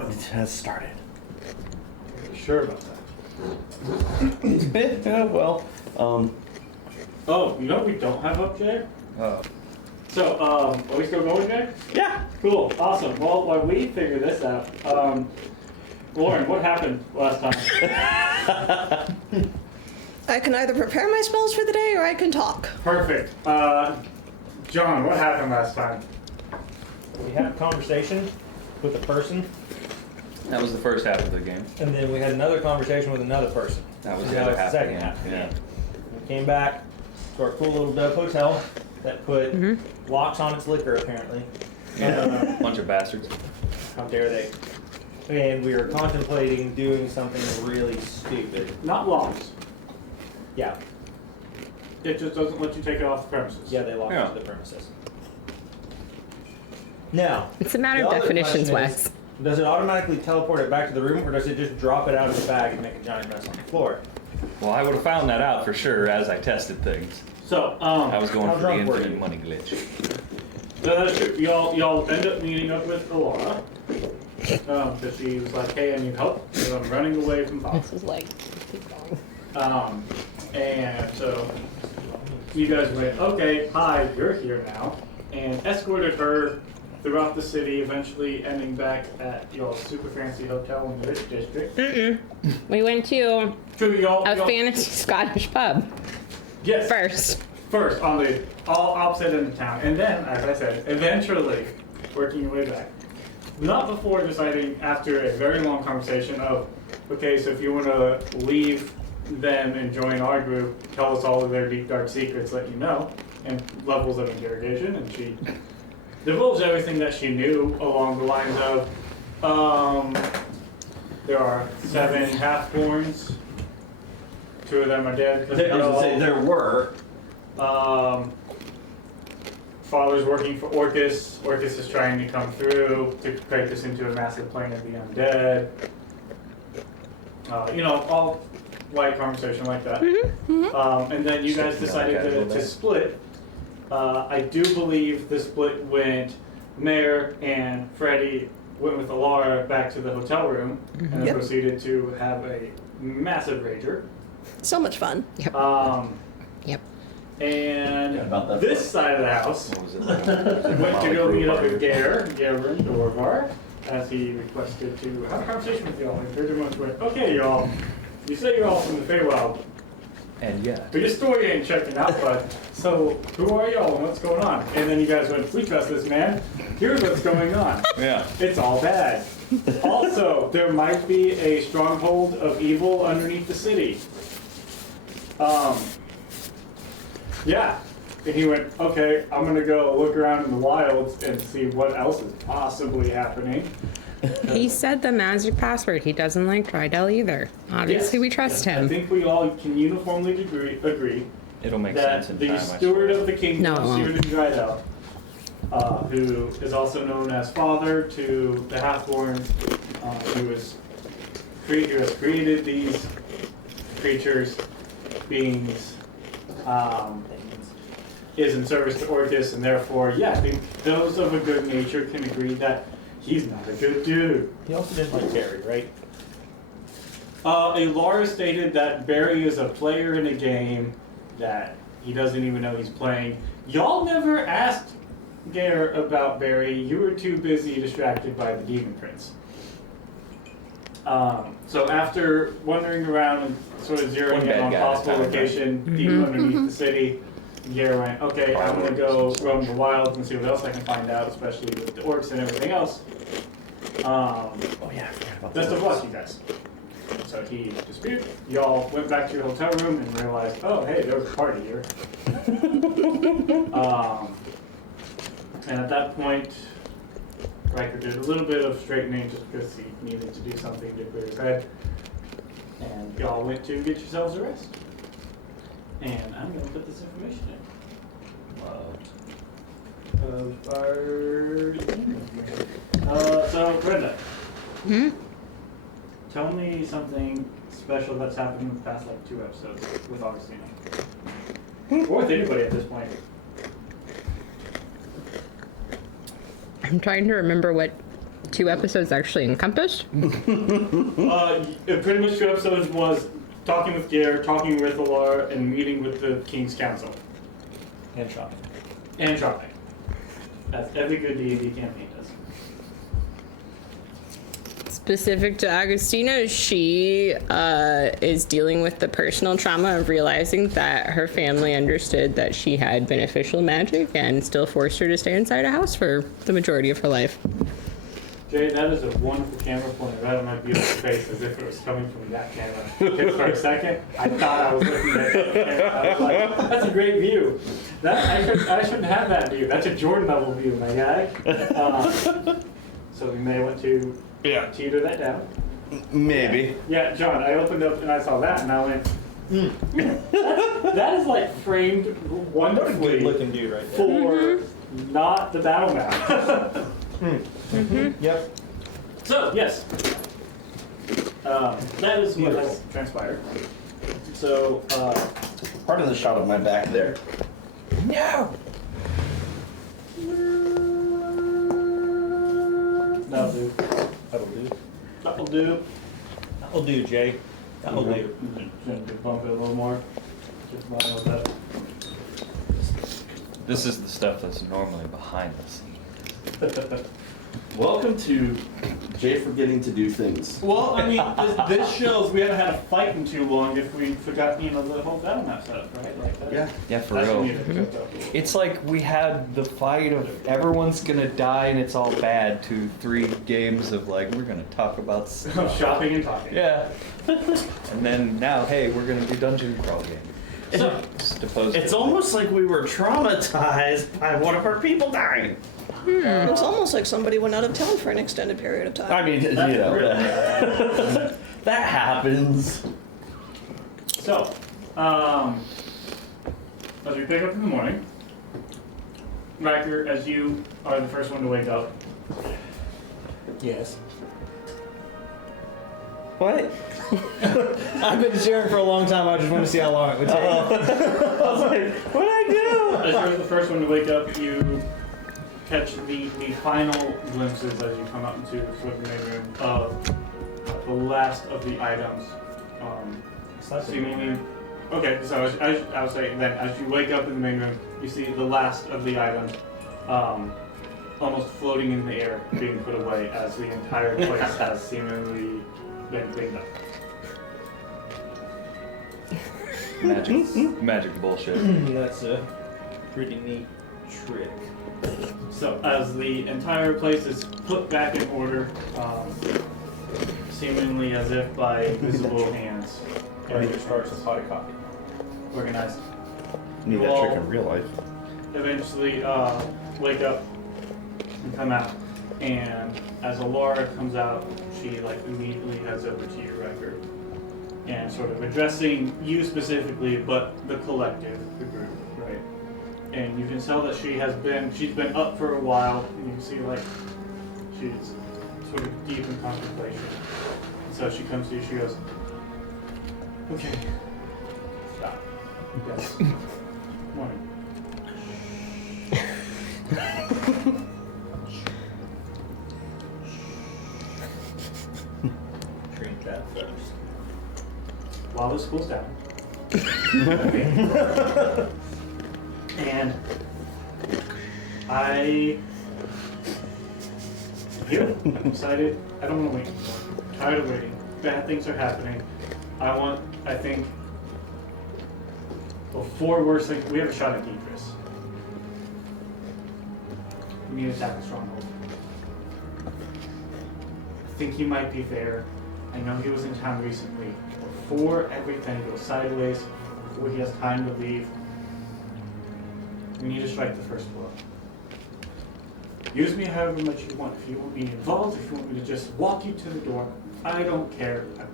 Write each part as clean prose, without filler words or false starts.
but it has started. Are you sure about that? Yeah, well, Oh, you know what we don't have up, Jay? So, are we still going, Jay? yeah. Cool, awesome. Well, while we figure this out, Lauren, what happened last time? I can either prepare my spells for the day or I can talk. Perfect. John, what happened last time? We had a conversation with a person, That was the first half of the game. and then we had another conversation with another person. That was And the now other it's half the of the second game. half. Yeah. We came back to our cool little Dove Hotel that put locks on its liquor, apparently. Bunch of bastards. How dare they? And we were contemplating doing something really stupid. Not locks. Yeah, It just doesn't let you take it off the premises. yeah, they locked Yeah. us to the premises. Now, It's a matter the of other definitions, question is, Wax. does it automatically teleport it back to the room, or does it just drop it out of the bag and make a giant mess on the floor? Well, I would have found that out for sure as I tested things. So, I was going How for the drunk were infinite you? money glitch. so that's true. Y'all end up meeting up with Alora. Because she was like, hey, I need help. So I'm running away from Pop. This is like, keep going. And so you guys went, okay, hi, you're here now. And escorted her throughout the city, eventually ending back at your super fancy hotel in the rich district. We went to True, y'all. a fancy Scottish pub Yes. first. On the all opposite end of town. And then, as I said, eventually working your way back. Not before deciding, after a very long conversation of, okay, so if you want to leave them and join our group, tell us all of their deep, dark secrets, let you know, and levels of interrogation. And she divulged everything that she knew along the lines of, there are 7 half-borns. 2 of them are dead. There were. Father's working for Orcus. Orcus is trying to come through to create this into a massive plane of the undead. All light conversation like that. And then you guys decided to split. I do believe the split went Mayor and Freddie went with Alara back to the hotel room and then Yep. proceeded to have a massive rager. So much fun. Yep. And Yeah, about that this part. side of the house What was it? went to go meet up with Garen Dorvar, as he requested to have a conversation with y'all. And pretty much went, okay, y'all, you say you're all from the Feywild, And yeah. but your story ain't checking out, bud. So who are y'all and what's going on? And then you guys went, we trust this man. Here's what's going on. Yeah. It's all bad. Also, there might be a stronghold of evil underneath the city. Yeah. And he went, okay, I'm gonna go look around in the wilds and see what else is possibly happening. He said the magic password. He doesn't like Drydell either. Obviously, Yes. we trust I him. think we all can uniformly agree It'll make that sense in the time. steward of the kingdom, No, it won't. Steward of Drydell, who is also known as father to the half-borns, who has created these creatures, beings, is in service to Orcus, and therefore, yeah, I think those of a good nature can agree that he's not a good dude. He also didn't like Barry, right? Alara stated that Barry is a player in a game that he doesn't even know he's playing. Y'all never asked Gare about Barry. You were too busy distracted by the Demon Prince. So after wandering around and sort of zeroing One in bad on guy at a possible time, location deep underneath the city, Gare went, okay, I'm going to go roam the wilds and see what else I can find out, especially with the orcs and everything else. Oh yeah, I forgot about Best that. of luck, you guys. So he disappeared. Y'all went back to your hotel room and realized, oh, hey, there was a party here. And at that point, Riker did a little bit of straightening just because he needed to do something to clear his head. And y'all went to get yourselves a rest. And I'm going to put this information in. So, Brenda. Tell me something special that's happened in the past, 2 episodes with Augustina. Or with anybody at this point. I'm trying to remember what 2 episodes actually encompassed? Pretty much 2 episodes was talking with Gare, talking with Alara, and meeting with the King's Council. And shopping. And shopping. As every good D&D campaign does. Specific to Agostina, she is dealing with the personal trauma of realizing that her family understood that she had beneficial magic and still forced her to stay inside a house for the majority of her life. Jay, that is a wonderful camera pointing right on my beautiful face as if it was coming from that camera. Just for a second, I thought I was looking at that camera. I was like, that's a great view. I shouldn't have that view. That's a Jordan level view, my guy. So we may want to teeter that down. Maybe. Yeah, John, I opened up and I saw that and I went, that is like framed wonderfully Good looking dude right there. for not the battle map. Yep. So, yes. That is what has transpired. So, Part of the shot of my back there. No. that'll do. That'll do. That'll do. That'll do, Jay. That'll do. Just bump it a little more. Just bump it that. This is the stuff that's normally behind the scenes. Welcome to Jay forgetting to do things. Well, I mean, this shows we haven't had a fight in too long if we forgot, the whole battle map setup, right? Like that. Yeah. Yeah, for That's real. what we need to cook up. It's like we had the fight of everyone's gonna die and it's all bad to 3 games of like, we're gonna talk about stuff. Shopping and talking. Yeah. And then now, hey, we're gonna do dungeon crawl game. So, It's almost like we were traumatized by one of our people dying. It's almost like somebody went out of town for an extended period of time. I mean, you know, really- that happens. So, as we pick up in the morning, Riker, as you are the first one to wake up, Yes. What? I've been sharing for a long time. I just want to see how long it would take. I was like, what'd I do? as you're the first one to wake up, you catch the final glimpses as you come out into sort of the main room of the last of the items. Seemingly, okay, so I was saying that as you wake up in the main room, you see the last of the items almost floating in the air, being put away as the entire place has seemingly been cleaned up. Magic bullshit. That's a pretty neat trick. So as the entire place is put back in order, seemingly as if by visible hands, Everything starts with hot copy. organized. Need that trick in real life. Eventually wake up and come out, and as Alara comes out, she like immediately heads over to your record and sort of addressing you specifically, but the collective, the group, right? And you can tell that she's been up for a while, and you can see like she's sort of deep in contemplation. And so she comes to you, she goes, okay, stop. Yes. Morning. Drink that first. While this cools down. And I'm here. I'm excited. I don't want to wait anymore. I'm tired of waiting. Bad things are happening. I think, before worse things, we have a shot at Idris. We need to attack the stronghold. I think he might be there. I know he was in town recently. Before everything goes sideways, before he has time to leave, we need to strike the first blow. Use me however much you want. If you want me involved, if you want me to just walk you to the door, I don't care. I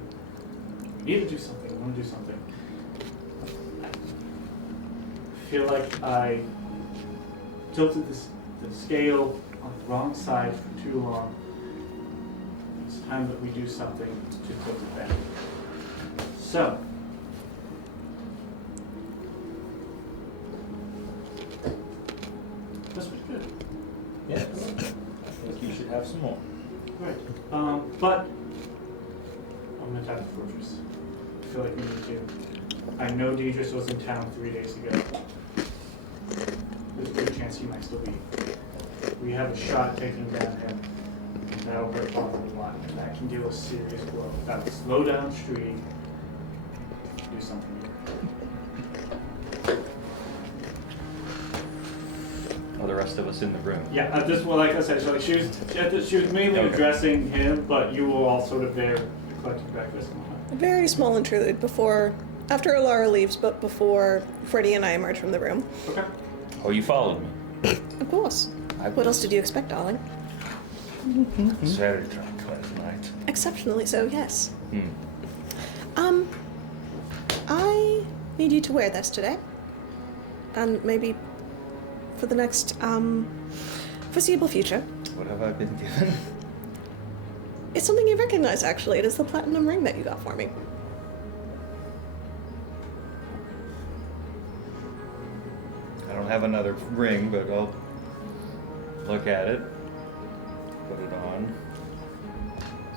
need to do something. I want to do something. I feel like I tilted the scale on the wrong side for too long. It's time that we do something to tilt it back. So, that's pretty good. Yes. I think you should have some more. Right. But I'm gonna tap the fortress. I feel like we need to. I know Deidris was in town 3 days ago. There's a good chance he might still be. We have a shot taking down him. That'll hurt father a lot, and that can deal a serious blow. That'll slow down Street. Do something here. Are the rest of us in the room? Yeah, just well, like I said, so like she was mainly Okay. addressing him, but you were all sort of there collecting breakfast and whatnot. A very small interlude after Alara leaves, but before Freddie and I emerge from the room. Okay. Oh, you followed me. Of course. What else did you expect, darling? was very drunk last night. Exceptionally so, yes. I need you to wear this today. And maybe for the next, foreseeable future. What have I been given? It's something you recognize, actually. It is the platinum ring that you got for me. I don't have another ring, but I'll look at it, put it on.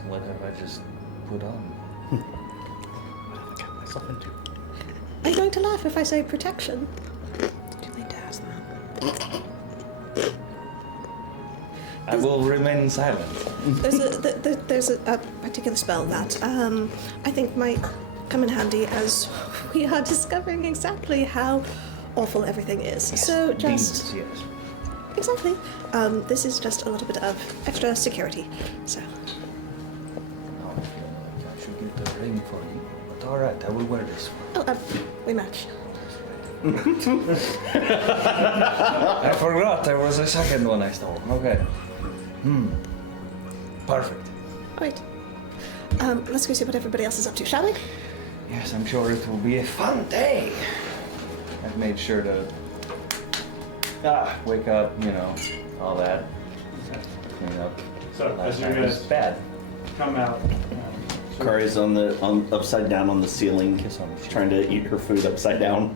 What have I just put on? What have I got myself into? Are you going to laugh if I say protection? Too late to ask that. I will remain silent. There's a particular spell that I think might come in handy as we are discovering exactly how awful everything is. So just Demons, yes. exactly. This is just a little bit of extra security. So No, I feel like I should get the ring for you. But all right, I will wear this one. we match. I forgot there was a second one I stole. Okay. Perfect. All right. Let's go see what everybody else is up to, shall we? Yes, I'm sure it will be a fun day. I've made sure to wake up, all that. Clean up. So Last as you night was guys bad. come out, Kari's upside down on the ceiling, Kiss on the cheek. trying to eat her food upside down.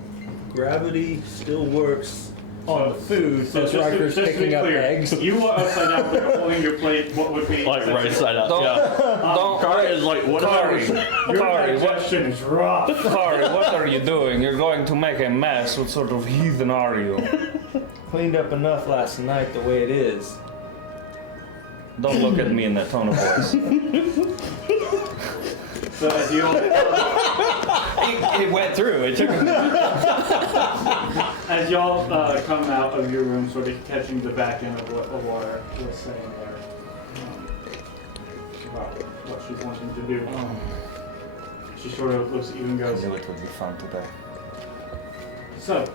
Gravity still works on the food, so but just to Riker's be picking up clear, eggs. you are upside down, but holding your plate. What would be Like right side up, yeah. Don't. Kari is like, what Kari, Your Kari, what, digestion is rough. Kari, what are you doing? You're going to make a mess. What sort of heathen are you? Cleaned up enough last night the way it is. Don't look at me in that tone of voice. So as you all, It went through. It took a minute. as y'all come out of your room, sort of catching the back end of what Alara was saying there about what she's wanting to do. She sort of looks at you and I goes, knew it would be fun today. "So,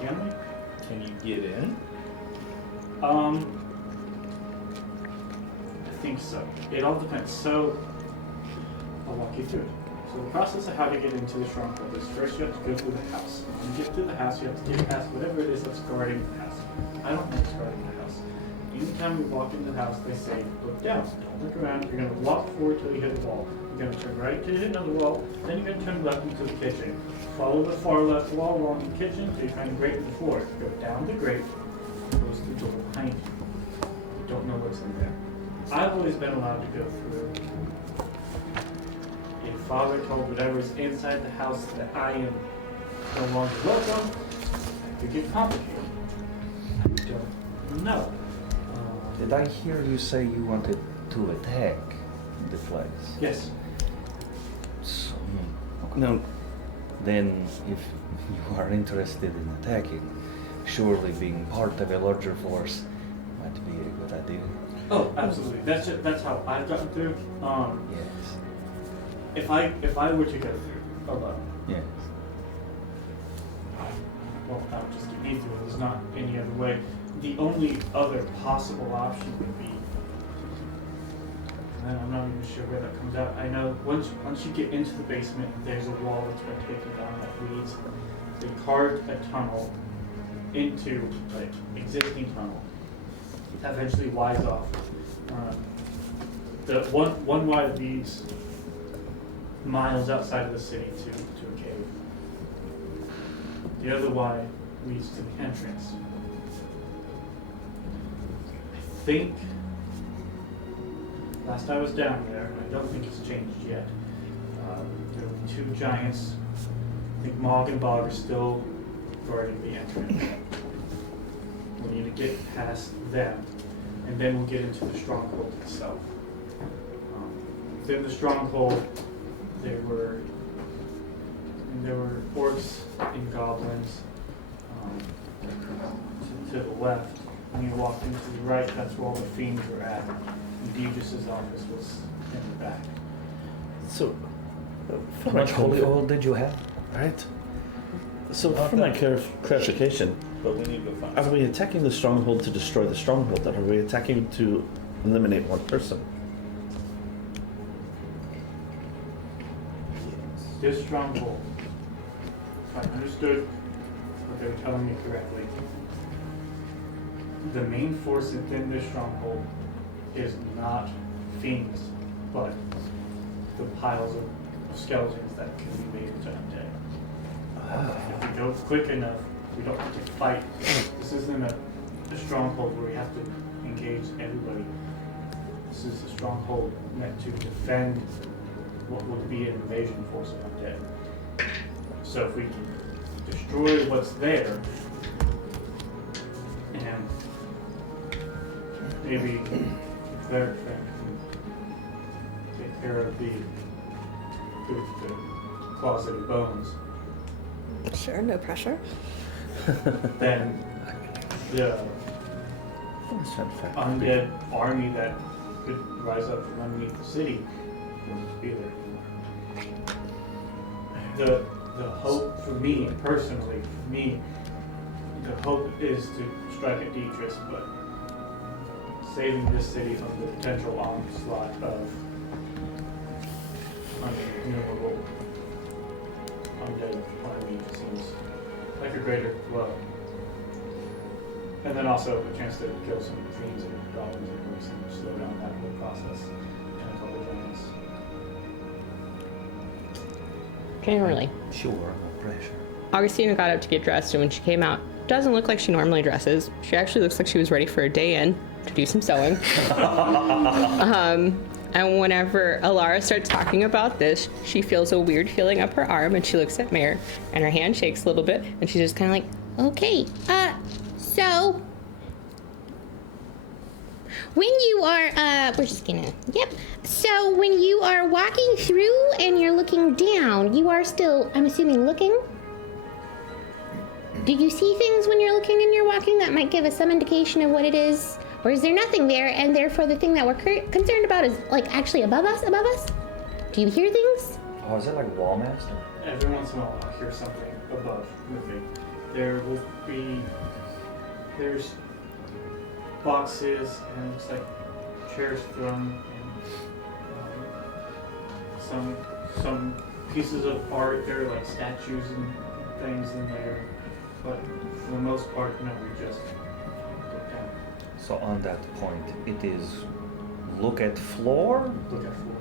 can we?" Can you get in? I think so. It all depends. So, I'll walk you through it. So the process of how to get into the stronghold is first you have to go through the house. When you get through the house, you have to get past whatever it is that's guarding the house. I don't know what's guarding the house. Anytime we walk into the house, they say, look down, don't look around. You're going to walk forward till you hit the wall. You're going to turn right till you hit another wall. Then you're going to turn left into the kitchen. Follow the far left wall along the kitchen till you find a grate in the floor. Go down the grate, close the door behind you. You don't know what's in there. I've always been allowed to go through. If Father told whatever's inside the house that I am no longer welcome, it could get complicated. I don't know. Did I hear you say you wanted to attack the place? Yes. So, okay. No, Then, if you are interested in attacking, surely being part of a larger force might be a good idea. Oh, absolutely. That's how I've gotten through. Yes. If I were to go through alone, Yes. well, that would just get me through. There's not any other way. The only other possible option would be, and I'm not even sure where that comes out. I know once you get into the basement, there's a wall that's been taken down that leads. They carved a tunnel into like existing tunnel. That eventually winds off. The one wide leads miles outside of the city to a cave. The other wide leads to the entrance. I think last I was down there, and I don't think it's changed yet. There will be 2 giants. I think Mog and Bog are still guarding the entrance. We need to get past them, and then we'll get into the stronghold itself. Within the stronghold, there were orcs and goblins. To the left, when you walked into the right, that's where all the fiends were at. And Deidris' office was in the back. So, How much holy oil did you have? right? So, for my clarification, But we need to find. are we attacking the stronghold to destroy the stronghold, or are we attacking to eliminate one person? This stronghold, if I understood what they were telling me correctly, the main force within this stronghold is not fiends, but the piles of skeletons that can be made into undead. If we go quick enough, we don't have to fight. This isn't a stronghold where we have to engage everybody. This is a stronghold meant to defend what would be an invasion force of undead. So if we can destroy what's there, and maybe the cleric friend can take care of the closet of bones, Sure, no pressure. then the undead army that could rise up from underneath the city wouldn't be there anymore. The hope for me, personally, the hope is to strike at Deidris, but saving this city from the potential onslaught of innumerable undead army seems like a greater blow. And then also a chance to kill some fiends and goblins and orcs and slow down that whole process and a couple giants. Generally. Sure, no pressure. Augustina got up to get dressed, and when she came out, doesn't look like she normally dresses. She actually looks like she was ready for a day in to do some sewing. And whenever Alara starts talking about this, she feels a weird feeling up her arm, and she looks at Mare, and her hand shakes a little bit, and she's just kind of like, Okay, so when you are, we're just gonna, yep. So when you are walking through and you're looking down, you are still, I'm assuming, looking? Do you see things when you're looking and you're walking that might give us some indication of what it is? Or is there nothing there, and therefore the thing that we're concerned about is, like, actually above us? Do you hear things? Oh, is it like Wallmaster? Every once in a while I'll hear something above moving. There's boxes and it's like chairs thrown and some pieces of art. There are like statues and things in there, but for the most part, no, we just look down. So on that point, it is look at floor, Look at floor.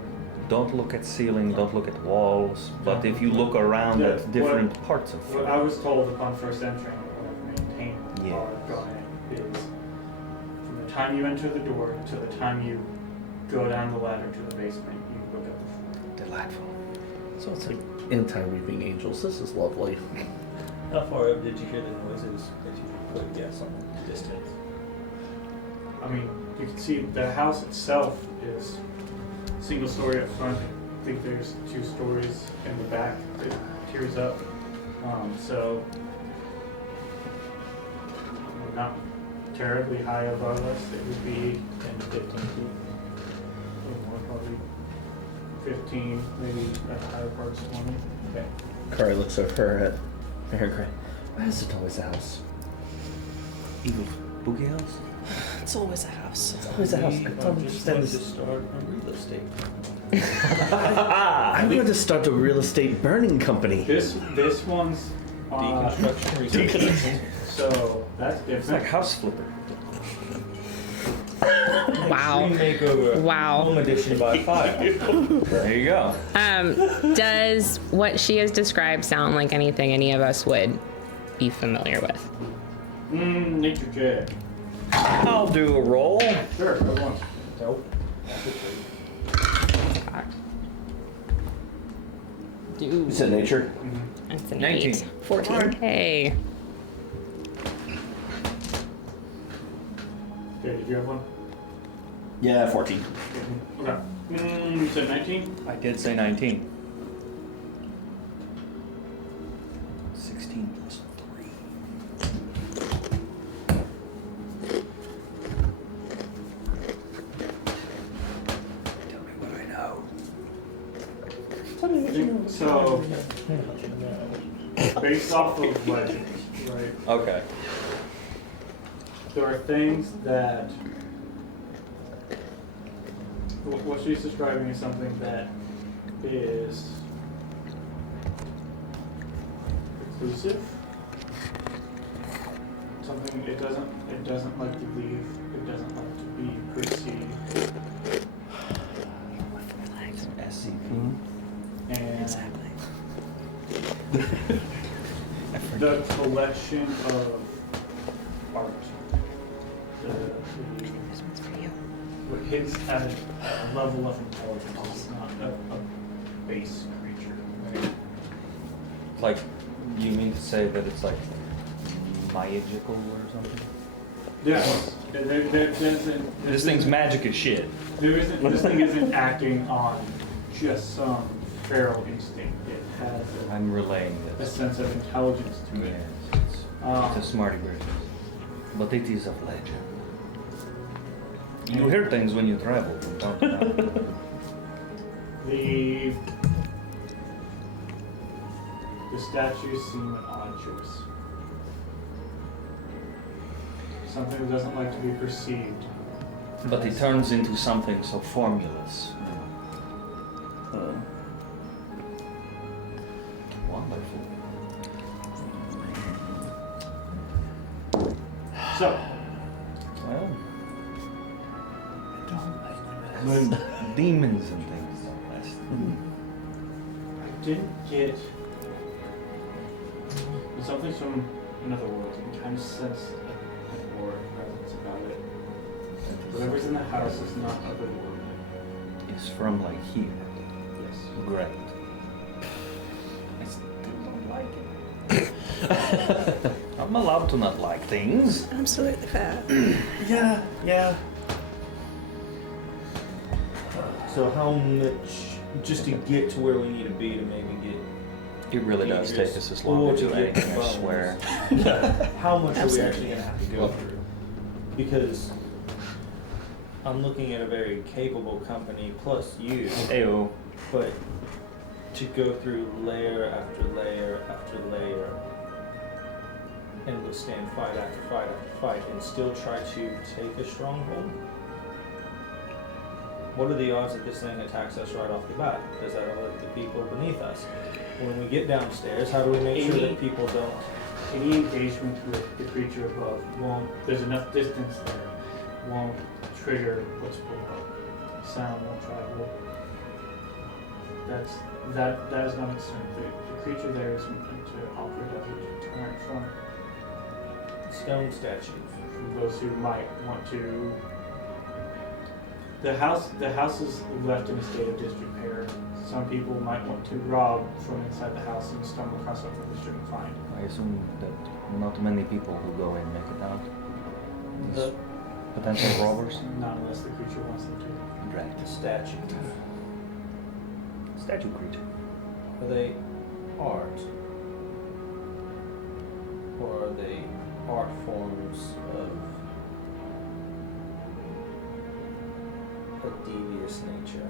don't look at ceiling, don't look at walls, but if you look around Yeah, at different parts of What floor. I was told upon first entering, what I've maintained Yes. while I've gone in, is from the time you enter the door to the time you go down the ladder to the basement, you look at the floor. Delightful. So it's like anti-weeping angels. This is lovely. How far up did you hear the noises that you put guess on the distance? I mean, you can see the house itself is single story up front. I think there's 2 stories in the back that tiers up. So not terribly high above us. It would be 10 to 15 feet. a little more, probably 15, maybe at the higher parts 20. Okay. Kari looks at her at Mary Gray. Why is it always a house? Evil spooky house? It's always a house. It's always a house. I don't understand to this. start a real estate. I'm going to start a real estate burning company. This one's Deconstruction research. so that's It's like different. house flipper. wow. Extreme makeover. Wow. Home edition by fire. There you go. Does what she has described sound like anything any of us would be familiar with? Nature check. I'll do a roll. Sure, go on. Nope. Do. You said nature? That's an 19. 8. 14. Hey. Okay, did you have one? Yeah, 14. Okay. You said 19? I did say 19. 16 plus 3. Tell me what I know. So, based off of legends, right? Okay. There are things that what she's describing is something that is reclusive. Something it doesn't like to leave. It doesn't like to be perceived. SCP. And the collection of art. What hits at a level of intelligence is not a base creature. Right? Like, you mean to say that it's like magical or something? Yes. This thing's magic as shit. This thing isn't acting on just some feral instinct. It has I'm relaying a this. sense of intelligence to it. Yes, it's a smarty bird. But it is of legend. You hear things when you travel from time to time. The statues seem an odd choice. Something that doesn't like to be perceived. But it turns into something so formulous. Wonderful. So, Well, when demons and things I didn't get something from another world. You can kind of sense an aura presence about it. Whatever's in the house is not otherworldly. it's from like here. Yes. Great. I still don't like it. I'm allowed to not like things. Absolutely fair. Yeah. So how much, just to get to where we need to be to maybe get, It really does take us as long Or to do to get anything, I bones. swear. how much are we Absolutely. actually gonna have to go through? Because I'm looking at a very capable company plus you, Ayo. but to go through layer after layer after layer and withstand fight after fight after fight and still try to take a stronghold? What are the odds that this thing attacks us right off the bat? Does that alert the people beneath us? When we get downstairs, how do we make sure that people don't? Any engagement with the creature above won't, there's enough distance there, won't trigger what's below. Sound won't travel. That is not a concern. The creature there is meant to operate as a deterrent from Stone statues. those who might want to. The house is left in a state of disrepair. Some people might want to rob from inside the house and stumble across something they shouldn't find. I assume that not many people who go in make it out. These The, potential robbers. Not unless the creature wants them to. Right. the statues. Statue creature. Are they art? Or are they art forms of a devious nature?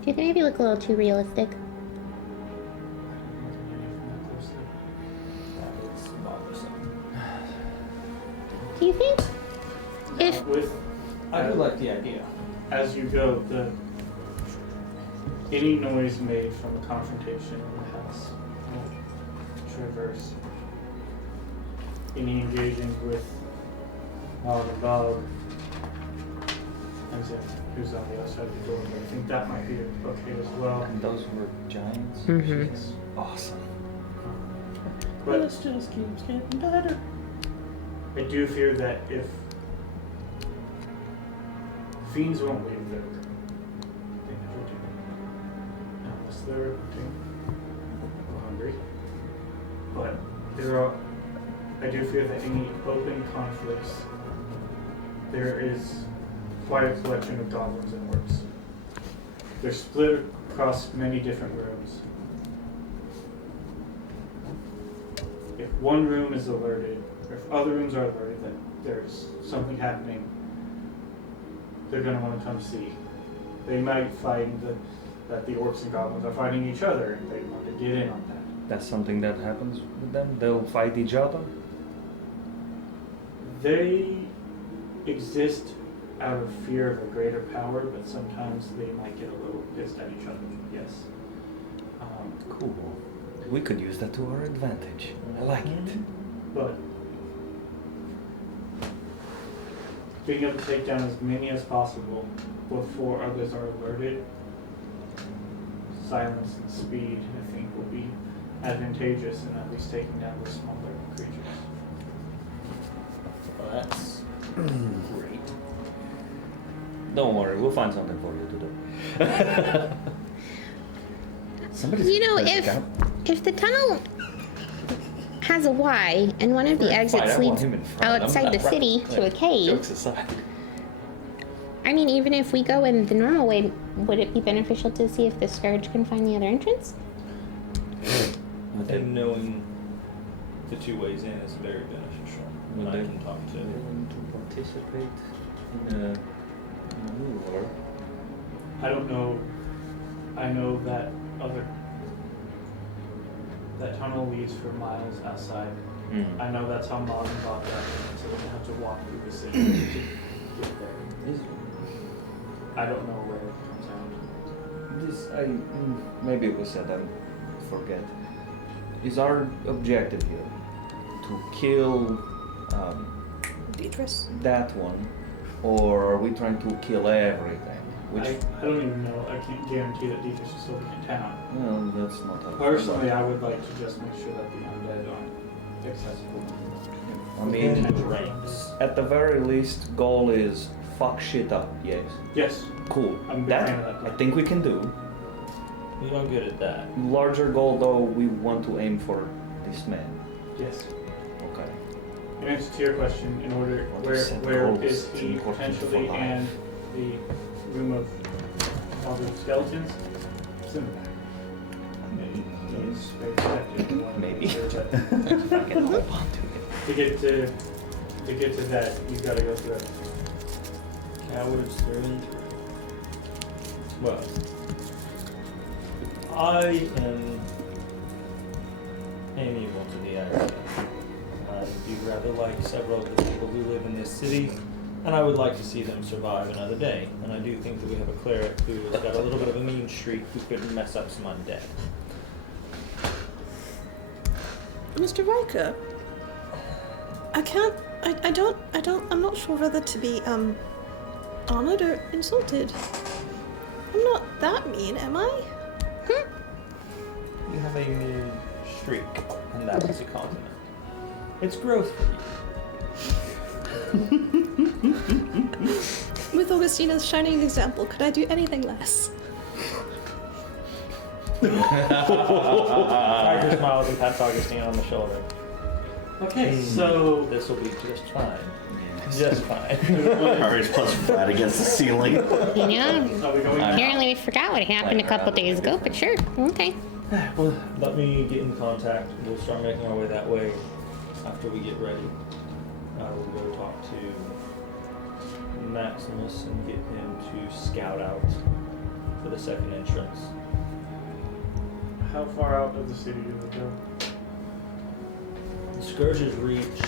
Do you think maybe look a little too realistic? That is bothersome. Do you think? If With I do like the idea. as you go, any noise made from a confrontation in the house will traverse. Any engaging with the bug, as if who's on the other side of the door. But I think that might be okay as well. And those were giants? Mm-hmm. Yes. Awesome. But This just keeps getting better. I do fear that if Fiends won't leave their room. They never do. Unless they're hungry. But I do fear that any open conflicts, there is quite a collection of goblins and orcs. They're split across many different rooms. If one room is alerted, or if other rooms are alerted that there's something happening, they're going to want to come see. They might find that the orcs and goblins are fighting each other, and they want to get in on that. That's something that happens with them? They'll fight each other? They exist out of fear of a greater power, but sometimes they might get a little pissed at each other, yes. Cool. We could use that to our advantage. I like it. But being able to take down as many as possible before others are alerted, silence and speed, I think, will be advantageous in at least taking down the smaller creatures. Well, that's great. Don't worry, we'll find something for you to do. Somebody's You know, there's a guy- if the tunnel has a Y and one of the Fine, exits I want leads him in front. outside the Right. city to a cave, Jokes aside. I mean, even if we go in the normal way, would it be beneficial to see if the Scourge can find the other entrance? I think knowing the two ways in is very beneficial. And I can talk to Willing to participate in a war. I don't know. I know that that tunnel leads for miles outside. I know that's how Mom got that, so they have to walk through the city to get there. I don't know where it comes out. Maybe it was said, I forget. Is our objective here to kill Beatrice. that one, or are we trying to kill everything? Which, I don't even know. I can't guarantee that Deepest is still in town. well, that's not helpful. Personally, I would like to just make sure that the undead aren't accessible. I mean, the ranks. at the very least, goal is fuck shit up. Yes. Yes, Cool. I'm a big That fan of that. I think we can do. We are good at that. Larger goal though, we want to aim for this man. yes. Okay. In answer to your question, in order, Want to where set where goals is to he work potentially for life. and the room of all the skeletons? It's in the back. It's very protected. You wanna make Maybe. sure that I can hold on to it. to get to that, you've got to go through it. Cowards through and through. Well, I am amiable to the idea. I do rather like several of the people who live in this city, and I would like to see them survive another day. And I do think that we have a cleric who has got a little bit of a mean streak who could mess up some undead. Mr. Riker, I'm not sure whether to be, honored or insulted. I'm not that mean, am I? You have a mean streak, and that is a compliment. It's growth for you. With Augustina's shining example, could I do anything less? Tiger smiles and pats Augustine on the shoulder. Okay, so This will be just fine. Just fine. Ari's plus flat against the ceiling. You know, are we going now? apparently we forgot what happened a couple days ago, but sure, okay. Well, let me get in contact. We'll start making our way that way after we get ready. I will go talk to Maximus and get him to scout out for the second entrance. How far out of the city do we go? The Scourge's reach,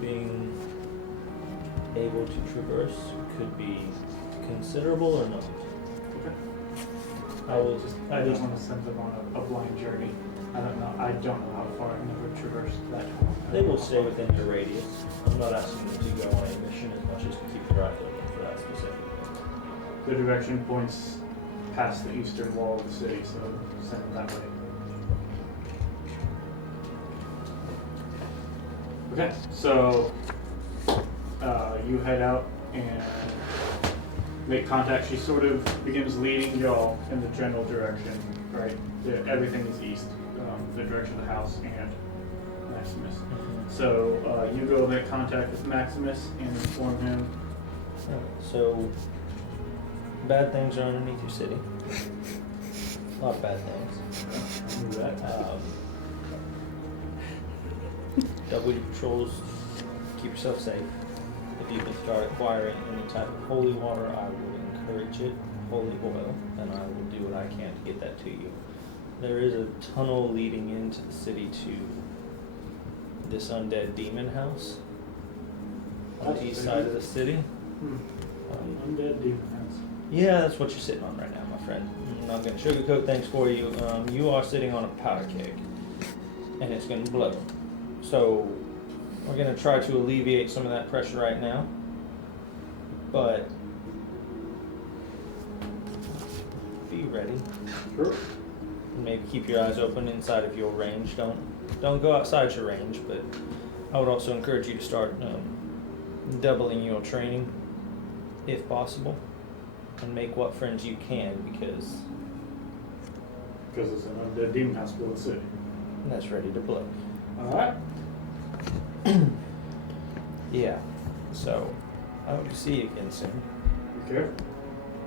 being able to traverse, could be considerable or not. Okay. I will I don't want to send them on a blind journey. I don't know how far. I've never traversed that. They will stay within your radius. I'm not asking them to go on a mission as much as to keep your eyes open for that specific thing. The direction points past the eastern wall of the city, so send them that way. Okay, so you head out and make contact. She sort of begins leading y'all in the general direction, right? Everything is east, the direction of the house and Maximus. So you go make contact with Maximus and inform him. So, bad things are underneath your city. A lot of bad things. Do that. Double your patrols. Keep yourself safe. If you can start acquiring any type of holy water, I would encourage it. Holy oil, and I will do what I can to get that to you. There is a tunnel leading into the city to this undead demon house on the east side of the city. Undead demon house. Yeah, that's what you're sitting on right now, my friend. I'm not going to sugarcoat things for you. You are sitting on a powder keg, and it's going to blow. So, we're going to try to alleviate some of that pressure right now. But, be ready. Sure. Maybe keep your eyes open inside of your range. Don't go outside your range, but I would also encourage you to start doubling your training, if possible, and make what friends you can, because it's an undead demon house full of the city. that's ready to blow. Alright. Yeah. So, I hope to see you again soon. Be careful.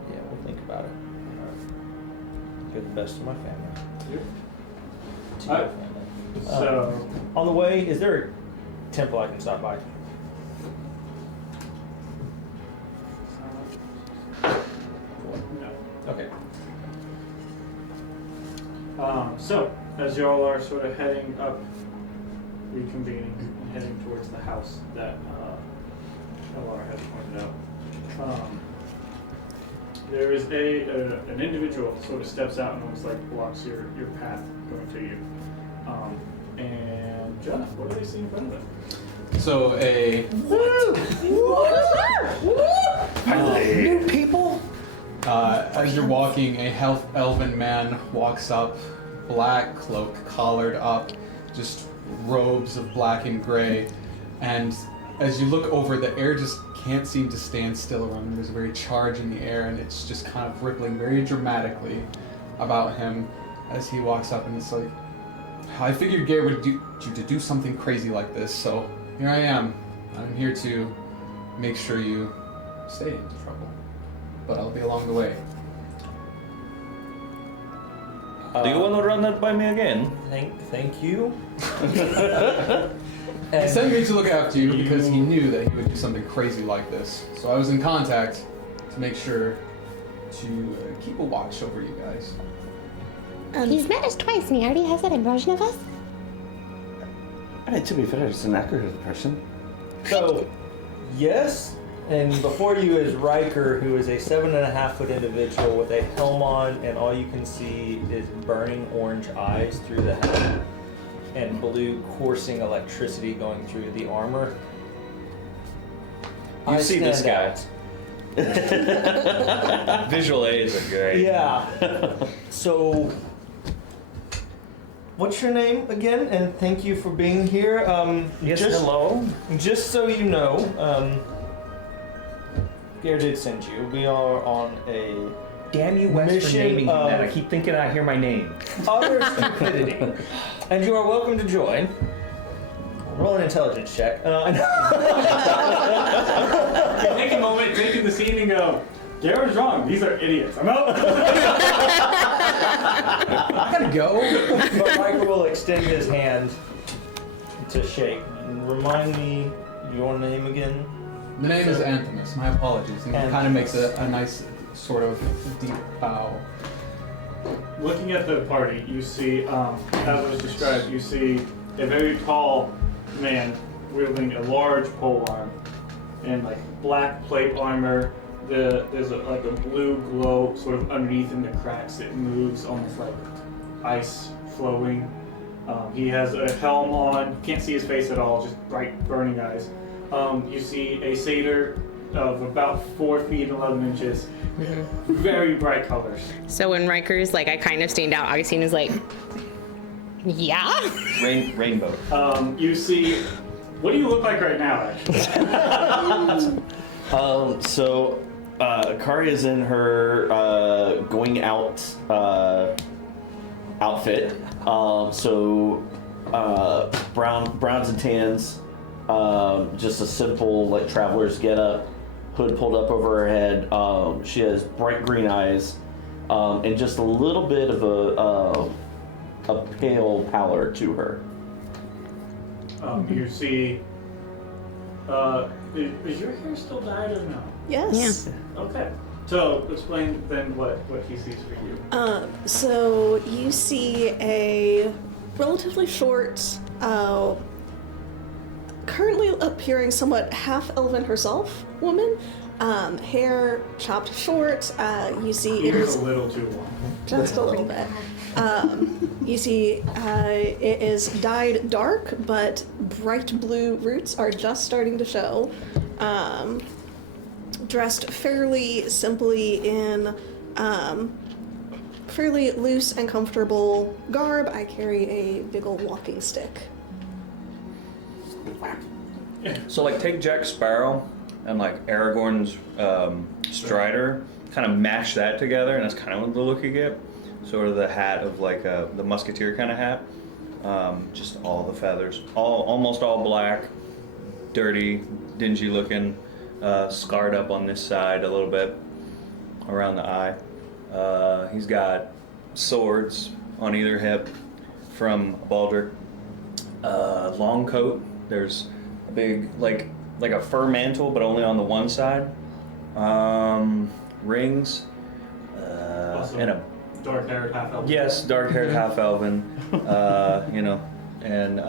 Yeah, we'll think about it. You're the best of my family. Yep. To your Alright. family. So, On the way, is there a temple I can stop by? no. Okay. So, as y'all are sort of heading up, reconvening, and heading towards the house that Laura had pointed out, there is an individual sort of steps out and almost like blocks your path going to you. And Jonah, what do they see in front of them? So New people? as you're walking, a half elven man walks up, black cloak collared up, just robes of black and gray, and as you look over, the air just can't seem to stand still around him. There's a very charge in the air, and it's just kind of rippling very dramatically about him as he walks up, and it's like, I figured Gare would do you to do something crazy like this, so here I am. I'm here to make sure you stay in trouble, but I'll be along the way. Do you want to run that by me again? Thank you. He sent me to look after you because he knew that he would do something crazy like this. So I was in contact to make sure to keep a watch over you guys. He's met us twice and he already has that impression of us. To be fair, it's an accurate person. So, yes, and before you is Riker, who is a 7.5-foot individual with a helm on, and all you can see is burning orange eyes through the helm, and blue coursing electricity going through the armor. You I see this stand guy. out. Visual aids are great. Yeah. So, what's your name again? And thank you for being here. Yes, just, hello. Just so you know, Gare did send you. We are on a Damn you, Wes, for mission naming him that. I of keep thinking I hear my name. utter stupidity, and you are welcome to join. Roll an intelligence check. Take a moment, take in the scene and go, Garen's wrong, these are idiots. I'm out. I gotta go. But Riker will extend his hand to shake. Remind me your name again. The name is Anthemus. My apologies. And he kind of makes a nice sort of deep bow. Looking at the party, you see, as was described, you see a very tall man wielding a large polearm and like black plate armor. There's like a blue glow sort of underneath in the cracks. It moves almost like ice flowing. He has a helm on. Can't see his face at all. Just bright burning eyes. You see a satyr of about 4 feet 11 inches. Very bright colors. So when Riker's like, I kind of stand out, Augustine is like, yeah? Rainbow. You see, what do you look like right now, actually? So Kari is in her going out outfit. Browns and tans, just a simple like traveler's getup, hood pulled up over her head. She has bright green eyes, and just a little bit of a pale pallor to her. You see, is your hair still dyed or no? Yes. Okay. So explain then what he sees for you. So you see a relatively short, currently appearing somewhat half-elven herself woman. Hair chopped short. You see it is a little too long. just a little bit. You see it is dyed dark, but bright blue roots are just starting to show. Dressed fairly simply in fairly loose and comfortable garb. I carry a big old walking stick. So like take Jack Sparrow and like Aragorn's Strider, kind of mash that together, and that's kind of the look you get. Sort of the hat of like the musketeer kind of hat. Just all the feathers, almost all black, dirty, dingy looking, scarred up on this side a little bit around the eye. He's got swords on either hip from Baldric. Long coat. There's a big like a fur mantle, but only on the one side. Rings. And a Dark-haired half-elven. yes, dark-haired half-elven. And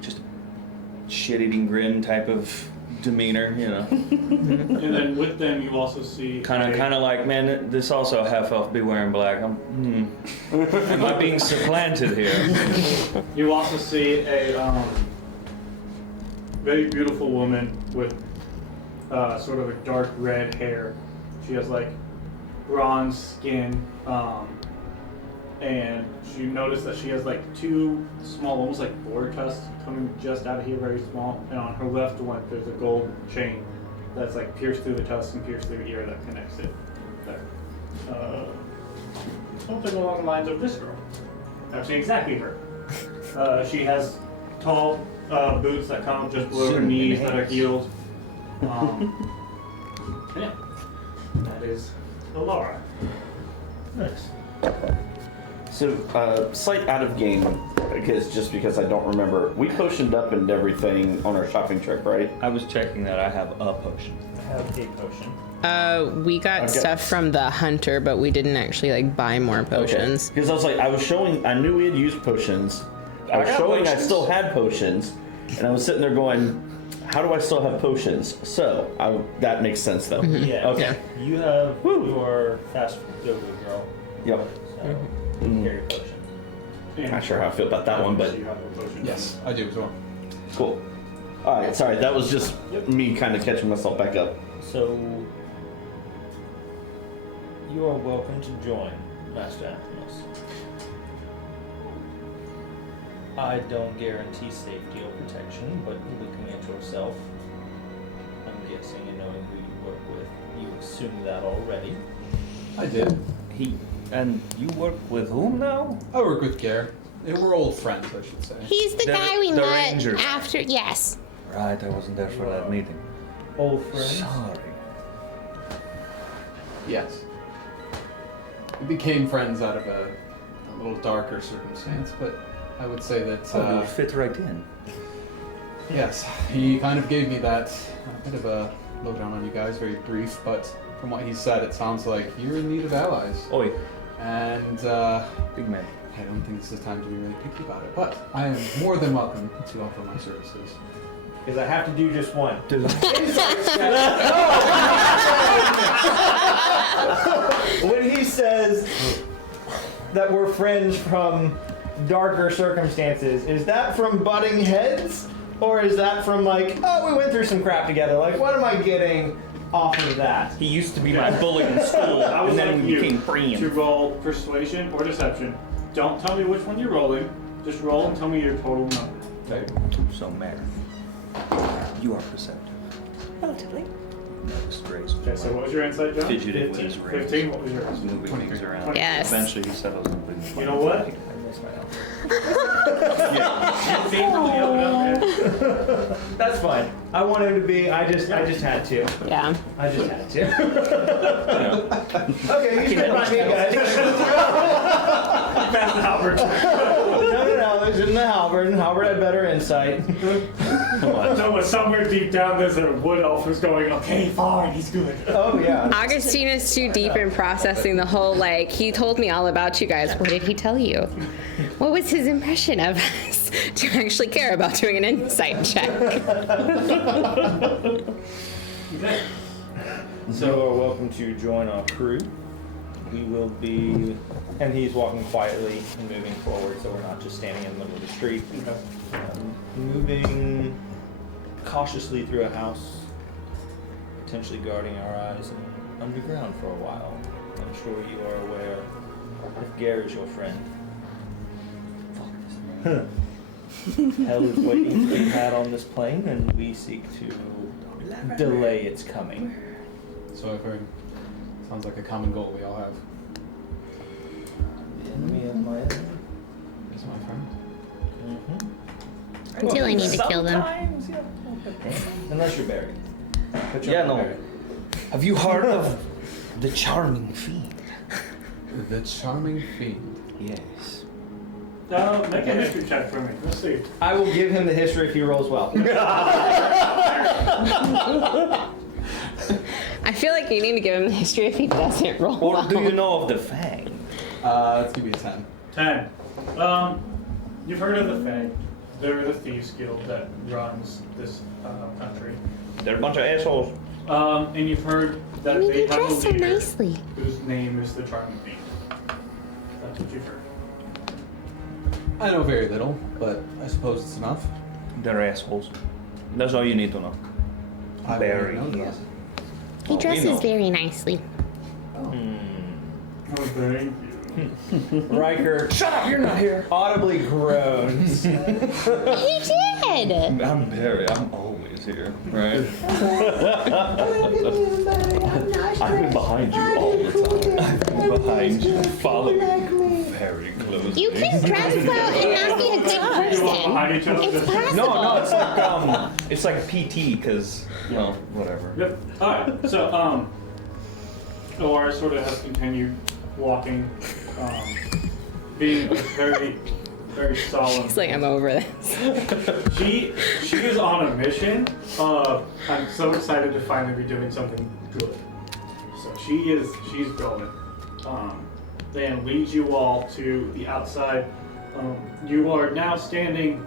just a shit-eating grin type of demeanor. And then with them, you also see Kind of like, man, this also half-elf be wearing black. Am I being supplanted here? You also see a very beautiful woman with sort of a dark red hair. She has like bronze skin, and you notice that she has like two small, almost like boar tusks coming just out of here, very small. And on her left one, there's a gold chain that's like pierced through the tusk and pierced through the ear that connects it. There. Something along the lines of this girl. Actually, exactly her. She has tall boots that come just below her knees that are heeled. Yeah, that is Alara. Nice. So, slight out of game, because I don't remember. We potioned up and everything on our shopping trip, right? I was checking that I have a potion. I have a potion. We got Okay. stuff from the hunter, but we didn't actually like buy more potions. Because I was like, I knew we had used potions. I was got showing I potions. still had potions, and I was sitting there going, how do I still have potions? So, that makes sense though. Yeah. Okay. You have Woo. your fast go-go girl. Yep. So you can carry a potion. Not sure how I feel about that one, but You have a potion. Yes, I do as well. cool. Alright, sorry, that was just me kind of catching myself back up. So you are welcome to join, Master Anthony. I don't guarantee safety or protection, but looking at yourself, I'm guessing and knowing who you work with, you assume that already. I did. And you work with whom now? I work with Gare. We're old friends, I should say. He's the The- guy we the met ranger. after. Yes. Right, I wasn't there for that meeting. Old friends. Sorry. Yes. We became friends out of a little darker circumstance, but I would say that, You fit right in. yes, he kind of gave me that bit of a lowdown on you guys, very brief, but from what he said, it sounds like you're in need of allies. Oi, And big man. I don't think this is the time to be really picky about it, but I am more than welcome to offer my services. Because I have to do just one. When he says that we're friends from darker circumstances, is that from butting heads? Or is that from like, oh, we went through some crap together? Like, what am I getting off of that? He used to be my bully in school, I was and then like we you, became to friends. roll persuasion or deception. Don't tell me which one you're rolling. Just roll and tell me your total number. So, Mary, you are perceptive. Relatively. next race. Okay, so what was your insight, John? Fidgeted with his reins. 15, what was yours? Moving things around. Yes. Eventually he settles and brings You know what? I missed my outfit. That's fine. I want him to be. I just had to. Yeah. I just had to. Yeah. Okay, you stand by me, guys. Pass the halberd. No, there's in the halberd. Halberd had better insight. So somewhere deep down there's a wood elf who's going, okay, fine, he's good. Oh yeah. Augustina's too deep in processing the whole, like, he told me all about you guys. What did he tell you? What was his impression of us to actually care about doing an insight check? Okay. So you are welcome to join our crew. We will be, and he's walking quietly and moving forward, so we're not just standing in the middle of the street. Moving cautiously through a house, potentially guarding our eyes and underground for a while. I'm sure you are aware if Gare is your friend. Hell is waiting to be had on this plane, and we seek to delay its coming. So I've heard. Sounds like a common goal we all have. The enemy of my enemy. Is my friend. Until I need to kill them. Unless you're buried. But Yeah, not no. buried. Have you heard of the charming fiend? The charming fiend. Yes. Make a history check for me. Let's see. I will give him the history if he rolls well. I feel like you need to give him the history if he doesn't roll Or well. do you know of the Fang? Let's give you a 10. 10. You've heard of the Fang. They're the Thieves Guild that runs this country. They're a bunch of assholes. And you've heard that I mean, they you have a dress so leader nicely. whose name is the Charming Fiend. That's what you've heard. I know very little, but I suppose it's enough. They're assholes. That's all you need to know. I Very already know that. easy. He Oh, we dresses know. very nicely. Oh, thank you. Riker, shut up! You're not here. Audibly groans. He did! I'm always here, right? I've been behind you all the time. I've been behind you, following you very closely. You can dress well and not be a good You walk person. behind each other. It's possible. No, it's like PT, because, well, whatever. Yep. Alright, so, Laura sort of has continued walking, being very, very solemn. He's like, I'm over this. She is on a mission of, I'm so excited to finally be doing something good. So she's going. Then leads you all to the outside. You are now standing,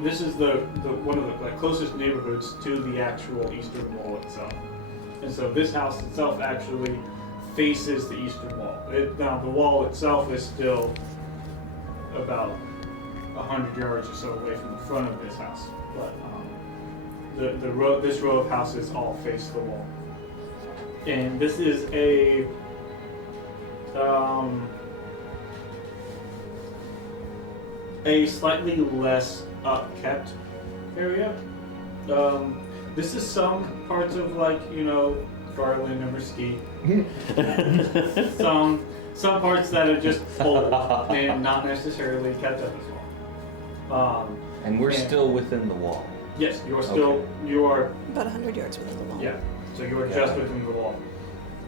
this is the one of the closest neighborhoods to the actual eastern wall itself. And so this house itself actually faces the eastern wall. Now the wall itself is still about 100 yards or so away from the front of this house, but this row of houses all face the wall. And this is a slightly less upkept area. This is some parts of, like, Garland or Mesquite. some parts that are just old and not necessarily kept up as well. And we're Yeah. still within the wall. Yes, you are still, you are, About 100 yards within the wall. yeah, so you are just within the wall.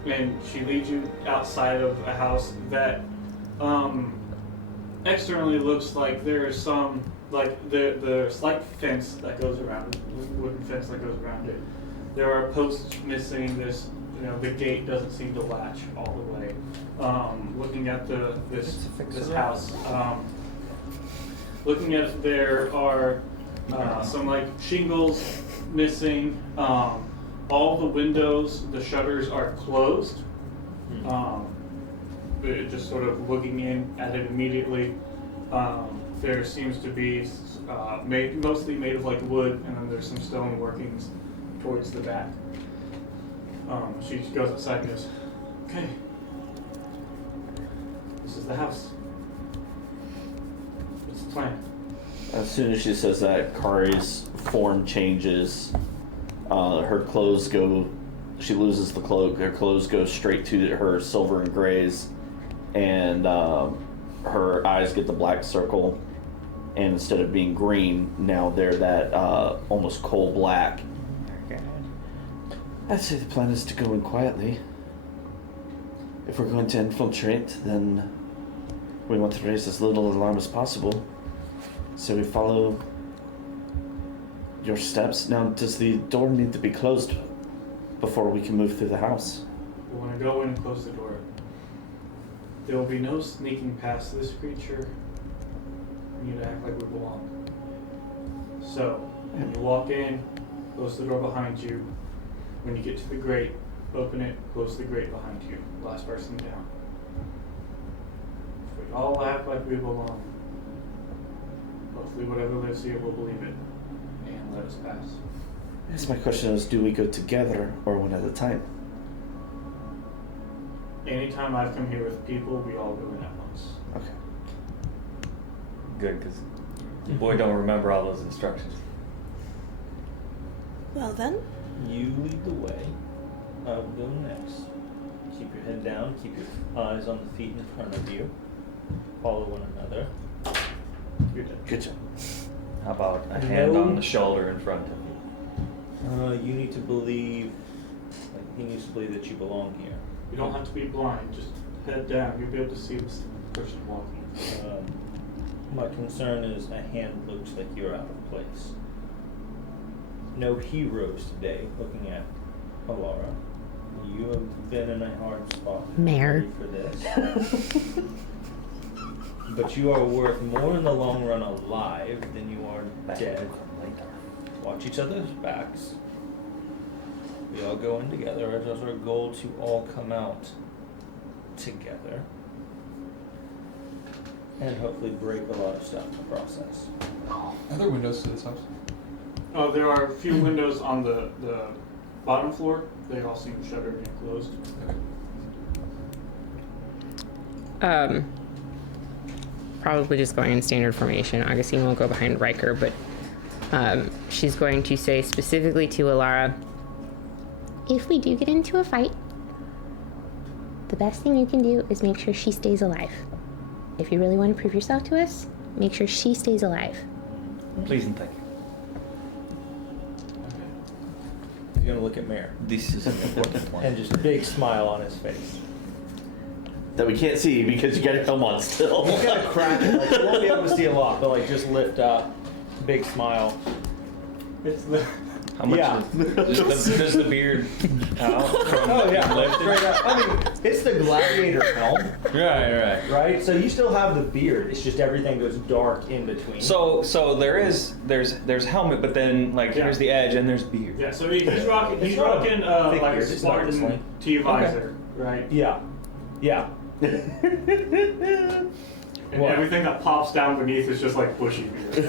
And she leads you outside of a house that externally looks like there is some, like the slight fence that goes around it, wooden fence that goes around it. There are posts missing. This, the gate doesn't seem to latch all the way. Looking at this house, looking at it, there are some like shingles missing. All the windows, the shutters are closed. But just sort of looking in at it immediately, there seems to be mostly made of like wood, and then there's some stone workings towards the back. She goes outside and goes, "Okay, this is the house. What's the plan?" As soon as she says that, Kari's form changes. Her clothes go. She loses the cloak. Her clothes go straight to her silver and grays, and her eyes get the black circle. And instead of being green, now they're that almost coal black. I'd say the plan is to go in quietly. If we're going to infiltrate, then we want to raise as little alarm as possible. So we follow your steps. Now, does the door need to be closed before we can move through the house? We want to go in and close the door. There will be no sneaking past this creature. We need to act like we belong. So, when you walk in, close the door behind you. When you get to the grate, open it, close the grate behind you. Last person down. If we all act like we belong, hopefully whatever lives here will believe it and let us pass. Yes, my question is, do we go together or one at a time? Anytime I've come here with people, we all go in at once. Okay. Good, because the boy don't remember all those instructions. Well then, You lead the way. I will go next. Keep your head down. Keep your eyes on the feet in front of you. Follow one another. You're dead. Good job. How about a hand No. on the shoulder in front of you? You need to believe. Like, he needs to believe that you belong here. You don't have to be blind, just head down. You'll be able to see this person walking. My concern is a hand looks like you're out of place. No heroes today looking at Alara. You have been in a hard spot. Mayor. Ready for this. But you are worth more in the long run alive than you are dead. Watch each other's backs. We all go in together. It is our goal to all come out together. And hopefully break a lot of stuff in the process. Are there windows to this house? Oh, there are a few windows on the bottom floor. They all seem shuttered and closed. Probably just going in standard formation. Augustine will go behind Riker, but she's going to say specifically to Alara, If we do get into a fight, the best thing you can do is make sure she stays alive. If you really want to prove yourself to us, make sure she stays alive. Please and thank you. He's gonna look at Mayor This is an important one. and just a big smile on his face. That we can't see because you got your helm on still. He's got a crack. Like, you won't be able to see a lot, but like just lift up, big smile. It's the How much Yeah. does the beard out from Oh yeah, being lifted? straight up. I mean, it's the gladiator helm, Right. right? So you still have the beard. It's just everything goes dark in between. So there's helmet, but then like Yeah. here's the edge and there's beard. yeah. So he's rocking. He's It's not a rocking thick like a beard, it's not this Spartan length. T visor, right? yeah. And What? everything that pops down beneath is just like bushy beard.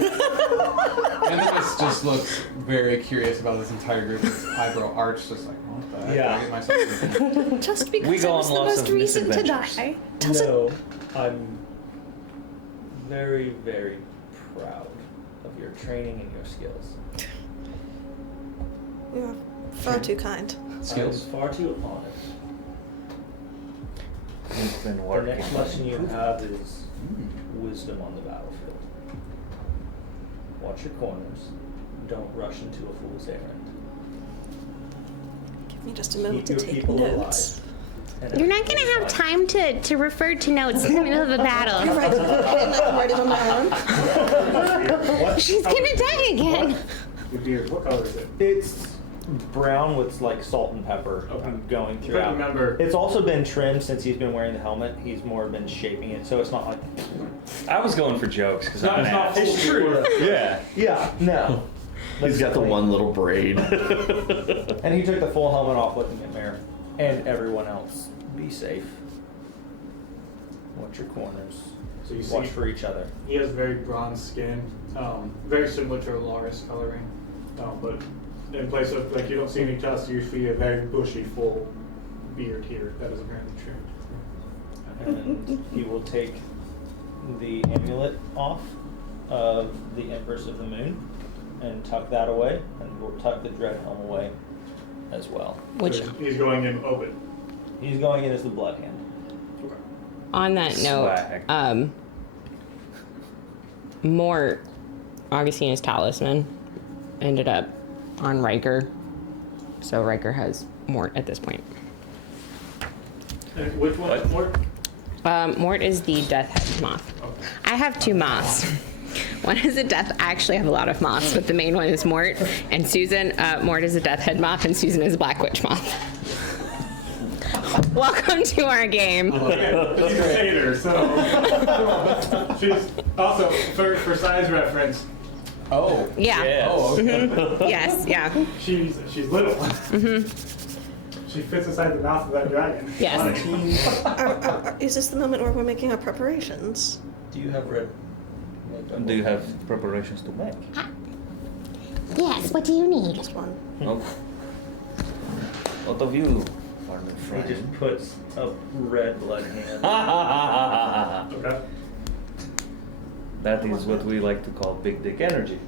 Animus just looks very curious about this entire group. His eyebrow arched, just like, what the heck did I get myself into? just because We go I was on the lots most of recent to misadventures. die doesn't. No, I'm very, very proud of your training and your skills. You're far too kind. Skills. I'm far too honest. We've been The working. next lesson you have is wisdom on the battlefield. Watch your corners. Don't rush into a fool's errand. Give me just a moment to Keep your take people notes. alive. You're not gonna have time to refer to notes in the middle of a You're battle. right. And I can write it on my arm. She's gonna die again. Your beard. What color is it? It's brown with like salt and pepper Okay. going But throughout. remember, It's also been trimmed since he's been wearing the helmet. He's more been shaping it, so it's not like. I was going for jokes because it's I'm not an full ass. beard. Yeah. Yeah, no. He's got the Clean. one little braid. And he took the full helmet off, looking at Mare and everyone else. Be safe. Watch your corners. So you Watch see, for each other. he has very bronze skin, very similar to Alara's coloring, but in place of like you don't see any tusks, you see a very bushy, full beard here that is apparently trimmed. And he will take the amulet off of the Empress of the Moon and tuck that away, and we'll tuck the dread helm away as well. Which, So he's going in open. He's going in as the blood hand. Okay. on that note, Swag. Mort, Augustina's talisman, ended up on Riker. So Riker has Mort at this point. And which one is more? Mort is the death head moth. Okay. I have two moths. One is a death. I actually have a lot of moths, but the main one is Mort. And Susan, Mort is a death head moth, and Susan is a black witch moth. Welcome to our game. Okay, she's a hater, so she's also for size reference. Oh. Yeah. Yes. Oh, okay. Yes. Yeah. She's little. She fits inside the mouth of that dragon. Yes. Funny. Is this the moment where we're making our preparations? Do you have red? Do you have preparations to make? Yes, what do you need? Just one. No. What of you, Farmer He Friend? just puts a red blood hand. Okay. That is what we like to call big dick energy.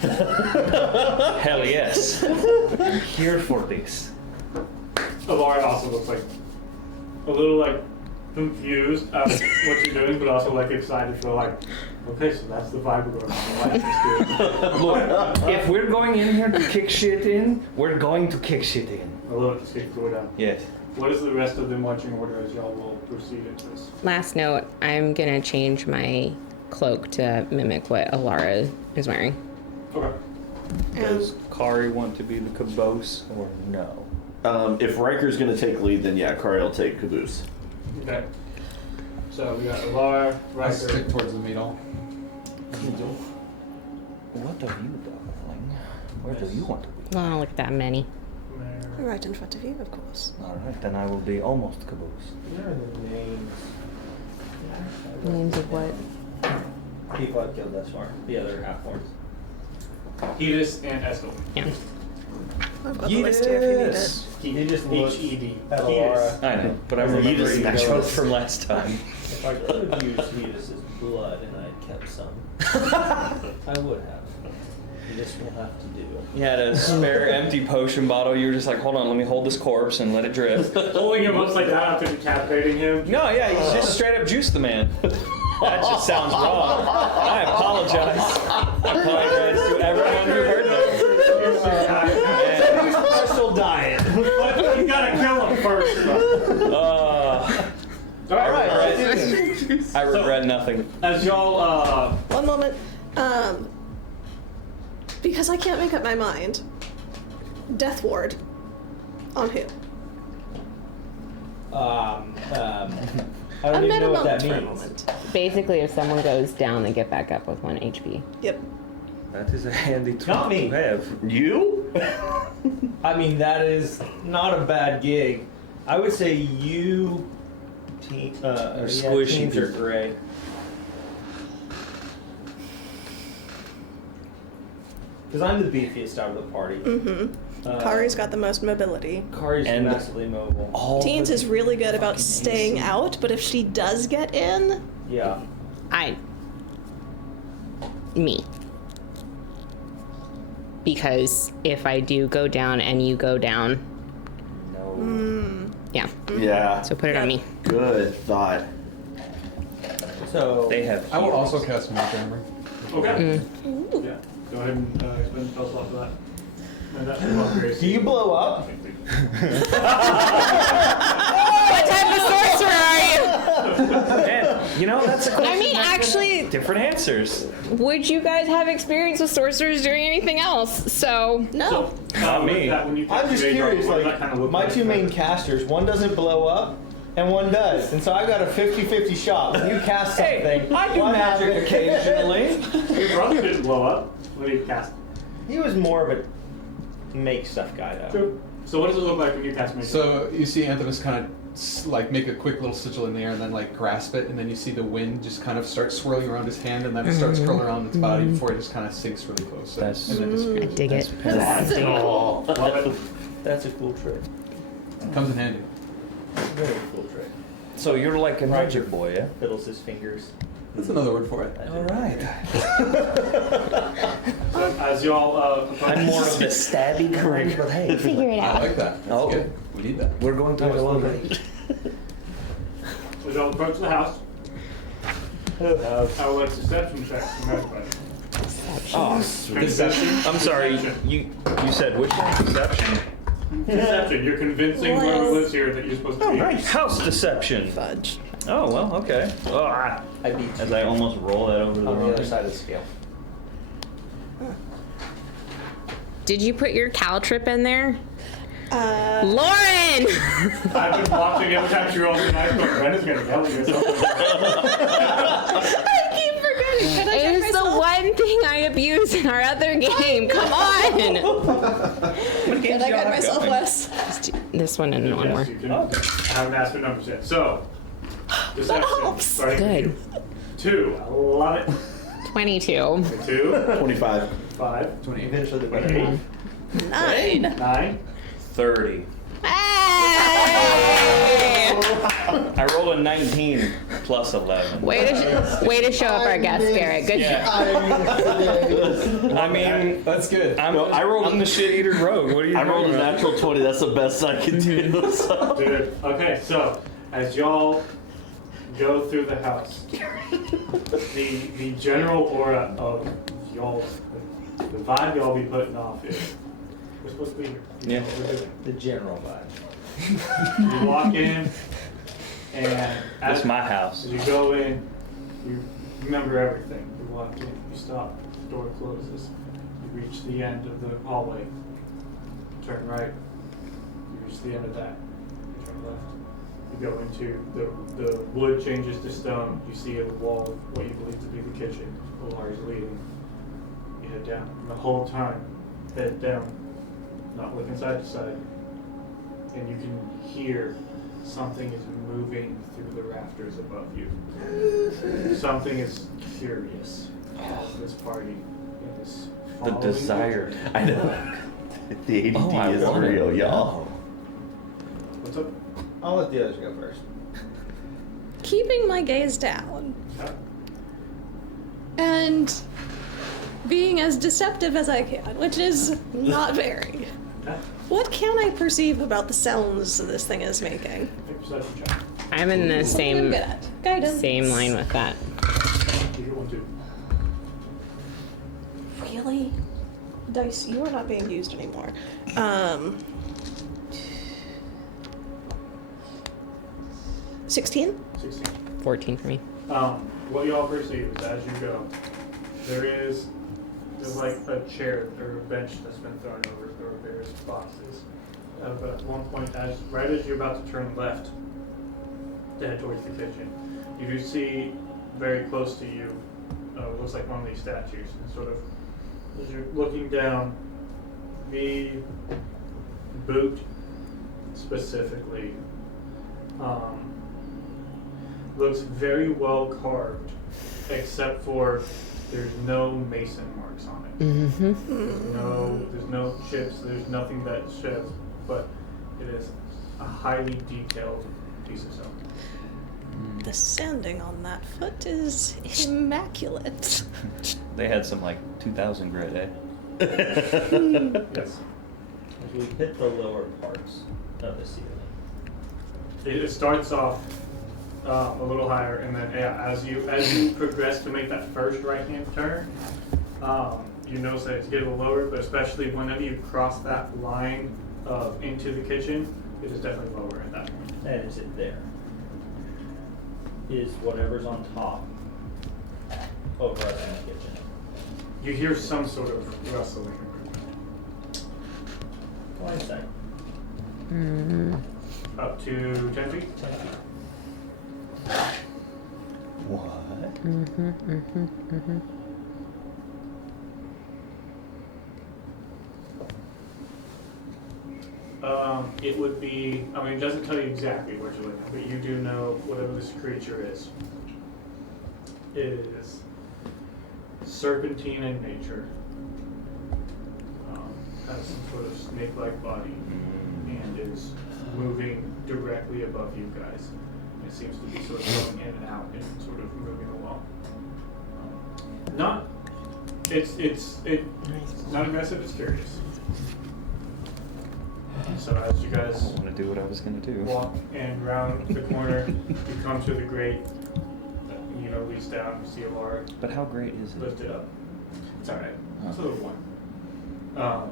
Hell yes. I'm here for this. Alara also looks like a little like confused at what you're doing, but also like excited for like, okay, so that's the vibe we're going on. Like, that's good. Look, if we're going in here to kick shit in, we're going to kick shit in. I love it to see it go down. Yes. What is the rest of the marching order as y'all will proceed into this? Last note, I'm gonna change my cloak to mimic what Alara is wearing. Okay. Does Kari want to be the caboose or no? If Riker's gonna take lead, then yeah, Kari will take caboose. Okay. So we got Alara, I stick Riker. towards the middle. What of you, darling? Where do you want to be? Well, I don't look that many. Mare. Right in front of you, of course. All right, then I will be almost caboose. What are the names? Names of what? People I've killed thus far. The other half-horns. Hedis and Eskel. Yeah. I've got the list here if you need it. Yes. He just looks H-E-D. at Hedis. Alara. I know, but I You remember just you match both both. from last time. If I could have used Hedis' blood and I'd kept some, I would have. You just will have to do. You had a spare empty potion bottle. You were just like, hold on, let me hold this corpse and let it drip. Holding him upside down after decapitating him. No, yeah, you just straight up juiced the man. That just sounds wrong. I apologize. I apologize to everyone who heard that. Special diet. But you gotta kill him first. All right. I regret nothing. As y'all, One moment. Because I can't make up my mind. Death ward. On who? I don't I'm even at a know what that moment for a means. moment. Basically, if someone goes down, they get back up with 1 HP. Yep. That is a handy tool Not me. to have. You? I mean, that is not a bad gig. I would say you, squishy teens are people. gray. Because I'm the beefiest out of the party. Mm-hmm. Kari's got the most mobility. Kari's And- massively mobile. Teens is really good about staying out, but if she does get in, Yeah. Me. Because if I do go down and you go down, No. yeah. Yeah. So put it on me. Good thought. So They have. I will heals. also cast Mage Armor. okay. Yeah. Go ahead and spend the spell slot for that. And that will help Grace. Do you blow up? What type of sorcerer are you? Man, you know, that's a question. I mean, that- actually, Different answers. would you guys have experience with sorcerers doing anything else? So, no. Not with me. that, when you I'm just Mage Armor, curious, what does like, that kinda look my like? two main casters, one doesn't blow up and one does. And so I've got a 50-50 shot. When you cast something, Hey, I do one magic happens. occasionally. Your brother didn't blow up when he cast. He was more of a make stuff guy, though. So what does it look like when you cast Mage Armor? So you see Anthony's kind of like make a quick little sigil in the air and then like grasp it, and then you see the wind just kind of start swirling around his hand, and then it starts curling around its body before it just kind of sinks really close. And, That's- and then disappears. dig it. Oh, love it. that's a cool trick. Comes in handy. Very cool trick. So you're like a magic boy, yeah? Fiddles his fingers. That's another word for it. All right. So as y'all I'm more of the stabby kind, but hey. Figure it I out. like that. That's Oh. good. We need that. We're going to No, the it's local. as y'all approach the house, I would like deception checks from everybody. Oh, Deception? I'm sorry. You said which one? Deception. Deception. You're convincing whoever lives here that you're supposed to be. House deception. Fudge. Oh well, okay. Ah, I beat as I almost roll that over to the on the wrong other side of the scale. Did you put your caltrip in there? Lauren! I've been watching every time she rolls a dice, but Brenda's gonna yell at you or something. I keep forgetting. Can I check It's the myself? one thing I abuse in our other game. Come on! Can I guide myself, Wes? This one and one more. Yes, you can. I haven't asked for numbers yet. So, deception. helps. Starting Good. with you. 2. I love it. 22. 2. 25. 5. 28. Eventually the better. 8. 9. 9. 30. Hey! I rolled a 19 plus 11. Way to show up our guest, Garrett. Good job. I mean, That's good. I'm the shit-eater rogue. What are you I rolled a doing? natural 20. That's the best I can do. So. Dude. Okay, so as y'all go through the house, the general aura of y'all, the vibe y'all be putting off is we're supposed to be here. You know what we're doing. The general vibe. You walk in, and That's my house. as you go in, you remember everything. You walk in, you stop, the door closes, you reach the end of the hallway, turn right, you reach the end of that, you turn left. You go into the wood changes to stone, you see a wall of what you believe to be the kitchen, the large leading. You head down, and the whole time, head down, not looking side to side, and you can hear something is moving through the rafters above you. Something is curious as this party is The following desire. I know. The ADD Oh, I is wanna real, y'all. know. What's up? I'll let the others go first. Keeping my gaze down Huh? and being as deceptive as I can, which is not very. Huh? What can I perceive about the sounds this thing is making? Make a perception check. I'm in the Something I'm same good at. Guidance. line with that. You get 1, 2. Really? Dice, you are not being used anymore. 16? 16. 14 for me. What y'all perceive is as you go, there's like a chair or a bench that's been thrown over various boxes. But at one point, right as you're about to turn left to head towards the kitchen, you do see very close to you, looks like one of these statues. And sort of, as you're looking down, the boot specifically looks very well carved, except for there's no mason marks on it. There's no chips, there's nothing that sheds, but it is a highly detailed piece of stone. The sanding on that foot is immaculate. They had some like 2000 grit, eh? Yes. As we hit the lower parts of the ceiling. It starts off a little higher, and then as you progress to make that first right-hand turn, you notice that it's getting lower, but especially whenever you cross that line of into the kitchen, it is definitely lower at that point. And is it there? Is whatever's on top over us in the kitchen? You hear some sort of rustling. Blind sight. Up to 10 feet. 10 feet. What? It would be, I mean, it doesn't tell you exactly what you're looking at, but you do know whatever this creature is serpentine in nature, has some sort of snake-like body, and is moving directly above you guys. it seems to be sort of going in and out and sort of moving along. It's not aggressive, it's curious. So as you I guys don't want to do what I was going to do. walk and round the corner, you come to the grate that, leads down, you see a bar But how great is it? lifted up. It's alright. It's a Oh. little one.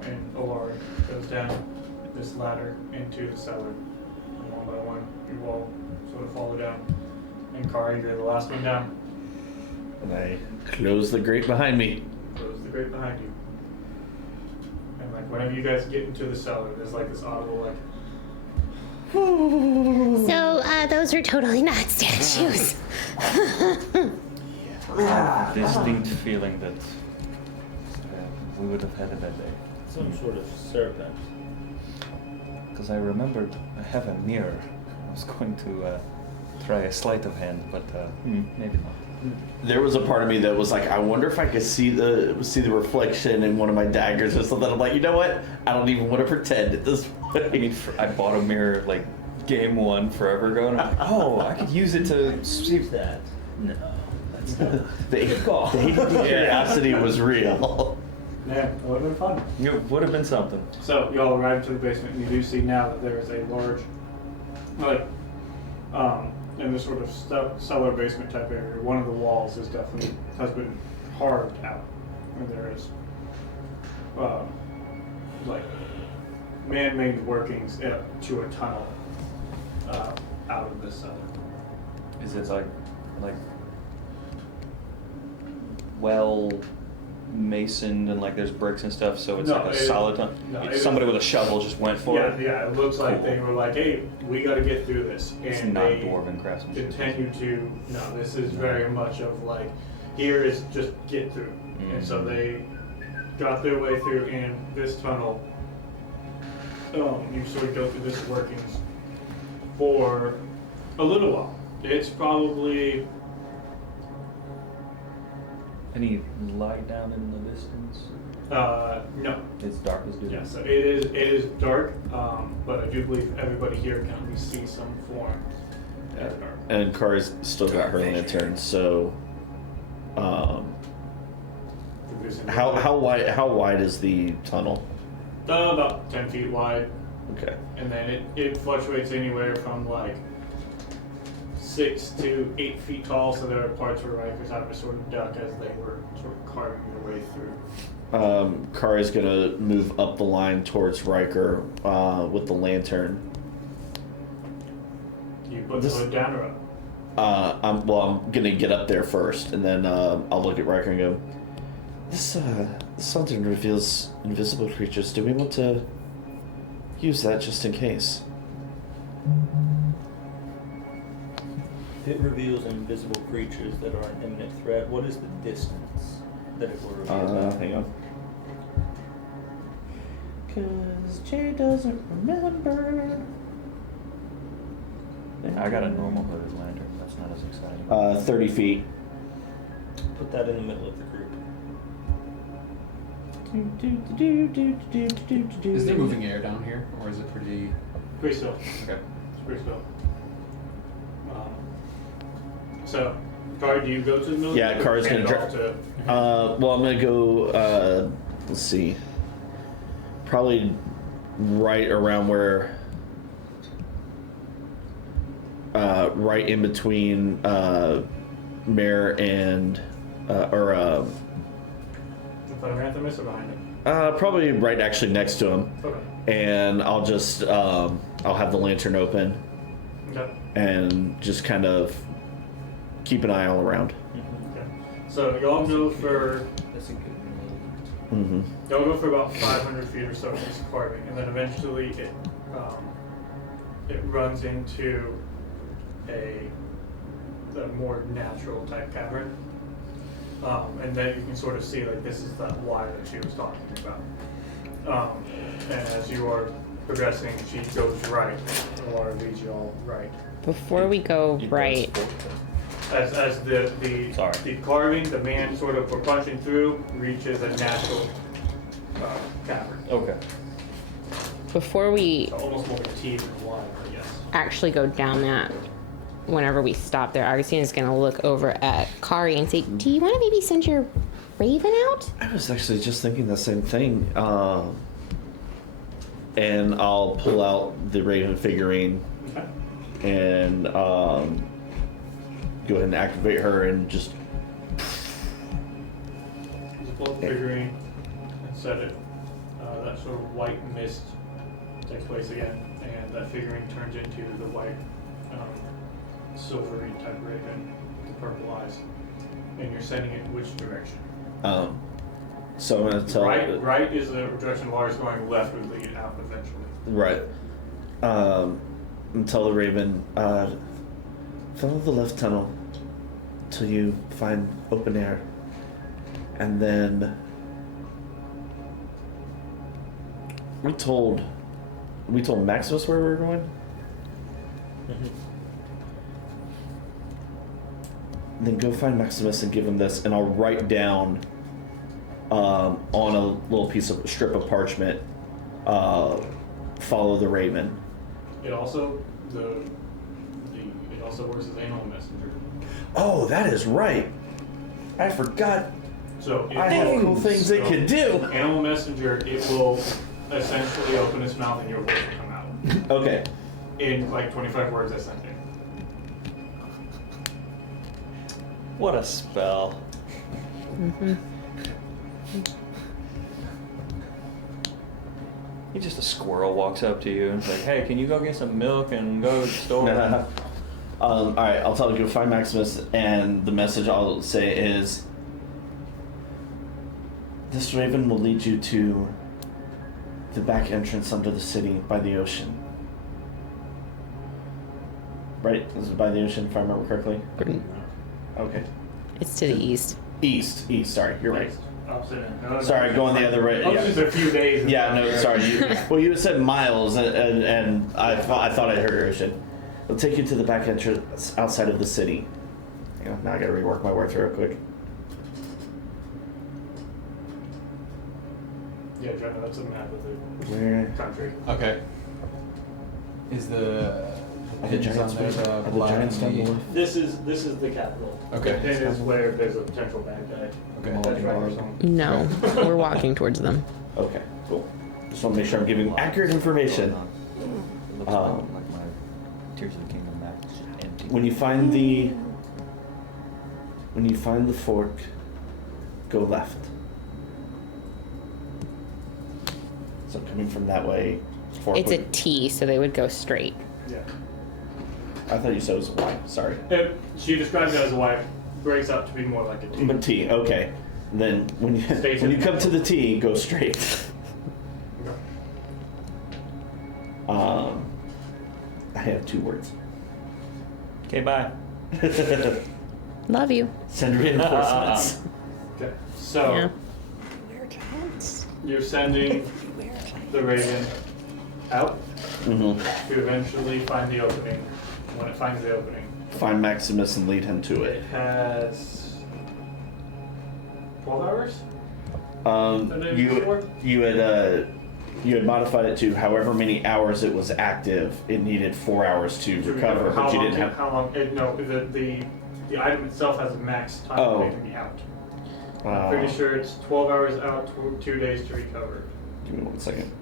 And Olar goes down this ladder into the cellar. And one by one, you all sort of follow down. And Kari, you're the last one down. And I close the grate behind me. Close the grate behind you. And like whenever you guys get into the cellar, there's like this audible like So, those are totally not statues. I have a distinct feeling that we would have had a bad day. Some sort of serpent. Because I remembered I have a mirror. I was going to try a sleight of hand, but maybe not. There was a part of me that was like, I wonder if I could see the reflection in one of my daggers or something. I'm like, you know what? I don't even want to pretend at this point. I mean, I bought a mirror like game one forever ago, and I'm like, oh, I could use it to see. Use that. No, that's not. the curiosity was real. yeah, it would have been fun. It would have been something. So y'all arrive into the basement, and you do see now that there is a large, in this sort of cellar basement type area. One of the walls has been carved out, and there is, man-made workings to a tunnel out of this cellar. Is it like well masoned and like there's bricks and stuff, so it's No, like a solid tunnel? no, Somebody with a shovel just went for it. Yeah, it looks like they Cool. were like, hey, we got to get through this, It's and not they dwarven craftsmanship. continue to. No, this is very much of like, here is just get through, and so they got their way through in this tunnel. You sort of go through this workings for a little while. It's probably Any light down in the distance? no. It's dark as dude. Yeah, so it is dark, but I do believe everybody here can at least see some form. in the dark. And Kari's still got her lantern, so how wide is the tunnel? About 10 feet wide, Okay. and then it fluctuates anywhere from like 6 to 8 feet tall. So there are parts where Rikers have to sort of duck as they were sort of carving their way through. Kari's gonna move up the line towards Riker with the lantern. You put the hood down or up? I'm gonna get up there first, and then I'll look at Riker and go, This lantern reveals invisible creatures. Do we want to use that just in case? If it reveals invisible creatures that are an imminent threat, what is the distance that it will reveal? Hang on. Cause Jay doesn't remember. I got a normal hooded lantern. That's not as exciting. 30 feet. Put that in the middle of the group. Is there moving air down here, or is it pretty? Pretty still. Okay. It's pretty still. So, Kari, do you go to the middle? Yeah, Kari's gonna drop dri- well, I'm gonna go. Let's see. Probably right around where. Right in between Mare and Anthemus or behind him? probably right actually next to him, Okay. and I'll just I'll have the lantern open Okay. and just kind of keep an eye all around. Okay. So y'all go for That's a good Mm-hmm. y'all go for about 500 feet or so just carving, and then eventually it runs into a more natural type cavern. And then you can sort of see like this is that wire that she was talking about. And as you are progressing, she goes right, or leads you all right. Before we go right, As the Sorry. carving, the man sort of for punching through reaches a natural cavern. Okay. before we So almost more like teeth and wire, I guess. actually go down that whenever we stop there, Augustina's gonna look over at Kari and say, "Do you want to maybe send your raven out?" I was actually just thinking the same thing. And I'll pull out the raven figurine Okay. and go ahead and activate her and just. Just pull up the figurine and set it. That sort of white mist takes place again, and that figurine turns into the white, silvery type raven with purple eyes. And you're sending it which direction? So I'm gonna tell. Right is the direction Lara's going. Left would lead out eventually. Right. And tell the raven, follow the left tunnel till you find open air, and then we told Maximus where we were going. Then go find Maximus and give him this, and I'll write down on a little strip of parchment. Follow the raven. It also it also works as animal messenger. Oh, that is right. I forgot. So I have cool things it could do. Animal messenger, it will essentially open its mouth and your voice will come out. Okay. In like 25 words, I sent it. What a spell. He just a squirrel walks up to you and is like, "Hey, can you go get some milk and go to the store?" All right, I'll tell you, go find Maximus, and the message I'll say is, this raven will lead you to the back entrance under the city by the ocean. Right? Is it by the ocean, if I remember correctly? Okay. It's to the east. East, sorry, you're right. Opposite end. No, Sorry, going the other way. It's just a few days. Yeah, no, sorry. You said miles, and I thought I heard ocean. It'll take you to the back entrance outside of the city. Hang on, now I gotta rework my words real quick. Yeah, Jenna, that's a map of the Where? country. Okay. Is the Are the giants on there the Are the black giants and down the the- left? This is the capital. Okay. It is where there's a potential bad guy. Okay. That's right. No, we're walking towards them. Okay, cool. Just want to make sure I'm giving accurate information. It looks like my Tears of the Kingdom map is empty. When you find the fork, go left. So coming from that way, fork. It's a T, so they would go straight. Yeah. I thought you said it was a Y. Sorry. She described it as a Y, breaks up to be more like a T. But T, okay. Then when you Stay when you tuned. come to the T, go straight. I have 2 words. Okay, bye. Love you. Send reinforcements. Okay. So Yeah. Wear giants. you're sending the raven out Mm-hmm. to eventually find the opening. When it finds the opening, Find Maximus and lead him to it it. has 12 hours. The day before? You had modified it to however many hours it was active. It needed 4 hours to recover, How but you long didn't have. How long? No, the item itself has a max time Oh. it can be out. I'm pretty sure it's 12 hours out, 2 days to recover. Give me 1 second.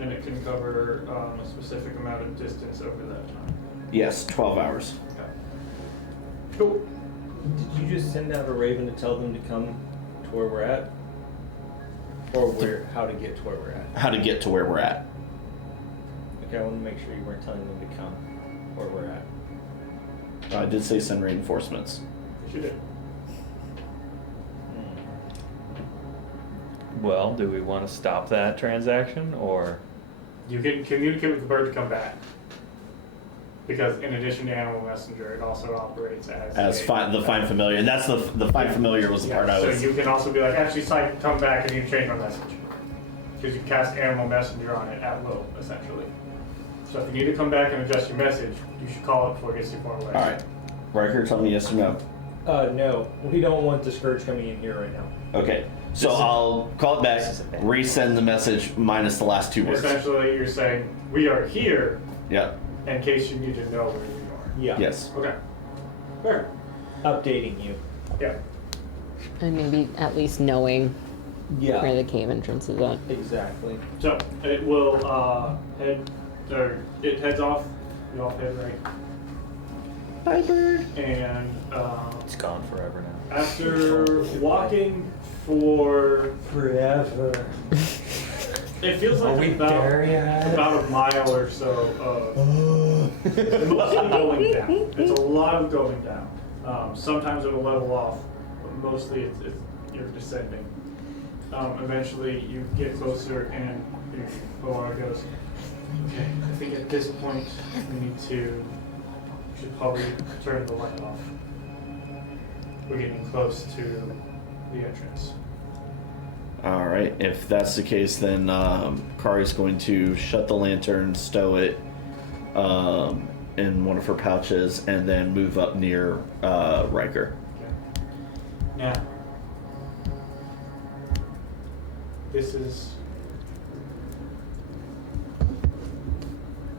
And it can cover a specific amount of distance over that time. Yes, 12 hours. Okay. Cool. Did you just send out a raven to tell them to come to where we're at? Or how to get to where we're at? How to get to where we're at. Okay, I want to make sure you weren't telling them to come where we're at. I did say send reinforcements. Yes, you did. Well, do we want to stop that transaction, or You can communicate with the bird to come back. Because in addition to Animal Messenger, it also operates as The Find Familiar. And that's the Find Familiar was the part I was. So you can also be like, actually, Psych, come back and you change my message. Because you cast Animal Messenger on it at will, essentially. So if you need to come back and adjust your message, you should call it before it gets too far away. Alright. Riker, tell me yes or no. No, we don't want the Scourge coming in here right now. Okay. So I'll call it back, resend the message minus the last 2 words. Essentially, you're saying, we are here, Yep. in case you need to know where you are. Yeah. Yes. Okay. Fair. Updating you. Yeah. And maybe at least knowing Yeah. where the cave entrance is at. Exactly. So it will it heads off. You all head right. Bye, bird. And It's gone forever now. after walking for, Forever. it feels like about a mile or so of mostly going down. It's a lot of going down. Sometimes it'll level off, but mostly it's you're descending. Eventually you get closer and Boar goes, okay, I think at this point we should probably turn the light off. We're getting close to the entrance. All right. If that's the case, then Kari's going to shut the lantern, stow it in one of her pouches, and then move up near Riker. Okay. Now, this is.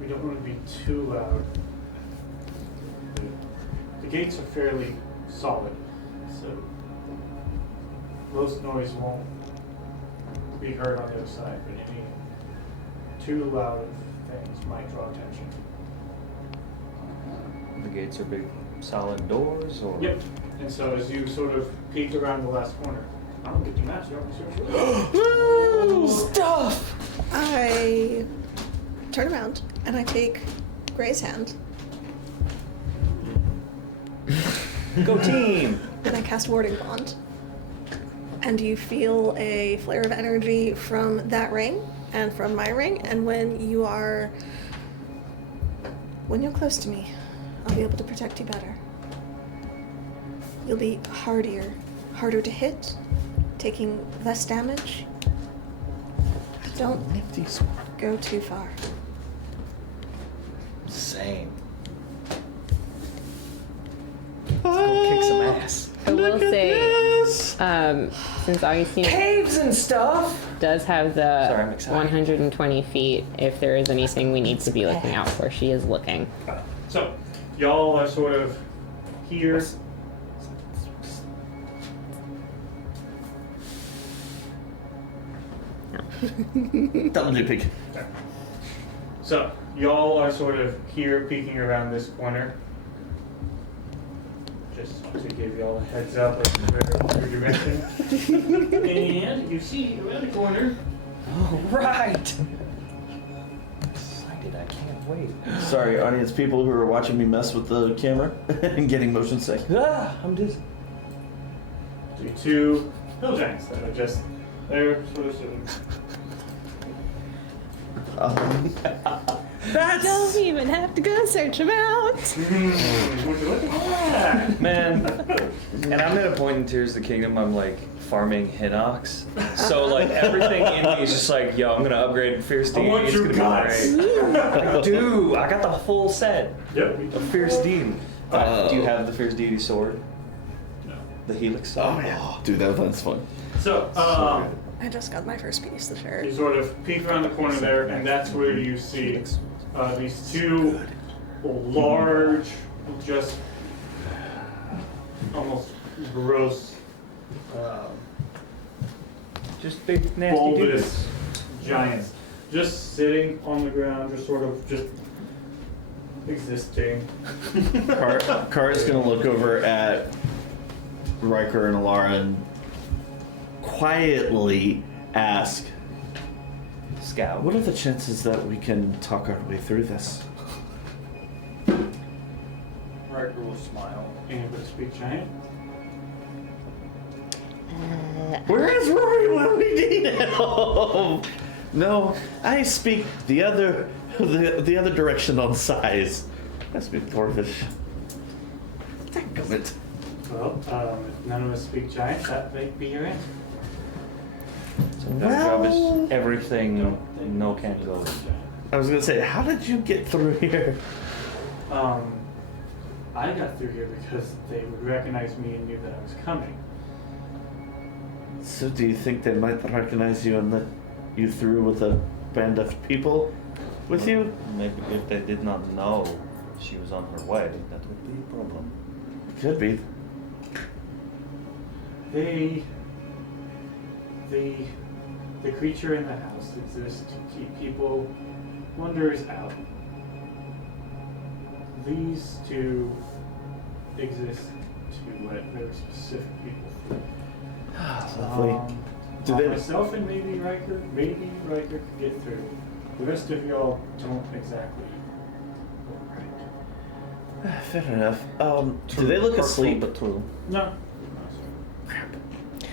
We don't want to be too loud. The gates are fairly solid, so most noise won't be heard on the other side, but any too loud things might draw attention. The gates are big, solid doors, or Yep. And so as you sort of peek around the last corner, I don't get to match you. Stuff! I turn around and I take Gray's hand Go team! and I cast Warding Bond. And you feel a flare of energy from that ring and from my ring, and when you're close to me, I'll be able to protect you better. You'll be harder to hit, taking less damage. Don't go too far. Same. Let's go kick some ass. I will say, since Augustina Caves and stuff. does have Sorry, I'm the excited. 120 feet, if there is anything we need to be looking out for, she is looking. So, y'all are sort of here. Pig. So, y'all are sort of here peeking around this corner. Just to give y'all a heads up of your direction. And you see around the corner. All right. Excited, I can't wait. Sorry, audience people who are watching me mess with the camera and getting motion sick. Ah, I'm just. See two hill giants that are just there, sort of sitting. Don't even have to go search them out. What you looking at? Man, and I'm at a point in Tears of the Kingdom, I'm like farming Hinox. So like everything in me is just like, yo, I'm gonna upgrade Fierce I Deity. want It's your gonna guts. be great. I do. I got the full set Yep. of Fierce Deity. Do you have the Fierce Deity sword? No. The Helix? Oh yeah, dude, that's fun. So, I just got my first piece, the shirt. you sort of peek around the corner there, and that's where you see these two large, just almost gross, Just big nasty bulbous dudes. giants, just sitting on the ground, just sort of just existing. Kara's gonna look over at Riker and Alara and quietly ask, Scout. what are the chances that we can talk our way through this? Riker will smile. And with a speak giant. Where is Rory when we need him? No, I speak the other direction on size. I speak dwarfish. Dadgummit. Well, if none of us speak giant, that may be your answer. So their job is everything no can go. I was gonna say, how did you get through here? I got through here because they would recognize me and knew that I was coming. So do you think they might recognize you and let you through with a band of people? with you? Maybe if they did not know she was on her way, that would be a problem. Could be. The creature in the house exists to keep people wanderers out. These two exist to let very specific people through. Lovely. Do they? Myself and maybe Riker could get through. The rest of y'all don't exactly look right. Fair enough. Do they look asleep? But true. No.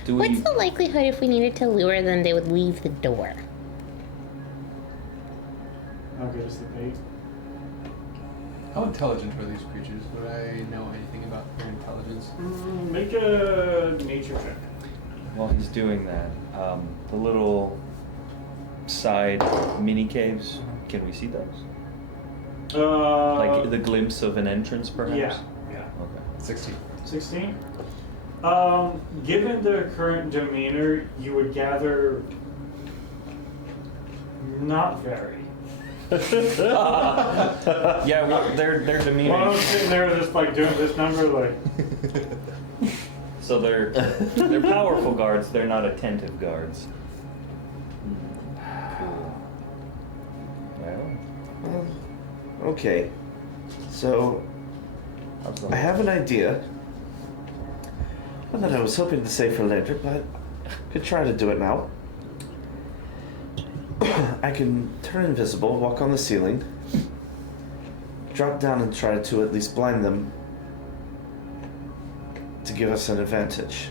Do What's we? the likelihood if we needed to lure them, they would leave the door? How good is the bait? How intelligent are these creatures? Would I know anything about their intelligence? Make a nature check. While he's doing that, the little side mini caves. Can we see those? Like the glimpse of an entrance, perhaps. Yeah. Okay. 16. 16? Given their current demeanor, you would gather not very. Yeah, well, their demeanor. While I'm sitting there just like doing this number, like, So they're powerful guards. They're not attentive guards. Cool. Well, Okay. So how's the I have an idea. One that I was hoping to save for later, but I could try to do it now. I can turn invisible, walk on the ceiling, drop down and try to at least blind them to give us an advantage.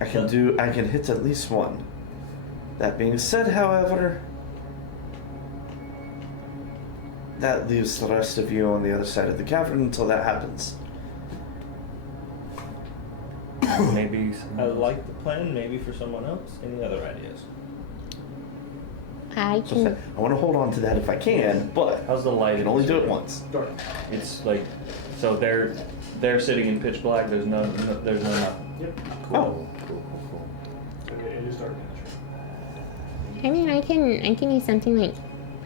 I can hit at least one. That being said, however, that leaves the rest of you on the other side of the cavern until that happens. maybe. I like the plan, maybe for someone else. Any other ideas? I So can. I want to hold on to that if I can, but How's the I light? can only do it once. dark. It's like, so they're sitting in pitch black. There's no nothing. Yep. Oh. Cool. So it is dark. I mean, I can use something like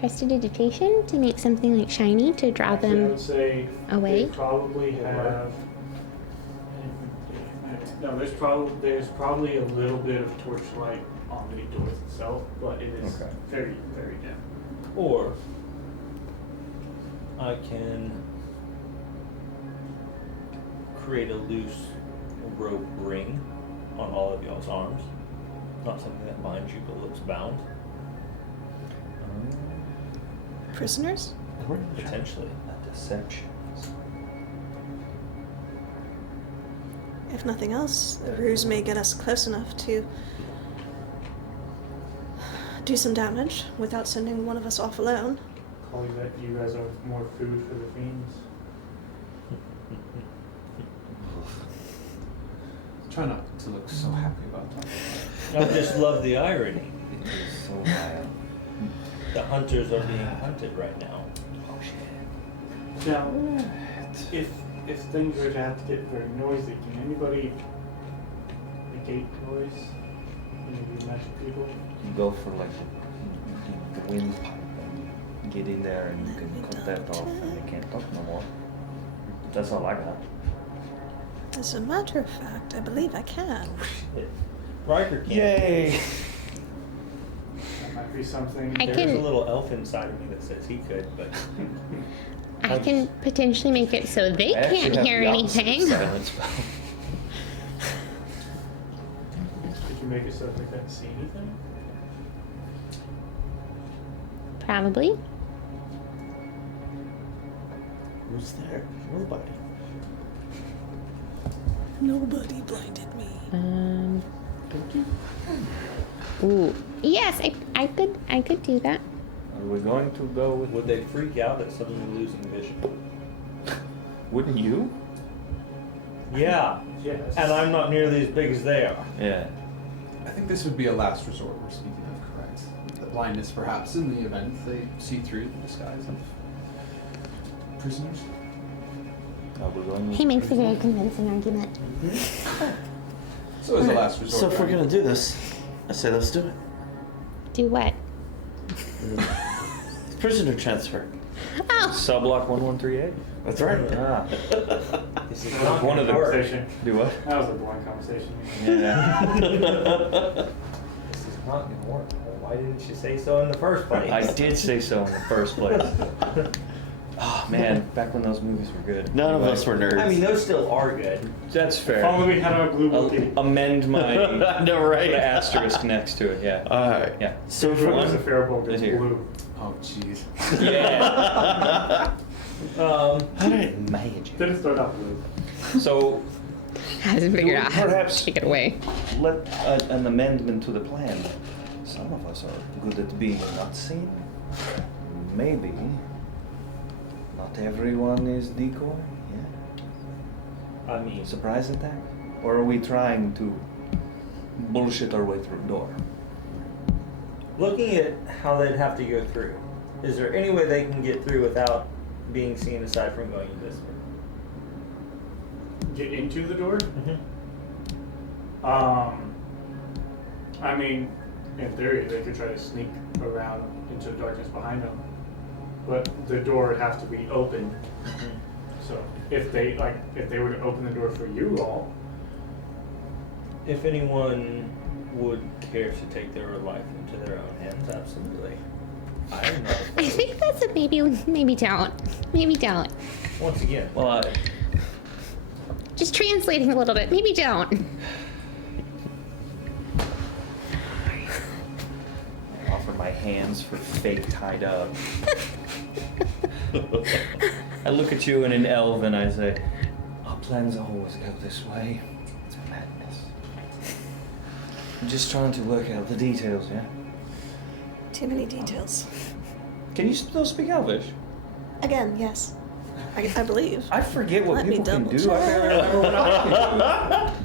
prestidigitation to make something like shiny to draw Actually, I them. would say away? they probably have. No, there's probably a little bit of torchlight on the doors itself, but it is Okay. very, very dim. Or I can create a loose rope ring on all of y'all's arms. Not something that binds you, but looks bound. Prisoners? Potentially. A deception. If nothing else, the ruse may get us close enough to do some damage without sending one of us off alone. Call you that you guys are more food for the fiends. Try not to look so happy about that. I just love the irony. It is so wild. The hunters are being hunted right now. Oh shit. Now, if things were to have to get very noisy, can anybody negate noise? Any of you magic people? You go for like the windpipe and get in there and you can cut that off and they can't talk no more. That's all I got. As a matter of fact, I believe I can. Riker can't. Yay! That might be something. I There's can- a little elf inside of me that says he could, but I can potentially make it so they I actually can't have hear the opposite of anything. silence spell. Could you make it so they couldn't see anything? Probably. Who's there? Nobody. Nobody blinded me. Ooh. Yes, I could do that. Are we going to go with? would they freak out at suddenly losing vision? Wouldn't you? Yeah, Yes. and I'm not nearly as big as they are. Yeah. I think this would be a last resort we're speaking of, correct? The blindness, perhaps, in the event they see through the disguise of prisoners. Are we going with He makes a very convincing argument. So as a last resort. So if we're I mean, gonna do this, I say let's do it. Do what? Prisoner transfer. Oh, Subblock 1138. That's right. Ah. This is That was not a One of the- conversation. Do what? That was a boring conversation. Yeah. This is not gonna work. Well, why didn't you say so in the first place? I did say so in the first place. Oh man, back when those movies were good. None of Anyway, us were nerds. I mean, those still are good. That's If fair. only we had our blue I'll bookie. amend my I know, right? put an asterisk next to it. Yeah. All right. Yeah. So Blue for is a fair book. It's Is here. blue. Oh, jeez. Yeah. all right. Magic. Didn't start out blue. So Hasn't figured out how to Perhaps- take it away. let an amendment to the plan. Some of us are good at being not seen. Maybe not everyone is decoy. Yeah. I mean, Surprise attack? Or are we trying to bullshit our way through a door? looking at how they'd have to go through, is there any way they can get through without being seen aside from going this way? Get into the door? Mm-hmm. I mean, in theory, they could try to sneak around into the darkness behind them, but the door would have to be open. So if they were to open the door for you all, If anyone would care to take their life into their own hands, absolutely. I'm not. I think that's a maybe don't. Maybe don't. Once again, Well, Just translating a little bit. Maybe don't. I offer my hands for fake tied up. I look at you in an elven, I say, our plans always go this way. It's madness. I'm just trying to work out the details, yeah? Too many details. Can you still speak Elvish? Again, yes. I believe. I forget what Let me people can double do. I can't remember what I can do.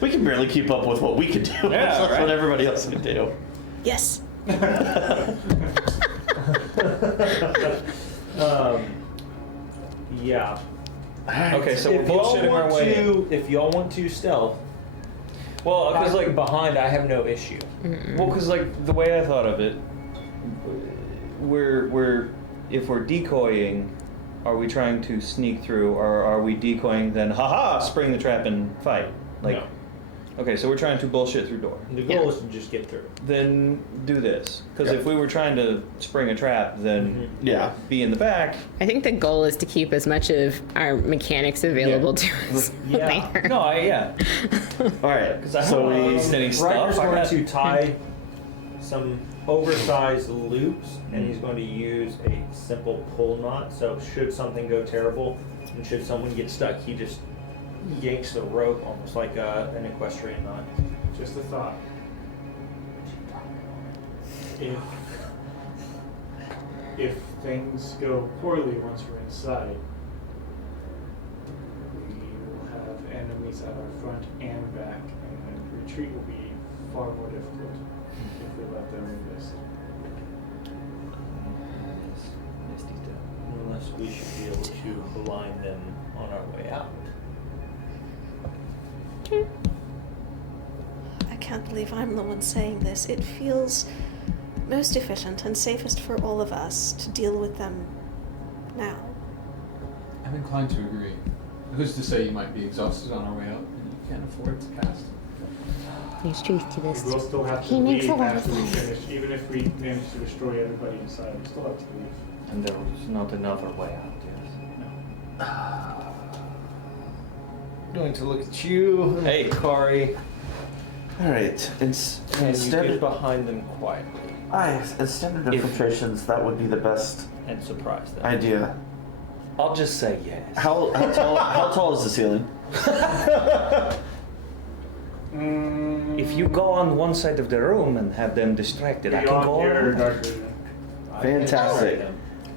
We can barely keep up with what we can do. Yeah, That's right. what everybody else can do. Yes. yeah. Okay, so we're If y'all bullshitting our want way. to, if y'all want to stealth, Well, because like behind, I have no issue. Well, because like the way I thought of it, if we're decoying, are we trying to sneak through, or are we decoying then haha spring the trap and fight? Like, No. okay, so we're trying to bullshit through door. The goal is to just get through. Then do this, because Yeah. if we were trying to spring a trap, then Yeah. be in the back. I think the goal is to keep as much of our mechanics available to us Yeah. later. No, yeah, All right. because I So have we. standing Riker's stuff. I going got- to tie some oversized loops, and he's going to use a simple pull knot. So should something go terrible, and should someone get stuck, he just yanks the rope almost like an equestrian knot. just a thought. If things go poorly once we're inside, we will have enemies at our front and back, and retreat will be far more difficult if we let them resist. Unless we should be able to blind them on our way out. I can't believe I'm the one saying this. It feels most efficient and safest for all of us to deal with them now. I'm inclined to agree. Who's to say you might be exhausted on our way out and you can't afford to cast? There's truth to this. We will still have to He makes leave a lot of after we sense. finish, even if we manage to destroy everybody inside, we still have to leave. And there was not another way out, yes. No. Going to look at you, Hey. Kari, All right. And you Instead get of behind them quietly instead of If- infiltrations, that would be the best and surprise them. idea. I'll just say yes. How tall is the ceiling? If you go on one side of the room and have them distracted, I can Beyond go your on. dark vision. Fantastic.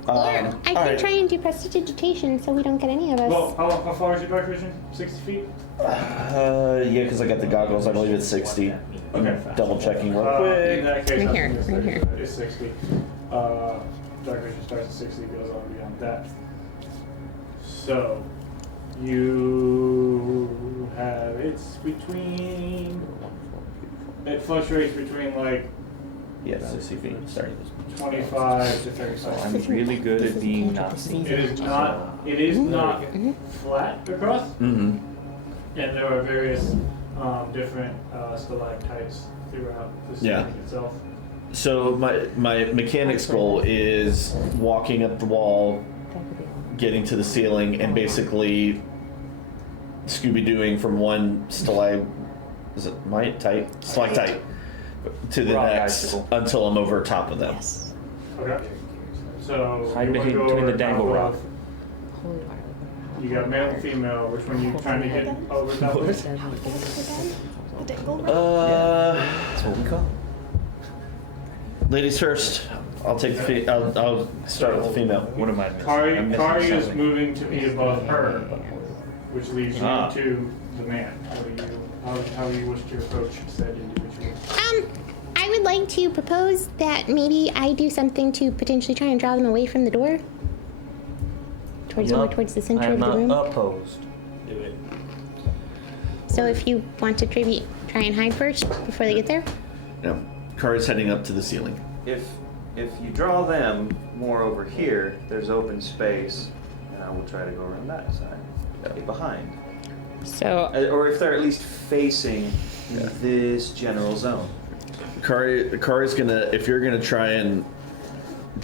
Or I all can right. try and do prestidigitation so we don't get any of us. Well, how far is your dark vision? 60 feet? Yeah, because I got the goggles. I believe it's 60. Okay. Double checking real In quick. that case, Right I here, think right here. it's 60. Dark vision starts at 60, goes on beyond that. So, you have, it fluctuates between like Yeah, no, see feet. Sorry. 25 to 35. So I'm really good at being not seen. It is not. It is not flat across, Mm-hmm. and there are various different stalactites throughout the ceiling itself. So my mechanic's goal is walking up the wall, getting to the ceiling, and basically Scooby-Dooing from one stalactite to the Rock next icicle. until I'm over top of them. Yes. Okay. So Hide you wanna between go the over top dangle of- rock. You got male and female. Which one you trying to get over top of? The dangle. That's what we call it. Ladies first. I'll take the I'll start with the female. What am I missing? Kari, I'm missing Kari is something. moving to be above her, which leaves you Ah. to the man. How do you wish to approach said individual? I would like to propose that maybe I do something to potentially try and draw them away from the door. More towards the center of the room. opposed. Do it. So if you want to try and hide first before they get there. Yeah. Kari's heading up to the ceiling. If you draw them more over here, there's open space, and I will try to go around that side. That'll be behind. So Or if they're at least facing this general zone. Kari's gonna, if you're gonna try and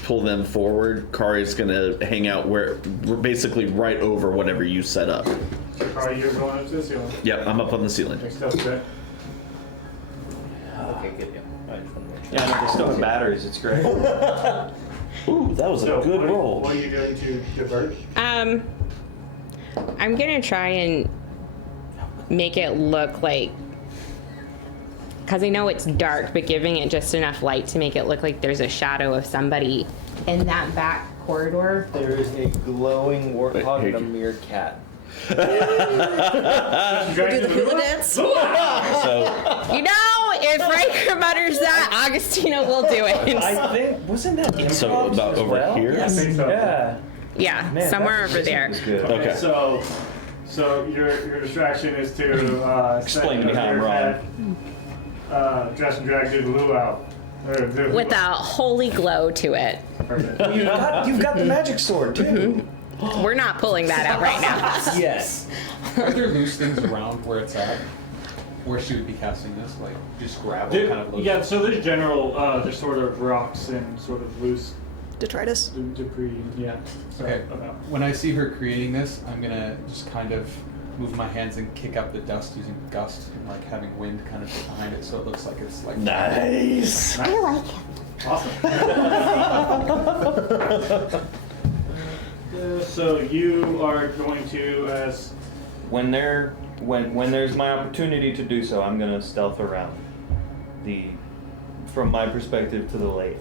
pull them forward, Kari's gonna hang out where, basically right over whatever you set up. Kari, you're going up to the ceiling. Yep, I'm up on the ceiling. Next up, set. Okay, good. Yeah. I just want to make sure. Yeah, no, they still have batteries. It's great. Ooh, that was a So good roll. What are you doing to divert? I'm gonna try and make it look like, because I know it's dark, but giving it just enough light to make it look like there's a shadow of somebody in that back corridor. There is a glowing warthog Wait, and a meerkat. Do the hula dance. So, You know, if Riker mutters that, Agostino will do it. I think wasn't that improv so about as over well? here? I think so. Yeah. Yeah, Man, somewhere that's over there. It's good. Okay. So your distraction is to Explain to me set how I'm your wrong. head, dress and drag, do the luau. With a holy glow to it. Perfect. You've got the magic sword too. We're not pulling that out right now. Yes. Are there loose things around where it's at? Where she would be casting this? Like just gravel kind of loose? Yeah, so there's general, there's sort of rocks and sort of loose Detritus. debris, yeah. So, Okay. When I see her creating this, I'm gonna just kind of move my hands and kick up the dust using gust and like having wind kind of behind it, so it looks like it's like nice. I like it. Awesome. So you are going to, as When there's my opportunity to do so, I'm gonna stealth around from my perspective to the left.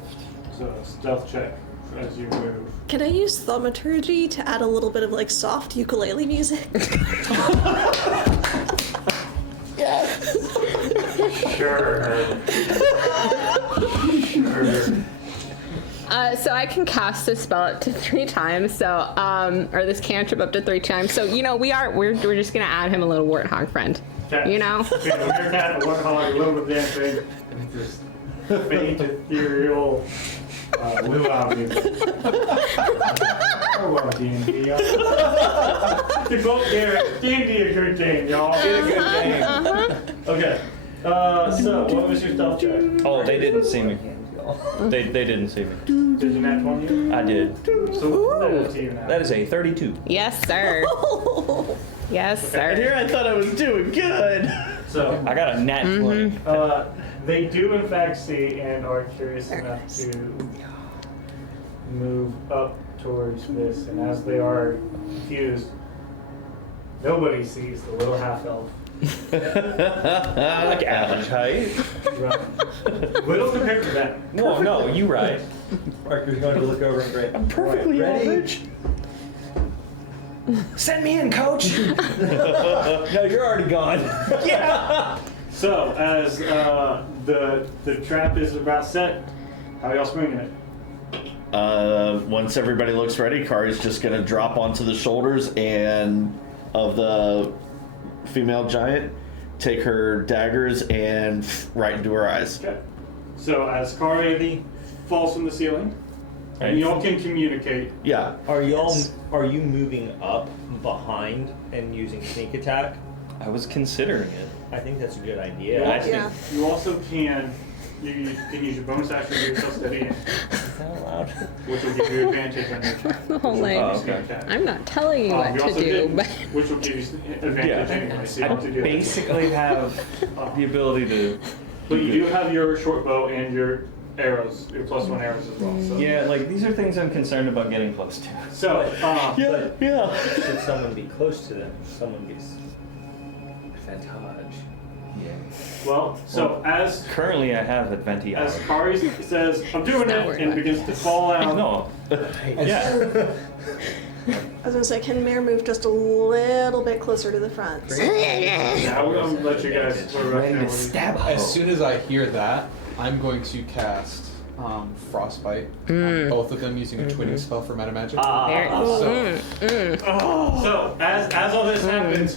so stealth check as you move. Can I use thaumaturgy to add a little bit of like soft ukulele music? Sure. Sure. So I can cast this spell up to 3 times. So, or this cantrip up to 3 times. So you know, we're just gonna add him a little warthog friend. Okay. You know. Okay, the meerkat, the warthog, a little bit of dancing, and just faint, ethereal luau music. Oh well, D&D. To quote Garrett, D&D a good game, y'all. It's a good game. Okay. So what was your stealth check? Oh, they didn't see me. They didn't see me. Did you nat 20? I did. So what was that to you now? That is a 32. Yes, sir. Yes, And sir. here I thought I was doing good. So I got a nat 20. they do in fact see and are curious enough to move up towards this, and as they are confused, nobody sees the little half-elf. Like average height. Right. Little compared to them. No, no, you right. Parker's going to look over and great. Perfectly Ready? average. Send me in, coach. No, you're already gone. Yeah. So as the trap is about set, how y'all swinging it? Once everybody looks ready, Kari's just gonna drop onto the shoulders of the female giant, take her daggers and right into her eyes. Okay. So as Kari falls from the ceiling, and y'all can communicate. Yeah. Are you moving up behind and using sneak attack? I was considering it. I think that's a good idea. Yeah, I think- Yeah. You also can use your bonus action to do yourself steady, Is that allowed? which will give you advantage on your attack. The whole like, Oh, okay. I'm not telling you what You to also do, did, but which will give you advantage anyway. So you I don't have to do that. basically have the ability to. But you do have your short bow and your arrows, your +1 arrows as well. So. Yeah, like these are things I'm concerned about getting close to. So, Yeah. Should someone be close to them, someone gets advantage. Yeah. well, so as Currently, I have advantage. Kari says, "I'm doing Not it," worried and about begins to fall out. No. Yeah. I was gonna say, can Mare move just a little bit closer to the front? Now we're gonna let you guys sort of Ready to down. stab As soon as I hear that, I'm going to cast Frostbite on both of them using a twinning spell for meta magic. So as all this happens,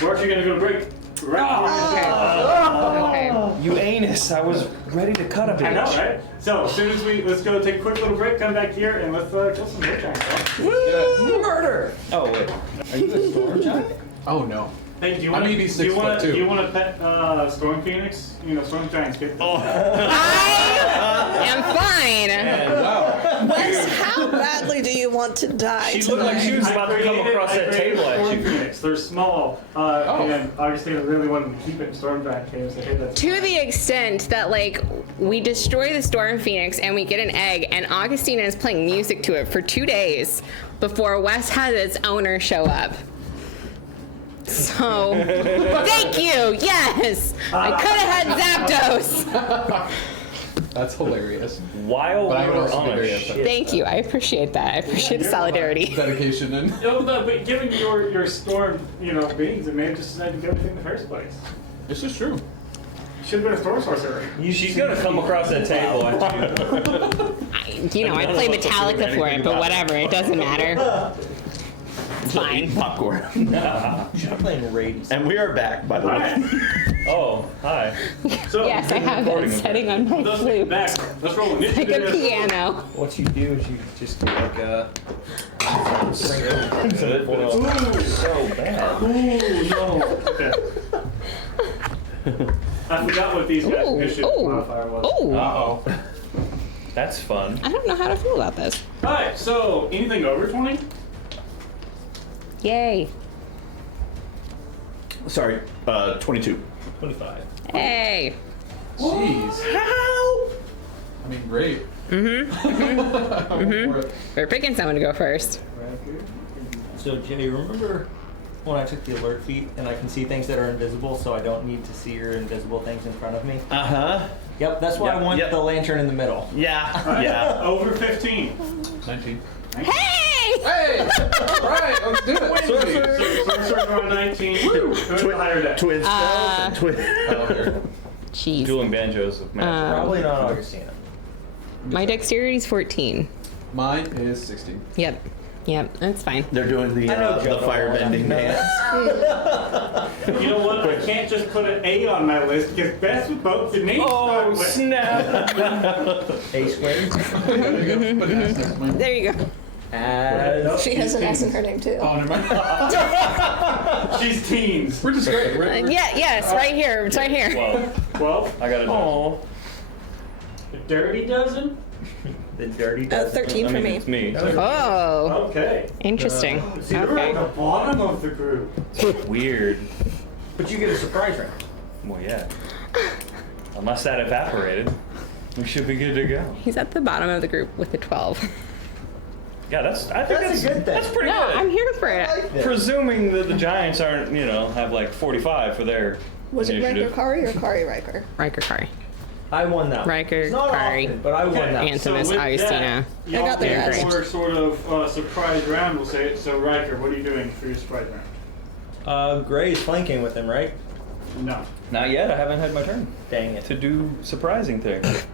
we're actually gonna go to break. okay. You anus! I was ready to cut a bitch. I know, right? So as soon as let's go take a quick little break, come back here, and let's kill some wood giants. Murder! Oh wait, are you a storm giant? Oh no. Hey, do you I want may be 6 foot do two. you want to pet Storm Phoenix? You know, Storm Giants get I'm fine. Wow. Wes, how badly do you want to die? She looked like she was about to come across that table at Storm you. Phoenix. They're small, and Augustina really wanted to keep it in Storm Giant caves. So hey, that's To the extent that like we destroy the Storm Phoenix and we get an egg, and Augustina is playing music to it for 2 days before Wes has its owner show up. So, thank you. Yes, I could have had Zapdos. That's hilarious. While But I we would were also on be a very shit. upset. Thank you. I appreciate that. I appreciate the solidarity. Dedication and No, but given your storm, beings, it may have just decided to do everything in the first place. this is true. Should have been a storm sorcerer. She's gonna come across that table at you. I play Metallica for it, but whatever. It doesn't matter. It's fine. Popcorn. She's playing Radiant. And we are back, by the way. Alright, Oh, hi. so Yes, I have that setting on my let's flute. back. Let's roll Like a initiative. piano. What you do is you just do like a. Good, but it's so bad. Ooh, no. Okay. I forgot what these guys' Ooh, initiative ooh, modifier was. ooh. Uh-oh. That's fun. I don't know how to feel about this. Alright, so anything over 20? Yay. Sorry, 22. 25. Hey. Jeez. How? I mean, great. We're picking someone to go first. So Jay, remember when I took the alert feat and I can see things that are invisible, so I don't need to see your invisible things in front of me? Uh-huh. Yep, that's why Yep, I want yep. the lantern in the middle. Yeah. Yeah. Over 15. 19. Hey! Hey! Alright, let's do it. Sorcerer on 19. Who's the higher deck? Twin spells and twin. Oh, here. Jeez. Dueling banjos of magic. Probably not Augustina. My dexterity is 14. Mine is 16. Yep. Yep, that's fine. They're doing the fire bending dance. You know what? I can't just put an A on my list because best with both the names. Oh, snap! A squared. There you go. She has an S in her name too. Oh, never mind. She's teens. We're just great. Yes, right here. It's right here. 12. I got it. Oh. A dirty dozen? The dirty. 13 for me. It's me. Oh, Okay. interesting. So you're at Okay. the bottom of the group. Weird. But you get a surprise round. Well, yeah. Unless that evaporated, we should be good to go. He's at the bottom of the group with a 12. Yeah, I think That's a good thing. That's pretty No, good. I'm here for it. Presuming that the Giants aren't, have like 45 for their Was it Riker initiative. Kari or Kari Riker? Riker Kari. I won that. Riker, It's not Kari. often, but I won that. Anthem. with Augustina. that, y'all I got the get rest. more sort of surprise round, we'll say it. So Riker, what are you doing for your surprise round? Gray's flanking with him, right? No. Not yet. I haven't had my turn Dang it. to do surprising things.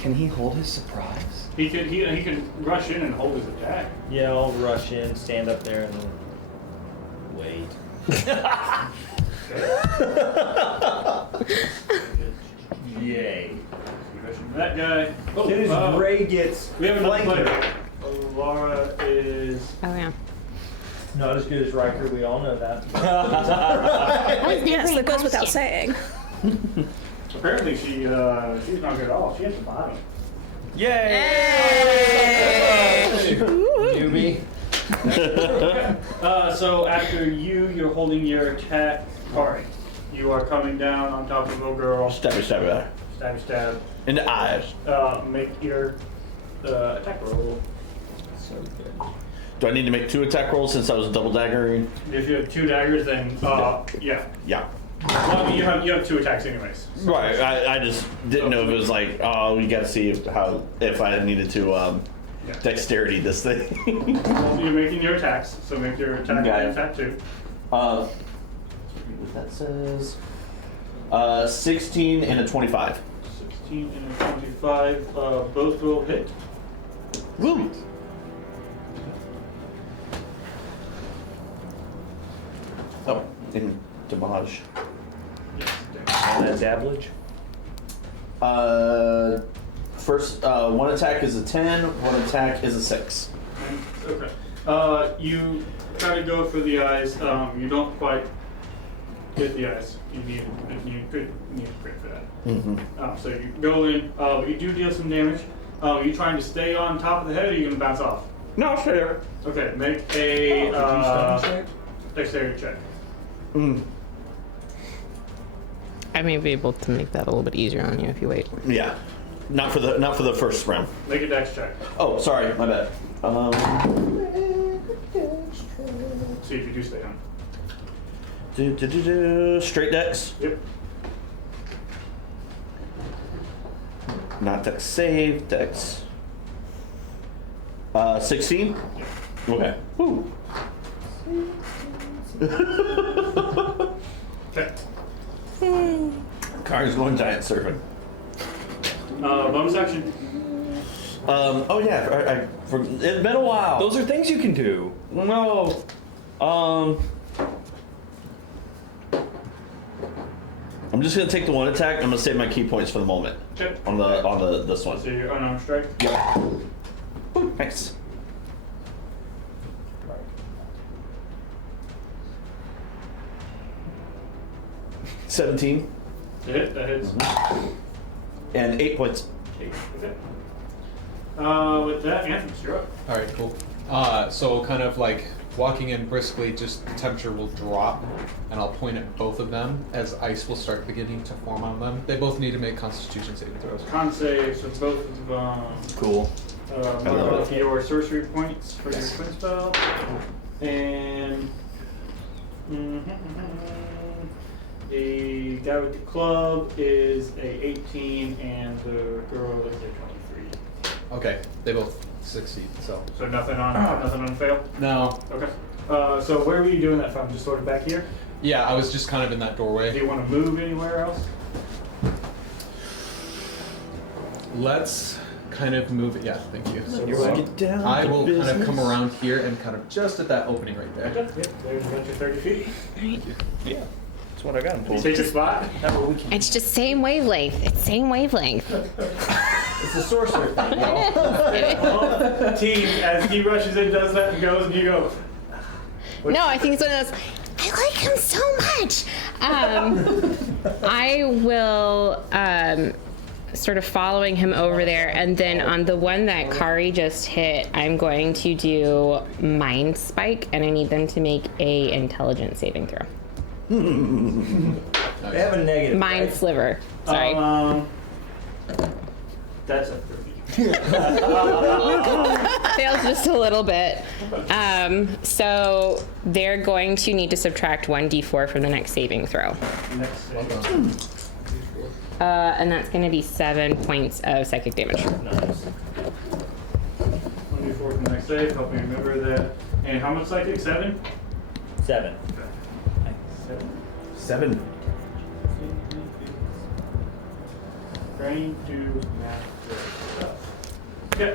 Can he hold his surprise? He can rush in and hold his attack. Yeah, I'll rush in, stand up there, and then wait. Yay. That guy. As soon as Ray gets We have another flanker. player. Laura is. Oh yeah. Not as good as Riker, we all know that. Yes, that goes without saying. Apparently she's not good at all. She has the body. Yay! Newbie. So after you're holding your attack card. You are coming down on top of a girl. Stab. Stab. In the eyes. Make your attack roll. So good. Do I need to make 2 attack rolls since I was double daggering? If you have 2 daggers, then yeah. Yeah. Well, I mean, you have 2 attacks anyways. Right. I just didn't know if it was like, oh, we got to see if I needed to dexterity this thing. Well, you're making your attacks, so make your attack Got it. and attack 2. What that says. 16 and a 25. 16 and a 25. Both will hit. Woo! Oh, in damage. Yes. And that dablage? First, 1 attack is a 10, 1 attack is a 6. Okay. You try to go for the eyes. You don't quite get the eyes. You need a crit for that. Mm-hmm. So you go in. But you do deal some damage. Are you trying to stay on top of the head, or are you going to bounce off? No, fair. Okay. Make a dexterity check. Mm. I may be able to make that a little bit easier on you if you wait. Yeah. Not for the first round. Make a dex check. Oh, sorry, my bad. See if you do stay on. Straight dex. Yep. Not dex save, dex. 16? Okay. Woo. Okay. Car's going giant surfing. Bonus action. Oh yeah, it's been a while. Those are things you can do. No. I'm just gonna take the 1 attack. I'm gonna save my key points for the moment. Okay. On this one. So you're unarmed strike. Yep. Ooh, nice. To 17 hit. That hits. and 8 points. Okay. With that, Anthony's you're up. All right, cool. So kind of like walking in briskly, just the temperature will drop, and I'll point at both of them as ice will start beginning to form on them. They both need to make Constitution saving throws. Con saves with both of them. Cool. Mark love off your sorcery points for your twin spell. And the guy with the club is a 18, and the girl is a 23. Okay, they both succeed. So So nothing on fail. now, Okay. So where were you doing that from? Just sort of back here? yeah, I was just kind of in that Do doorway. you want to move anywhere else? Let's kind of move it. Yeah, thank you. So Get down I to will kind of business. come around here and kind of just at that opening right there. Okay. Yep. There's about your 30 feet. Yeah. That's what I got. You take your spot. It's just same wavelength. It's same wavelength. It's a sorcerer thing, y'all. Team, as he rushes in, does that, and goes, and you go. No, I think it's one of those. I like him so much. I will sort of following him over there, and then on the one that Kari just hit, I'm going to do Mind Spike, and I need them to make a intelligence saving throw. They have a negative. Mind right? Sliver. Sorry. That's a 30. Fails just a little bit. So they're going to need to subtract 1d4 from the next saving throw. Next save. And that's going to be 7 points of psychic damage. Nice. 1d4 from the next save. Help me remember that. And how much psychic? 7? 7. 7. Trying to math stuff. Okay.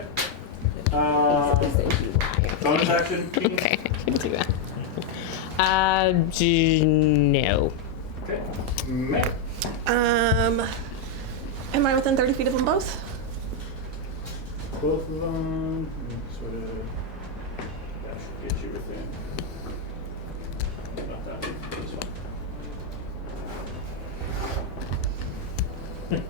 Bonus action. Keaton? Okay, I can do that. No. Okay. Meg. Am I within 30 feet of them both? Both of them. Sort of. That should get you within. About that. This one.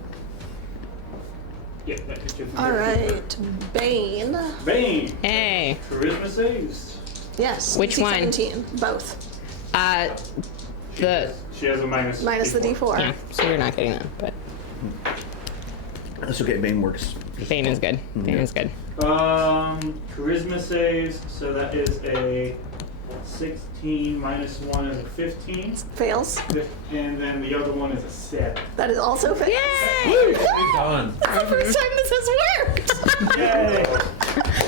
Yeah, that gets you. All right, Bane. Bane. Hey. Charisma saves. Yes. Which DC one? 17. Both. She has a minus. Minus the D4. Yeah, so you're not getting that, but That's okay. Bane works. Bane is good. Bane is good. Charisma saves. So that is a 16 minus 1 is a 15. Fails. And then the other one is a 7. That is also fails. Yay! Done. That's the first time this has worked. Yay!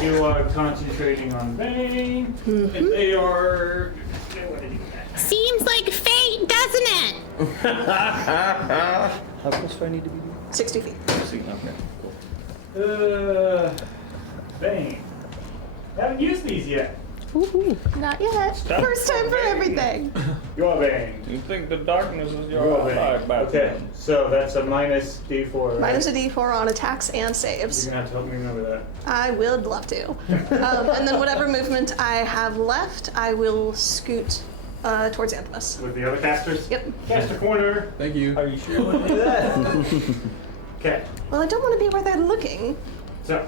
You are concentrating on Bane. And they are. Seems like fate, doesn't it? How close do I need to be? 60 feet. Okay, cool. Bane. Haven't used these yet. Not yet. First time for everything. You're Bane. You think the darkness is your You're ally, Bane. Batman? Okay, so that's a minus D4. Right? Minus a D4 on attacks and saves. You're gonna have to help me remember that. I would love to. And then whatever movement I have left, I will scoot towards Anthemus. With the other casters? Yep. Caster corner. Thank you. Are you sure you want to do that? Okay. Well, I don't want to be where they're looking. So,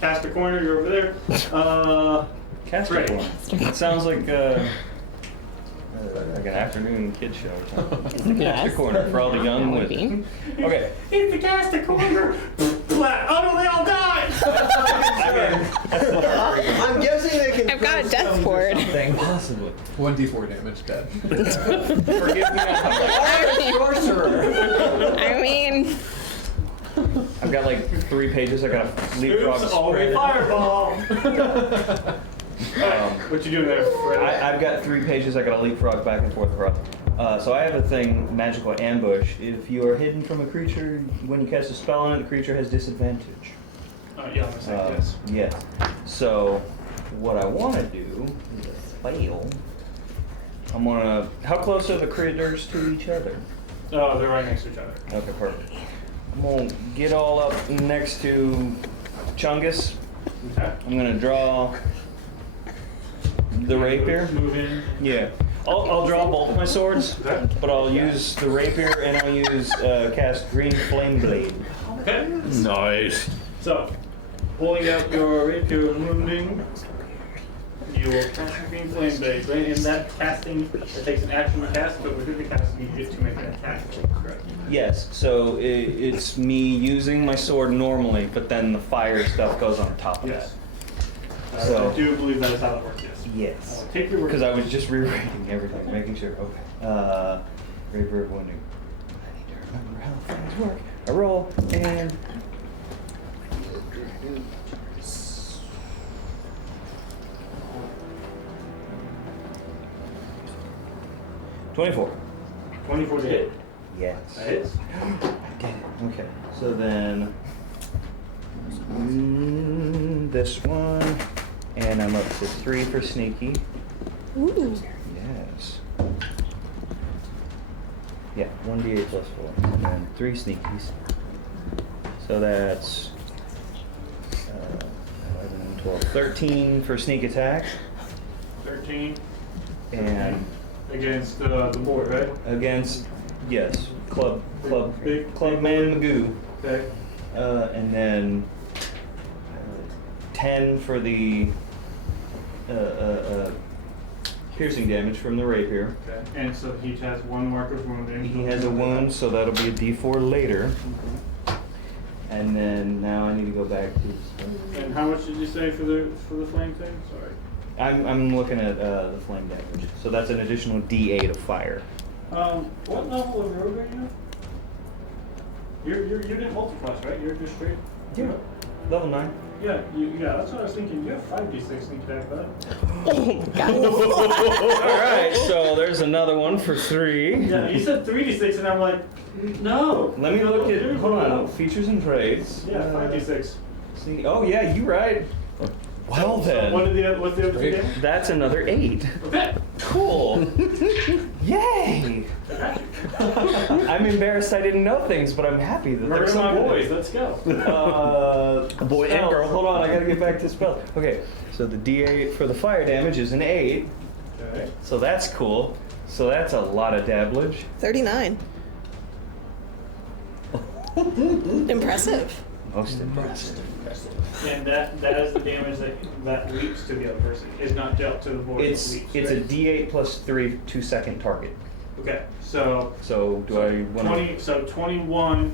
caster corner, you're over there. Caster Right. corner. It sounds like an afternoon kid show or something. Caster corner for all the young with. Okay. It's the caster corner. Flat. Oh no, they all died. I'm guessing they can. I've got a throw death stones or ward. something. Possibly. 1d4 damage, dead. Forgive me. Sorcerer. I mean, I've got like 3 pages. I got a leapfrog Oops, only spread. fireball. What you doing there, Fred? I've got 3 pages. I got a leapfrog back and forth across. So I have a thing, magical ambush. If you are hidden from a creature, when you cast a spell on it, the creature has disadvantage. Yeah, I'm gonna say yes. Yes. So what I want to do is a spell. I'm gonna. How close are the critters to each other? Oh, they're right next to each other. Okay, perfect. I'm gonna get all up next to Chungus. Okay. I'm gonna draw the rapier. Move in. Yeah. I'll draw both my swords, Okay. but I'll use the rapier and I'll use cast Green Flame Blade. Okay. Nice. So, pulling out your rapier and wounding, you will cast your Green Flame Blade. Right in that casting, it takes an action to cast, but within the casting, you get to make an attack. Correct. Yes, so it's me using my sword normally, but then the fire stuff goes on top of Yes. So- I do believe that is how it works, yes. that. Yes. Take your word. Because I was just rewriting everything, making sure. Okay. Rapier of wounding. I need to remember how things work. I roll and. 24. 24 to hit. Yes. That hits. Get it. Okay. So then this one, and I'm up to 3 for sneaky. Ooh. Yes. Yeah, 1d8 plus 4, and then 3 sneakies. So that's 11, 12, 13 for sneak attack, 13 and against the board, right? against Club Big Man Magoo. Okay. And then 10 for the piercing damage from the rapier. Okay. And so he has 1 mark of wounding. He has a wound, so that'll be a d4 later. And then now I need to go back to. And how much did you say for the flame thing? Sorry. I'm looking at the flame damage, so that's an additional d8 of fire. What level of rogue are you? You didn't multi-class, right? You're just straight. Yeah. Level 9. Yeah, that's what I was thinking. You have 5d6 sneak attack, but All right, so there's another one for 3. yeah, you said 3d6, and I'm like, no. Let me look at. Hold on. Features and traits. Yeah, 5d6. See. Oh yeah, you right. Well then. What's the other two damage? That's another 8. Okay. Cool. Yay! I'm embarrassed I didn't know things, but I'm happy that Remember they're so my good. boys, let's go. Boy and Spells. girl. Hold on, I gotta get back to spells. Okay, so the D8 for the fire damage is an 8. Okay. So that's cool. So that's a lot of dabblage. 39. Impressive. Most impressive. And that is the damage that leaps to the other person. Is not dealt to the board. It's leaps, a right? D8 plus 3 2-second target. Okay. So So do I want 20. So 21.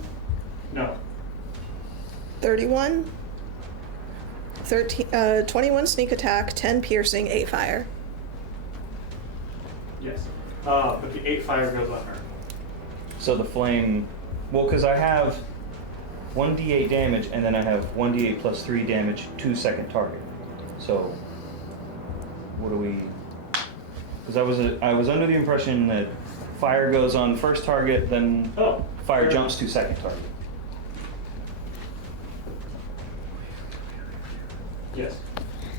No. 31. 21 sneak attack, 10 piercing, 8 fire. Yes. But the 8 fire goes on her. So the flame, well, because I have 1d8 damage, and then I have 1d8 plus 3 damage, 2-second target. So, what do we? Because I was under the impression that fire goes on first target, then fire sure. jumps to second target. Yes.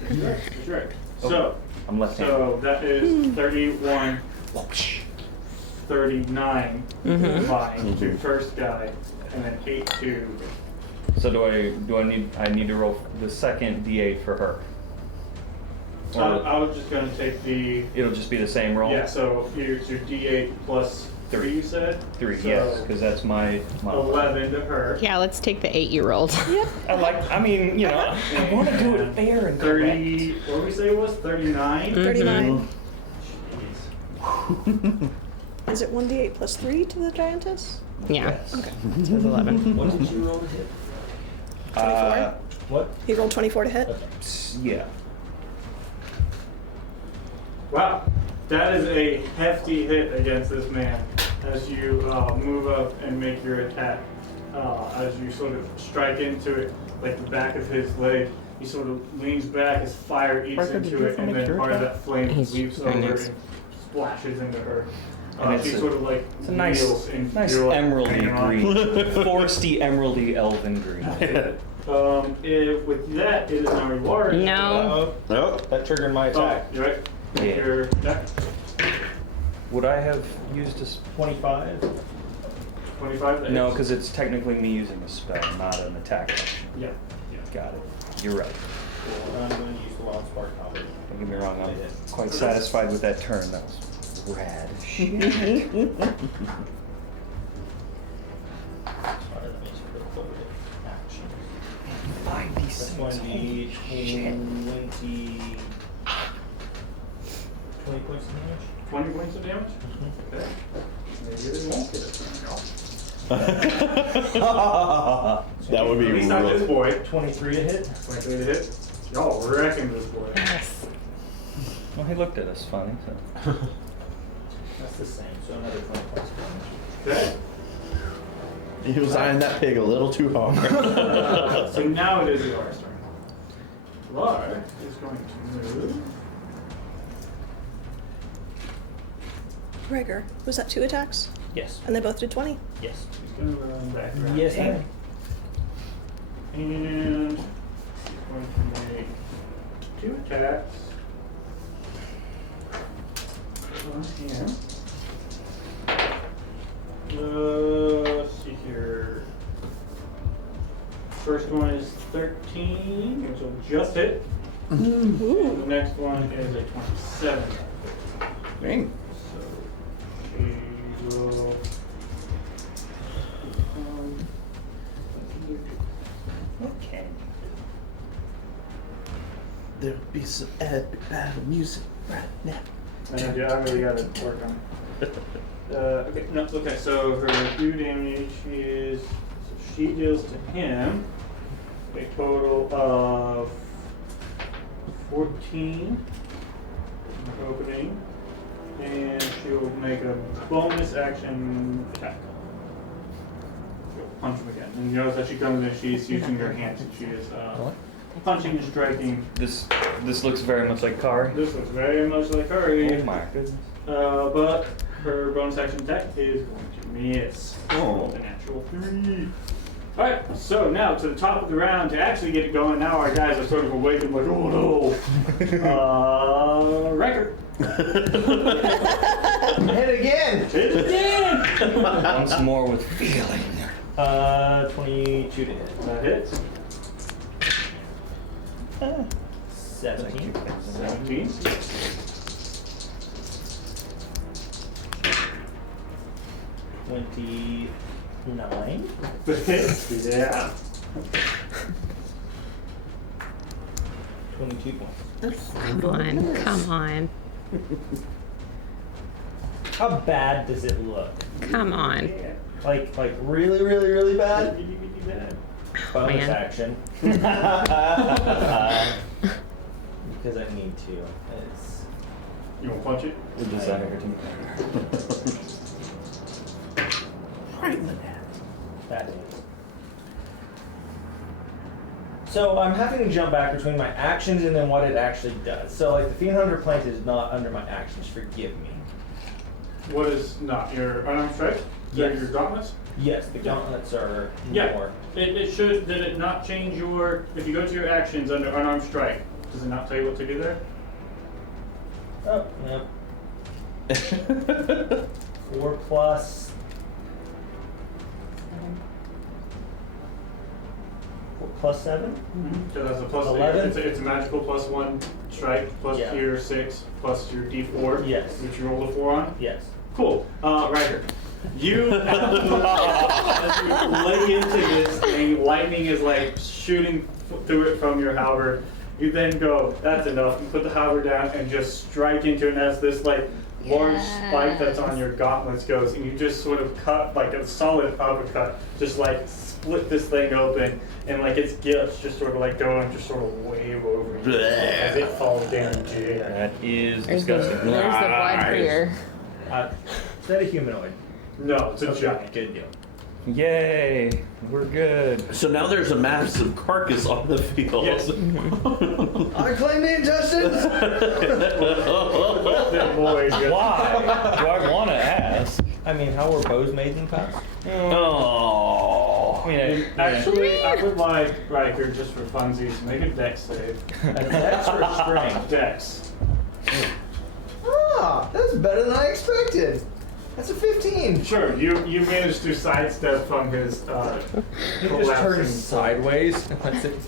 That's right. That's right. So. I'm left-handed. So that is 31, 39 combined to first guy, and then 8 to. So I need to roll the second d8 for her? I was just gonna take the. It'll just be the same roll? Yeah. So here's your D8 plus 3. You said. 3, So yes, because that's my 11 to her. Yeah, let's take the 8 you rolled. Yep. I want to do it fair and 30. What did we say it was? 39. 39. Jeez. Is it 1d8 plus 3 to the giantess? Yeah. Yes. Okay. It says 11. What did you roll to hit? 24? What? He rolled 24 to hit. Yeah. Wow, that is a hefty hit against this man as you move up and make your attack. As you sort of strike into it, like the back of his leg, he sort of leans back as fire eats Parker, did into you it, and make then your part of attack? that flame He's leaps right over next. and splashes into her. And She it's sort of like It's a nice kneels and nice you're like hanging emeraldy on. green. Foresty emeraldy elven green. With that, it is now your No. Nope. That triggered my Oh, attack. you're right. Yeah. Your attack. Would I have used a 25. 25. that No, hits. because it's technically me using a spell, not an attack action. Yeah. Yeah. Got it. You're right. Cool. I'm going to use the Wild Spark Powder. Don't get me wrong, I'm quite satisfied with that turn. That was rad as shit. Sorry, that means critical action. 5d6. That's going to be 20 points of damage. 20 points of damage? Okay. Maybe it won't get it. That would be At least not this boy. 23 to hit. 23 to hit. Y'all wrecking this boy. Yes. Well, he looked at us funny, so. That's the same, so another 20 points of damage. Okay. He was eyeing that pig a little too hard. So now it is Laura's turn. Laura is going to move. Gregor, was that 2 attacks? Yes. And they both did 20? Yes. She's going to run back around. Yes, here. I And she's going to make 2 attacks on him. Let's see here. First one is 13, which will just hit. And the next one is a 27. Dang. So she will. Okay. There'll be some epic battle music right now. I really got to work on it. Okay, no, okay, so her 2 damage is, so she deals to him a total of 14 opening, and she'll make a bonus action attack. She'll punch him again. And you notice that she comes in, she's using her hands, and she is punching and striking. This looks very much like Kari. This looks very much like her. Oh my goodness. But her bonus action attack is going to miss. Oh. The natural 3. Alright, so now to the top of the round to actually get it going. Now our guys are sort of awake and like, oh no. Riker. Hit again. Hit again. Once more with feeling. 22 to hit. That hits. 17. 17. 29. That hits. Yeah. 22 points. Come on. How bad does it look? Come on. Yeah. Like really, really, really bad? Really, really bad. Bonus Man. action. Because I need to. It's You want to punch it? The desire to. Right in the net. that is. So I'm having to jump back between my actions and then what it actually does. So like the Fiend Hunter plant is not under my actions. Forgive me. What is not your unarmed strike? Yes. Your gauntlets? Yes, the gauntlets are Yeah. more. It should. Did it not change your? If you go to your actions under unarmed strike, does it not tell you what to do there? Oh, no. 4 plus. 4 plus 7? So that's a plus 11? It's a magical +1 strike plus Yeah. your 6 plus your D4. Yes. Which you rolled a 4 on. Yes. Cool. Riker, you as you lay into this thing, lightning is like shooting through it from your halberd. You then go, that's enough. You put the halberd down and just strike into it, and as this like large spike that's on your gauntlets goes, and you just sort of cut like a solid uppercut, just like split this thing open, and like its gifts just sort of like go and just sort of wave over you as it falls down into you. That is There's the disgusting. blood for your. Is that a humanoid? No, it's a giant. Good deal. Yay, we're good. So now there's a massive carcass on the field. Yes. I claim the intestines! Boy, Why? Do I want to ask? I mean, how were bows made in the past? Oh. I mean, Actually, I would like Riker, just for funsies, make a dex save. A dex or a strength? Dex. Ah, that's better than I expected. That's a 15. Sure, you managed to sidestep from his It just collapsing. turns sideways. That's it.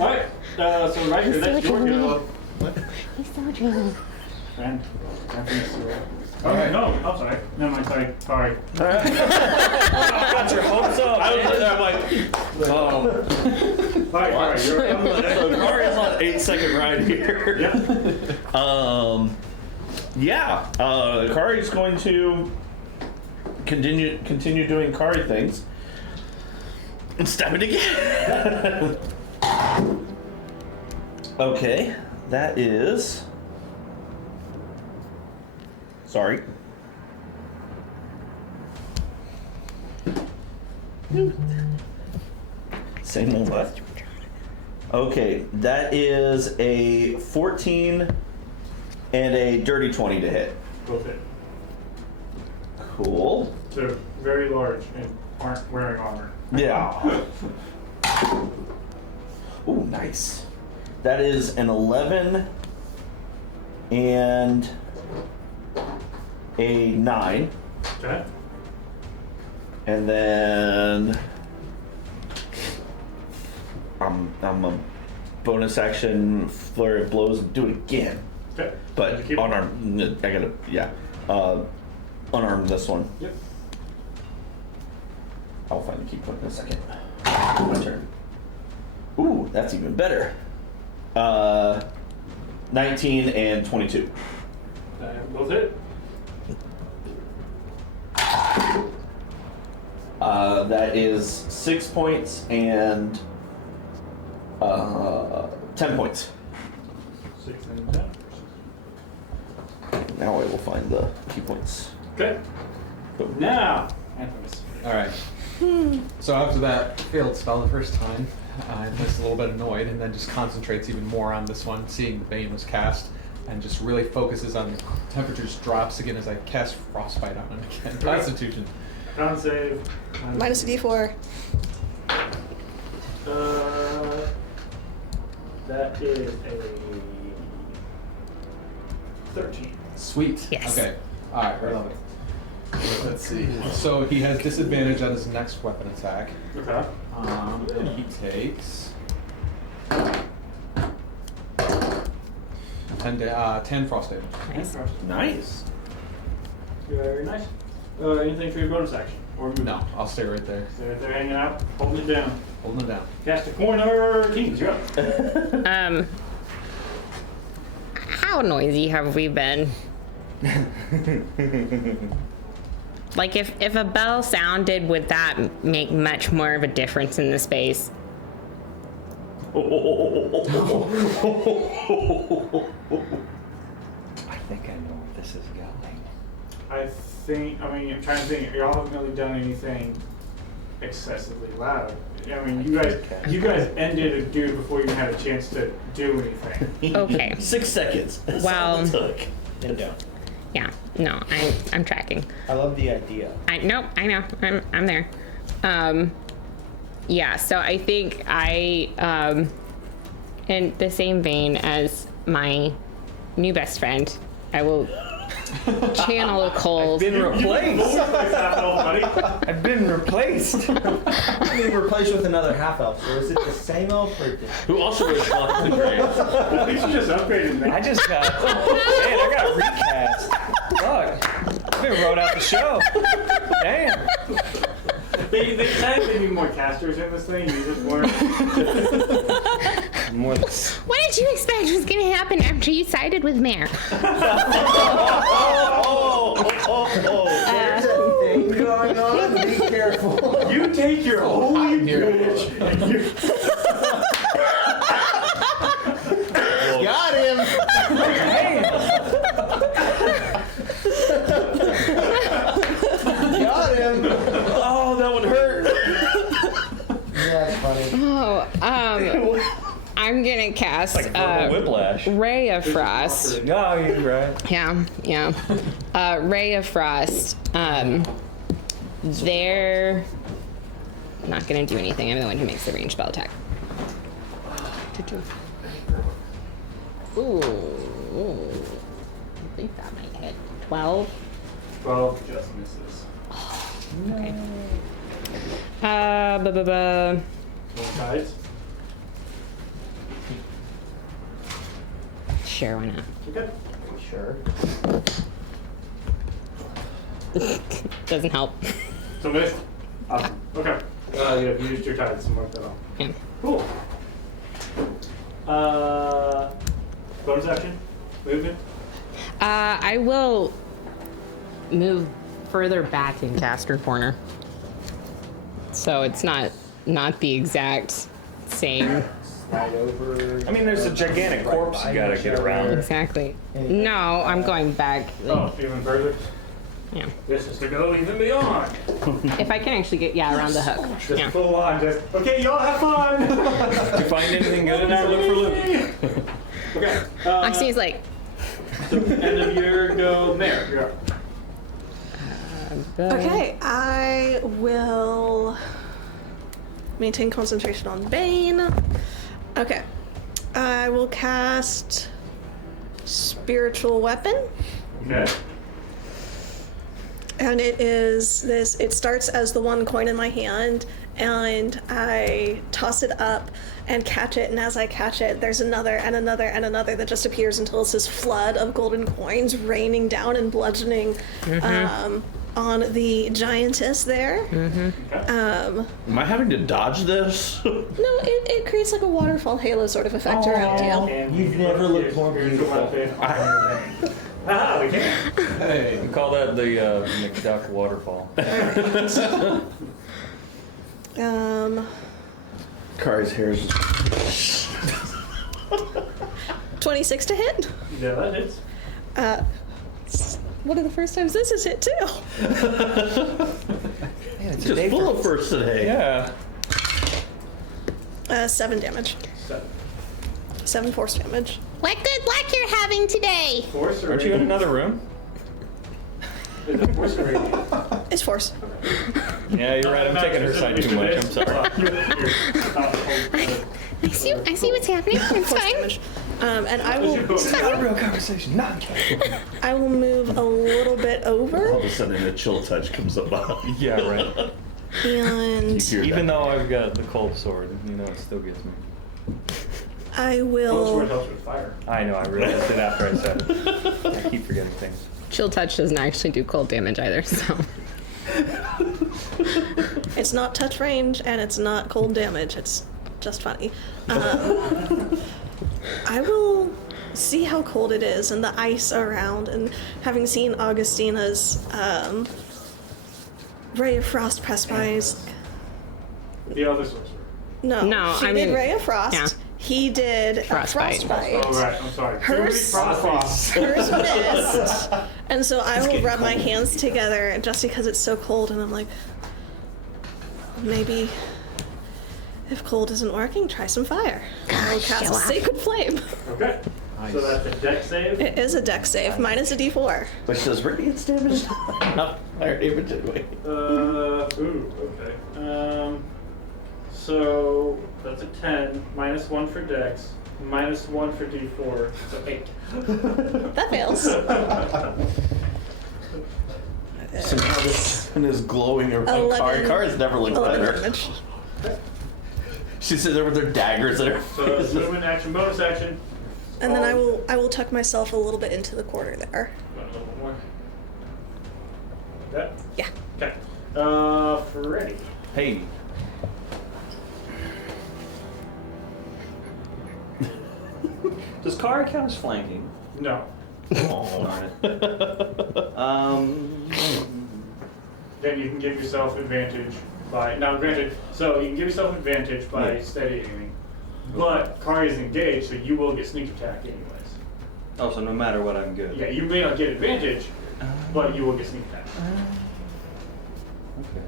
Alright, so Riker, that's your go. He's so dreamy. And okay, no, I'm sorry. Never mind, sorry. got your hopes up. I'm like, oh. Alright, you're up. So Kari's on 8-second ride here. Yeah. Kari's going to continue doing Kari things and stab it again. Okay, that is. Sorry. Same old left. Okay, that is a 14 and a dirty 20 to hit. Both hit. Cool. They're very large and aren't wearing armor. Yeah. Ooh, nice. That is an 11 and a 9. Okay. And then I'm a bonus action flurry of blows and do it again. Okay. But Keep- unarmed, I gotta, yeah. Unarmed this one. Yep. I'll find the key point in a second. My turn. Ooh, that's even better. 19 and 22. Both hit. That is 6 points and 10 points. 6 and 10. Now I will find the key points. Okay. Boom. Now, Anthony's. Alright. So after that failed spell the first time, Anthony's a little bit annoyed and then just concentrates even more on this one, seeing the Bane was cast, and just really focuses on the temperatures drops again as I cast Frostbite on him again. Constitution. Con save. Minus a d4. That is a 13. Sweet. Yes. Okay. All right. I love it. Let's see. So he has disadvantage on his next weapon attack. Okay. And he takes 10 frost damage. Nice. Nice. Very nice. Anything for your bonus action? Or move? No, I'll stay right there, So if they're hanging out, holding it down. holding it down. Cast a corner. Kings, you're up. How noisy have we been? Like, if a bell sounded, would that make much more of a difference in the space? I think I know where this is going. I'm trying to think. Y'all haven't really done anything excessively loud. I mean, you guys ended a dude before you even had a chance to do anything. Okay. 6 seconds. That's Well- all it took. And down. Yeah. No, I'm tracking. I love the idea. I know. I'm there. Yeah. So I think in the same vein as my new best friend, I will channel a cold. Been replaced. I've been replaced. I mean, replaced with another half elf. So is it the same elf or different? Who also was locked in the grave. At least you just upgraded me. I just got. Man, I got recast. Fuck. I've been wrote out the show. Damn. They technically need more casters in this thing. You just weren't. More. What did you expect was going to happen after you sided with Mare? There's a thing going on. Be careful. You take your holy bitch. Got him. Got him. Oh, that one hurt. Yeah, that's funny. Oh, I'm gonna cast Like verbal whiplash. Ray of Frost. No, you're right. Yeah. Ray of Frost. They're not gonna do anything. I'm the one who makes the ranged spell attack. Ooh. I think that might hit. 12. 12 just misses. Okay. Both sides. Sure, why not? Okay. Sure. Doesn't help. So missed. Awesome. Okay. You used your tides to mark that off. Yeah. Cool. Bonus action? Movement? I will move further back in caster corner. So it's not the exact same. Slide over. I mean, there's a gigantic corpse you gotta get around. Exactly. No, I'm going back. Oh, even further? Yeah. This is to go even beyond. If I can actually get around the hook. Just Yeah. full on, just, okay, y'all have fun! Did you find anything good in there? Look for loot. Okay. Oxy's like, So end of your go, Mare, you're up. Okay, I will maintain concentration on Bane. Okay. I will cast Spiritual Weapon. Okay. And it starts as the one coin in my hand, and I toss it up and catch it, and as I catch it, there's another and another and another that just appears until it's this flood of golden coins raining down and bludgeoning on the giantess there. Am I having to dodge this? No, it creates like a waterfall halo sort of effect around you. And You've never looked more beautiful. Ah, we can. Hey. We call that the McDuck waterfall. Kari's hair is 26 to hit. Yeah, that hits. One of the first times this has hit too. just full of first today. Yeah. 7 damage. 7 force damage. What good luck you're having today? Force or Aren't you in another room? Is it force or radiant? It's force. Yeah, you're right. I'm taking her side too much. I'm sorry. I see what's happening. It's Force fine. damage. And I will. It's not a real conversation. Not. I will move a little bit over. All of a sudden, a chill touch comes up behind. Yeah, right. And Hear Even that? though I've got the cold sword, you know, it still gets me. I Sword will. helps with fire. I know, I realized it after I said it. I keep forgetting things. Chill touch doesn't actually do cold damage either, so. It's not touch range and it's not cold damage. It's just funny. I will see how cold it is and the ice around, and having seen Augustina's ray of frost press by his. The other sorcerer. No, she I did mean- ray of frost. yeah. He did Frostbite. frostbite. Oh, right. I'm sorry. Hers- Too many frosties. Hers missed, and so I will getting rub my cold. hands together just because it's so cold, and I'm like, maybe if cold isn't working, try some fire. I'll cast show a off. sacred flame. Okay. So that's a deck save. It is a deck save. Mine is a D4. Which does radiance damage? Not fire damage anyway. Ooh, okay. So that's a 10, -1 for dex, -1 for D4, so 8. That fails. Somehow this sun is glowing around. 11. Car has never looked 11 better. damage. She's sitting there with her daggers and her. So movement action, bonus action. And then I will tuck myself a little bit into the corner there. A little bit more. That? Yeah. Okay. Freddy. Hey. Does Kari count as flanking? No. Oh, darn it. Then you can give yourself advantage by, now granted, so you can give yourself advantage by Yeah. steady aiming. But Kari is engaged, so you will get sneak attack anyways. Oh, so no matter what, I'm good. Yeah, you may not get advantage, but you will get sneak attack. Okay.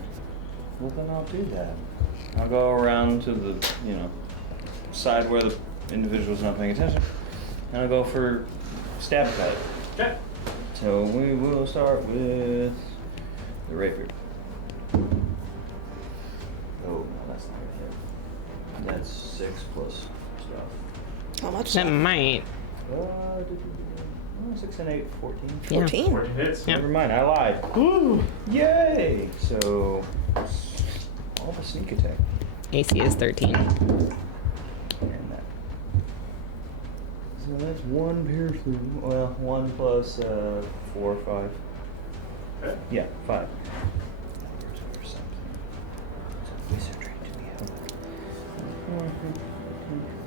Well, then I'll do that. I'll go around to the, side where the individual's not paying attention, and I'll go for stab cut. Okay. So we will start with the rapier. Oh, no, that's not gonna hit. That's 6 plus stuff. How much? That might. 6 and 8, 14. 14. 14 hits. Yeah. Never mind, I lied. Woo! Yay! So, all the sneak attack. AC is 13. And that. So that's 1 pierce through. Well, 1 plus 4, 5. Okay. Yeah, 5. Wizardry to be held.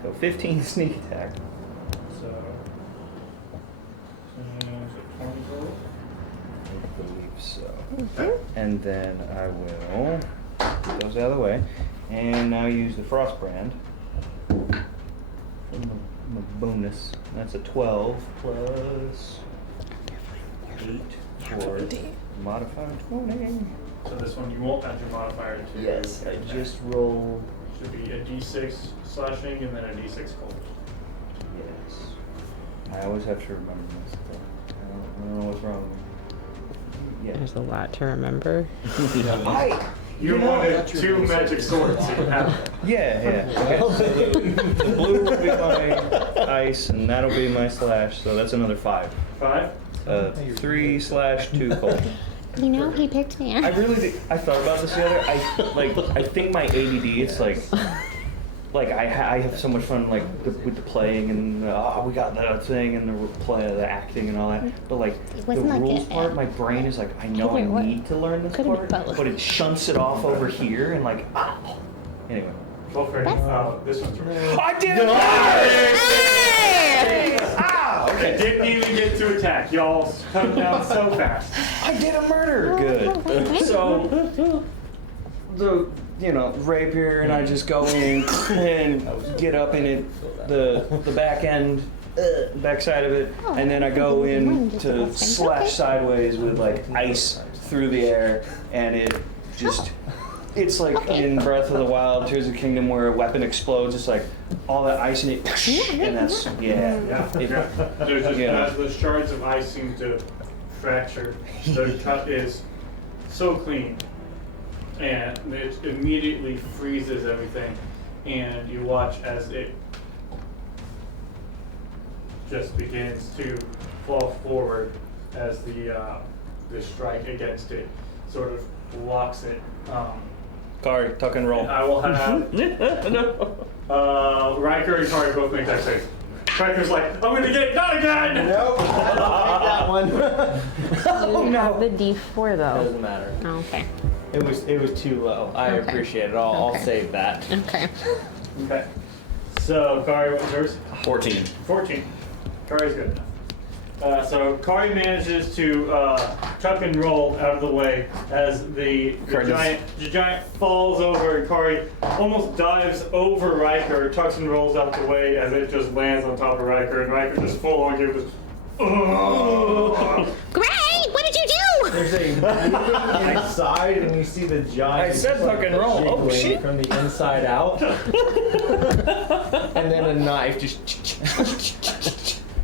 So 15 sneak attack. So 20 total. I believe so. And then I will get those out of the way, and now use the frost brand from the bonus. That's a 12 plus 8 for modified 20. So this one you won't add your modifier to. Yes, I just rolled. Should be a D6 slashing and then a D6 cold. Yes. I always have to remember this. I don't know what's wrong with me. Yeah. There's a lot to remember. You wanted 2 magic swords. So you have it. Yeah. Okay. So the blue will be my ice, and that'll be my slash. So that's another 5. 5. 3/2 cold. You know, he picked me. I really did, I thought about this the other. I think my ADD. It's like I have so much fun with the playing and we got that thing and the acting and all that. But the wasn't like rules it, part, my brain is like I know I Either way. need to learn this Could've part, been both. but it shunts it off over here and anyway. Well, Freddy, this one's yours. I did it! They didn't even get to attack. Y'all cut them down so fast. I did a murder. Good. So the rapier and I just go in and get up in it, the back end, back side of it, and then I go in to slash sideways with ice through the air, and it just. It's like in Breath of the Wild, Tears of the Kingdom, where a weapon explodes. It's like all that ice in it, and that's Yeah. There's just Yeah. as the shards of ice seem to fracture, the cut is so clean, and it immediately freezes everything, and you watch as it just begins to fall forward as the strike against it sort of locks it. Kari, tuck and roll. And I will have Riker and Kari both make that safe. Riker's like, I'm gonna get not again! Nope, I don't take that one. Oh no. The D4 though. Doesn't matter. Oh, okay. It was too low. I Okay. appreciate it. I'll Okay. save that. Okay. Okay. So, Kari, what's yours? 14. 14. Kari's good enough. So Kari manages to tuck and roll out of the way as the giant falls over, and Kari almost dives over Riker, tucks and rolls out the way as it just lands on top of Riker, and Riker just full on gives this. Gray, what did you do? There's a moving inside, and you see the giant. I said tuck and roll. Oh, jiggling shit. From the inside out, and then a knife just.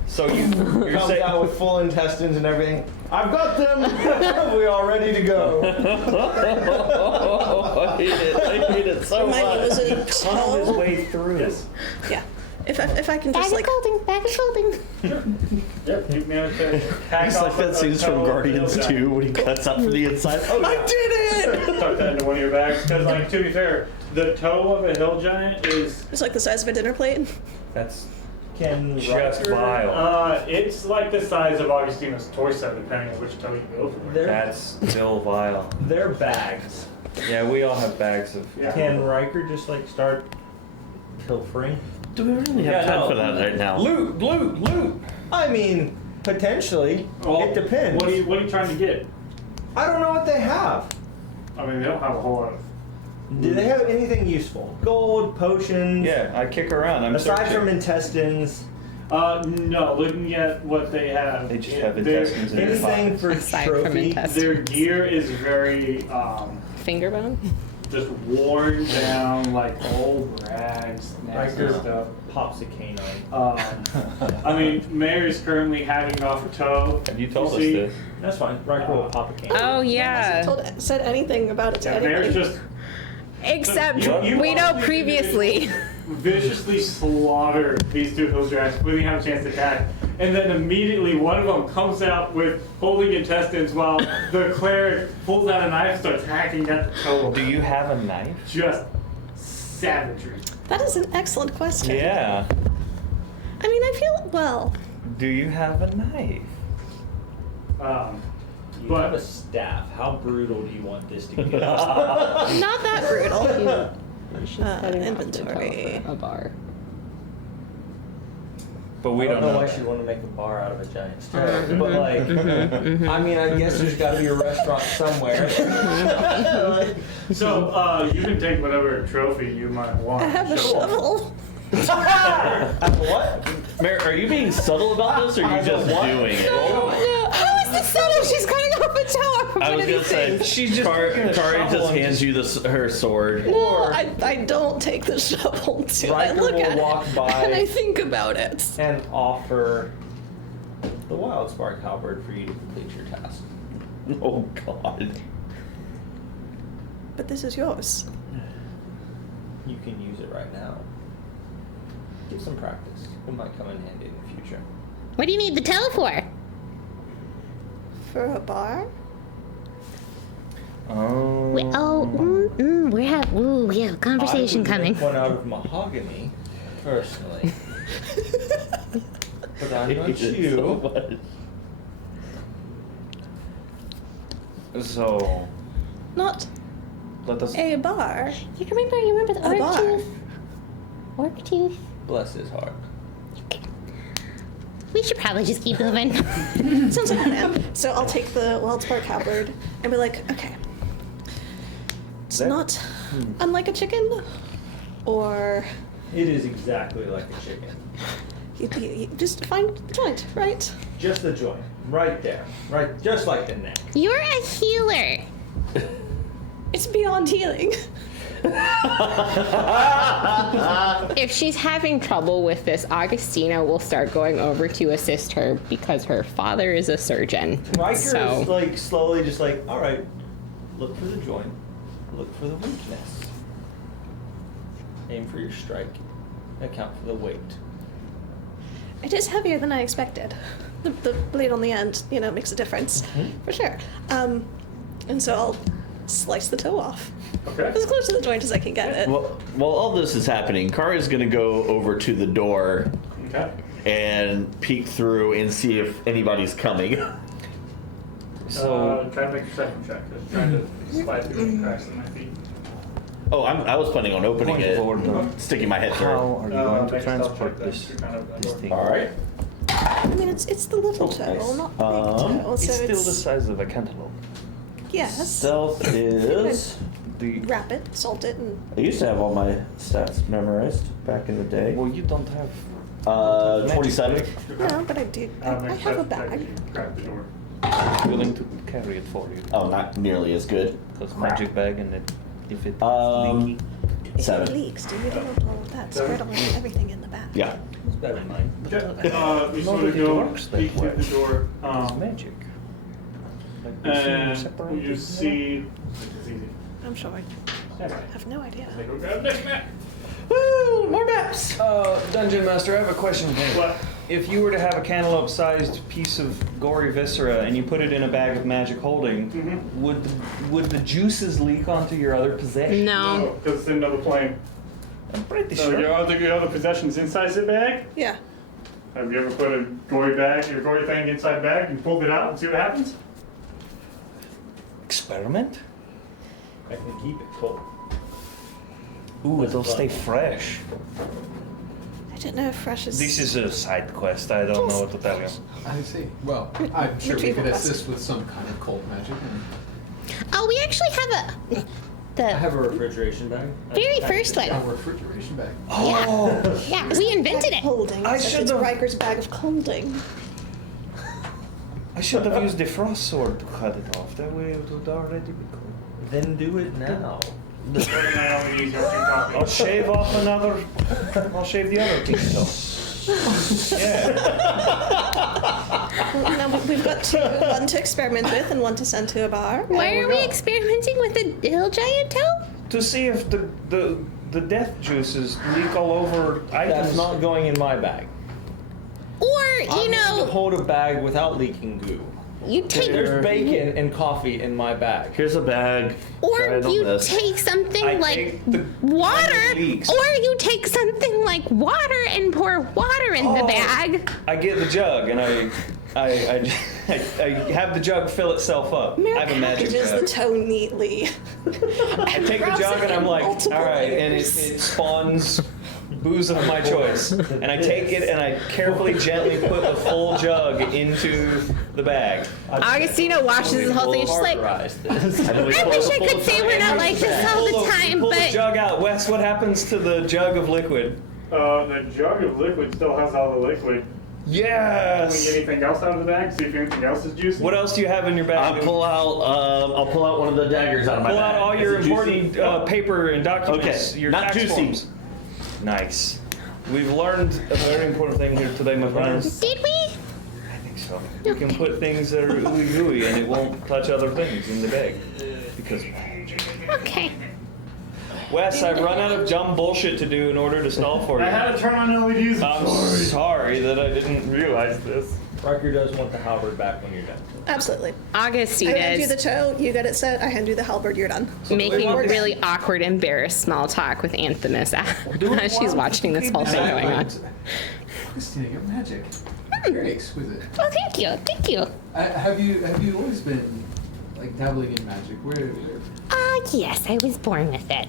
So you're comes saying out with full intestines and everything. I've got them. We are ready to go. I hate it so Remind me, was much. it his toe? way through. Yes. Yeah. If I can Bag just of like. holding, bag of holding. Yep, you managed to hack It's off like that a scene from toe Guardians of the 2 when he cuts out from the inside. Oh, I yeah. did it! Tuck that into one of your bags, because, like, to be fair, the toe of a hill giant is It's like the size of a dinner plate. That's Can just Riker- vile. it's like the size of Augustino's torso, depending on which toe you go for. That's still vile. They're bags. Yeah, we all have bags of. Yeah. Can Riker just like start pilfering? Do we really have Yeah, time no. for that right now? Loot. I mean, potentially. Well, It depends. What are you trying to get? I don't know what they have. I mean, they don't have a whole lot of. Do they have anything useful? Gold, potions. Yeah, I kick around. I'm Aside searching. from intestines, No. Looking at what they have, They just have their- intestines in their anything pockets. for Aside from trophy. intestines. Their gear is very Finger bone? just worn down, like old rags, nasty Riker stuff. pops a canine. I mean, Mary's currently hacking off a toe. Have you told us see? this? That's fine. Riker will pop a canine. Oh yeah. Said anything about it to Yeah, Mary's anybody. just Except You we know watched previously. viciously slaughter these two hill giants before they have a chance to attack. And then immediately one of them comes out with holding intestines while the cleric pulls out a knife and starts hacking at the toe. Do you have a knife? Just savagery. That is an excellent question. Yeah. I mean, I feel well. Do you have a knife? You have a But staff. How brutal do you want this to get? Not that brutal. She's setting up the Inventory. toe for a bar. But we I don't know why that. she'd want to make a bar out of a giant's toe. But like, I mean, I guess there's got to be a restaurant somewhere. so you can take whatever trophy you might want. I have a Show off. shovel. What? Mary, are you being subtle about this, or are you just doing it? No, how is this subtle? She's cutting off a toe from I one was of gonna these say, things. She's just Kari taking a shovel just and hands you her sword. No, I don't take the shovel too. I Riker look will at walk it by and I think about it. and offer the Wild Spark Halberd for you to complete your task. Oh God. But this is yours. You can use it right now. Get some practice. It might come in handy in the future. What do you need the toe for? For a bar? Oh. We have a conversation I would coming. make one out of mahogany, personally. But I'm not Hate it you. so much. So Not let us. a bar. You remember the A bar. orc tooth? Orc tooth? Bless his heart. We should probably just keep moving. Sounds like a plan. So I'll take the Wild Spark Halberd and be like, okay. It's not unlike a chicken, or It is exactly like a chicken. you just find the joint, right? Just the joint. Right there. Right, just like the neck. You're a healer. It's beyond healing. If she's having trouble with this, Augustina will start going over to assist her because her father is a surgeon. Riker So is like slowly just like, all right, Look for the joint. Look for the weakness. Aim for your strike. Account for the weight. It is heavier than I expected. The blade on the end, makes a difference, for sure. And so I'll slice the toe off. Okay. As close to the joint as I can get it. Well, while all this is happening, Kara's gonna go over to the door Okay. and peek through and see if anybody's coming. So try to make a second check. Trying to slide through the cracks in my feet. Oh, I was planning on opening Point it, forward, sticking my head through. How are you going to make a stealth transport check then. this, You're kind of this thing? All right. I mean, it's the little toe, nice. not the big toe. It's So still the size of a cantaloupe. yes. Stealth is. The Wrap it, salt it, and I used to have all my stats memorized back in the day. well, you don't have. 27. no, but I do. I Make have a stealth check bag. as you crack the door. Willing to carry it for you. Oh, not nearly as good. Because magic bag and it, if it Um, leaky. If 7. it leaks, do you don't want all of that spread on everything in the back? Yeah. it's better than mine. Okay. You sort of Nobody go works that peek through way. the door. It's magic. Like we see And separate you it. see. It's easy. I'm sure I Stand by. have no idea. They go grab next map. Woo! More maps. Dungeon Master, I have a question for you. What? If you were to have a cantaloupe-sized piece of gory viscera and you put it in a bag of magic holding, would the juices leak onto your other possessions? No. Because it's in another plane. I'm pretty So sure. your other possessions inside the bag? Yeah. Have you ever put a gory thing inside a bag and pulled it out and see what happens? Experiment? I can keep it cold. Ooh, it'll stay fresh. I don't know if fresh is. This is a side quest. I don't know what to tell you. I see. Well, I'm sure we retrieval could quest. assist with some kind of cold magic. And Oh, we actually have I the have a refrigeration bag. very first a one. refrigeration bag. Oh! Yeah, we invented it. Holding. I It's should've- Riker's bag of holding. I should have used the frost sword to cut it off. That way it would already be cold. Then do it now. I'll shave off another. I'll shave the other piece off. Yeah. Well, now we've got two, one to experiment with and one to send to a bar. Why And are we're we go. experimenting with a hill giant toe? To see if the death juices leak all over items. That's not going in my bag. Or, I'm you going to know, hold a bag without leaking goo. you take There's bacon and coffee in my bag. Here's a bag. or Try it on you this. take something I like take the water, leaks. or you take something like water and pour water in the Oh. bag. I get the jug and I have the jug fill itself up. I have a magic packages the jug. toe neatly. I take the jug and I'm like, all right, and it spawns booze of my choice. And I take it and I carefully, gently put the full jug into the bag. Augustina watches the whole thing. She's like, And then we I pull wish the I full could say we're not like this all Pull the time, pull the but jug out. Wes, what happens to the jug of liquid? The jug of liquid still has all the liquid. Can we Yes! get anything else out of the bag? See if anything else is juicy? What else do you have in your bag? I'll pull out one of the daggers out of my Pull bag. out all your Is it juicy? important paper and documents. Okay, Your not tax juicy. forms. Nice. We've learned a very important thing here today, my friends. did we? I think so. You can put things that are ooey gooey and it won't touch other things in the bag. Because Okay. Wes, I've run out of dumb bullshit to do in order to stall for you. I had to turn on LEDs. I'm sorry that I didn't realize this. Riker does want the halberd back when you're done. Absolutely. I hand you the Augustina's toe, you get it set, I hand you the halberd, you're done. making really awkward, embarrassed small talk with Anthemis as she's watching this whole thing going on. Christina, your magic. Very exquisite. Oh, thank you, thank you. Have you always been like dabbling in magic? Where? Yes, I was born with it.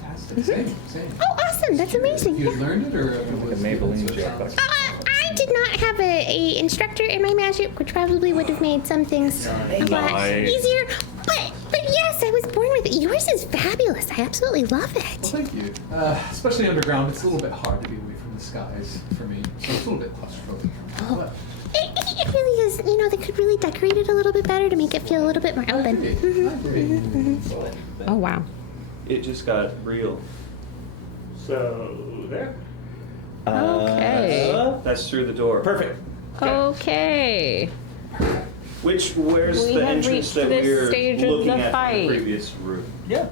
Fantastic. Same. Oh, awesome, that's amazing. You learned it, or it was Maybelline given to joke. us? I did not have a instructor in my magic, which probably would have made some things a lot Nice. easier. But yes, I was born with it. Yours is fabulous. I absolutely love Well, it. thank you. Especially underground, it's a little bit hard to be away from the skies for me. So it's a little bit claustrophobic. But It really is. You know, they could really decorate it a little bit better to make it feel a little bit more I open. agree. I agree. Oh wow. It just got real. So, there. Okay. That's through the door. Perfect. Okay. Where's We the have entrance reached that this we're stage of looking the at from fight. the previous route? Yeah.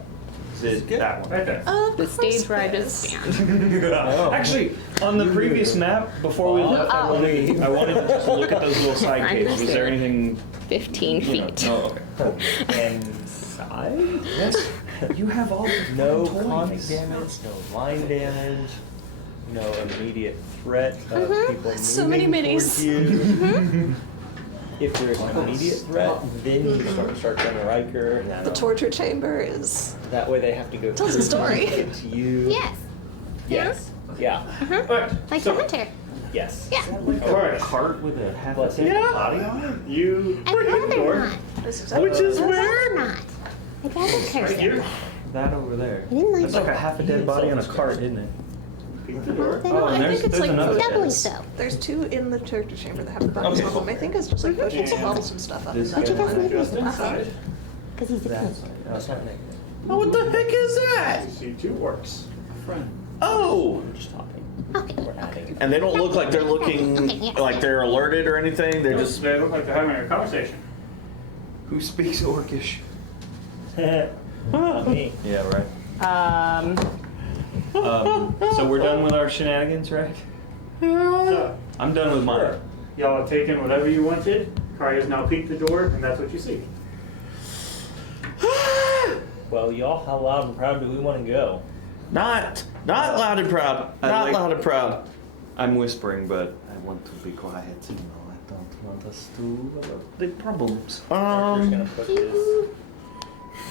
Is it that one? Right there. The stage where I just stand. Actually, on the previous map, before we left, I wanted to just look at those little side I caves. Was there understand. anything? 15 You know, feet. oh, okay. Inside? Yes. You have all the No fucking contact toys. damage, no line damage, no immediate threat of people moving So many towards minis. you. If there's an immediate threat, then you start turning Riker. The torture chamber is. That way they have to go Tells through a story. to get to you. Yes. Yes. Yeah. Alright, Like so the hunter. Yes. Yeah. Alright. Cart with a half Bless a it. body on it? You I'd break the rather door. not. This is Which is I'd where? rather not. I'd rather curse Right it. here. That over there. I didn't like That's like a half a dead body on a cart, isn't it? Peek the door. Then Oh, I and think there's another. doubly dead. so. There's 2 in the torture chamber that have the bodies Okay. on them. I think it's just like potions and bottles and stuff up in This that guy- one. Just inside. Because he's a king. That's not negative. Oh, what the heck is that? You see 2 orcs. Oh, We're just talking. Okay. We're adding. and they don't look like they're looking like they're alerted or anything. They're just. They look like they're having a conversation. Who speaks Orcish? Not me. Yeah, right. Um, So we're done with our shenanigans, right? So, I'm done with mine. y'all have taken whatever you wanted. Karya's now peeked the door, and that's what you see. Well, y'all, how loud and proud do we want to go? Not loud and proud. I Not like- loud and proud. I'm whispering, but I want to be quiet. You know, I don't want us to have big problems. Riker's gonna put his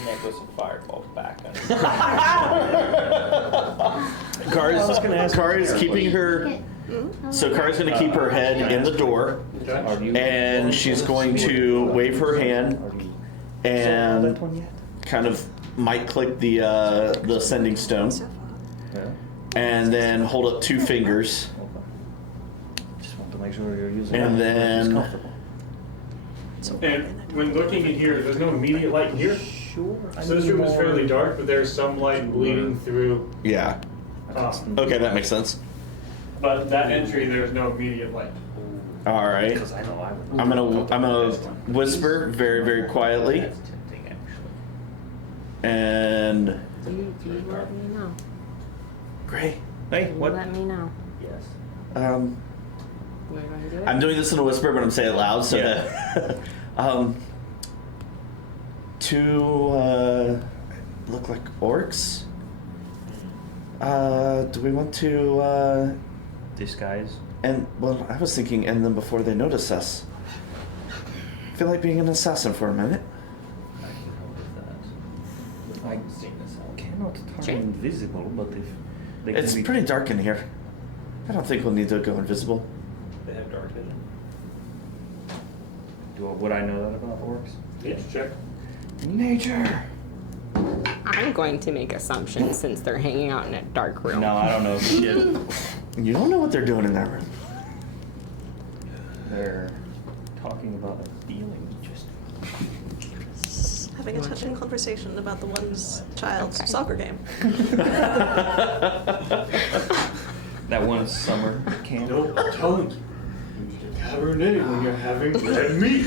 necklace of fireballs back on. Kari's keeping her. So Kari's going to keep her head in the door, and she's going to wave her hand and kind of might click the sending stone, and then hold up 2 fingers, Just want to make sure you're using and it. then- It's comfortable. And when looking in here, there's no immediate light in here. Sure. So this room is fairly dark, but there's some light bleeding through. yeah. Okay, that makes sense. But that entry, there's no immediate light. All right. Because I know I would. I'm gonna whisper very, very quietly, That's tempting, actually. and you let me know. Gray. Hey, You what? let me know. Yes. We're going to do it. I'm doing this in a whisper, but I'm saying it loud so Yeah. that look like orcs. Do we want to Disguise. and well, I was thinking end them before they notice us. I feel like being an assassin for a minute. I can help with that. I haven't seen this one. Cannot turn Sure. invisible, but if they It's can be pretty dark in here. I don't think we'll need to go invisible. They have dark vision. Would I know that about orcs? Yes, check. Nature. I'm going to make assumptions since they're hanging out in a dark room. No, I don't know shit. You don't know what they're doing in that room. They're talking about a feeling just. Having a touching conversation about the one's child's Okay. soccer game. That one summer camp. No, I'm telling you. You need a Cabernet when you're having red meat.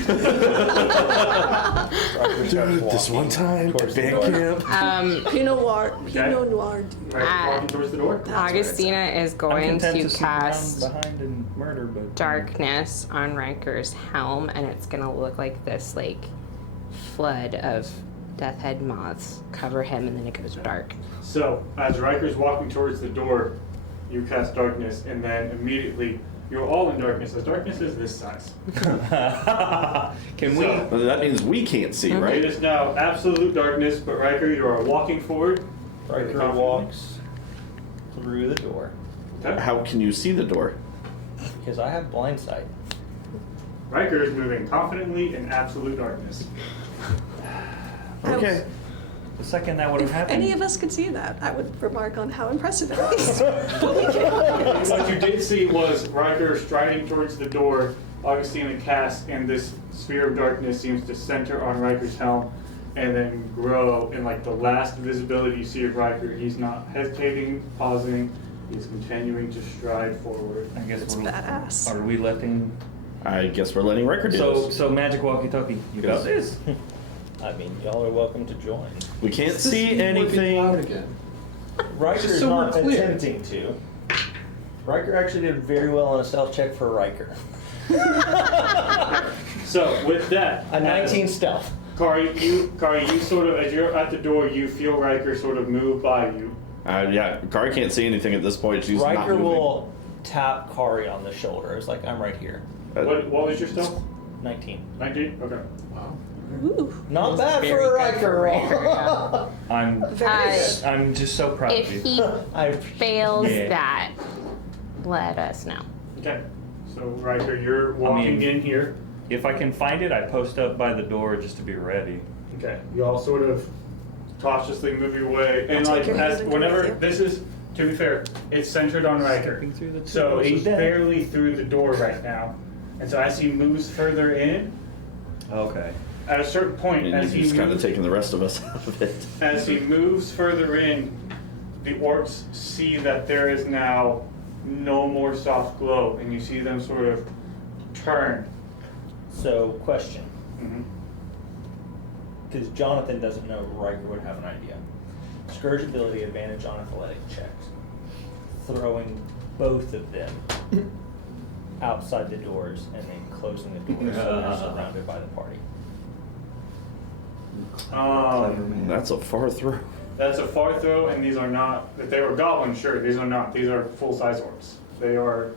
This one time at band camp. Pinot Noir. Okay. Pinot Noir. Right, walking towards the door. Augustina is going to cast behind and murder, but darkness on Riker's helm, and it's going to look like this, like, flood of death head moths cover him, and then it goes dark. So, as Riker's walking towards the door, you cast darkness, and then immediately you're all in darkness. As darkness is this size. Can we? So- Well, that means we can't see, It right? is now absolute darkness, but Riker, you are walking forward. Riker walks through the door Okay. How can you see the door? because I have blind sight. Riker is moving confidently in absolute darkness. Okay. The second that would have If happened. any of us could see that, I would remark on how impressive it is. But we can't. What you did see was Riker striding towards the door. Augustina casts, and this sphere of darkness seems to center on Riker's helm and then grow. And like the last visibility you see of Riker, he's not hesitating, pausing. He's continuing to stride forward. I guess It's we're, badass. are we letting I guess we're letting Riker do this. So magic walkie-talkie. You Get out. got this. I mean, y'all are welcome to join. We can't Is this see working out anything. again? Riker's so not we're clear. attempting to. Riker actually did very well on a stealth check for Riker. So with that, A 19 stealth. Kari, you sort of, as you're at the door, you feel Riker sort of move by you. Yeah, Kari can't see anything at this point. She's not Riker moving. will tap Kari on the shoulder. It's like, I'm right here. What was your stealth? 19. 19? Okay. Wow. Ooh. Not bad very for a good Riker for roll. I'm I'm just so proud If of you. he fails Yeah. that, let us know. Okay. So Riker, you're walking in here. If I can find it, I post up by the door just to be ready. Okay. You all sort of cautiously move your way, and I'll like take your hand as and go whenever with you. this is, to be fair, it's centered on Riker. Stepping through the two So doors he's of death. barely through the door right now, and so as he moves further in, Okay. at a certain point, And as he he's kind of moves, taking the rest of us out of it. as he moves further in, the orcs see that there is now no more soft glow, and you see them sort of turn. So, question. Mhm. Because Jonathan doesn't know, Riker would have an idea. Scourge ability advantage on athletic checks. Throwing both of them outside the doors and then closing the doors so they're surrounded by the party. That's a far throw. That's a far throw, and these are not. If they were goblins, sure. These are not. These are full-size orcs. They are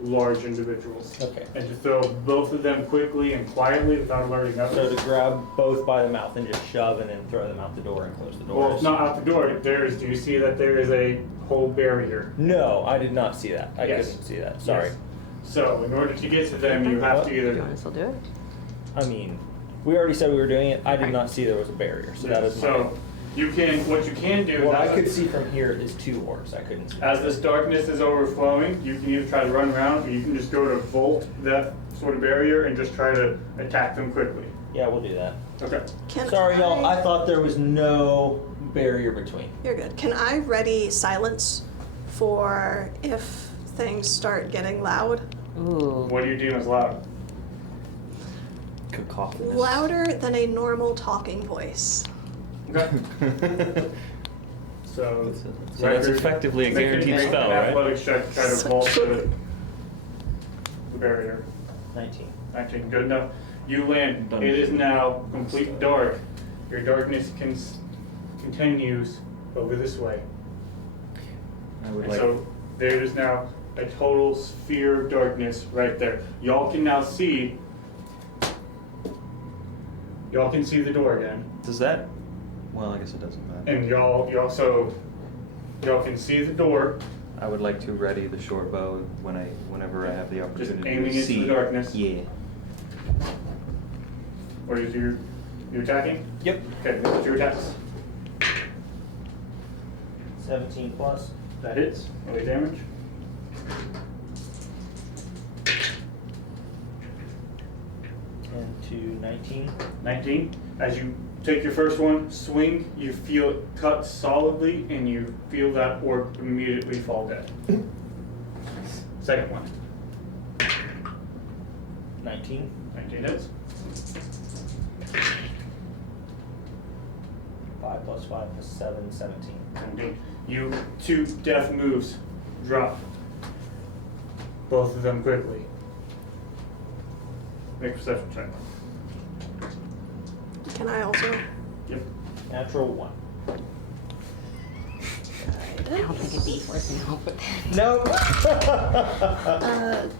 large individuals. Okay. And to throw both of them quickly and quietly without alerting So others. to grab both by the mouth and just shove and then throw them out the door and close the doors. Well, it's not out the door. There's. Do you see that there is a whole barrier? No, I did not see that. I Yes. couldn't see that. Sorry. Yes. So in order to get to them, you have to Do you either. want to still do it? I mean, we already said we were doing it. I did not see there was a barrier, so that is So you can. What you can do. What is I could see from here is two orcs. I couldn't see. As this darkness is overflowing, you can either try to run around, or you can just go to vault that sort of barrier and just try to attack them quickly. Yeah, we'll do that. Okay. Can Sorry, y'all. I thought there was no barrier between. You're good. Can I ready silence for if things start getting loud? Ooh. What do you deem as loud? Cacophonous. Louder than a normal talking voice. Okay. So, So that's effectively a make guaranteed an spell, right? athletics check, try to vault the barrier. 19. 19, good enough. You land. Done. It is now complete dark. Your darkness continues over this way. I would And like. so there is now a total sphere of darkness right there. Y'all can now see. Y'all can see the door again, Does that? Well, I guess it doesn't matter. and y'all can see the door. I would like to ready the short bow whenever I have the opportunity aiming to into see. the darkness. Yeah. Or is you attacking? Yep. Okay, what's your attacks? 17 plus. That hits. Melee damage. And to 19. 19. As you take your first one, swing, you feel it cut solidly, and you feel that orc immediately fall dead. Second one. 19. 19 hits. 5 plus 5 plus 7, 17. 17. You two death moves. Drop. Both of them quickly. Make a perception check. Can I also? Yep. Natural 1. I don't think a D4 can help with that. Nope.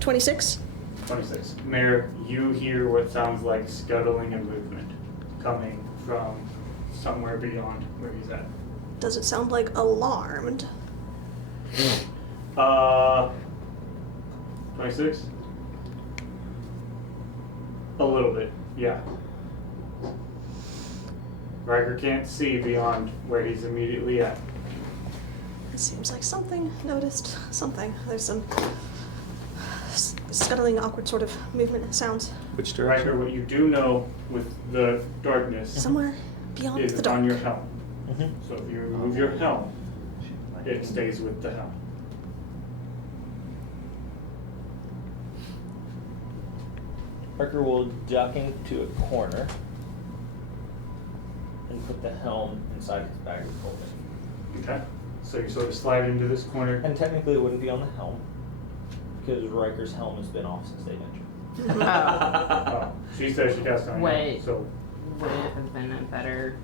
26? 26. Mayor, you hear what sounds like scuttling and movement coming from somewhere beyond where he's at. Does it sound like alarmed? 26? A little bit, yeah. Riker can't see beyond where he's immediately at. It seems like something noticed something. There's some scuttling, awkward sort of movement sounds Which direction? Riker, what you do know with the darkness somewhere beyond is the it's dark. on your helm. Mhm. So if you remove your helm, it stays with the helm. Riker will duck into a corner and put the helm inside his bag of holding. Okay. So you sort of slide into this corner. And technically it wouldn't be on the helm, because Riker's helm has been off since they've entered. Oh, she says she cast on you. Wait. So Would it have been a better?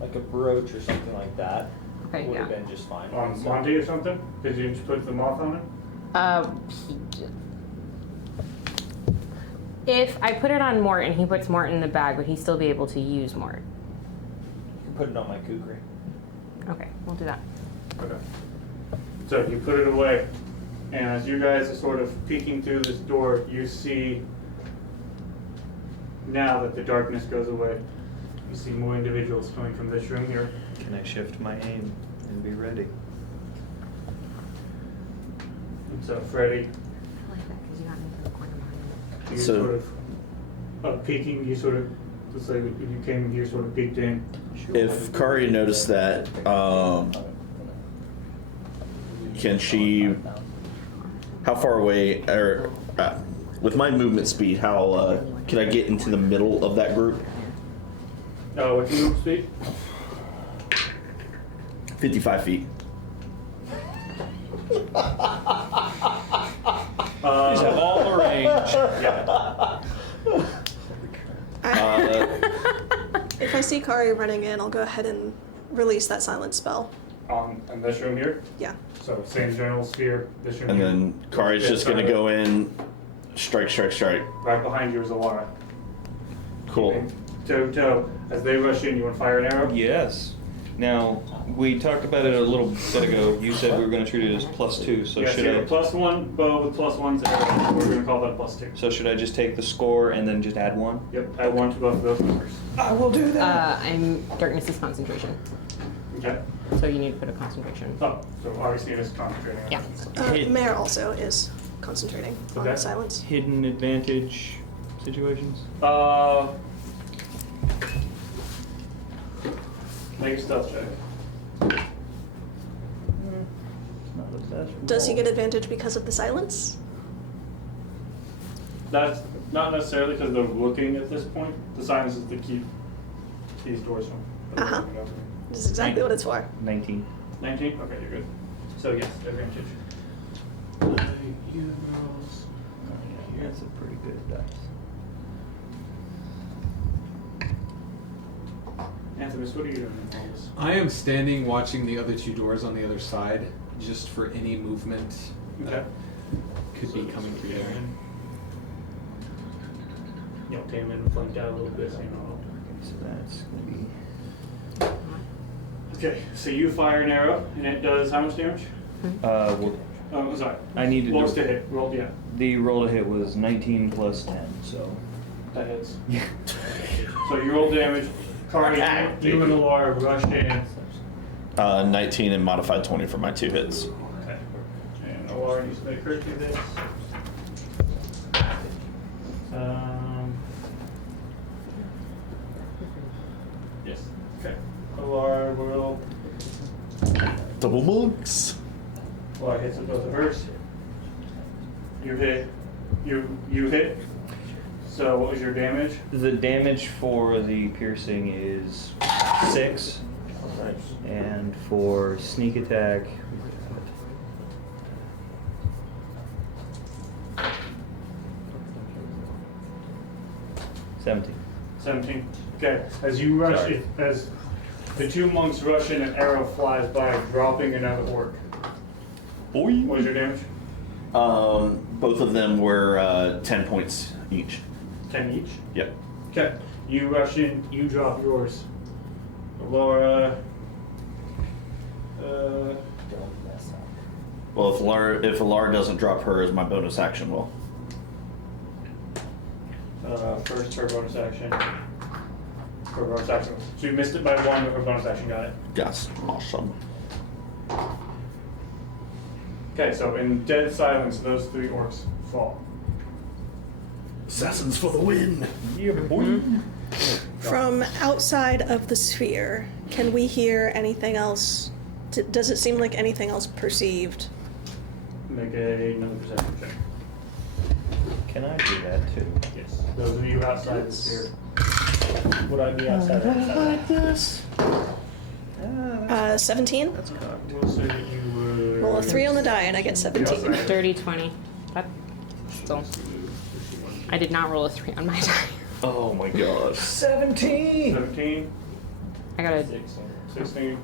Like a brooch or something like that Okay, would yeah. have been just fine. on So- Monty or something? Did you just put the moth on it? If I put it on Mort and he puts Mort in the bag, would he still be able to use Mort? You can put it on my kukri. Okay, we'll do that. Okay. So you put it away, and as you guys are sort of peeking through this door, you see, now that the darkness goes away, you see more individuals coming from this room here. Can I shift my aim and be ready? And so Freddy, I like that because you got me to the corner behind you So- sort of peeking, you sort of, let's say that you came here, sort of peeked in. If Kari noticed that, can she? How far away, or with my movement speed, how can I get into the middle of that group? What's your move speed? 55 feet. These have all the range. Yeah. If I see Kari running in, I'll go ahead and release that silence spell. In this room here. Yeah. So same general sphere. This room And here. then Kari's just gonna go in, strike, strike, strike. Right behind you is Alara. Cool. Toe to toe. As they rush in, you want to fire an arrow? Yes. Now, we talked about it a little bit ago. You said we were going to treat it as +2, so Yes, should you have I? a +1 bow with +1's arrow. We're going to call that a +2. So should I just take the score and then just add 1? Yep, add 1 to both of those numbers. I will do that. I'm darkness is concentration, Okay. so you need to put a concentration. Oh, so obviously it is concentrating on Yeah. that. Mare also is concentrating on Okay. silence. Hidden advantage situations. Make a stealth check. Not the best Does he roll. get advantage because of the silence? That's not necessarily because they're looking at this point. The silence is to keep these doors from Uh-huh. opening. This is exactly what it's for. 19. 19? Okay, you're good. So yes, advantage. That's a pretty good dice. Anthony, what are you doing in all this? I am standing watching the other two doors on the other side, just for any movement Okay. that could be coming through there. You know, came in and flanked out a little bit, so you know. So that's going to Okay, so you fire an arrow, and it does how much damage? be. Well, Oh, sorry. I need to Rolls do. to hit. Roll, yeah. The roll to hit was 19 plus 10, so. That hits. Yeah. So you roll damage. Kari, you and Alara rush in. 19 and modified 20 for my 2 hits. Okay. And Alara needs to make her do this. Yes. Okay. Alara will. Double mugs. Alara hits with both of hers. You hit. You hit. So what was your damage? The damage for the piercing is 6. And for sneak attack, 17. 17. Okay. As you rush, Sorry. as the two monks rush in, an arrow flies by, dropping another orc. Boy. What was your damage? Both of them were 10 points each. 10 each. Yep. Okay. You rush in, you drop yours. Laura. Don't mess up. Well, if Alara doesn't drop hers, my bonus action will. First her bonus action. Her bonus action. So you missed it by 1, but her bonus action got it. Yes. Awesome. Okay, so in dead silence, those 3 orcs fall. Assassins for the win. Yeah, boy. From outside of the sphere, can we hear anything else? Does it seem like anything else perceived? Make another perception check. Can I do that too? Yes. Those of you outside the sphere. Would I be outside or inside? this. 17. That's cocked. We'll say that you would. Roll a 3 on the die, and I get 17. Dirty 20. That still. I did not roll a 3 on my die. Oh my gosh. 17! 17, I got a 16,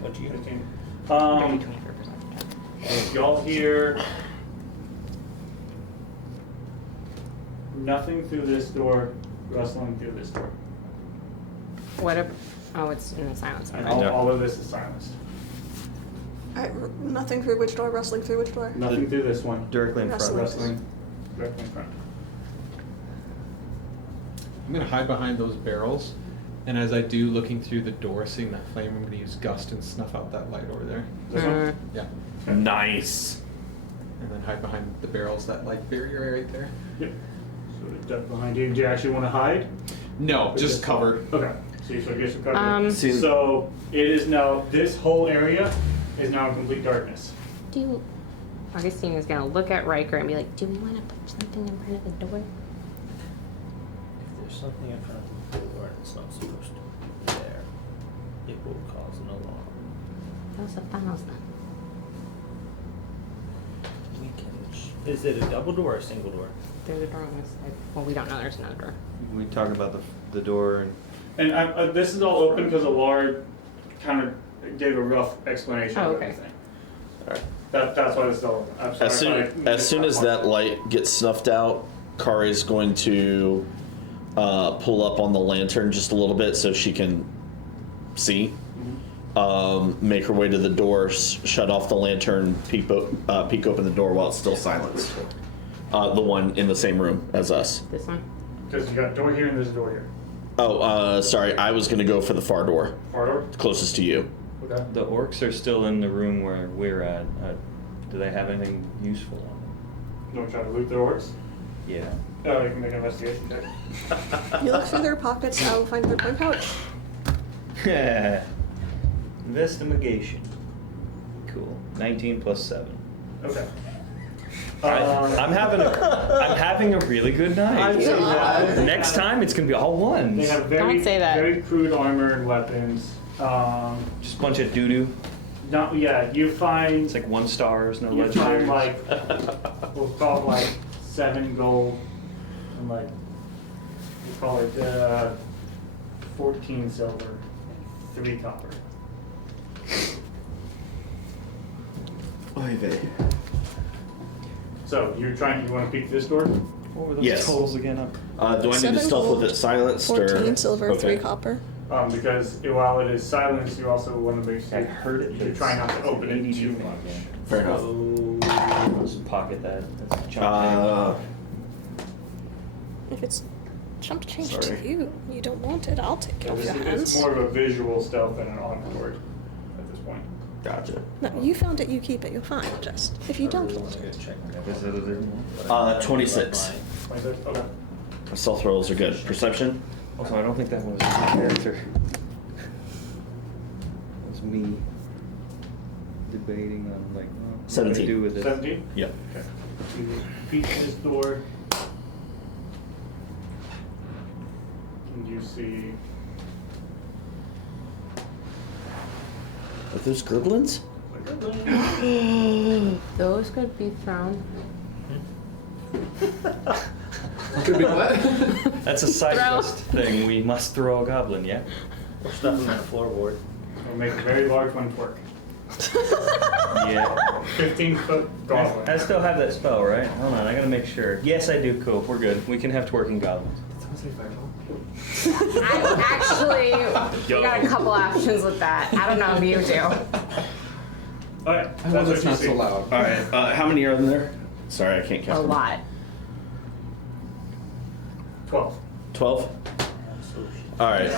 What'd you get? 15. dirty 24%. Y'all hear nothing through this door, rustling through this door. What a. Oh, it's in the silence. And Right? all of this is silenced. Nothing through which door? Rustling through which door? Nothing through this one. Directly in front. Wrestling. Rustling directly in front. I'm gonna hide behind those barrels, and as I do, looking through the door, seeing that flame, I'm gonna use gust and snuff out that light over there. This one? Yeah, Nice. and then hide behind the barrels, that like barrier right there. Yep. So it's duck behind you. Do you actually want to hide? No, just cover. Okay. So I guess you're covered. See- So it is now, this whole area is now in complete darkness. Do you, Augustine is gonna look at Riker and be like, "Do we want to put something in front of the door?" If there's something in front of the door and it's not supposed to be there, it will cause an alarm. that's 1,000. We can. Is it a double door or a single door? There's a door on this side. Well, we don't know there's another door. We talk about the door and And this is all open because Allard kind of gave a rough explanation Oh, of okay. everything. Alright. That's why this is all open. I'm sorry As soon, if I as soon as that light gets snuffed out, Kari's going to pull up on the lantern just a little bit so she can see. Make her way to the door, shut off the lantern, peek open the door while it's still silenced. The one in the same room as us. This one. Because you got a door here and there's a door here. Oh, sorry. I was going to go for the far door, Far door? closest to you. Okay. the orcs are still in the room where we're at. Do they have anything useful on them? You want to try to loot their orcs? Yeah. Oh, you can make an investigation check. You look through their pockets, I'll find their coin pouch. Investigation. Cool. 19 plus 7. Okay. I'm having a really good night. Next time it's gonna be all ones. They have very, Don't say that. very crude armor and weapons. Just a bunch of doo doo. Not yeah. You find It's like 1 stars, no you find legendaries. like we'll call it like 7 gold and like we'll call it 14 silver, 3 copper. Oy vey. So you want to peek this door? What were those Yes. totals again? Do I need to 7 stealth gold, with it silenced 14 or? silver, Okay. 3 copper. Because while it is silenced, you also want to make sure I heard it. you try not to open it too much. Fair enough. Let's pocket that. That's chunk If it's chump change Sorry. to you, you don't want it, I'll take it off your It's hands. more of a visual stealth than an auditory at this point. Gotcha. No, you found it, you keep it, you're fine. Just if you don't want it. Check. 26. 26? Okay. Stealth rolls are good. Perception? Also, I don't think that was my character. It was me debating on like what 17. to do with it. 17? Yep. Okay. You peek this door. And you see Are those gremlins? Those could be thrown. Could be what? That's a side Throw. quest thing. We must throw a goblin, yeah? Or stuff them on the floorboard. it'll make a very large one twerk. Yeah. 15-foot goblin. I still have that spell, right? Hold on, I gotta make sure. Yes, I do. Cool. We're good. We can have twerking goblins. I actually we got a couple options with that. I don't know if you do. Alright, I know that's that's what you not see. so loud. All right. How many are in there? Sorry, I can't A count. lot. 12. 12? All right.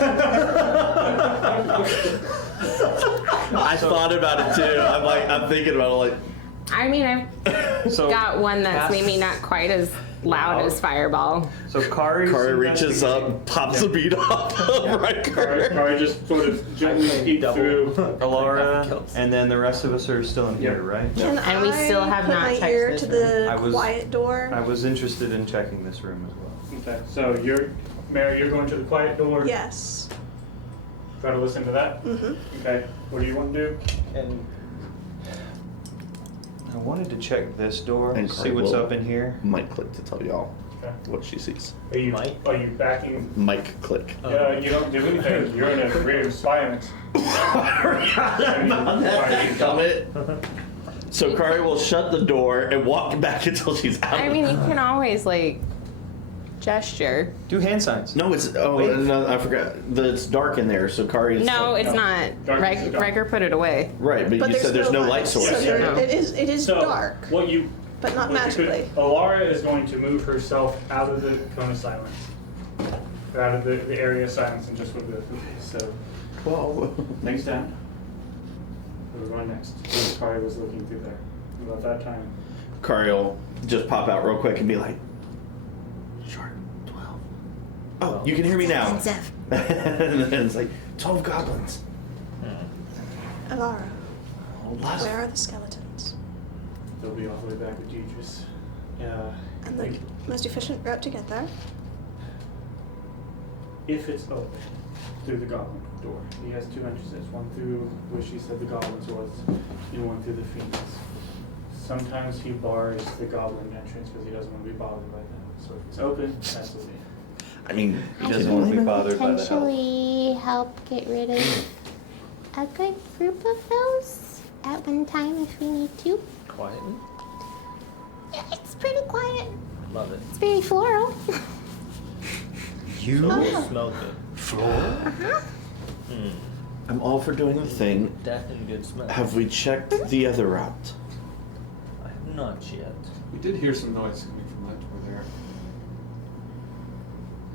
I thought about it too. I'm thinking about it like, I mean, I've So got one that's maybe not quite as loud as fireball. So Kari reaches up, pops the bead off of Riker. Kari just sort of gently peeks through. Alara, and then the rest of us are still in here, right? Can And we still have put not my checked ear this to room. the quiet door? I was interested in checking this room as well. Okay, so Mary, you're going to the quiet door. Yes. Try to listen to that. Mm-hmm. Okay, what do you want to do? And I wanted to check this door And see what's Craig up in here. Might click to tell y'all Okay. what she sees. Are you Mike? backing? Mic click. Yeah, you don't do anything. You're in a career of silence. So Kari will shut the door and walk back until she's out. I mean, you can always like gesture. Do hand signs. No, it's no, I forgot. It's dark in there, so Kari's No, like, it's not. Darkness is dark. Riker put it away. right. But you said there's no light source. So there, No. it is So dark, what you but not what you could- magically. Alara is going to move herself out of the cone of silence, or out of the area of silence, and just with the so. Whoa. Next down. We're going next. Kari was looking through there. About that time. Kari will just pop out real quick and be like, "Sharp 12. Oh, you can hear me now." And then it's like 12 goblins. Alara, Lots of- where are the skeletons? They'll be all the way back with Deidre's. And the most efficient route to get there? If it's open through the goblin door. He has two entrances, one through where she said the goblins was, and one through the phoenix. Sometimes he bars the goblin entrance because he doesn't want to be bothered by them. So if it's open, absolutely. I mean, He doesn't want to be bothered by the help. Potentially help get rid of a good group of those at one time if we need to. quietly. Yeah, it's pretty quiet. Love it. It's very floral. You So it smells good. floor? I'm all for doing the thing. Death and good smell. Have we checked the other route? I have not yet. We did hear some noise coming from that door there.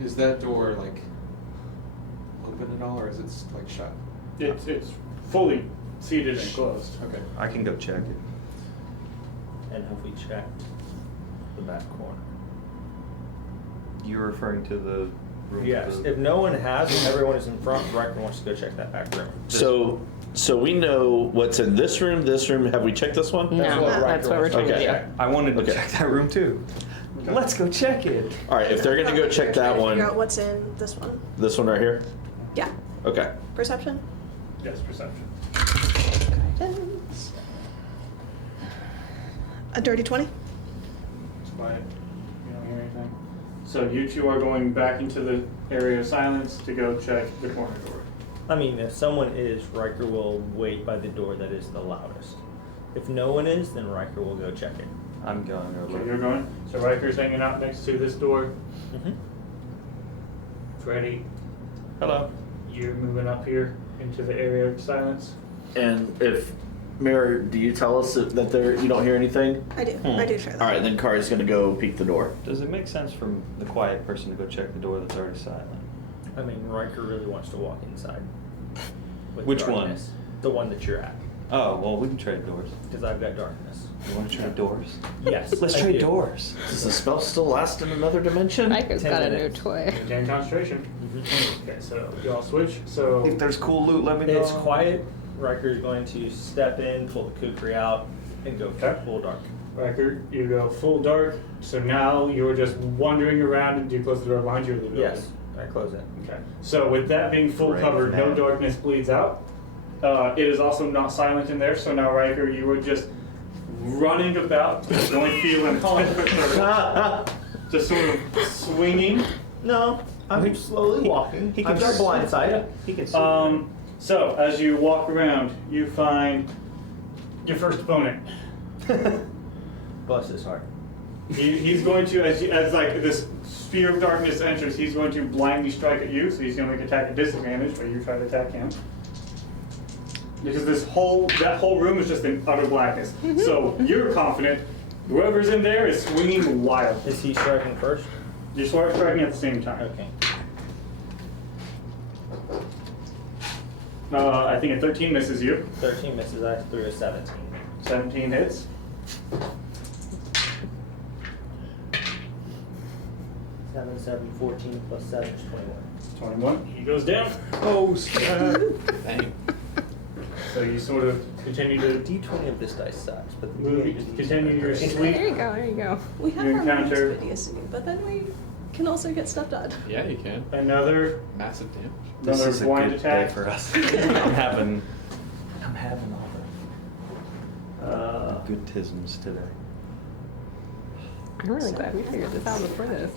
Is that door like open at all, or is it like shut? It's fully seated and closed. Okay. I can go check it. And have we checked the back corner? You're referring to the room? Yes. with the- If no one has and everyone is in front, Riker wants to go check that back room. So we know what's in this room. This room. Have we checked this one? No, Riker that's what we're wants trying to Okay. do. I wanted to Okay. check that room too. Let's go check it. All right. If they're gonna go check that Figure out one, what's in this one. this one right here. Yeah. Okay. Perception? Yes, perception. Guidance. A dirty 20? It's quiet. You don't hear anything. So you two are going back into the area of silence to go check the corner door. I mean, if someone is, Riker will wait by the door that is the loudest. If no one is, then Riker will go check it. I'm going So over. you're going. So Riker's hanging out next to this door. Mm-hmm. Freddy, Hello. you're moving up here into the area of silence. And if Mary, do you tell us that there you don't hear anything? I do. I do share that. All right. Then Kari's gonna go peek the door. Does it make sense for the quiet person to go check the door that's already silent? I mean, Riker really wants to walk inside. With Which one? darkness. The one that you're at. Oh, well, we can trade doors. Because I've got darkness. You want to trade doors? Yes. Let's I trade do. doors. Does the spell still last in another dimension? Riker's 10 got a new minutes. toy. Gain concentration. Okay, so y'all switch. So If there's cool loot, let me know. It's quiet. Riker's going to step in, pull the kukri out, and go Okay. full dark. Riker, you go full dark. So now you're just wandering around, and do you close the door behind you or leave it Yes. I close it. open? Okay. So with that being full Great cover, no man. darkness bleeds out. It is also not silent in there. So now Riker, you were just running about, going feeling just sort of swinging. No, I'm slowly walking. he I've can got blind sight. He can see. So as you walk around, you find your first opponent. Bless his heart. He's going to, as like this sphere of darkness enters, he's going to blindly strike at you. So he's going to make attack at disadvantage, while you try to attack him. Because that whole room is just in utter blackness. So you're confident whoever's in there is swinging wild. Is he striking first? You're striking at the same time. Okay. I think a 13 misses you. 13 misses. I threw a 17. 17 hits. 7, 7, 14 plus 7 is 21. 21. He goes down. Oh, snap. Dang. So you sort of continue to D20 of this dice sucks, but the move, D8 just continue your There sweep. you go. There you go. We have You our moments encounter- of idiocy, but then we can also get stuff done. Yeah, you can. Another Massive damage. This another is a blind good attack. day for us. I'm having Uh, good tisms today. I'm really glad we figured this out before this.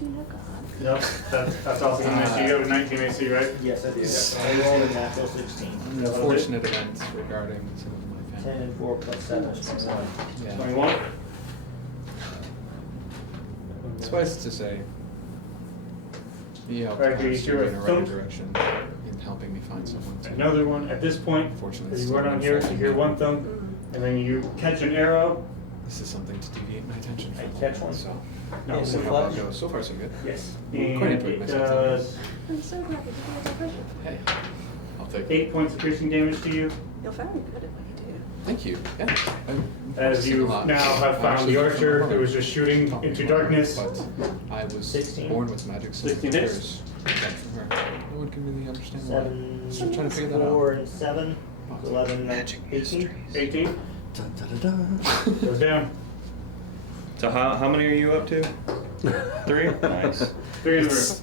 Nope, that's also going to miss you. You have a 19 AC, right? yes, I do. Yeah. I rolled a natural 16. Unfortunate events regarding some of my 10 family. and 4 plus 7 is 21. Yeah. 21. Suffice to say, he helped Right, you us hear a in the right thump. direction in helping me find someone. To Another one. At this point, Unfortunately, as it's you run still on here, you unfolding hear now. one thump, and then you catch an arrow. This is something to deviate my attention I from. catch one. So, No, In see the how that flesh? goes. So far, so good. yes. Quite And enjoyed it myself. does I'm so glad we did the depression. Hey, I'll take it. 8 points of piercing damage to you. You're very good at what you do. Thank you. Yeah. I'm As practicing you a lot. now have Well, found actually, the from my archer mother who was just shooting taught me into about it, darkness. But I was 16. born with magic, so 16 there's hits. that from her. No one can really understand why. 7, Still trying to figure that out. 4, and 7. 11, 18. 18 Dun, dun, dun, dun. goes down. So how many are you up to? 3? Nice. 3 in the room. It's-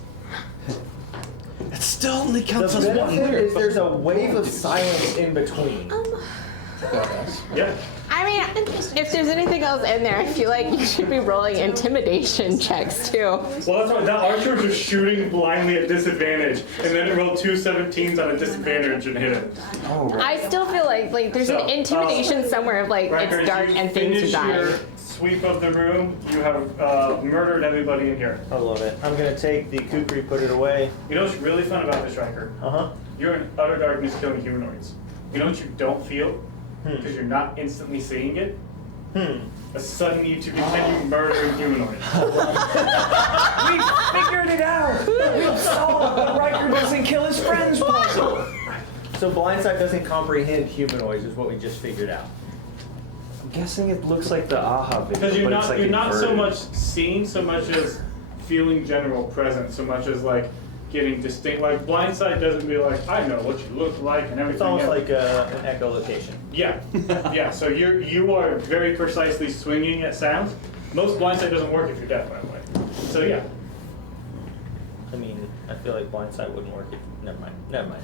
It still only The counts as one. benefit is there's a wave of silence in between. Badass. Yeah. I mean, if there's anything else in there, I feel like you should be rolling intimidation checks too. Well, that's why that archer was just shooting blindly at disadvantage, and then it rolled 2 17s on a disadvantage and hit it. I still feel like there's So, an intimidation somewhere of like Riker, it's as dark you and things are finish dying. your sweep of the room, you have murdered everybody in here. I love it. I'm gonna take the kukri, put it away. You know what's really fun about this, Riker? Uh-huh. You're in utter darkness killing humanoids. You know what you don't feel? Because you're not instantly seeing it? A sudden need to continue murdering humanoids. We figured it out! We solved the Riker doesn't kill his friends puzzle! So Blindside doesn't comprehend humanoids is what we just figured out. I'm guessing it looks like the AHA video, Because you're but it's not like you're not so inverted. much seeing so much as feeling general presence, so much as like getting distinct. Like Blindside doesn't be like, I know what you look like and everything. It's almost else. like an echolocation. Yeah, yeah. So you are very precisely swinging at sounds. Most Blindside doesn't work if you're deaf, by the way. So yeah. I mean, I feel like Blindside wouldn't work if... Never mind. Never mind.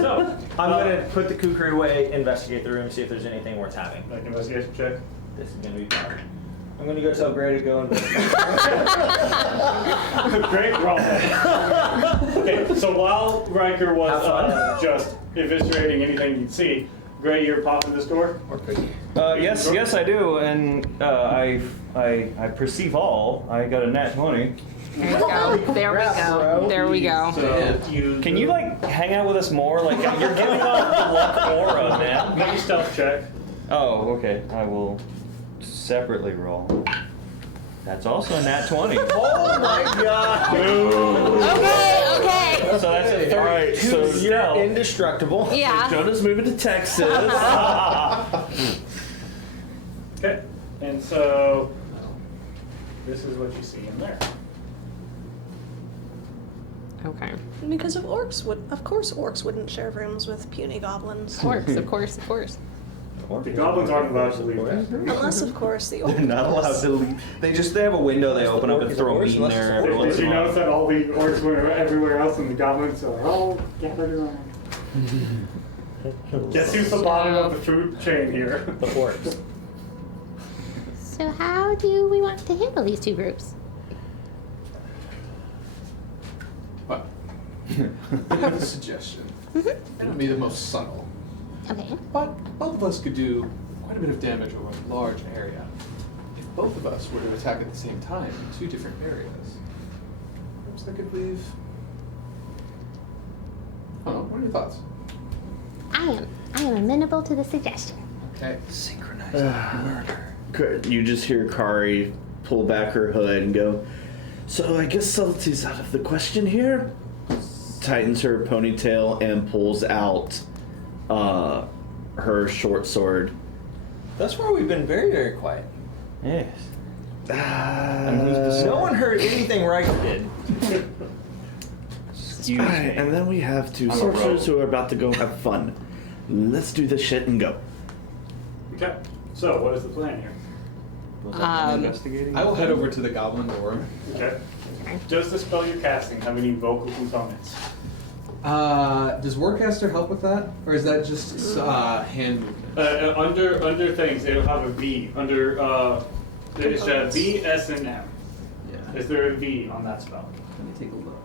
So I'm gonna put the kukri away, investigate the room, see if there's anything worth having. Like investigation check. This is gonna be fun. I'm gonna go tell Gray to go and... Great roll. Okay, so while Riker was Have fun. just eviscerating anything you'd see, Gray, you're popping this door. Or could you? Yes, I do, and I perceive all. I got a nat 20. There we go. There we go. There we go. So you Can you like hang out with us more? Like you're giving off the luck aura, man. make a stealth check? Oh, okay. I will separately roll. That's also a nat 20. Oh my god! Okay. So that's a 32. All right, so You're stealth. indestructible. Yeah. Jonah's moving to Texas. Okay, and so this is what you see in there. Okay. Because of course orcs wouldn't share rooms with puny goblins. Orcs, of course, of course. The goblins aren't allowed to leave that. Unless of course the orcs. They're not allowed to leave. They have a window they open up and throw meat in there every once Did in you a while. notice that all the orcs went everywhere else and the goblins are like, oh, gathered around. Guess who's the bottom of the food chain here? The orcs. So how do we want to handle these two groups? Well, I have a suggestion. It'll be the most subtle. Okay. But both of us could do quite a bit of damage over a large area. If both of us were to attack at the same time in 2 different areas, perhaps that could leave... I don't know, what are your thoughts? I am amenable to the suggestion. Okay. Synchronized murder. You just hear Kari pull back her hood and go, so I guess subtlety's out of the question here. Tightens her ponytail and pulls out her short sword. Thus far we've been very, very quiet. Yes. Ah, And who's the No one heard anything Riker did. Excuse Alright, me. and then we have two I'm a sorcerers rogue. who are about to go have fun. Let's do this shit and go. Okay. So, what is the plan here? Was that an Um, investigating? I will head over to the goblin door. Okay. Does the spell you're casting have any vocal components? Does Warcaster help with that? Or is that just hand movement? Under things, it'll have a V. Under, there's a V, S, and M. Yeah. Is there a V on that spell? Let me take a look.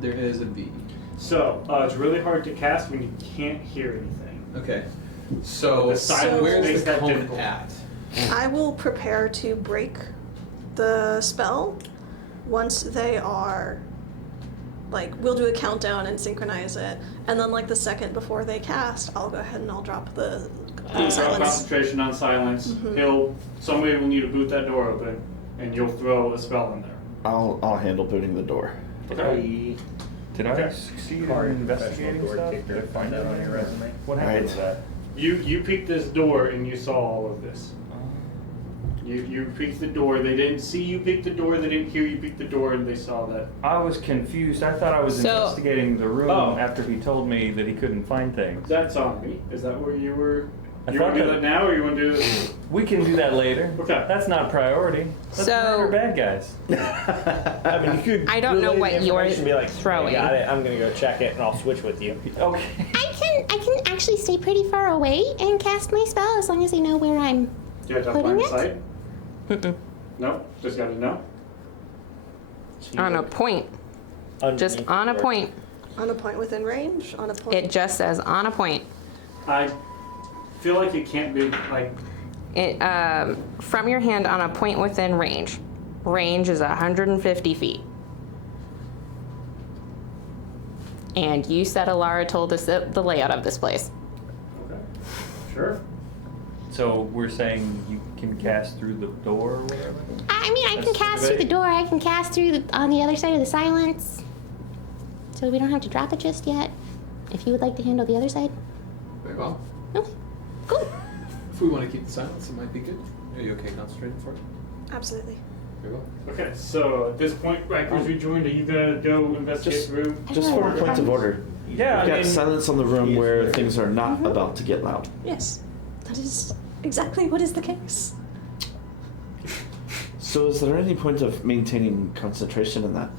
There is a V. So, it's really hard to cast when you can't hear anything. Okay. So, The silence where's makes the that cone difficult. at? I will prepare to break the spell once they are, like, we'll do a countdown and synchronize it, and then, like, the second before they cast, I'll go ahead and I'll drop the Drop silence. concentration on silence. Somebody will need to boot that door open, and you'll throw a spell in there. I'll handle booting the door. Okay. Did I Okay. succeed Card in investigating professional door stuff? kicker. Find that on your resume. What Alright. happened with that? You peeked this door and you saw all of this. You peeked the door. They didn't see you peek the door. They didn't hear you peek the door, and they saw that. I was confused. I thought I was So- investigating the room Oh. after he told me that he couldn't find things. That's on me. Is that where you were? I You want to thought do that now, or you want to do this? We can do that later. Okay. That's not a priority. Let's So- murder bad guys. I mean, you could. I don't know relay what the you're information, be like, throwing. I got it. I'm gonna go check it, and I'll switch with you. Okay. I can actually stay pretty far away and cast my spell as long as I know where I'm. Do you have to Putting line of it? sight? Mm-mm. No. Just got to know. On a point. Just Underneath on a your- point. On a point within range, on a point. It just says on a point. I feel like it can't be like. It, from your hand on a point within range. Range is 150 feet. And you said Alara told us the layout of this place. Okay. Sure. So we're saying you can cast through the door or whatever? I mean, I can That's cast through the debate. door. I can cast through on the other side of the silence. So we don't have to drop it just yet. If you would like to handle the other side. Very well. Okay. Cool. If we want to keep the silence, it might be good. Are you okay concentrating for it? Absolutely. Very well. Okay. So at this point, Rikers rejoined. Are you gonna go investigate Just- the room? Just for points of order. Yeah, We've I got mean, silence on the room where things are not about to get loud. Yes, that is exactly what is the case. So is there any point of maintaining concentration in that?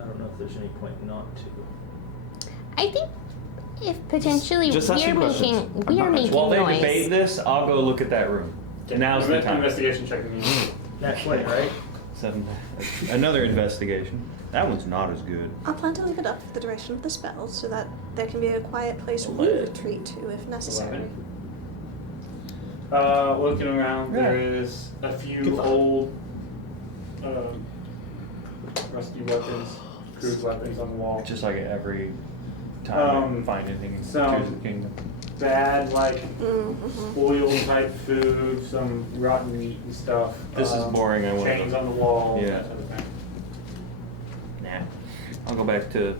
I don't know if there's any point not to. I think if potentially Just we are asking questions. making I'm not making while they noise. debate this, I'll go look at that room. Now's the time. Investigation check. That's 20, right? Another investigation. That one's not as good. I'll plan to leave it up for the duration of the spell so that there can be a quiet place we retreat to if necessary. 11. Looking around, there is a few old, rusty weapons, crude weapons on the wall. Just like every time I find anything in some- Tears of the Kingdom. Bad, like Mm-hmm. oil type food, some rotten meat and stuff. This is boring, I want Chains to- on the wall. Yeah. That sort of thing. Nah. I'll go back to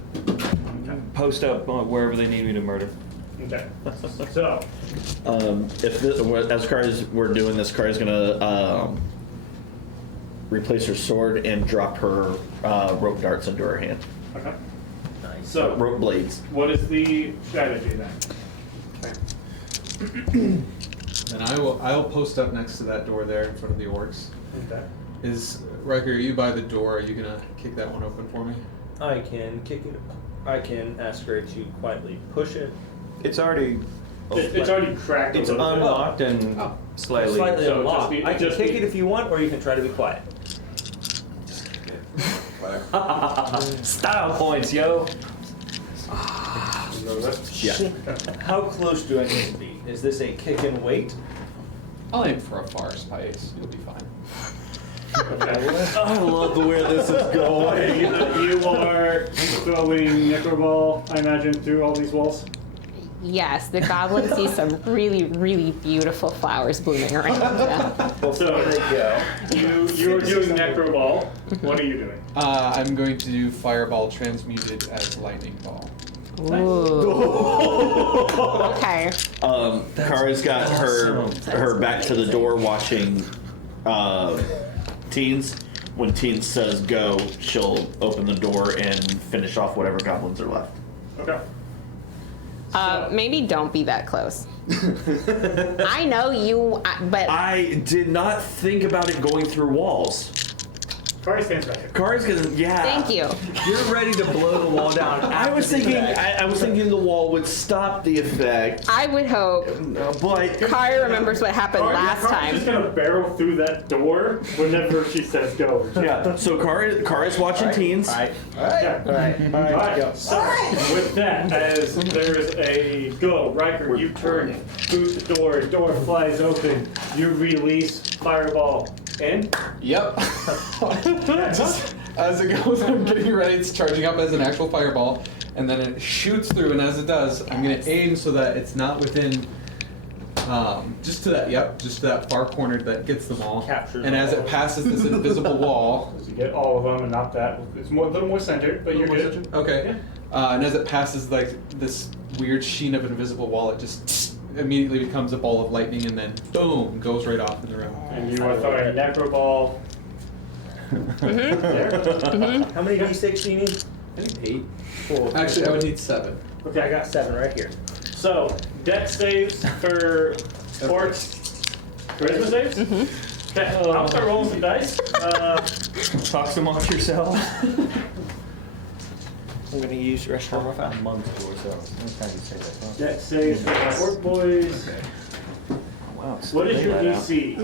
post up wherever they need me to murder. Okay. So, If this, as we're doing this, Kari's gonna replace her sword and drop her rope darts into her hand. okay. Nice. So, Rope blades. what is the strategy then? Then I will post up next to that door there in front of the orcs. Okay. Is Riker, are you by the door? Are you gonna kick that one open for me? I can kick it. I can ask her to quietly push it. It's already It's already cracked. it's a little bit. unlocked and Oh. slightly. Slightly so unlocked. just need- I can just kick need- it if you want, or you can try to be quiet. Whatever. Style points, yo. Yeah. How close do I need to be? Is this a kick and wait? I'll aim for a far space. You'll be fine. Okay. I love where this is going. You are throwing necroball, I imagine, through all these walls. Yes, the goblin sees some really, really beautiful flowers blooming around you. So you're doing necroball. What are you doing? I'm going to do fireball transmuted as lightning ball. Ooh. Okay. Kari's got her back to the door watching Teens. When Teens says go, she'll open the door and finish off whatever goblins are left. Okay. Maybe don't be that close. I know you, but I did not think about it going through walls. Kari stands back here. Kari's gonna, yeah. thank you. You're ready to blow the wall down. I was thinking, I was thinking the wall would stop the effect, I would hope but Kari remembers what happened last Kari's just time. gonna barrel through that door whenever she says go. yeah. So Kari's watching Teens. All right. Yeah. All right. Go. So, with that, as there's a go, Riker, you turn, boot the door flies open, you release fireball, and Yep. Just as it goes, I'm getting ready. It's charging up as an actual fireball, and then it shoots through. And as it does, I'm gonna aim so that it's not within, just to that far corner that gets them all. Captures and as them it all. passes this invisible wall, you get all of them and not that. It's a little more centered, but you're good. okay. And as it passes like this weird sheen of an invisible wall, it just immediately becomes a ball of lightning, and then boom, goes right off in the room. And you are throwing a necro ball. There. How many d6 do you need? I think 8. Actually, I would need 7. Okay, I got 7 right here. So, dex saves for orcs. Charisma saves? Okay, I'll start rolling some dice. Talk amongst yourselves. I'm gonna use restroom real fast. Months or so. Next time you say that. Dex saves for my orc boys. Wow. it's What is your daylight out. DC?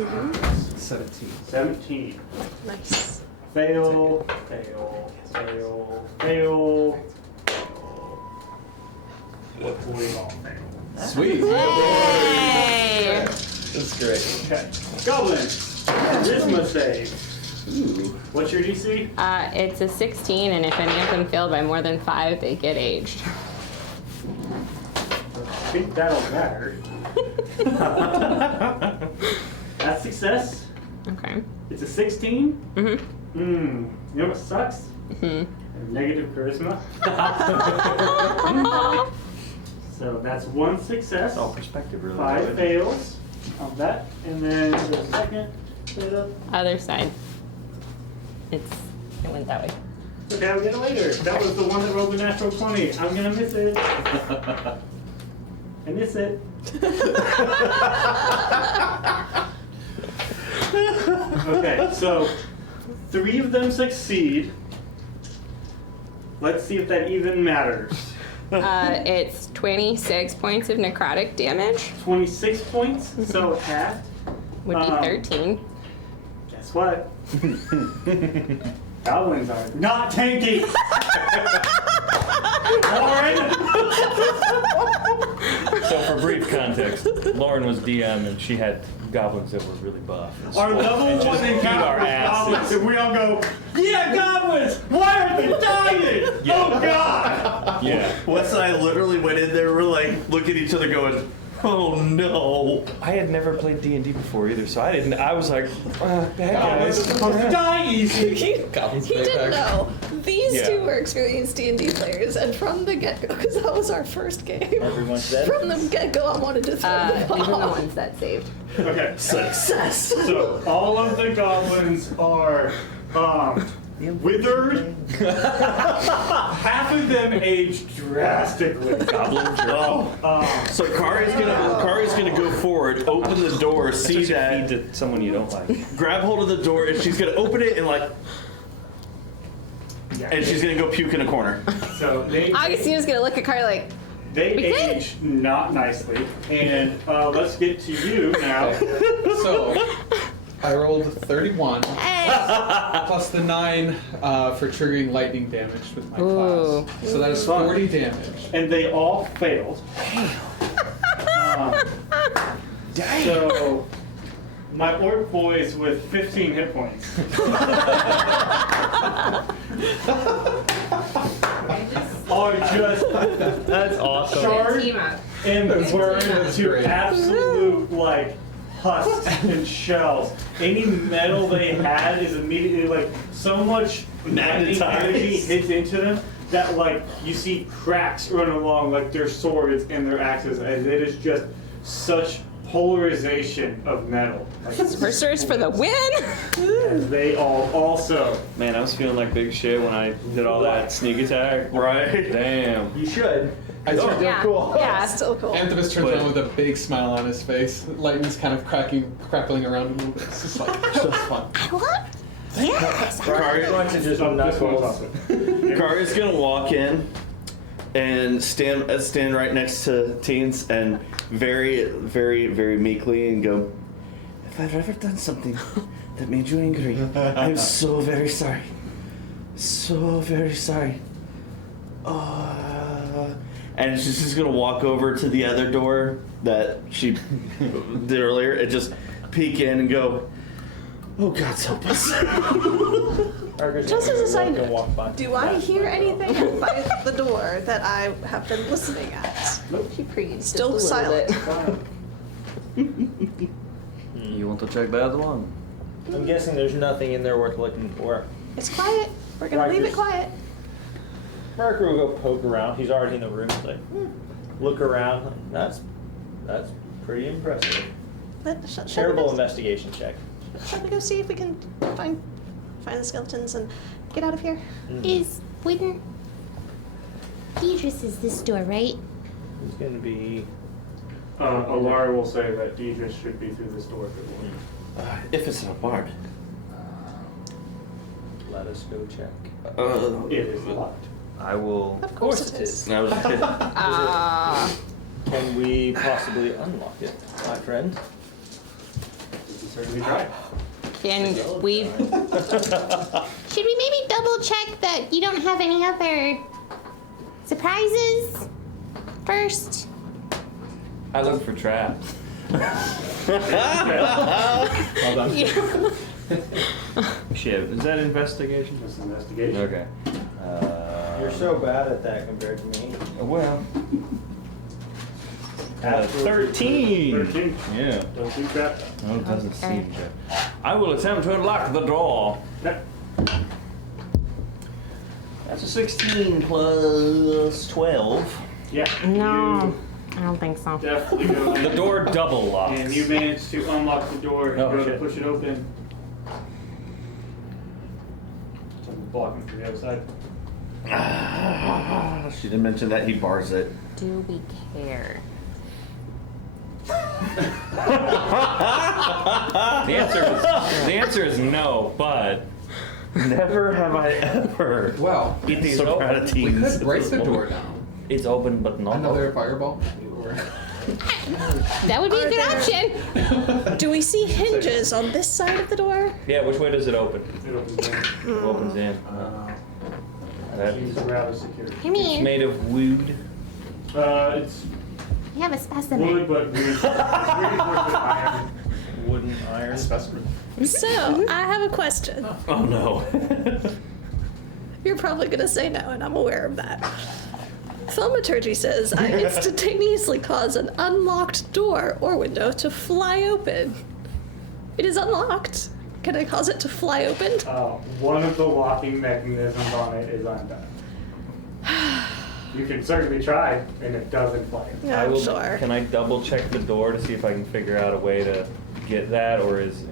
17. 17. Nice. Fail. What we all fail. Sweet. Hey! That's great. Okay. Goblins. Charisma save. What's your DC? It's a 16, and if any of them fail by more than 5, they get aged. I think that'll matter. That's success. Okay. It's a 16. Mm-hmm. You know what sucks? Mm-hmm. Negative charisma. So that's 1 success. All perspective, really. 5 fails on that, and then the second fail. Other side. It went that way. Okay, I'll get it later. That was the one that rolled the natural 20. I'm gonna miss it. I miss it. Okay, so 3 of them succeed. Let's see if that even matters. It's 26 points of necrotic damage. 26 points, so half. Would be 13. Guess what? Goblins are not tanky. Lauren. So for brief context, Lauren was DM and she had goblins that were really buff. Our level And just 1 beat encounter our with goblins, asses. and we all go, yeah, goblins! Why are they dying? Yeah. Oh God! Yeah. Wes and I literally went in there. We're like, look at each other, going, "Oh no!" I had never played D&D before either, so I didn't. I was like, bad Goblins are guys. supposed to die easy. He didn't know. These Yeah. two were experienced D&D players, and from the get-go, because that was our first game, Everyone's dead. from the get-go, I wanted to throw them These are the off. ones that saved. Okay, Success! so all of the goblins are withered. Half of them aged drastically. Goblins are So Kari's gonna go forward, open the door, see That's what that, you feed to someone you don't like. grab hold of the door, and she's gonna open it and and she's gonna go puke in a corner. So they Augustina's gonna look at Carly like, they We did. age not nicely. And let's get to you now. So I rolled 31 hey! plus the 9 for triggering lightning damage with my Ooh. class. So that is 40 damage. And they all failed. So my orc boys with 15 hit points. Are just That's awesome. charred Team up. and burned That's to great. absolute like husks and shells. Any metal they had is immediately like so much magnetic Magnetized. energy hits into them that like you see cracks running along like their swords and their axes, and it is just such polarization of metal. Like, Sorcerers for the win! as they all also. Man, I was feeling like big shit when I did all that sneak attack. Right. Damn. You should. I It's turn- still cool. Yeah. Still cool. Anthropus turns around with a big smile on his face. Lightning's kind of crackling around a little bit. It's just like, just fun. What? Yes. Kari's going to just This one's knuckles. awesome. Kari's gonna walk in and stand right next to Teens and very, very, very meekly and go, "If I've ever done something that made you angry, I'm so very sorry. So very sorry." And she's just gonna walk over to the other door that she did earlier and just peek in and go, "Oh, God's help us." Just as a side Walk and walk by. note, do I hear anything by the door that I have been listening at? She breathes Still just a little silent. bit. You want to check the other one? I'm guessing there's nothing in there worth looking for. It's quiet. We're gonna leave it Rikers. quiet. Marker will go poke around. He's already in the room. He's like, look around. That's pretty impressive. Shall Terrible we go, investigation check. shall we go see if we can find the skeletons and get out of here? Wouldn't Deidre's is this door, right? He's gonna be. Alara will say that Deidre should be through this door if it were. If it's not barred. Let us go check. It is locked. I will. Of course it is. I was kidding. Can we possibly unlock it, my friend? We can certainly try. Can we? Should we maybe double check that you don't have any other surprises first? I look for traps. Well done. Shit, is that investigation? This is investigation. Okay. You're so bad at that compared to me. Well. 13. 13. Yeah. Don't do that. No, it doesn't seem to. I will attempt to unlock the door. Yep. That's a 16 plus 12. Yeah. No, I don't think so. You definitely go in. The door double locks. And you manage to unlock the door and Oh, go to shit. push it open. Someone's blocking from the other side. She didn't mention that he bars it. Do we care? The answer is no, but Never have I ever Well, been It so is proud of we teens. could break the door down. it's open but not Another fireball? Or That would be a good option. Do we see hinges on this side of the door? Yeah, which way does it open? It opens in. It opens in. That Seems is rather secure. I mean, made of wood. It's you have a specimen. wood, but weird. It's really worth with iron. Wooden iron. specimen. So, I have a question. Oh no. You're probably gonna say no, and I'm aware of that. Thaumaturgy says I instantaneously cause an unlocked door or window to fly open. It is unlocked. Can I cause it to fly open? One of the locking mechanisms on it is undone. You can certainly try, and it doesn't fly. Yeah, I I'm will, sure. Can I double check the door to see if I can figure out a way to get that, or is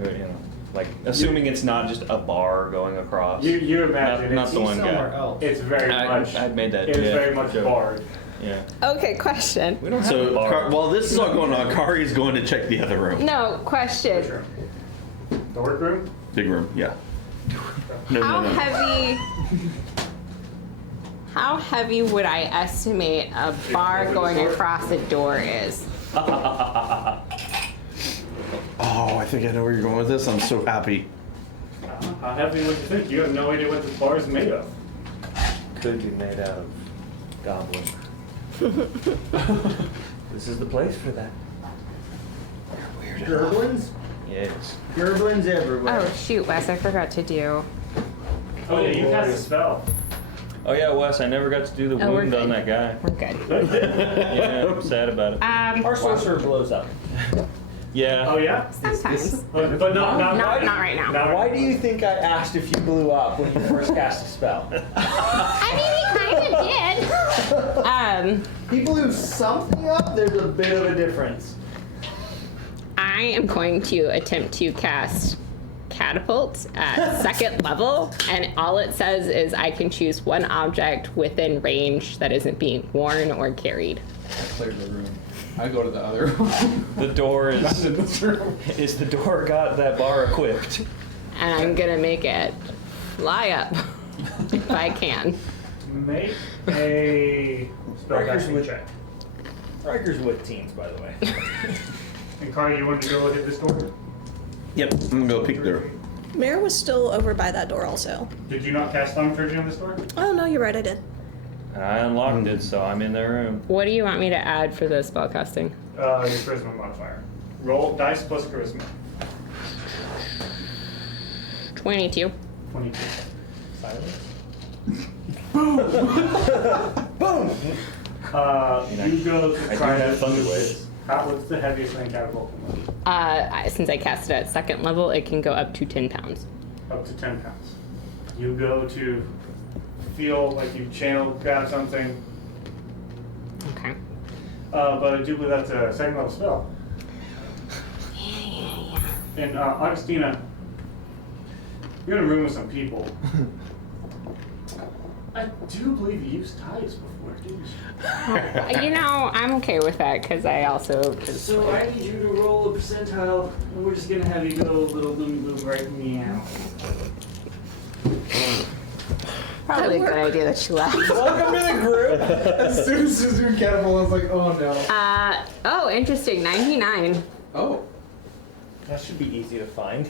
like assuming it's not just a bar going across? You imagine not it's, the one Somewhere guy. else. it's very much. I made that. It's yeah, very much joke. barred. Yeah. Okay, question. We don't have a So bar. while this is all going on, Kari's going to check the other room. No, question. Sure. The workroom? Big room, yeah. No, How no, no. heavy? How heavy would I estimate a bar going across a door is? Oh, I think I know where you're going with this. I'm so happy. How heavy would you think? You have no idea what this bar is made of. Could be made out of goblin. This is the place for that. Gerblins? Yes. Gerblins everywhere. Oh shoot, Wes, I forgot to do. Oh yeah, you cast a spell. Oh yeah, Wes, I never got to do the Oh, we're wound on good. that guy. We're good. Yeah, I'm sad about it. Our sorcerer blows up. Yeah. Oh yeah? Sometimes. But not Not right now. Why do you think I asked if you blew up when you first cast a spell? I mean, he kind of did. He blew something up. There's a bit of a difference. I am going to attempt to cast Catapult at 2nd level, and all it says is I can choose one object within range that isn't being worn or carried. I cleared the room. I go to the other room. The door Not is. in this room. Is the door got that bar equipped? And I'm gonna make it fly up if I can. Make a spellcasting with- check. Riker's with teams, by the way. And Kari, you want to go look at this door? Yep, I'm gonna go peek there. Mare was still over by that door also. Did you not cast Thaumaturgy on this door? Oh, no, you're right, I did. And I unlocked it, so I'm in their room. What do you want me to add for the spellcasting? Your charisma modifier. Roll dice plus charisma. 22. 22. Silence. Boom! You go to I try do to have Thunder use Wave. this. What's the heaviest thing catapult can lift? Since I cast it at 2nd level, it can go up to 10 pounds. Up to 10 pounds. You go to feel like you grab something, Okay. but I do believe that's a 2nd level spell. And Augustina, you're in a room with some people. I do believe you used ties before, didn't you? You know, I'm okay with that because I also. So I need you to roll a percentile, and we're just gonna have you go little boom boom right meow. Probably a good idea that she left. Welcome to the group. As soon as you do catapult, I was like, oh no. Oh, interesting. 99. Oh. That should be easy to find.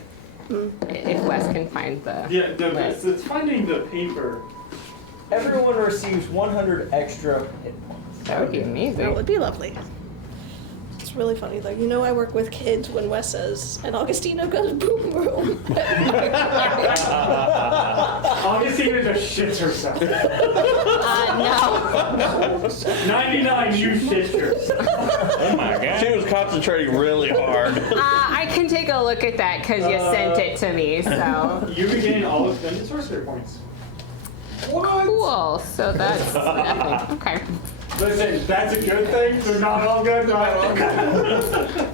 If Wes can find the. Yeah, list. it's finding the paper. Everyone receives 100 extra hit points. That would be That amazing. would be lovely. It's really funny though. You know I work with kids when Wes says, and Augustino goes boom boom. Augustina just shits herself. No. 99, you shit yourself. Oh my god. She was concentrating really hard. I can take a look at that because you sent it to me, so. You regain all expended sorcery points. What? Cool. So that's. Okay. Listen, that's a good thing. They're not all good. Not all good.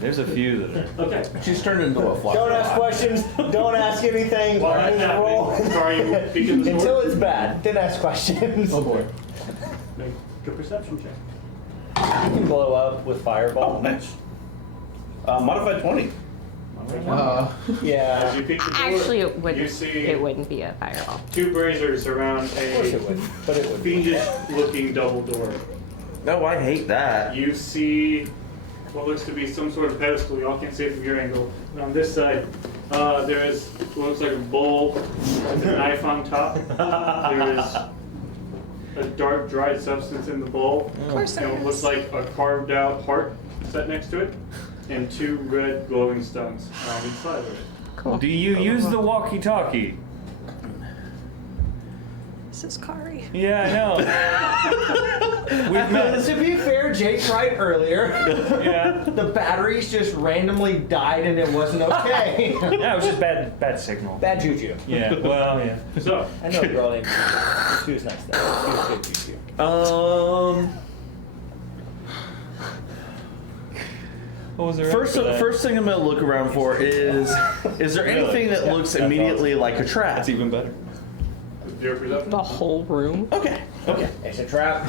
There's a few that are. Okay. She's turned into a fluffer. Don't ask questions. Don't ask anything. While that's Just roll. happening, sorry, peeking the Until door. it's bad. Then ask questions. Oh boy. Make a perception check. You can blow up with fireball. Oh, nice. Modified 20. As Yeah. you peek the door, Actually, it you wouldn't. see It wouldn't be a fireball. two braziers around Of course it a would. But it would. fiendish-looking double door. No, I hate that. You see what looks to be some sort of pedestal. Y'all can't see it from your angle. And on this side, there is what looks like a bowl with a knife on top. There is a dark, dried substance in the bowl. Of course And there what looks is. like a carved out heart set next to it. And two red glowing stones on each side of it. Cool. Do you use the walkie-talkie? This is Kari. Yeah, I know. We've met. To be fair, Jake tried earlier. Yeah. The batteries just randomly died and it wasn't okay. Yeah, it was just bad signal. Bad juju. Yeah. Well, yeah. So, I know a girl named Juju. She was nice though. She was good juju. What was there? First thing I'm gonna look around for is there Really? anything that Yeah, looks that's immediately like a trap? That's even better. your perception. The whole room. Okay. Okay. It's a trap.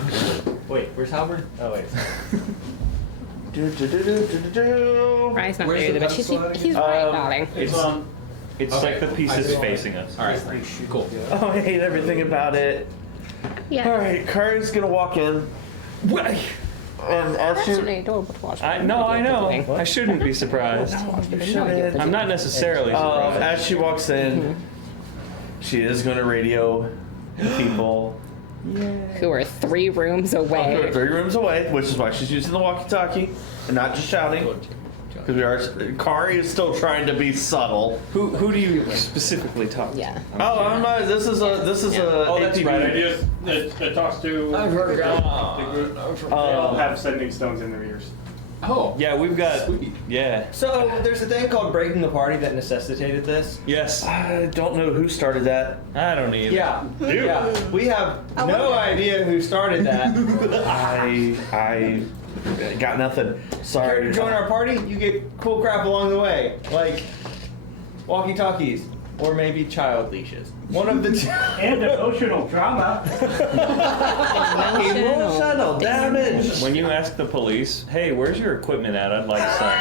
Wait, where's Halberd? Oh wait. Ryan's not Where's there the either, but he's pedestal right, darling. It's it's Okay. like the pieces facing us. All right. Cool. Oh, I hate everything about it. Yeah. All right, Kari's gonna walk in, and as she Actually, adorable to watch. I know. I shouldn't be surprised. you shouldn't. I'm not necessarily surprised. As she walks in, she is gonna radio people. Who are 3 rooms away. 3 rooms away, which is why she's using the walkie-talkie and not just shouting. Because Kari is still trying to be subtle. Who do you specifically talk to? Yeah. Oh, I'm not. This is a. Oh, that's APB. right. It talks to I've heard the group. They all have sending stones in their ears. Oh. Yeah, we've got. Sweet. Yeah. So there's a thing called breaking the party that necessitated this. Yes. I don't know who started that. I don't either. Yeah. Yeah. We have I no wonder. idea who started that. I Got nothing. Sorry. You join our party, you get cool crap along the way, like walkie-talkies or maybe child leashes. One of the two. And emotional drama. Emotional damage. When you ask the police, hey, where's your equipment at? I'd like some.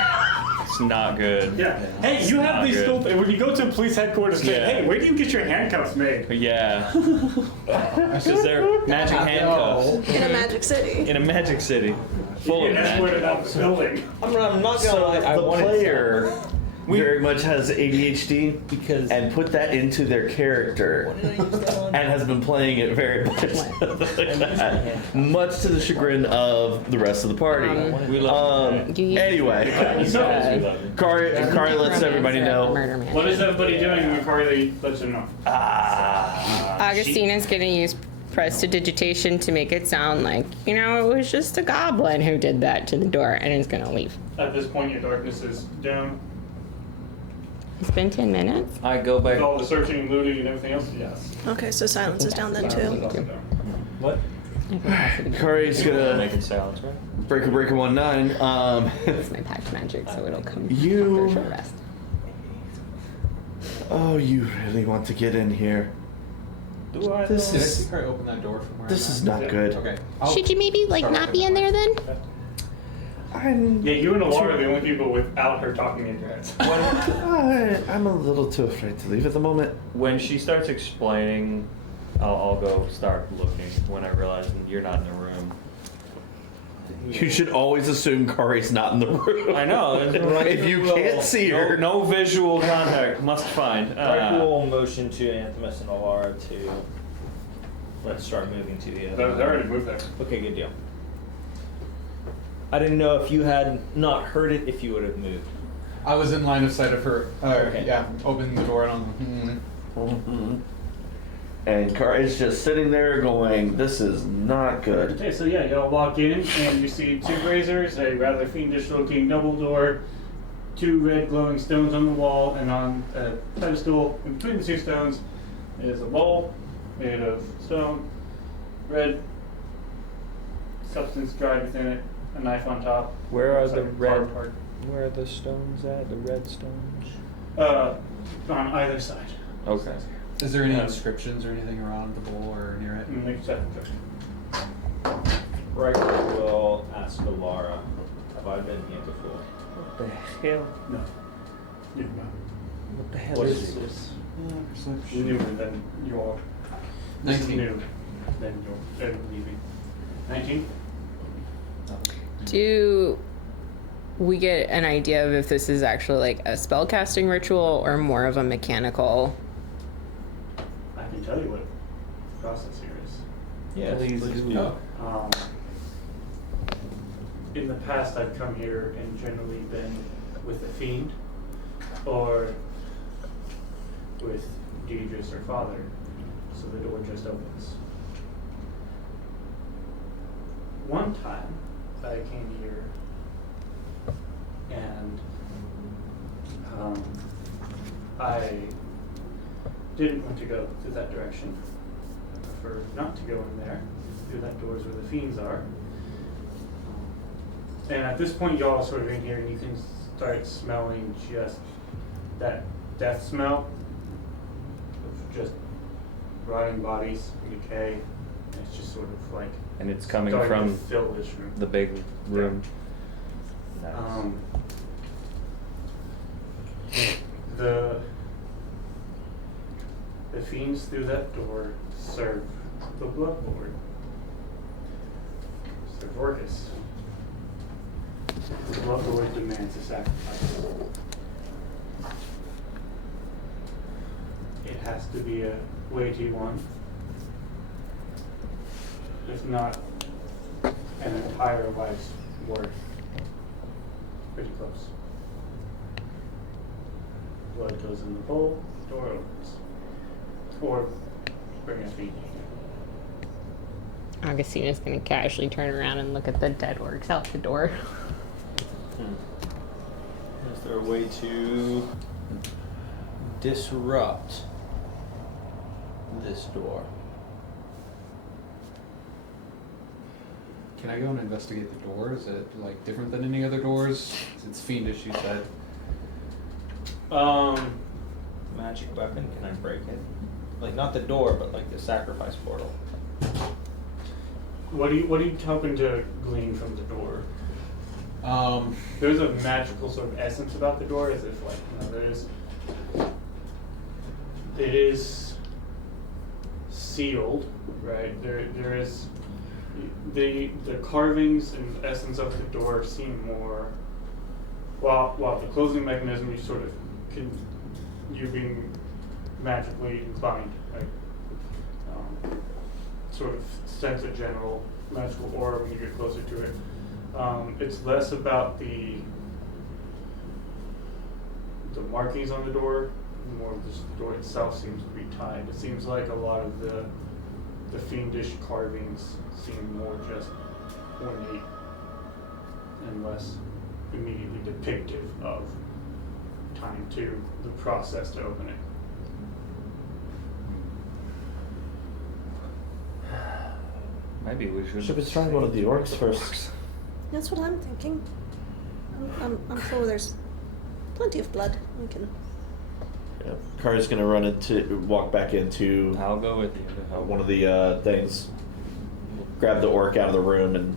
It's not good. Yeah. Hey, It's you have not these good. cool. When you go to police headquarters, say, Yeah. hey, where do you get your handcuffs made? Yeah. Because they're magic handcuffs In a magic city. in a magic city. Full You of get magic. escorted out the building. I'm not gonna So lie, I the wanted player very much has ADHD because and put that into their character what did I use that on? and has been playing it very much like that, much to the chagrin of the rest of the party. We love Do you Anyway, Kari lets everybody know. What is everybody doing before they let you know? Augustina's gonna use prestidigitation to make it sound like, you know, it was just a goblin who did that to the door, and is gonna leave. At this point, your darkness is down. It's been 10 minutes. I go With back. all the searching and looting and everything else, yes. Okay, so silence is down then It's too. also down. What? Kari's gonna Making silence, right? break a 19. It's my packed magic, so it'll come You- after a short rest. Oh, you really want to get in here? Do I? This Did I is- see Cry open that door from where This I'm is at? not good. Okay. Should you maybe like not be in there then? I'm Yeah, you and Alara are the only people without her talking in your heads. I'm a little too afraid to leave at the moment. When she starts explaining, I'll go start looking when I realize you're not in the room. You should always assume Kari's not in the room. I know. If you can't see her, No visual contact. Must find. Riker will motion to Anthemus and Alara to let's start moving to the They other. already moved there. Okay, good deal. I didn't know if you had not heard it, if you would have moved. I was in line of sight of her. Okay. Yeah, opening the door and I'm like, and Kari's just sitting there going, "This is not good." Okay, so yeah, y'all walk in and you see two braziers, a rather fiendish-looking double door, two red glowing stones on the wall, and on a pedestal in between the two stones is a bowl made of stone, red substance dried within it, a knife on top. Where are Looks the like a red? carved part. Where are the stones at? The red stones. On either side. Okay. is there any inscriptions or anything around the bowl or near it? Make a second check. Riker will ask Alara, have I been here before? What the hell? No. You're not. What the hell What is is this? Newer than your 19. new than your leaving. 19? Do we get an idea of if this is actually like a spell casting ritual or more of a mechanical? I can tell you what the process here is. Yes, Please do. Oh. In the past, I've come here and generally been with a fiend or with Deidre's her father, so the door just opens. One time, I came here and I didn't want to go to that direction. I prefer not to go in there, through that door's where the fiends are. And at this point, y'all are sort of in here, and you can start smelling just that death smell of just rotting bodies, decay. And it's just sort of like And it's coming starting to from fill this room. the big room. Nice. The fiends through that door serve the Blood Lord, Sir Vortis. The Blood Lord demands a sacrifice. It has to be a weighty one, if not an entire life's worth. Pretty close. Blood goes in the bowl, door opens. Or bring a feed. Augustina's gonna casually turn around and look at the dead orcs out the door. Is there a way to disrupt this door? Can I go and investigate the door? Is it like different than any other doors? It's fiendish, you said. Magic weapon, can I break it? Like, not the door, but like the sacrifice portal. What are you hoping to glean from the door? There's a magical sort of essence about the door, as if it is sealed, right? There is the carvings and essence of the door seem more. While the closing mechanism, you being magically inclined, right? Sort of sense a general magical aura when you get closer to it. It's less about the markings on the door, more just the door itself seems to be tied. It seems like a lot of the fiendish carvings seem more just ornate and less immediately depictive of time to the process to open it. Maybe we Should we try one of the orcs first? That's what I'm thinking. I'm sure there's plenty of blood. We can. Yeah. Kari's gonna walk back into I'll go with you. one of the things, grab the orc out of the room, and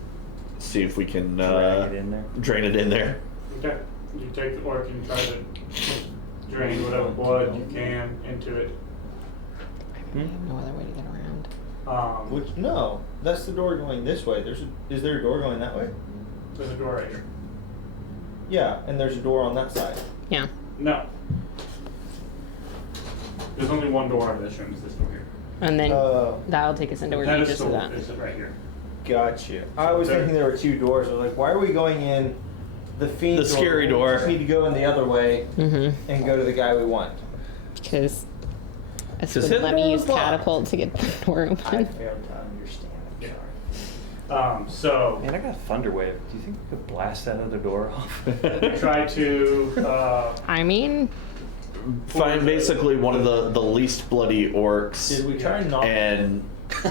see if we can Drag it in there. drain it in there. Okay. You take the orc and try to drain whatever blood you can into it. I have no other way to get around. Which, no, that's the door going this way. Is there a door going that way? There's a door right here. Yeah, and there's a door on that side. Yeah. No. There's only one door on this room, is this door here. And then Oh. that'll take us into where That you is just the did that. is right here. Gotcha. I was thinking there were two doors. I was like, why are we going in the fiend The scary We door. just need to go in the other way Mm-hmm. and go to the guy we want. Because this Just would hit let the me door use block. catapult to get the door I open. failed to understand. I'm sorry. So Man, I got a thunder wave. Do you think we could blast that other door off? try to I mean, Find basically one of the least bloody orcs Did we try and knock and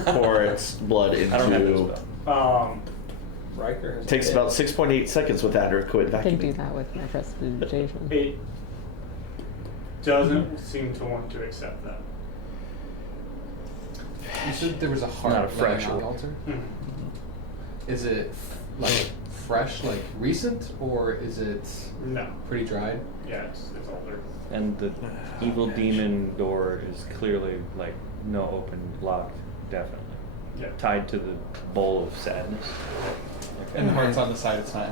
pour its blood I don't have into. this spell. Riker has Takes a about 6.8 seconds with adequate I can do vacuuming. that with my prestidigitation. it doesn't seem to want to accept that. You said there was a heart Not a fresh laying on the orc. altar. Mhm. Is it like fresh, like recent, or is it No. pretty dried? Yeah, it's older. And the evil demon door is clearly like no open, locked, definitely. Yeah. Tied to the bowl of sadness. And the heart's on the side it's not.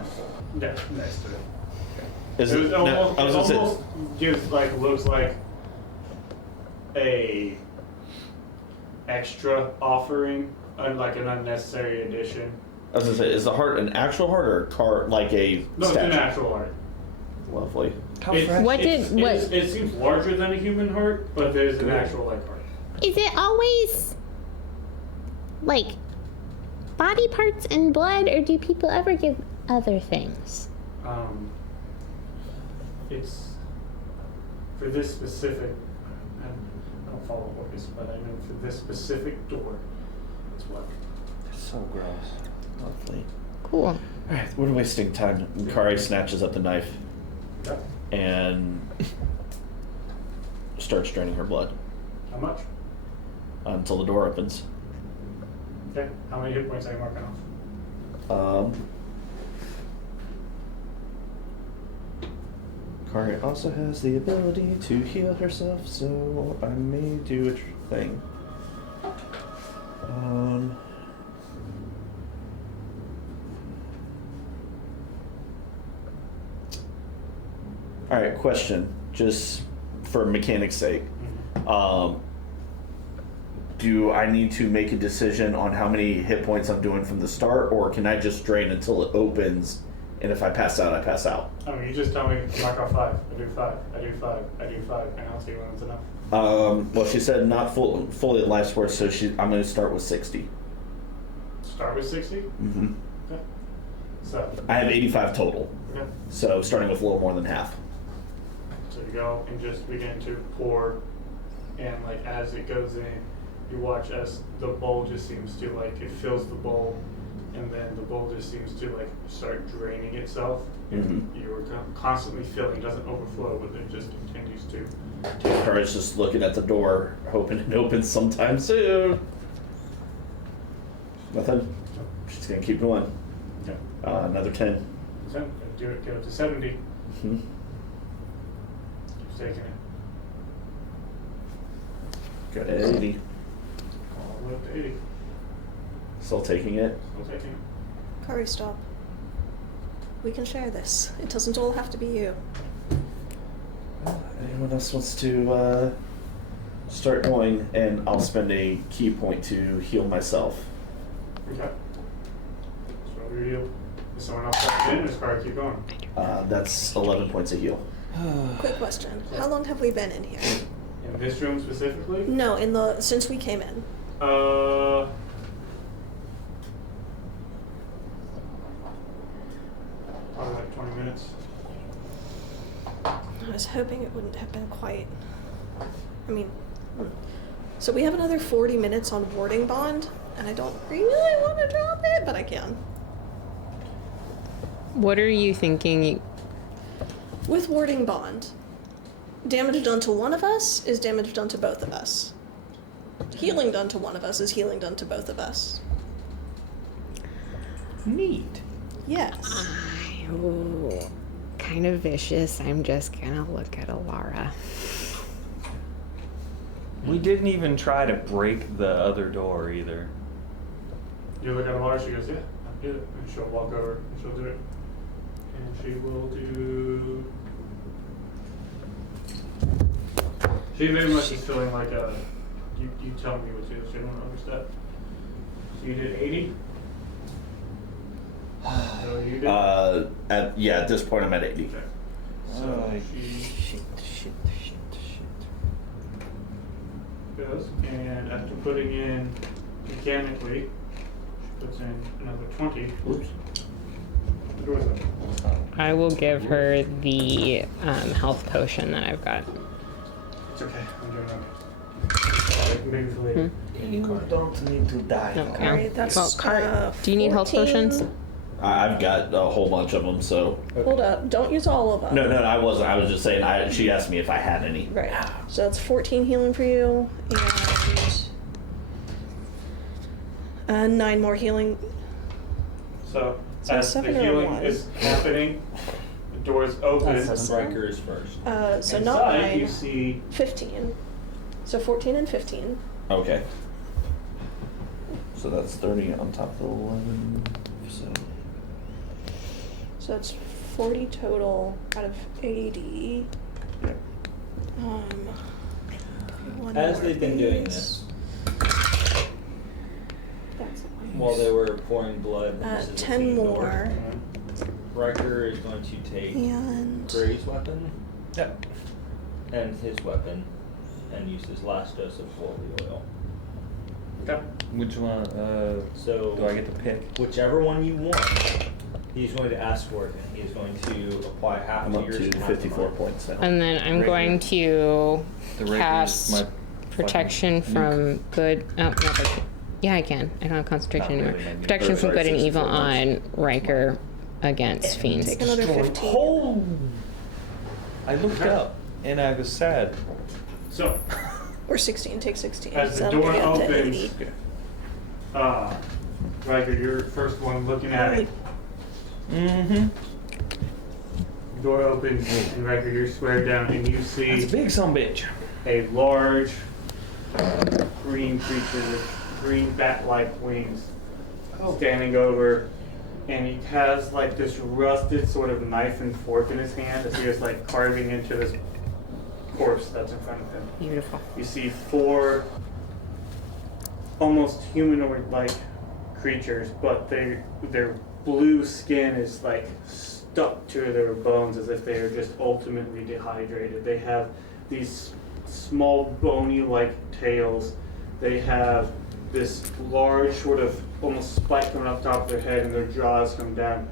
Yeah, next to it. Is It it? was No, almost, I was it gonna say. almost gives looks like a extra offering, like an unnecessary addition. I was gonna say, is the heart an actual heart or a car like a No, statue? it's an actual heart. Lovely. It seems larger than a human heart, but there's an actual heart. Is it always like body parts and blood, or do people ever give other things? It's for this specific. I don't follow orders, but I know for this specific door, it's what. It's so gross. Lovely. Cool. All right, we're wasting time. Kari snatches up the knife Yep. and starts draining her blood How much? until the door opens. Okay. How many hit points are you marking off? Kari also has the ability to heal herself, so I may do a thing. All right, question, just for mechanic's sake. Do I need to make a decision on how many hit points I'm doing from the start, or can I just drain until it opens, and if I pass out, I pass out? I mean, you just tell me, mark off 5. I do 5. I do 5. I do 5, and I'll see when it's enough. Well, she said not fully at life support, so I'm going to start with 60. Start with 60. Mm-hmm. Okay. So. I have 85 total, Okay. so starting with a little more than half. So you go and just begin to pour, and like as it goes in, you watch as the bowl just seems to it fills the bowl, and then the bowl just seems to like start draining itself. Mhm. You were constantly filling, doesn't overflow, but it just continues to. Kara's just looking at the door, hoping it opens sometime soon. Nothing. She's gonna keep going. Yeah. Another 10. Do it. Get up to 70. Hmm. Keep taking it. Got 80. All the way up to 80. Still taking it. Still taking it. Kari, stop. We can share this. It doesn't all have to be you. Anyone else wants to start going, and I'll spend a key point to heal myself. Okay. So your heal. Is someone else stepped in, or is Kari keep going? That's 11 points of heal. Quick question. How long have we been in here? In this room specifically? No, since we came in. Probably like 20 minutes. I was hoping it wouldn't have been quite. I mean, so we have another 40 minutes on warding bond, and I don't really want to drop it, but I can. What are you thinking? With warding bond, damage done to one of us is damage done to both of us. Healing done to one of us is healing done to both of us. Neat. Yes. Ooh, kind of vicious. I'm just gonna look at Alara. We didn't even try to break the other door either. You look at the water, she goes, yeah, I'll do it. And she'll walk over and she'll do it. And she will do. She very much is feeling like a. You tell me what to do, so you don't overstep. So you did 80? So you did? At this point, I'm at 80. Okay. So she Shit. goes, and after putting in mechanically, she puts in another 20. Oops. The door's open. I will give her the health potion that I've got. It's okay, I'm doing okay. Maybe for later. You don't need to die. No, All right, that's Well, Kari, do you need health 14. potions? I've got a whole bunch of them, so. Hold up, don't use all of them. No, I wasn't. I was just saying, she asked me if I had any. Right. So that's 14 healing for you, and 9 more healing. So, So as the 7 or healing 1? is happening, the doors open. Riker is first. So not Inside, 9, you see 15. So 14 and 15. Okay. So that's 30 on top of the 11. So it's 40 total out of 80. Yeah. One As more they've been of doing these. this, That's while they were pouring blood, this is a 10 clean door. more. Riker is going to take And Gray's weapon Yep. and his weapon and use his last dose of holy oil. Okay. Which one? So Do I get to pick? whichever one you want, he's going to ask for it, and he is going to apply half I'm to up yours to and half 54 mine. points now. And then I'm Rapier. going to The rapier is cast my protection fucking from good. Oh, no, but, yeah, I can. I don't have concentration Not anymore. really, maybe. Protection from Sorry, good and 64 evil on Riker against fiends. take another 15. Oh! I looked up and I was sad. So, Or 16, take 16. as So the that'll door get you up to opens, 80. Riker, you're the first one looking at it. Mm-hmm. The door opens, and Riker, you're squared down, and you That's see a big sumbitch. a large green creature with green bat-like wings standing over, and he has like this rusted sort of knife and fork in his hand as he is like carving into this corpse that's in front of him. Beautiful. You see 4 almost humanoid-like creatures, but their blue skin is like stuck to their bones as if they are just ultimately dehydrated. They have these small bony-like tails. They have this large sort of almost spike coming up top of their head, and their jaws come down.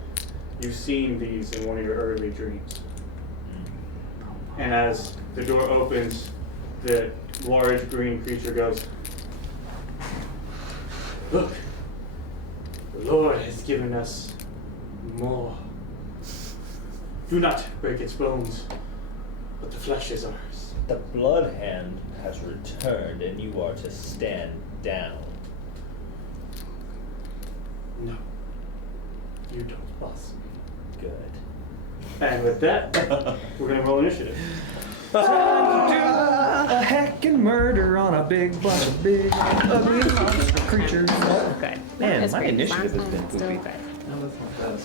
You've seen these in one of your early dreams. And as the door opens, the large green creature goes, "Look, Lord has given us more. Do not break its bones, but the flesh is ours. The blood hand has returned, and you are to stand down. No. You don't boss me. Good. And with that, we're going to roll initiative. A heckin' murder on a big bunch of big ugly monster creatures. Good. Man, That's my great. initiative has been Still poopy. good. No, that's not bad.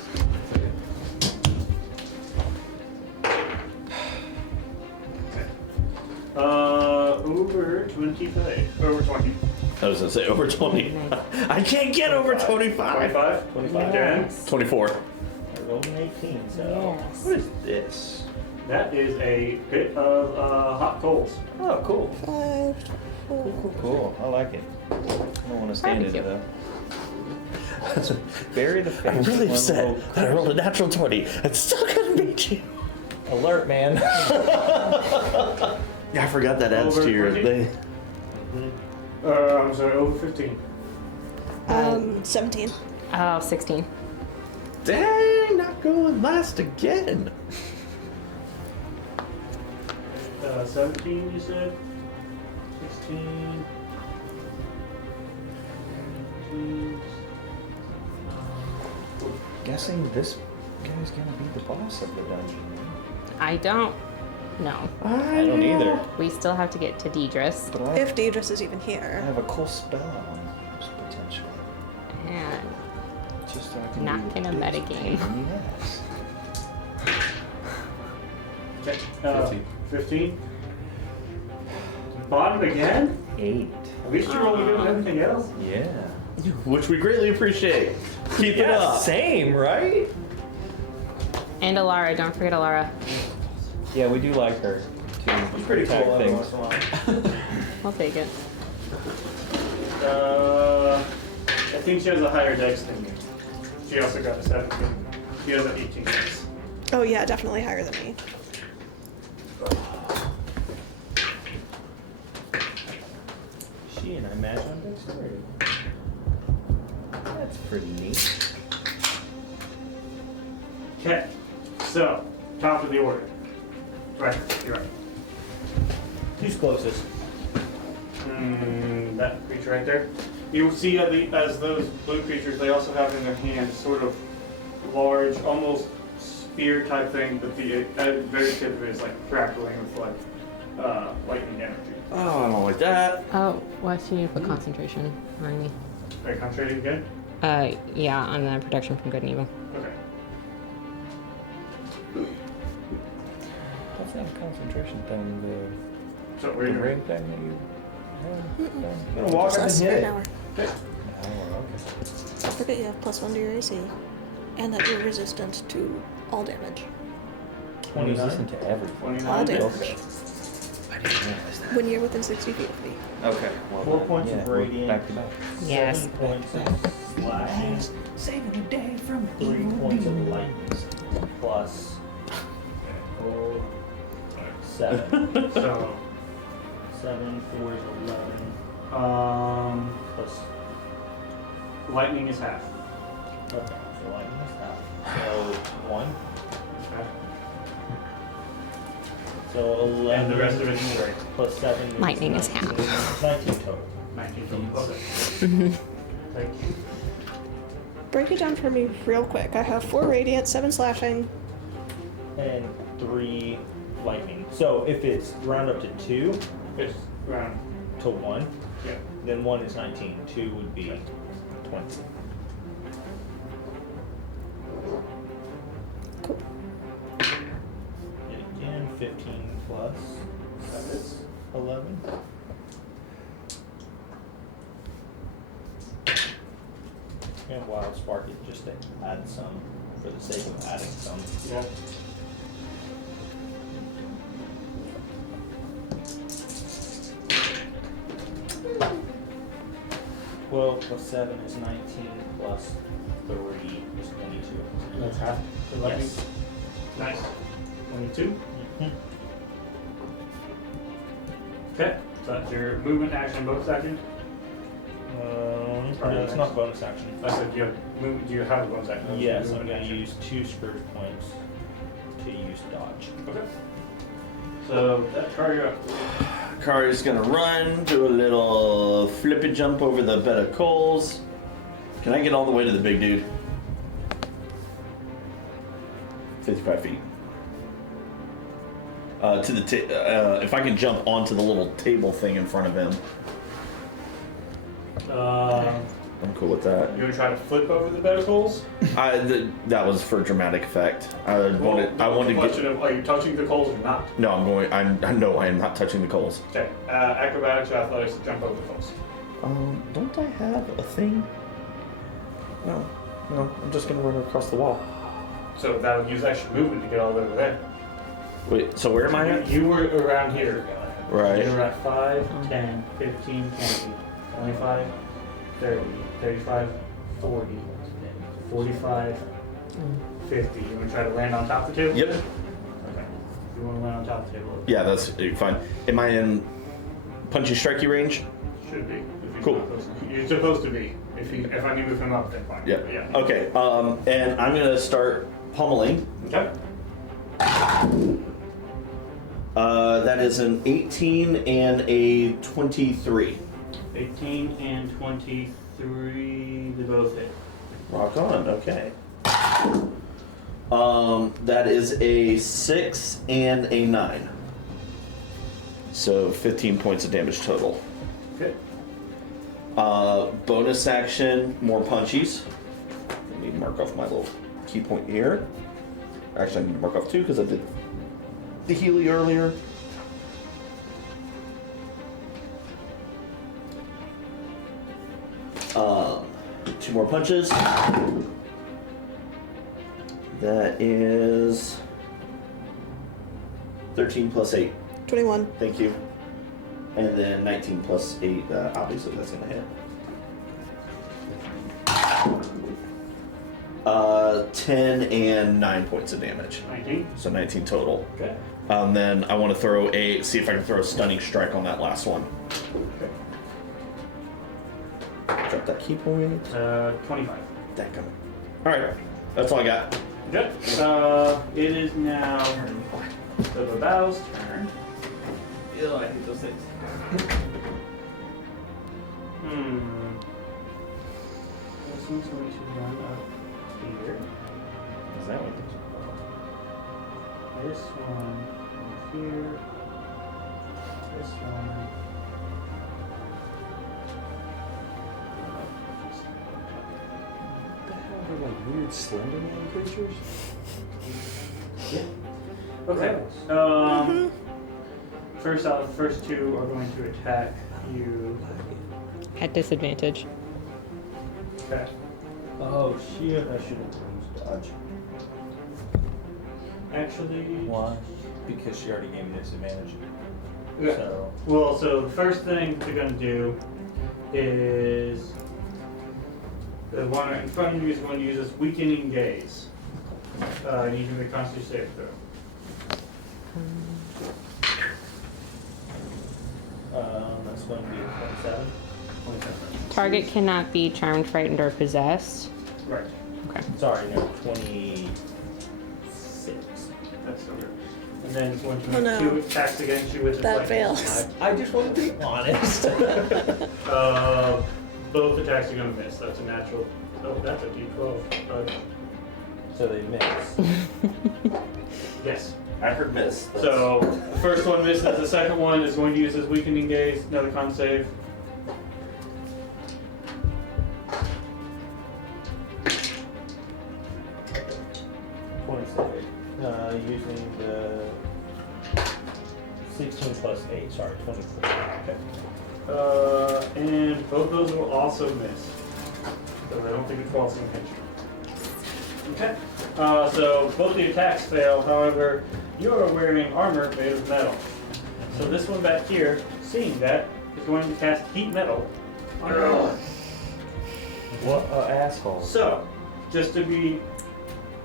Over 25. Over 20. I was gonna say over 20. I can't get over 25. 25? 25. Dan? 24. I rolled an 18, so. Yes. What is this? That is a pit of hot coals. Oh, cool. 5, 4. Cool. I like it. I don't want to stand in it Barbecue. though. Bury the face. I'm really with one upset little that I rolled a natural 20. It's still gonna beat you. Alert, man. Yeah, I forgot that adds Over to your 20? thing. I'm sorry, over 15. 17. Oh, 16. Dang, not going last again. 17, you said? 16. 17. Guessing this guy's gonna be the boss of the dungeon. I don't know. I don't either. We still have to get to Deidris. But I If Deidris is even here. have a cool spell on this potential. And Just so I can Not be in a biggest metagame. pain in the ass. Okay. 15. 15. Bottom again? 8. At least you rolled good with everything else. Yeah. Which we greatly appreciate. Keep it up. Same, right? and Alara. Don't forget Alara. Yeah, we do like her to Pretty attack cool every things. once in a while. I'll take it. I think she has a higher dex than you. She also got a 17. She has an 18 dex. Oh yeah, definitely higher than me. She and I match on dexterity. That's pretty neat. Okay, so, top of the order. Right, you're right. Who's closest? That creature right there. You see as those blue creatures, they also have in their hands sort of large, almost spear type thing, but the very tip of it is like crackling with like lightning energy. Oh, I don't like that. Oh, what? You need to put concentration on me. Are you concentrating again? Yeah, on the protection from good and evil. Okay. What's that concentration thing? So The where you ring thing that you had? Gonna walk up and Plus hit an it. hour. Oh, okay. Don't forget you have +1 to your AC. And that you're resistant to all damage. I'm resistant to everything. 29. All damage. Okay. I didn't realize that. When you're within 60 feet of me. Okay. Well, 4 then, points yeah, of we're radiant. back to back. Yes. 7 points of slashing. Saving the day from 3 points of lightning. Plus 7. So, 7, 4 is 11. plus lightning is half. Okay, so lightning is half. So 1. Okay. So 11. And the rest of it is straight. Plus 7 is Lightning is 19. half. 19 total. 19 total. Okay. Thank you. Break it down for me real quick. I have 4 radiant, 7 slashing. And 3 lightning. So if it's round up to 2 It's round. to 1, Yeah. then 1 is 19. 2 would be 20. Cool. And again, 15 plus That is. 11. And wild spark it just to add some for the sake of adding some. Yeah. Well, plus 7 is 19, plus 3 is 22. That's half. The lightning. Yes. Nice. 22. Mhm. Okay. So that's your movement action, bonus action. prior No, it's actions? not bonus action. I said, do you have a bonus action? Yes, I'm Movement going to action. use 2 Scourge points to use dodge. Okay. So that Kari up. Kari's gonna run, do a little flippy jump over the bed of coals. Can I get all the way to the big dude? 55 feet. To the if I can jump onto the little table thing in front of him, I'm cool with that. You want to try to flip over the bed of coals? That was for dramatic effect. I wanted to question get. of, are you touching the coals or not? No, I am not touching the coals. Okay. Acrobatics or athletics to jump over the coals. Don't I have a thing? No, I'm just gonna run across the wall. So that would use extra movement to get all the way over there. Wait, so where am I at? You were around here. Right. You were at 5, 10, 15, 20, 25, 30, 35, 40, 45, 50. You want to try to land on top of the table? Yep. Okay. You want to land on top of the table? Yeah, that's fine. Am I in punchy strikey range? Should be. If he's Cool. not close enough. You're supposed to be. If I need to move him up, then fine. Yeah. But yeah. Okay. And I'm gonna start pummeling. Okay. That is an 18 and a 23. 18 and 23, they both hit. Rock on. Okay. That is a 6 and a 9. So 15 points of damage total. Okay. Bonus action, more punchies. Let me mark off my little key point here. Actually, I need to mark off 2 because I did the Healy earlier. Two more punches. That is 13 plus 8. 21. Thank you. And then 19 plus 8. Obviously, that's gonna hit. 10 and 9 points of damage. 19. So 19 total. Okay. Then I want to see if I can throw a stunning strike on that last one. Okay. Drop that key point. 25. Dadgummit. Alright, that's all I got. Good. It is now the Babau's turn. Ew, I hate those things. This one's going to run up here. Is that what This one here. This one. They're like weird Slender Man creatures? Okay. First out, the first two are going to attack you. At disadvantage. Okay. Oh shit, I should have used dodge. Actually. Why? Because she already gave me disadvantage. Okay. So, Well, so the first thing they're going to do is the one right in front of you is going to use this weakening gaze. You can make a Constitution save throw. that's going to be a 27. 27. Target cannot be charmed, frightened, or possessed. Right. Okay. Sorry, no, 26. That's so good. And then it's going to Oh, make no. 2 attacks against you with its That lightning fails. strike. I just want to be honest. Both attacks are going to miss. That's a natural. Oh, that's a D12. So they miss. Yes. I heard miss. So, the first one misses. The second one is going to use his weakening gaze. Another con save. Using the 16 plus 8, sorry, 24. Okay. And both those will also miss. So I don't think a 12's going to hit you. Okay. So both the attacks fail. However, you are wearing armor made of metal. So this one back here, seeing that, is going to cast heat metal on your armor. What an asshole. So, just to be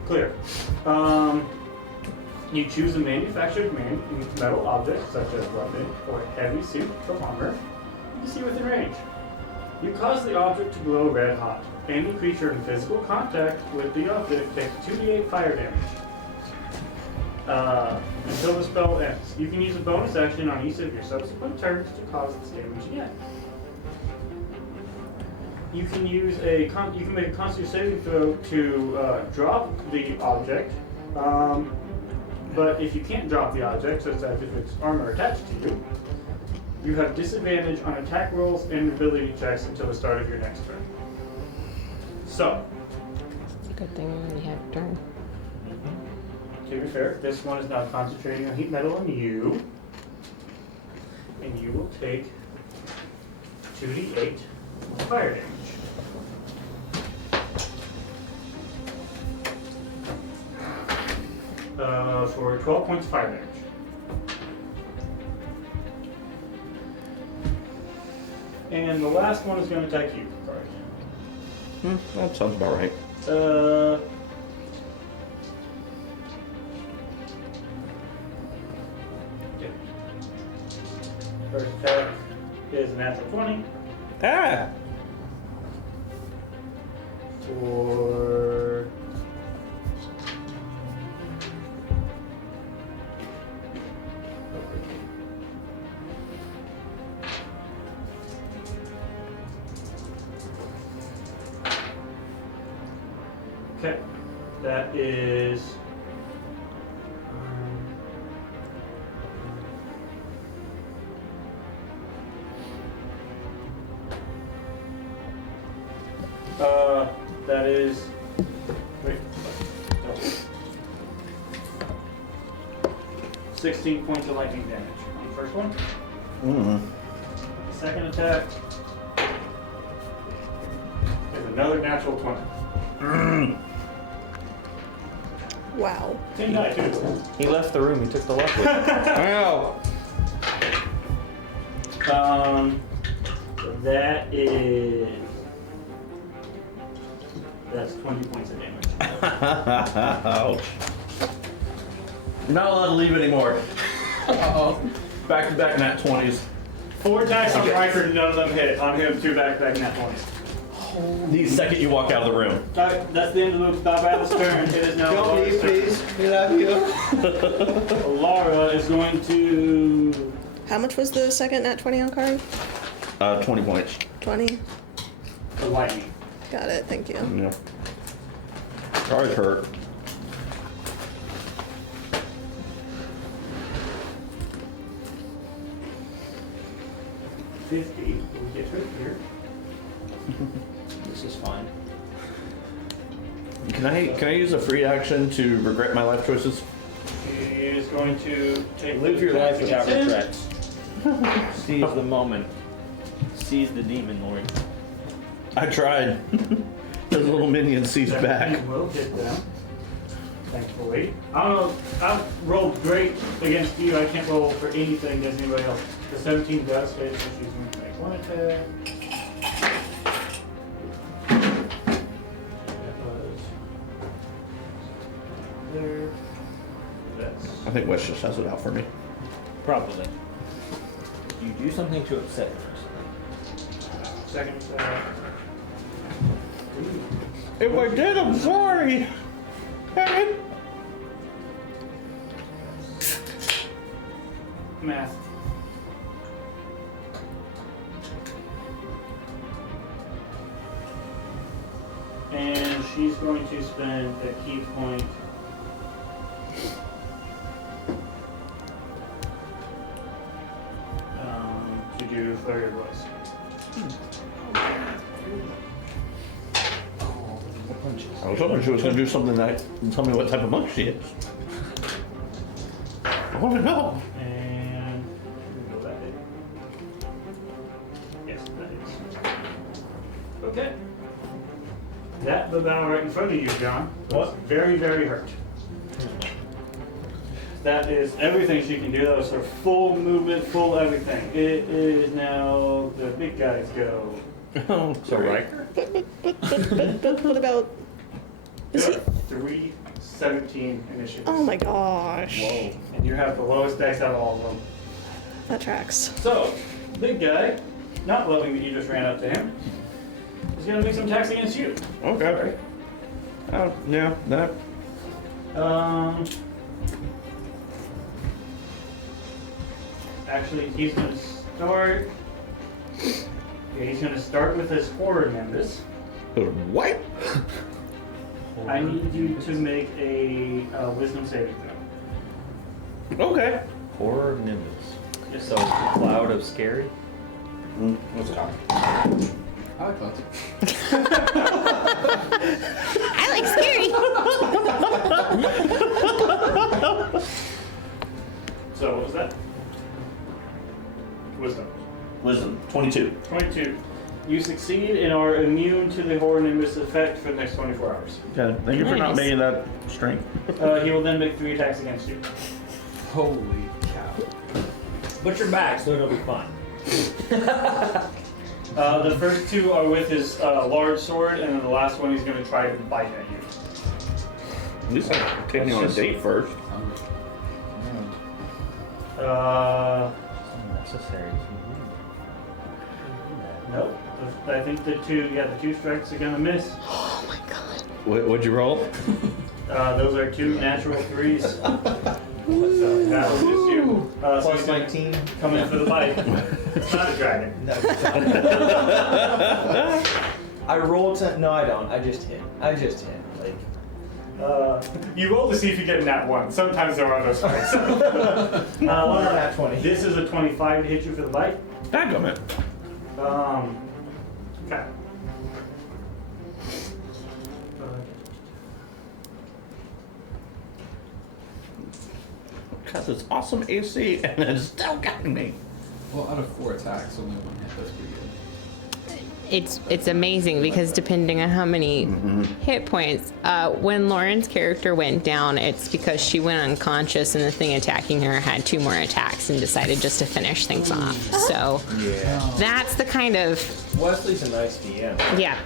clear, you choose a manufactured metal object, such as weapon or heavy suit of armor, you can see within range. You cause the object to glow red hot. Any creature in physical contact with the object takes 2d8 fire damage. Until the spell ends. You can use a bonus action on each of your subsequent turns to cause this damage again. You can use you can make a Constitution saving throw to drop the object. But if you can't drop the object, such as if it's armor attached to you, you have disadvantage on attack rolls and ability checks until the start of your next turn. So, It's a good thing I already had a turn. to be fair, this one is now concentrating on heat metal on you. And you will take 2d8 fire damage. For 12 points of fire damage. And the last one is going to attack you, Kari. That sounds about right. Yeah. First attack is a natural 20 Ah! for okay, that is that is wait, no. 16 points of lightning damage on the first one. The second attack is another natural 20. Wow. 10 die too. He left the room. He took the luck with him. Wow! That is that's 20 points of damage. Ouch. Not allowed to leave anymore. Uh-oh. Back to back nat 20s. 4 attacks on Riker, none of them hit. On him, 2 back-to-back nat 20s. The second you walk out of the room. Alright, that's the end of the battle's turn. It is now Don't leave, Laura's please. We love you. turn. Laura is going to How much was the second nat 20 on card? 20 points. 20. the lightning. Got it, thank you. Yeah. Always hurt. We'll get right here. This is fine. Can I use a free action to regret my life choices? He is going to take Live your life without Ten. regrets. Seize the moment. Seize the demon, Lord. I tried. The little minion sees back. He will hit them. Thankfully. I don't know. I've rolled great against you. I can't roll for anything against anybody else. The 17 does hit, so she's going to make 1 attack. That was there. That's I think Wes just has it out for me. Probably. You do something to upset her. second attack. If I did, I'm sorry. Math. And she's going to spend a key point to do Flurry of Blows. I was hoping she was going to do something that tell me what type of monk she is. I want to know. And will that hit? Yes, that is. Okay. That the battle right in front of you, John, was very, very hurt. That is everything she can do. That was her full movement, full everything. It is now the big guys go. So Riker? What about? Is he? 317 initiative. Oh my gosh. Whoa. And you have the lowest dex out of all of them. That tracks. So, big guy not loving that you just ran up to him, is going to make some attacks against you. Okay. Yeah, that. Actually, he's going to start. Yeah, he's going to start with his horror nimbus. What? I need you to make a wisdom saving throw. Okay. Horror nimbus. Yes. So cloud of scary. Let's go. I like that. I like scary. So what was that? Wisdom. Wisdom, 22. 22. You succeed and are immune to the horror nimbus effect for the next 24 hours. Okay, thank you for not Nice. making that strength. He will then make 3 attacks against you. Holy cow. But you're back, so it'll be fine. The first 2 are with his large sword, and then the last one he's going to try to bite at you. At least I'm taking you on a date first. Necessary. Nope. I think the 2 strikes are going to miss. Oh my god. What'd you roll? Those are 2 natural 3s. So that will miss you. So Plus he's gonna 19. come in for the bite. It's not a dragon. I rolled to, no, I don't. I just hit. Like, You roll to see if you get a nat 1. Sometimes there are those fights. not one or nat 20. This is a 25 to hit you for the bite. Daggum. Okay. Because it's awesome AC and it's still got me. Well, out of 4 attacks, only 1 hit. That's pretty good. It's amazing because depending on how many hit points, when Lauren's character went down, it's because she went unconscious and the thing attacking her had 2 more attacks and decided just to finish things off. So Yeah. that's the kind of Wesley's a nice DM. yeah.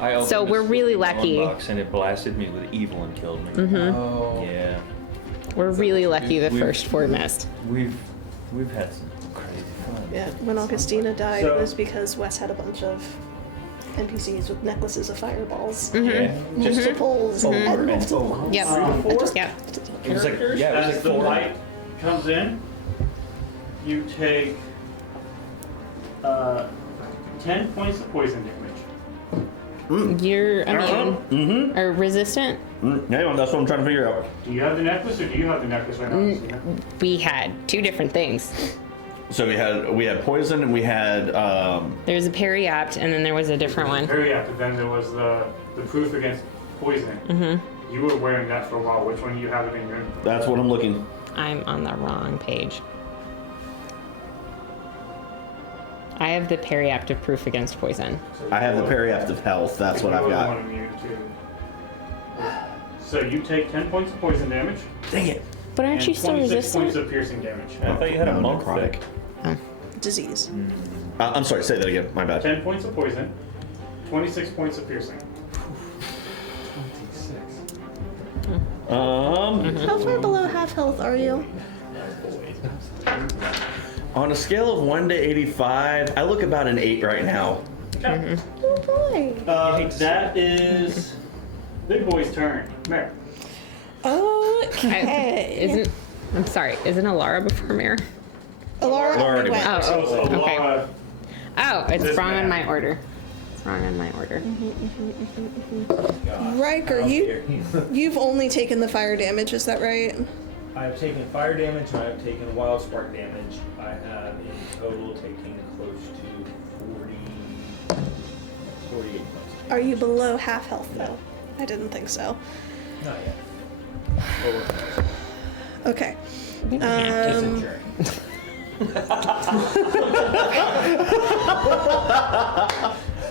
I opened So this we're really freaking lucky. box and it blasted me with evil and killed me. Oh. Yeah. We're really lucky the We- first 4 missed. We've had some crazy fun. Yeah, when Augustina died, So- it was because Wes had a bunch of NPCs with necklaces of fireballs. Yeah. Just to pulls and over and multiple over. ones. Yep. Yep. It was like it was As like the 4. bite comes in, you take 10 points of poison damage. You're immune or resistant. Hang on, that's what I'm trying to figure out. Do you have the necklace, or do you have the necklace right now? Christina? We had 2 different things. So we had poison and we had There was a periapt and then there was a different one. Very active. Then there was the proof against poisoning. You were wearing that for a while. Which one do you have it in your inventory? that's what I'm looking. I'm on the wrong page. I have the periaptive proof against poison. So I have the you periaptive health. That's what you I've were the got. one immune to. So you take 10 points of poison damage. Dang it. But aren't and you still 26 resistant? points of piercing damage. I thought you had a No, monk necrotic. thick. Disease. I'm sorry. Say that again. My bad. 10 points of poison, 26 points of piercing. 26. How far below half health are you? On a scale of 1 to 85, I look about an 8 right now. Okay. Oh boy. That is Big Boy's turn. Mare. Okay. I'm sorry, isn't Alara before Mare? Alara already already went. Oh, So okay. Laura, Oh, it's This wrong man. in my order. It's wrong in my order. Riker, you've only taken the fire damage, is that right? I have taken fire damage and I have taken wild spark damage. I have in total taken close to 48 points. Are you below half health though? I didn't think so. Not yet. Over. Okay. Just a journey.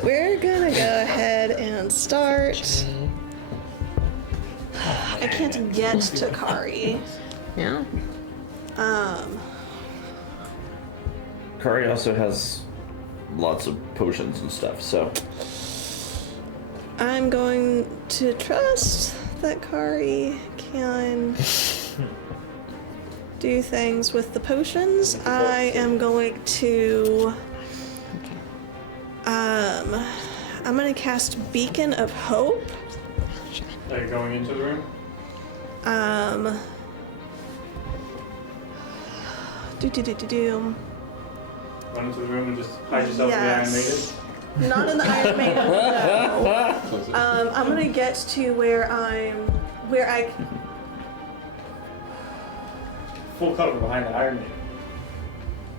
We're gonna go ahead and start. I can't get to Kari. Yeah. Kari also has lots of potions and stuff, so. I'm going to trust that Kari can do things with the potions, I am going to I'm gonna cast Beacon of Hope. Are you going into the room? Run into the room and just hide yourself in the Iron Maiden? Not in the Iron Maiden, no. I'm gonna get to where I Full cover behind the Iron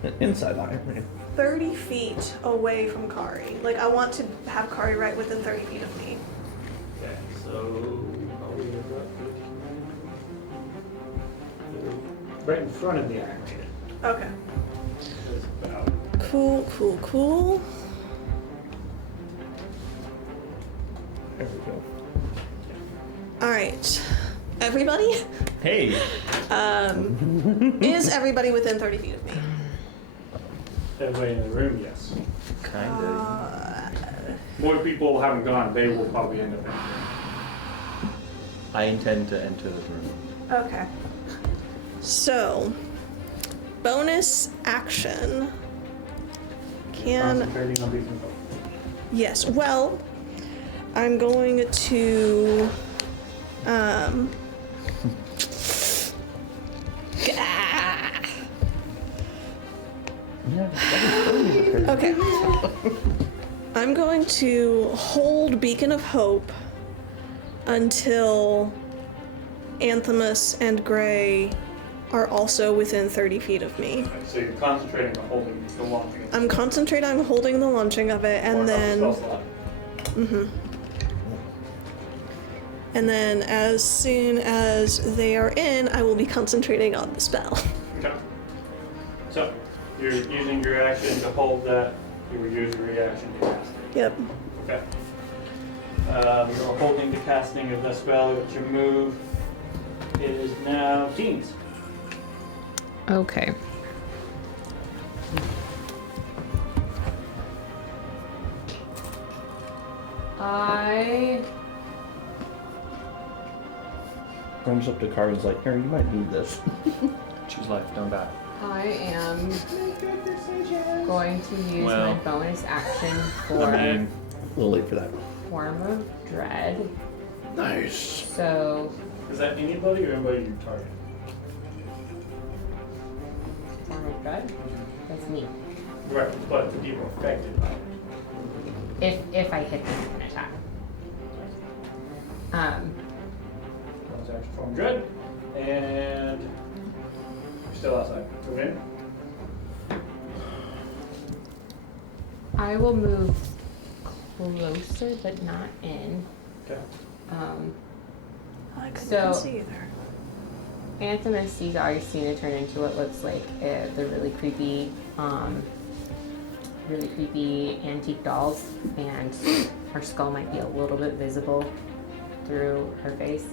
Maiden. Inside the Iron Man. 30 feet away from Kari. Like, I want to have Kari right within 30 feet of me. Okay, so right in front of the Iron Maiden. Okay. It's about Cool. There we go. Alright. Everybody? Hey. Is everybody within 30 feet of me? everybody in the room, yes. Kinda. More people haven't gone, they will probably end up entering. I intend to enter the room. Okay. So, bonus action. Concentrating on beacon hope. Yes, well, I'm going to, okay. I'm going to hold Beacon of Hope until Anthemus and Gray are also within 30 feet of me. Right, so you're concentrating on holding the launching. I'm concentrating on holding the launching of it, and then, and then as soon as they are in, I will be concentrating on the spell. Okay. So you're using your action to hold that. You will use your reaction to cast it. Yep. Okay. You're holding the casting of the spell. It's your move. It is now teens. Okay. I Comes up to Car and is like, Harry, you might need this. Choose life, don't die. am going to use Well. my bonus action for I mean, A little late for that. Form of Dread. Nice. So, Is that anybody or anybody you target? Form of Dread? That's me. Right, but the people affected by it. If I hit them with an attack. Bonus action form good. And you're still outside. Go in. I will move closer, but not in. Okay. I couldn't So- even see either. Anthemus sees Augustina turn into what looks like the really creepy antique dolls, and her skull might be a little bit visible through her face.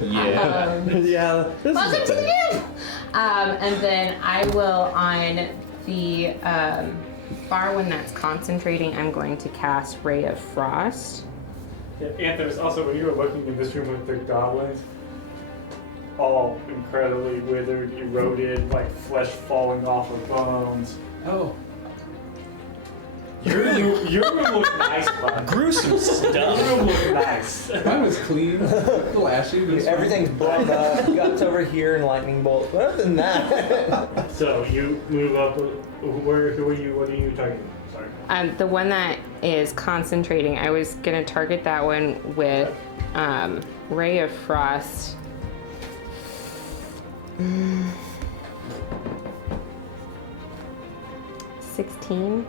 yeah. Yeah. This Welcome to the group! And then I will, on the far one that's concentrating, I'm going to cast Ray of Frost. Yeah, Anthemus, also when you were looking in this room with the goblins, all incredibly withered, eroded, like flesh falling off of bones. Oh, Your room looked nice, bud. Gruesome Your stuff. room looked nice. mine was clean. Little ashy. but it's fine. Everything's blown up. Guts over here and lightning bolts. But other than that, So you move up. Who are you? What are you targeting? Sorry. The one that is concentrating, I was gonna target that one with Ray of Frost. 16.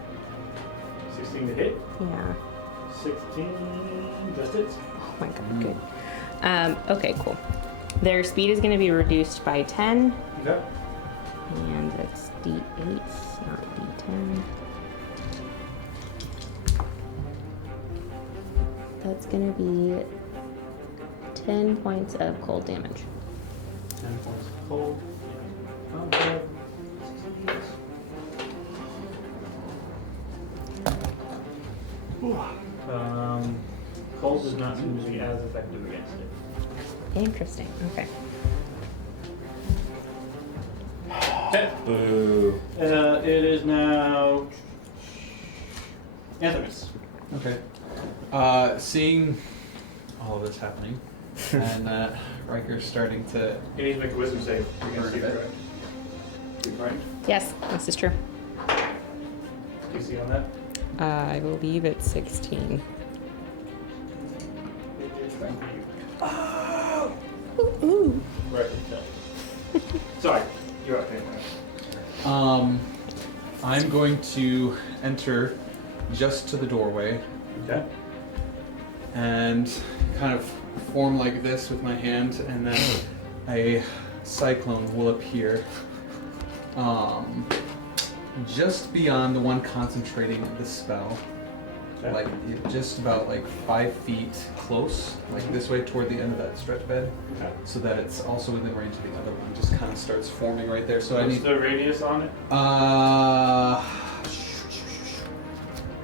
16 to hit. Yeah. 16 just hits. Oh my god, good. Okay, cool. Their speed is gonna be reduced by 10, Okay. and that's D8, not D10. That's gonna be 10 points of cold damage. 10 points of cold. Okay. Cold does not seem to be as effective against it. Interesting. Okay. Okay. Boo. It is now Anthemis. Okay. Seeing all of this happening, and Riker's starting to. You need to make a wisdom save against Burn you, it. correct? Right? Yes, this is true. DC on that? I believe it's 16. Ooh. Right. Sorry, you're okay. I'm going to enter just to the doorway Okay. and kind of form like this with my hand, and then a cyclone will appear just beyond the one concentrating the spell. Okay. Like just about like 5 feet close, like this way toward the end of that stretch bed, Okay. so that it's also within range of the other one. Just kind of starts forming right there. So I What's need the radius on it?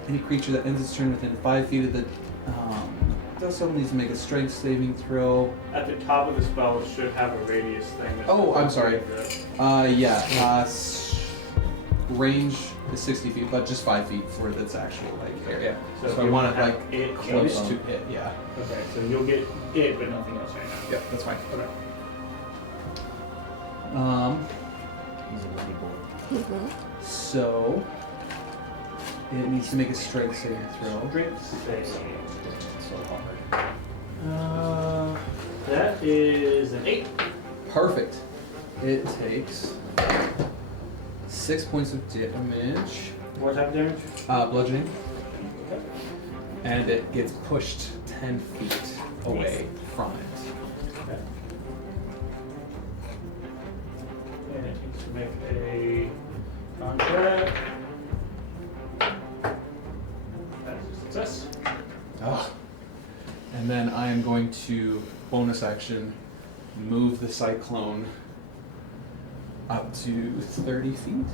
Any creature that ends its turn within 5 feet of the someone needs to make a strength saving throw. At the top of the spell, it should have a radius thing. That Oh, I'm sorry. Yeah. Range is 60 feet, but just 5 feet for its actual like area. So So I you want it have like it close on. to it. Yeah. Okay, so you'll get it, but nothing else right now. Yep, that's fine. Okay. He's a lady boy. Mm-hmm. So it needs to make a strength saving throw. Strength save. So hard. That is an 8. Perfect. It takes 6 points of damage, What type of damage? bludgeoning, Okay. and it gets pushed 10 feet away from it. Okay. And it needs to make a contract. That's a success. Ah. And then I am going to bonus action move the cyclone up to 30 feet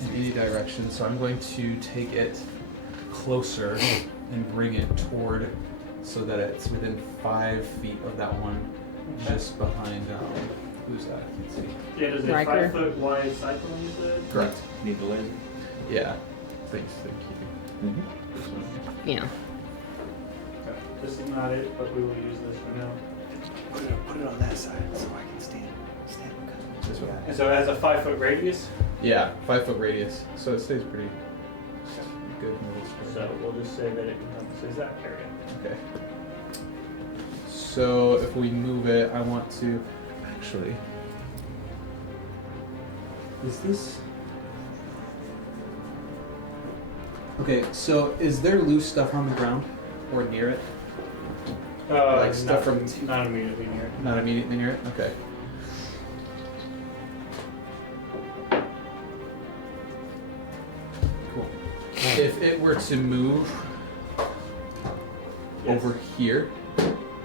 in any direction. So I'm going to take it closer and bring it toward so that it's within 5 feet of that one just behind, who's that? Let's see. It is a Riker. 5 foot wide cyclone, you said? Correct. Need the laser. Yeah. Thank you. This one. Yeah. Okay. This is not it, but we will use this for now. Put it on that side so I can stand. This one. And so it has a 5 foot radius. Yeah, 5 foot radius. So it stays pretty good in this So we'll just say that it encompasses that area. Okay. So if we move it, I want to actually. Is this? Okay, so is there loose stuff on the ground or near it? Like stuff from not immediately near it. Not immediately near it? Okay. Cool. If it were to move Yes. over here,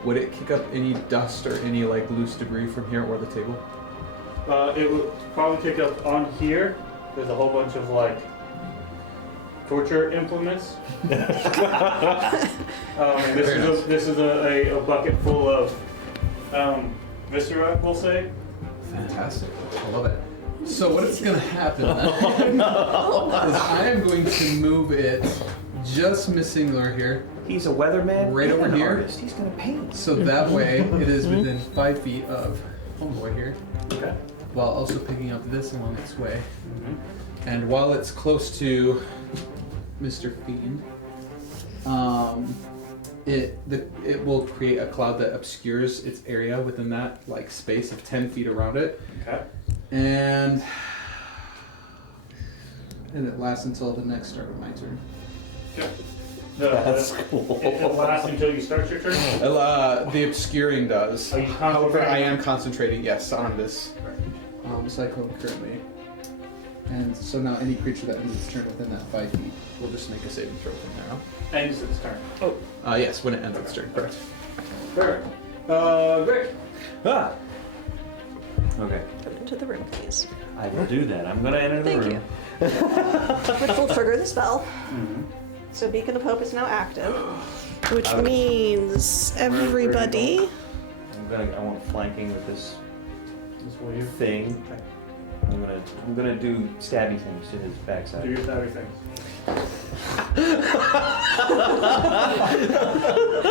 would it kick up any dust or any like loose debris from here or the table? It would probably kick up on here. There's a whole bunch of like torture implements. And this is a bucket full of viscera, we'll say. Fantastic. I love it. So what is going to happen is I am going to move it just missing right here, He's a weatherman. right and over an here. artist. He's gonna paint. So that way it is within 5 feet of Homeboy here, Okay. while also picking up this along its way. Mm-hmm. And while it's close to Mr. Fiend, it will create a cloud that obscures its area within that like space of 10 feet around it. Okay. And it lasts until the next start of my turn. Okay. That's cool. It lasts until you start your turn. The obscuring does. Are you However, I concentrating? am concentrating, yes, on this cyclone currently. And so now any creature that ends its turn within that 5 feet will just make a saving throw from there Ends its turn. on. Yes, when it ends its turn, correct. Perfect. Great. Ah. Okay, Put it into the room, please. I will do that. I'm gonna enter the Thank room. Which will trigger the spell. Mhm. So Beacon of Hope is now active, which means everybody I want flanking with this This will you. thing. Okay. I'm gonna do stabby things to his Do backside. your stabby things.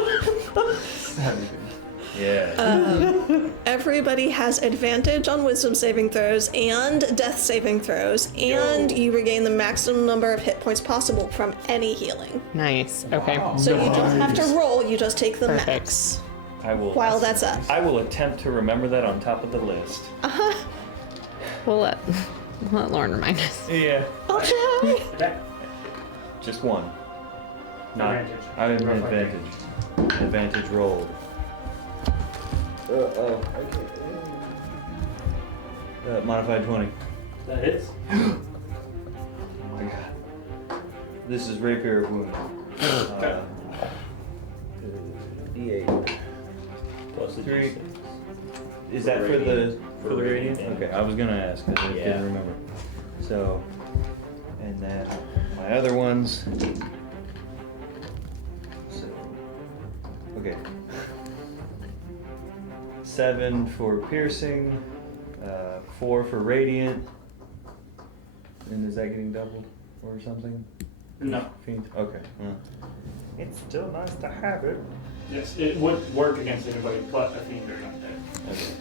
Stabby things. Yeah. Everybody has advantage on wisdom saving throws and death saving throws, and you regain the maximum number of hit points possible from any healing. Nice. Okay. So you don't have to roll, you just take the Perfect. max I will. while that's up. I will attempt to remember that on top of the list. We'll let Lauren remind us. Yeah. I'll try. Attack. Just one. Not. Advantage. I have an Rough advantage. Advantage rolled. Modified 20. That hits. Oh my god. This is rapier wound. D8. Plus the Three. D6. Is that for the radiant? damage. Okay, I was gonna ask. I Yeah. didn't remember. So, and then my other ones. So, okay. 7 for piercing, 4 for radiant. And is that getting doubled or something? No. Fiend? Okay. It's still nice to have it. Yes, it would work against anybody but a fiend or undead. Okay.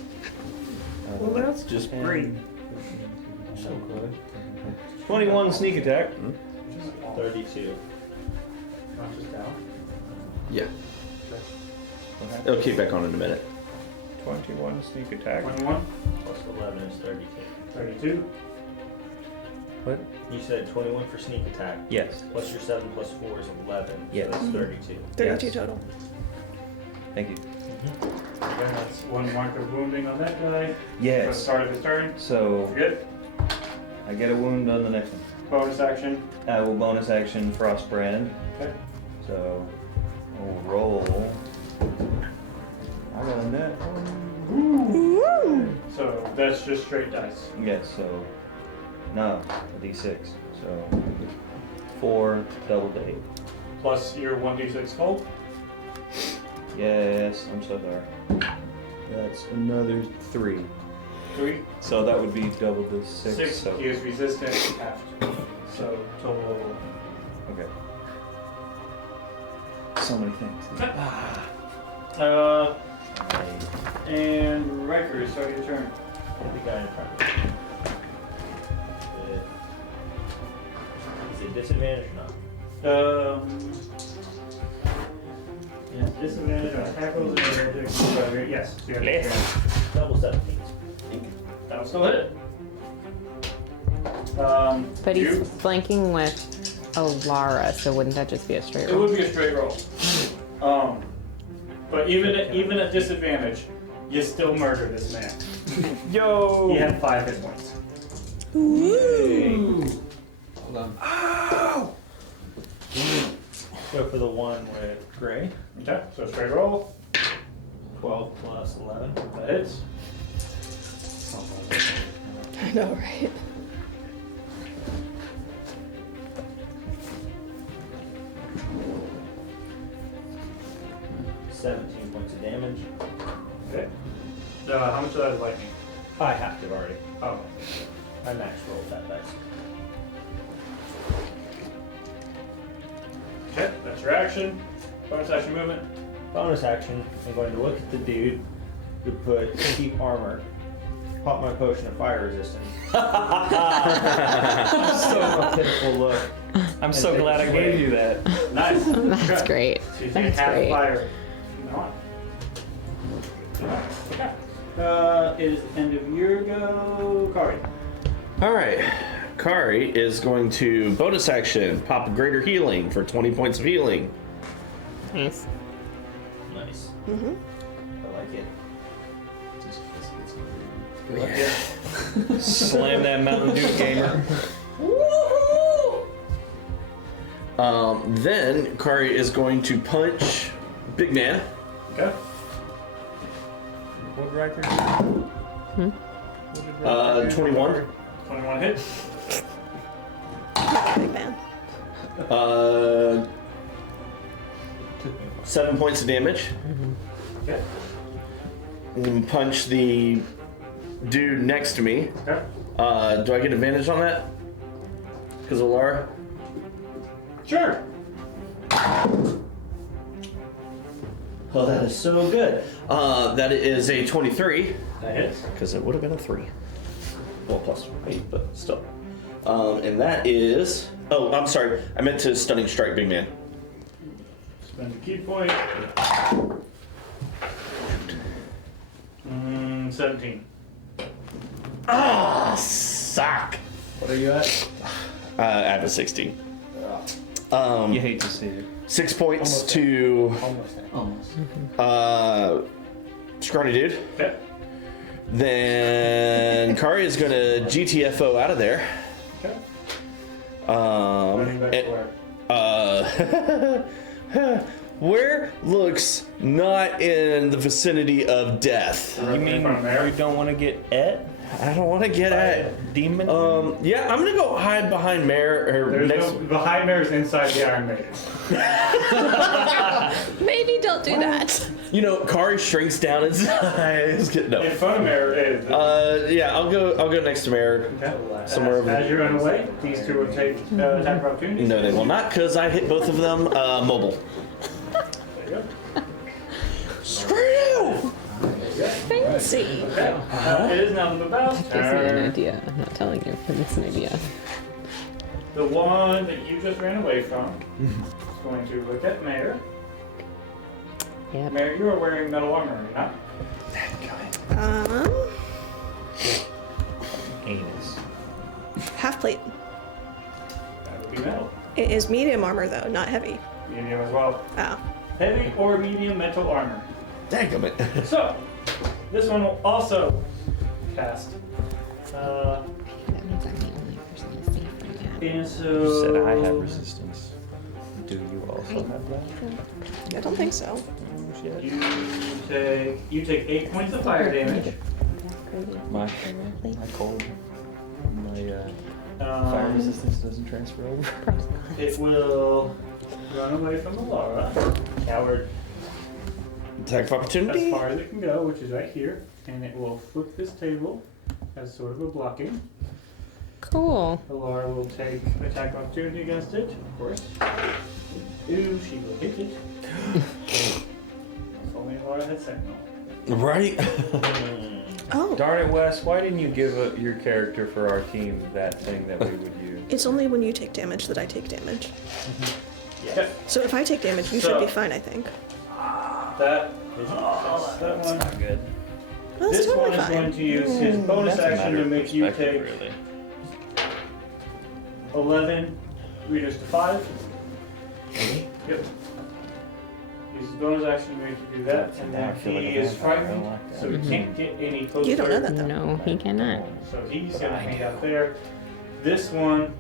Well, that's just and- great. So good. 21 sneak attack. 32. Not just down. Yeah. It'll kick back on in a minute. 21 sneak attack. 21, Plus 11 is 32. 32. What? You said 21 for sneak attack. Yes. Plus your 7 plus 4 is 11. Yes. So that's 32. 32 Yes. total. Thank you. Okay, that's one mark of wounding on that guy. For the Yes. start of his turn. So Good. I get a wound on the next one. Bonus action. I will bonus action Frostbrand. Okay. So I'll roll. I got a net one. So that's just straight dice. Yes, so no, a d6. So 4 doubled 8. Plus your 1d6 cold. Yes, I'm so sorry. That's another 3. 3. So that would be double the 6. 6. So He is resistant. Half. So total. okay. So many things. And Riker, start your turn. The guy in front of you. Is it disadvantage or not? Yeah, disadvantage on attack rolls and advantage. Yes. So you have disadvantage. Double 17. That'll still hit. But he's You? flanking with Alara, so wouldn't that just be a straight It roll? would be a straight roll. But even at disadvantage, you still murder this man. Yo! He had 5 hit points. Hold on. Go for the one with gray. Okay, so straight roll. 12 plus 11. That hits. I know, right? $17 points of damage. Okay. How much of that is lightning? I have to already. Oh. I max rolled that dice. Okay, that's your action. Bonus action movement. Bonus action, I'm going to look at the dude who put keep armor, pop my potion of fire resistance. So a pitiful look. I'm so glad I gave you that. Nice. That's Okay. great. So you take That's half great. fire. No. Okay. It is the end of your go, Kari. All right. Kari is going to bonus action, pop a greater healing for 20 points of healing. Nice. Nice. Mm-hmm. I like it. Slam that Mountain Dew gamer. Then Kari is going to punch Big Man. Okay. What Riker? 21. 21 hits. Big man. 7 points of damage. Okay. and punch the dude next to me. Okay. Do I get advantage on that? Because of Laura? Sure. Oh, that is so good. That is a 23. That hits. Because it would have been a 3. Well, plus 8, but still. And that is... Oh, I'm sorry. I meant to stunning strike big man. Spend a key point. 17. Ah, suck. What are you at? I have a 16. You hate to see it. 6 points to Almost. Scrawny Dude. Okay. Then Kari is gonna GTFO out of there. Okay. Running back to where? Where looks not in the vicinity of death. You mean we don't want to get et? I don't want to get at. Demon? Yeah, I'm gonna go hide behind Mare. Or next. The high mare is inside the Iron Maiden. Maybe don't do that. You know, Kari shrinks down in size. No. In front of Mare is. Yeah, I'll go next to Mare. Somewhere over As you're on the way, these two will take attack of opportunity. No, they will not, because I hit both of them mobile. There you go. Screw you! Fancy. Okay. It is now the Babau's Gives me an turn. idea. I'm not telling you, but it's an idea. The one that you just ran away from is going to look at Mare. Yep. Mare, you are wearing metal armor, are you not? Anus. Half plate. That would be metal. It is medium armor though, not heavy. Medium as well. Oh. Heavy or medium metal armor. Daggum it. So, this one will also cast. That means I'm the only person that's safe from that. And You so. said I have resistance. Do you also have that? I don't think so. Shit. You take 8 points of fire damage. My cold. My fire Um, resistance doesn't transfer over. it will run away from Alara. Coward. Attack of As opportunity. far as it can go, which is right here, and it will flip this table as sort of a blocking. Cool. Alara will take attack of opportunity against it, of course. Ooh, she will hit it. If only Alara had Sentinel. Right? Oh. Darn it, Wes, why didn't you give your character for our team that thing that we would use? It's only when you take damage that I take damage. Yeah. So if I take damage, you should be fine, I think. That is that one. Not good. Well, that's This one totally is going fine. to use his bonus That's a action matter to of make you perspective, take really. 11 reduced to 5. Yep. Use his bonus action to make you do that, and Now I then feel like he a is vampire. I frightened, don't like that. so he can't get any closer. You don't know that though. No, he cannot. So he's gonna hang out there. This one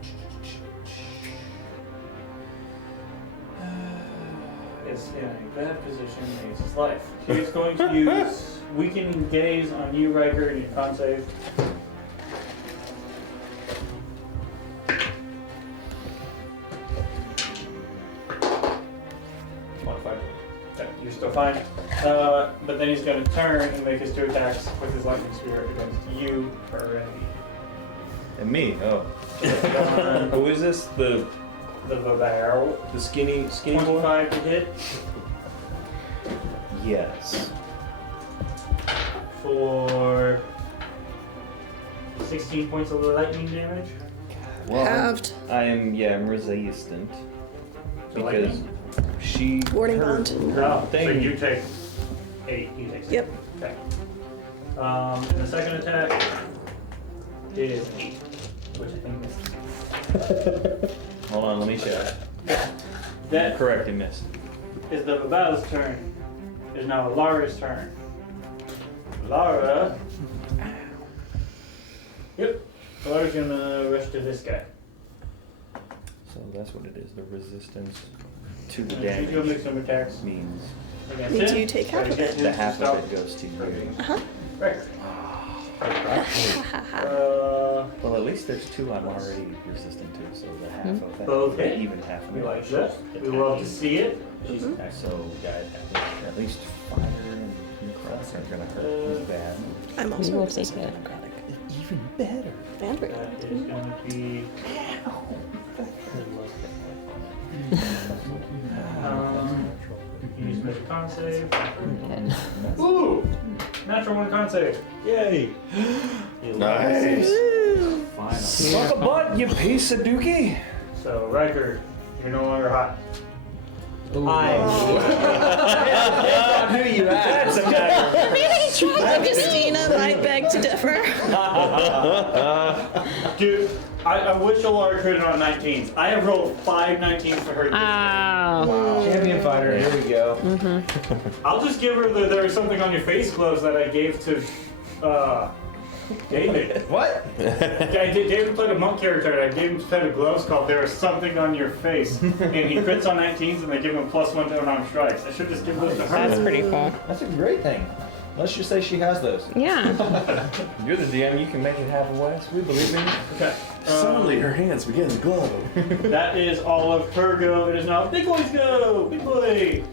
is in a bad position and hates his life. He's going to use weakening gaze on you, Riker, and your con save. Modified. Okay, you're still fine. But then he's going to turn and make his 2 attacks with his lightning spear against you, her enemy. And me, oh. Done. Who is this? The Barrel. skinny boy? 25 to hit Yes. for 16 points of lightning damage. Well, Halved. I'm resistant. To Because lightning? she Warding her, bond. her Oh, so thing you take 8, he takes 8. Yep. Okay. And the second attack is 8, which I think misses. Hold on, let me check. That Correct, he missed. is the Babau's turn. It is now Lara's turn. Lara. Yep. Lara's gonna rush to this guy. So that's what it is. The resistance to the And she's gonna make damage some attacks means against Means him. you take half Try to of get it. him the to half stop. of it goes to you. Uh-huh. Record. Well, at least there's 2 I'm already resistant to, so the half of that, Both the hit. even half of We it. like this. We love to see it. So, guys, at least fire and Cross are gonna hurt me bad. I'm You also will resistant take to it. necrotic. Even better. And That radioactive. is gonna be. Use make a con save. Ooh! Natural 1 con save. Yay! Nice. Suck a butt, you piece of dookie. So, Riker, you're no longer hot. Who you asked? Augustina might beg to differ. Dude, I wish Alara could on 19s. I have rolled 5 19s for her. Oh. Champion fighter, here we go. I'll just give her the "there is something on your face" gloves that I gave to David. What? David played a monk character, and I gave him a set of gloves called "There is something on your face," and he crits on 19s, and they give him +1 to unarmed strikes. I should just give those to her. That's pretty cool. That's a great thing. Let's just say she has those. Yeah. You're the DM, you can make it happen, Wes. We believe in you. Okay. Suddenly her hands begin to glow. That is all of her go. It is now Big Boy's go. Big Boy.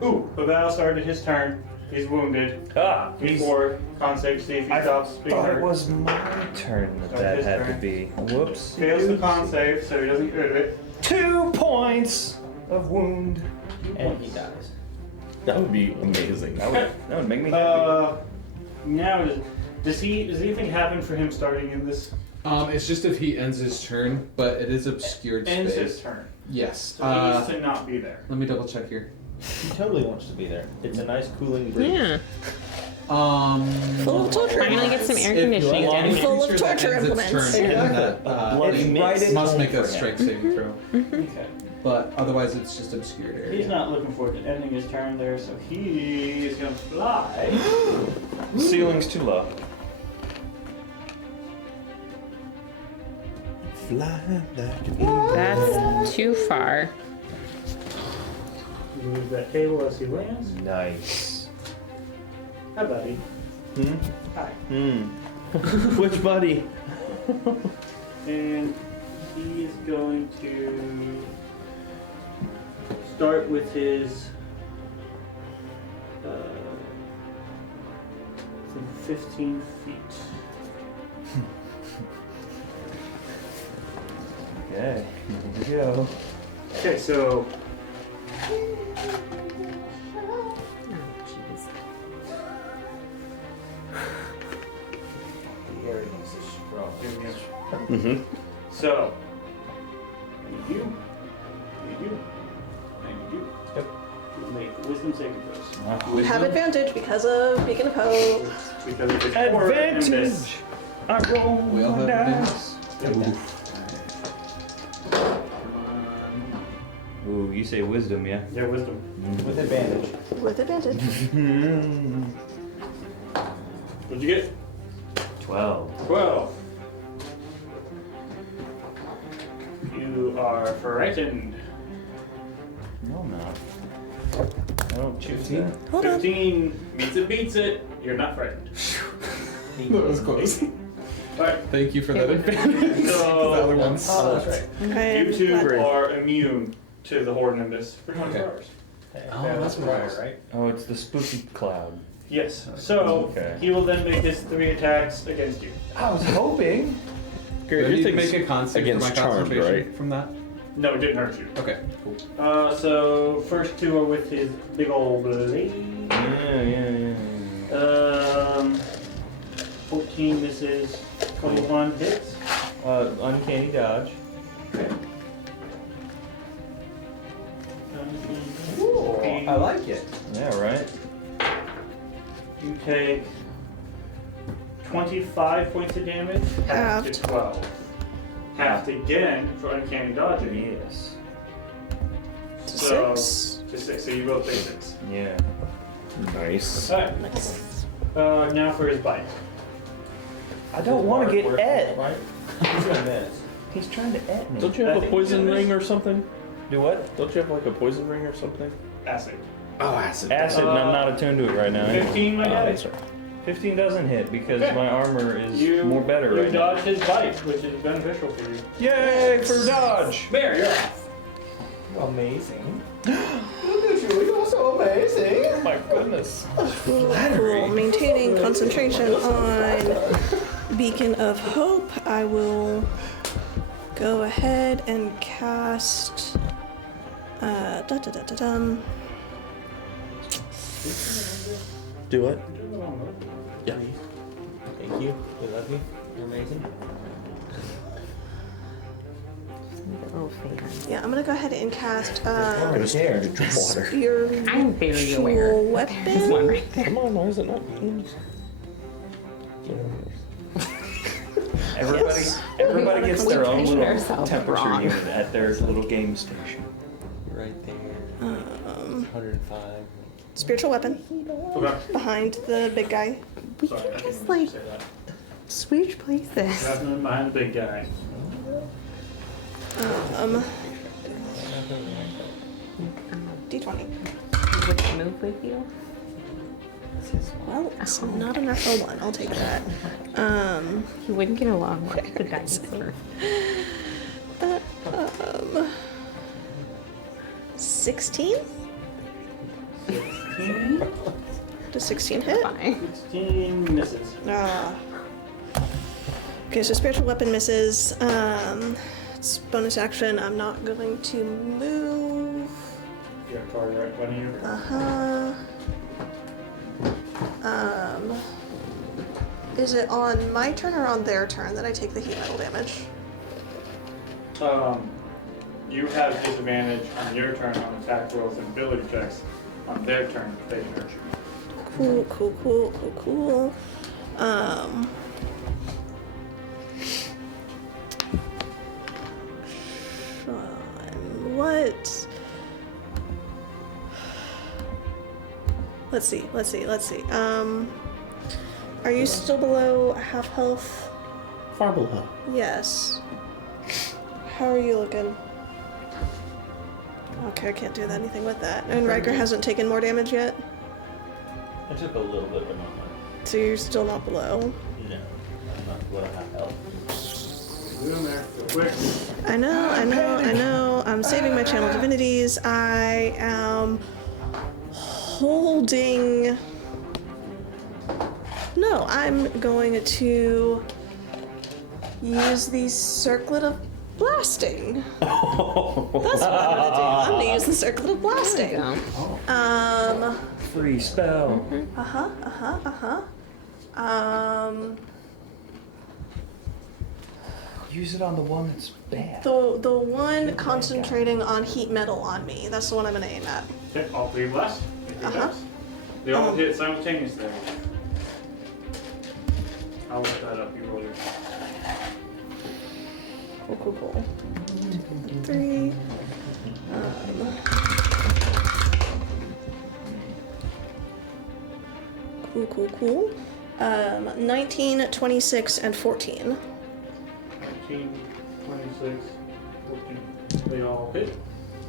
Baval started his turn. He's wounded. Before con save, see if he stops being Thought hurt. it was my turn that His had turn. to be. Whoops. Fails the con save, so he doesn't get rid of it. 2 points of wound. And he dies. That would be amazing. That would make me happy. Now does anything happen for him starting in this? It's just if he ends his turn, but it is obscured Ends space. his turn. Yes. So he needs to not be there. Let me double check here. He totally wants to be there. It's a nice cooling breeze. Yeah. Full of torture. Finally get some air If conditioning. any in. Full of creature that torture ends its implements. turn in Exactly. that, Bloody mix. must make a for him. strength saving throw. Okay. But otherwise, it's just obscured area. He's not looking forward to ending his turn there, so he is gonna fly. Ceiling's too low. Fly like an eagle. That's too far. Move that table as he lands. Nice. Hi, buddy. Hi. Which buddy? And he is going to start with his 15 feet. Okay, here we go. Okay, so The arrogance is strong. Mm-hmm. So, you, and you. Yep. Make wisdom saving throws. You have advantage because of Beacon of Hope. Because of his aura and this. Advantage! I roll We all my have dice. Ooh, you say wisdom, yeah? Yeah, wisdom. With advantage. With advantage. What'd you get? 12. 12. You are frightened. No, I'm not. I don't choose that. Hold on. 15 meets it, beats it. You're not frightened. That was close. Alright, Thank you for that advantage. So- the other one's. Oh, that's right. I am you two glad- are immune to the Horde Nimbus for 24 Okay. hours. Oh, that's nice. right. Oh, it's the spooky cloud. Yes. So Okay. he will then make his 3 attacks against you. I was hoping. Do I need to make a con save for my against charmed, concentration right? from that? No, it didn't hurt you. Okay, cool. So first 2 are with his big old blade. Yeah. 14 misses, 21 hits. Uncanny dodge. Ooh, I like it. Yeah, right? You take 25 points of damage, half to Halved. 12. Halved again for uncanny dodging. Yes. So, 6. to 6, so you both take 6. Yeah. Nice. Alright. Now for his bite. I don't want to get et. Right? He's gonna miss. He's trying to et me. Don't you have a poison ring or something? Do what? Don't you have like a poison ring or something? Acid. Oh, acid. Acid, and I'm not attuned to it right now. 15, my Oh, guy. that's right. 15 doesn't hit because Okay. my armor is You, more better you right now. dodge his bite, which is beneficial for you. Yay for dodge! Bear, you're off. Amazing. Look at you, you're so amazing. Oh my goodness. Cool. Maintaining concentration on Beacon of Hope. I will go ahead and cast. Do it. Yeah. Thank you. We love you. You're amazing. Oh, finger. Yeah, I'm gonna go ahead and cast Right there. Drink water. I'm very aware. spiritual There's one weapon. right there. Come on, why is it not? Everybody gets their own pictured little ourselves temperature wrong. unit at their little game station. Right there. 105. Spiritual weapon Okay. behind the big guy. We Sorry, I can didn't just mean like to say that. switch places. Happening behind the big guy. D20. Would it move with you? Well, it's not a natural one. I'll take that. You wouldn't get along with the dinosaur. 16? 16. Does 16 hit? Fine. 16 misses. Ah. Okay, so spiritual weapon misses. It's bonus action. I'm not going to move. You got a card right in front of you. Is it on my turn or on their turn that I take the heat metal damage? You have disadvantage on your turn on attack rolls and ability checks. On their turn, they hurt you. Cool. Sean, what? Let's see. Are you still below half health? Far below. Yes. How are you looking? Okay, I can't do anything with that. And Riker hasn't taken more damage yet? I took a little bit, but not much. So you're still not below? No. I'm not what I have health. Get in there, real quick. I know. I'm saving my channel divinities. I am holding. No, I'm going to use the circlet of blasting. That's what I'm gonna do. I'm gonna use the circlet of blasting. Free spell. Use it on the one that's bad. The one concentrating on heat metal on me. That's the one I'm gonna aim at. Okay, all three blast. Make your Uh-huh. attacks. They all hit simultaneously. I'll look that up. You roll your. Cool. 3. Cool. 19, 26, and 14. 19, 26, 14. They all hit.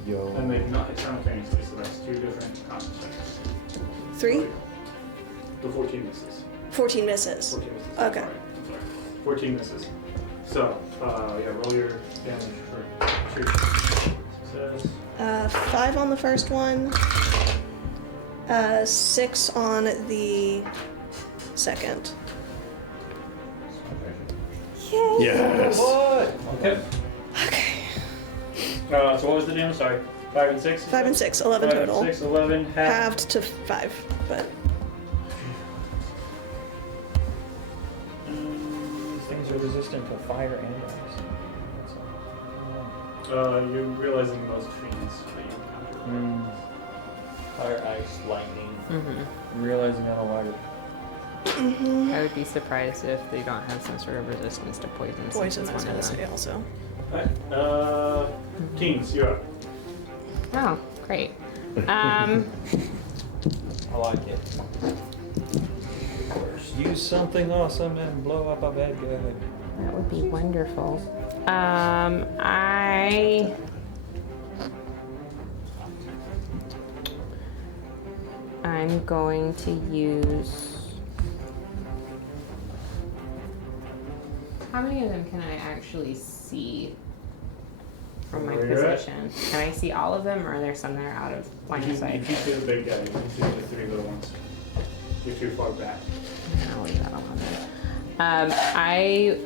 Yo. And they do not hit simultaneously, so that's two different concentrations. 3? The 14 misses. 14 misses. 14 misses. Okay. I'm sorry. 14 misses. So, roll your damage for success. 5 on the first one. 6 on the second. Yay! Yes. Okay. So what was the damage? Sorry. 5 and 6? 5 and 6, 11 5 and total. 6, 11, half. Halved to 5, but These things are resistant to fire and ice. You're realizing most fiends that you encounter. Fire, ice, lightning. I'm realizing I don't like it. I would be surprised if they don't have some sort of resistance to poison. since poison, it's I was one gonna of them. say also. Alright. Teens, you're up. Oh, great. I like it. Use something awesome and blow up a bad guy. That would be wonderful. I'm going to use. How many of them can I actually see? from my Where you're at? position. Can I see all of them, or are there some that are out of line of You sight? can see the big guy. You can see the 3 little ones. You're too far back. I'll leave that alone then.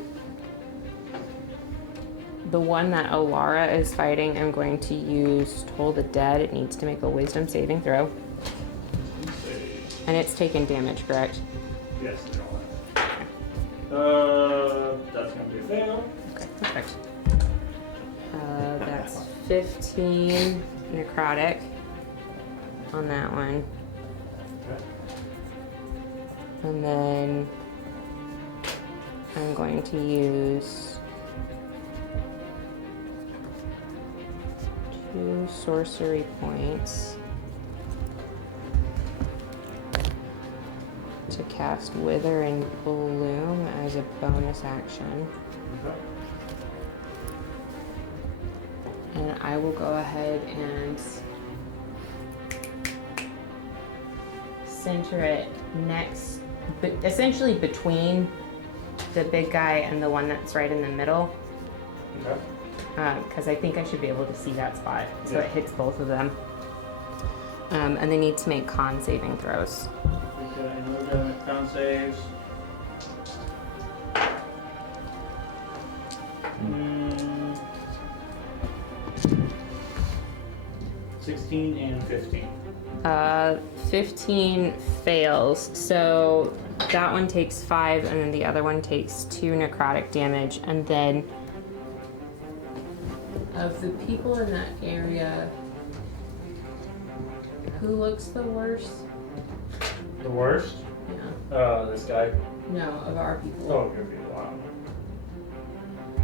The one that Alara is fighting, I'm going to use Toll the Dead. It needs to make a wisdom saving throw. And it's taken damage, correct? Yes, they're all in. That's gonna be a fail. Okay, perfect. That's 15 necrotic on that one. Okay. And then I'm going to use 2 sorcery points to cast Wither and Bloom as a bonus action. Okay. And I will go ahead and center it next, but essentially between the big guy and the one that's right in the middle. Okay. Because I think I should be able to see that spot, so Yeah. it hits both of them. And they need to make con saving throws. Okay, and we're gonna make con saves. 16 and 15. 15 fails, so that one takes 5, and then the other one takes 2 necrotic damage, and then of the people in that area, who looks the worst? The worst? Yeah. This guy. No, of our people. Oh, good people. Wow. Are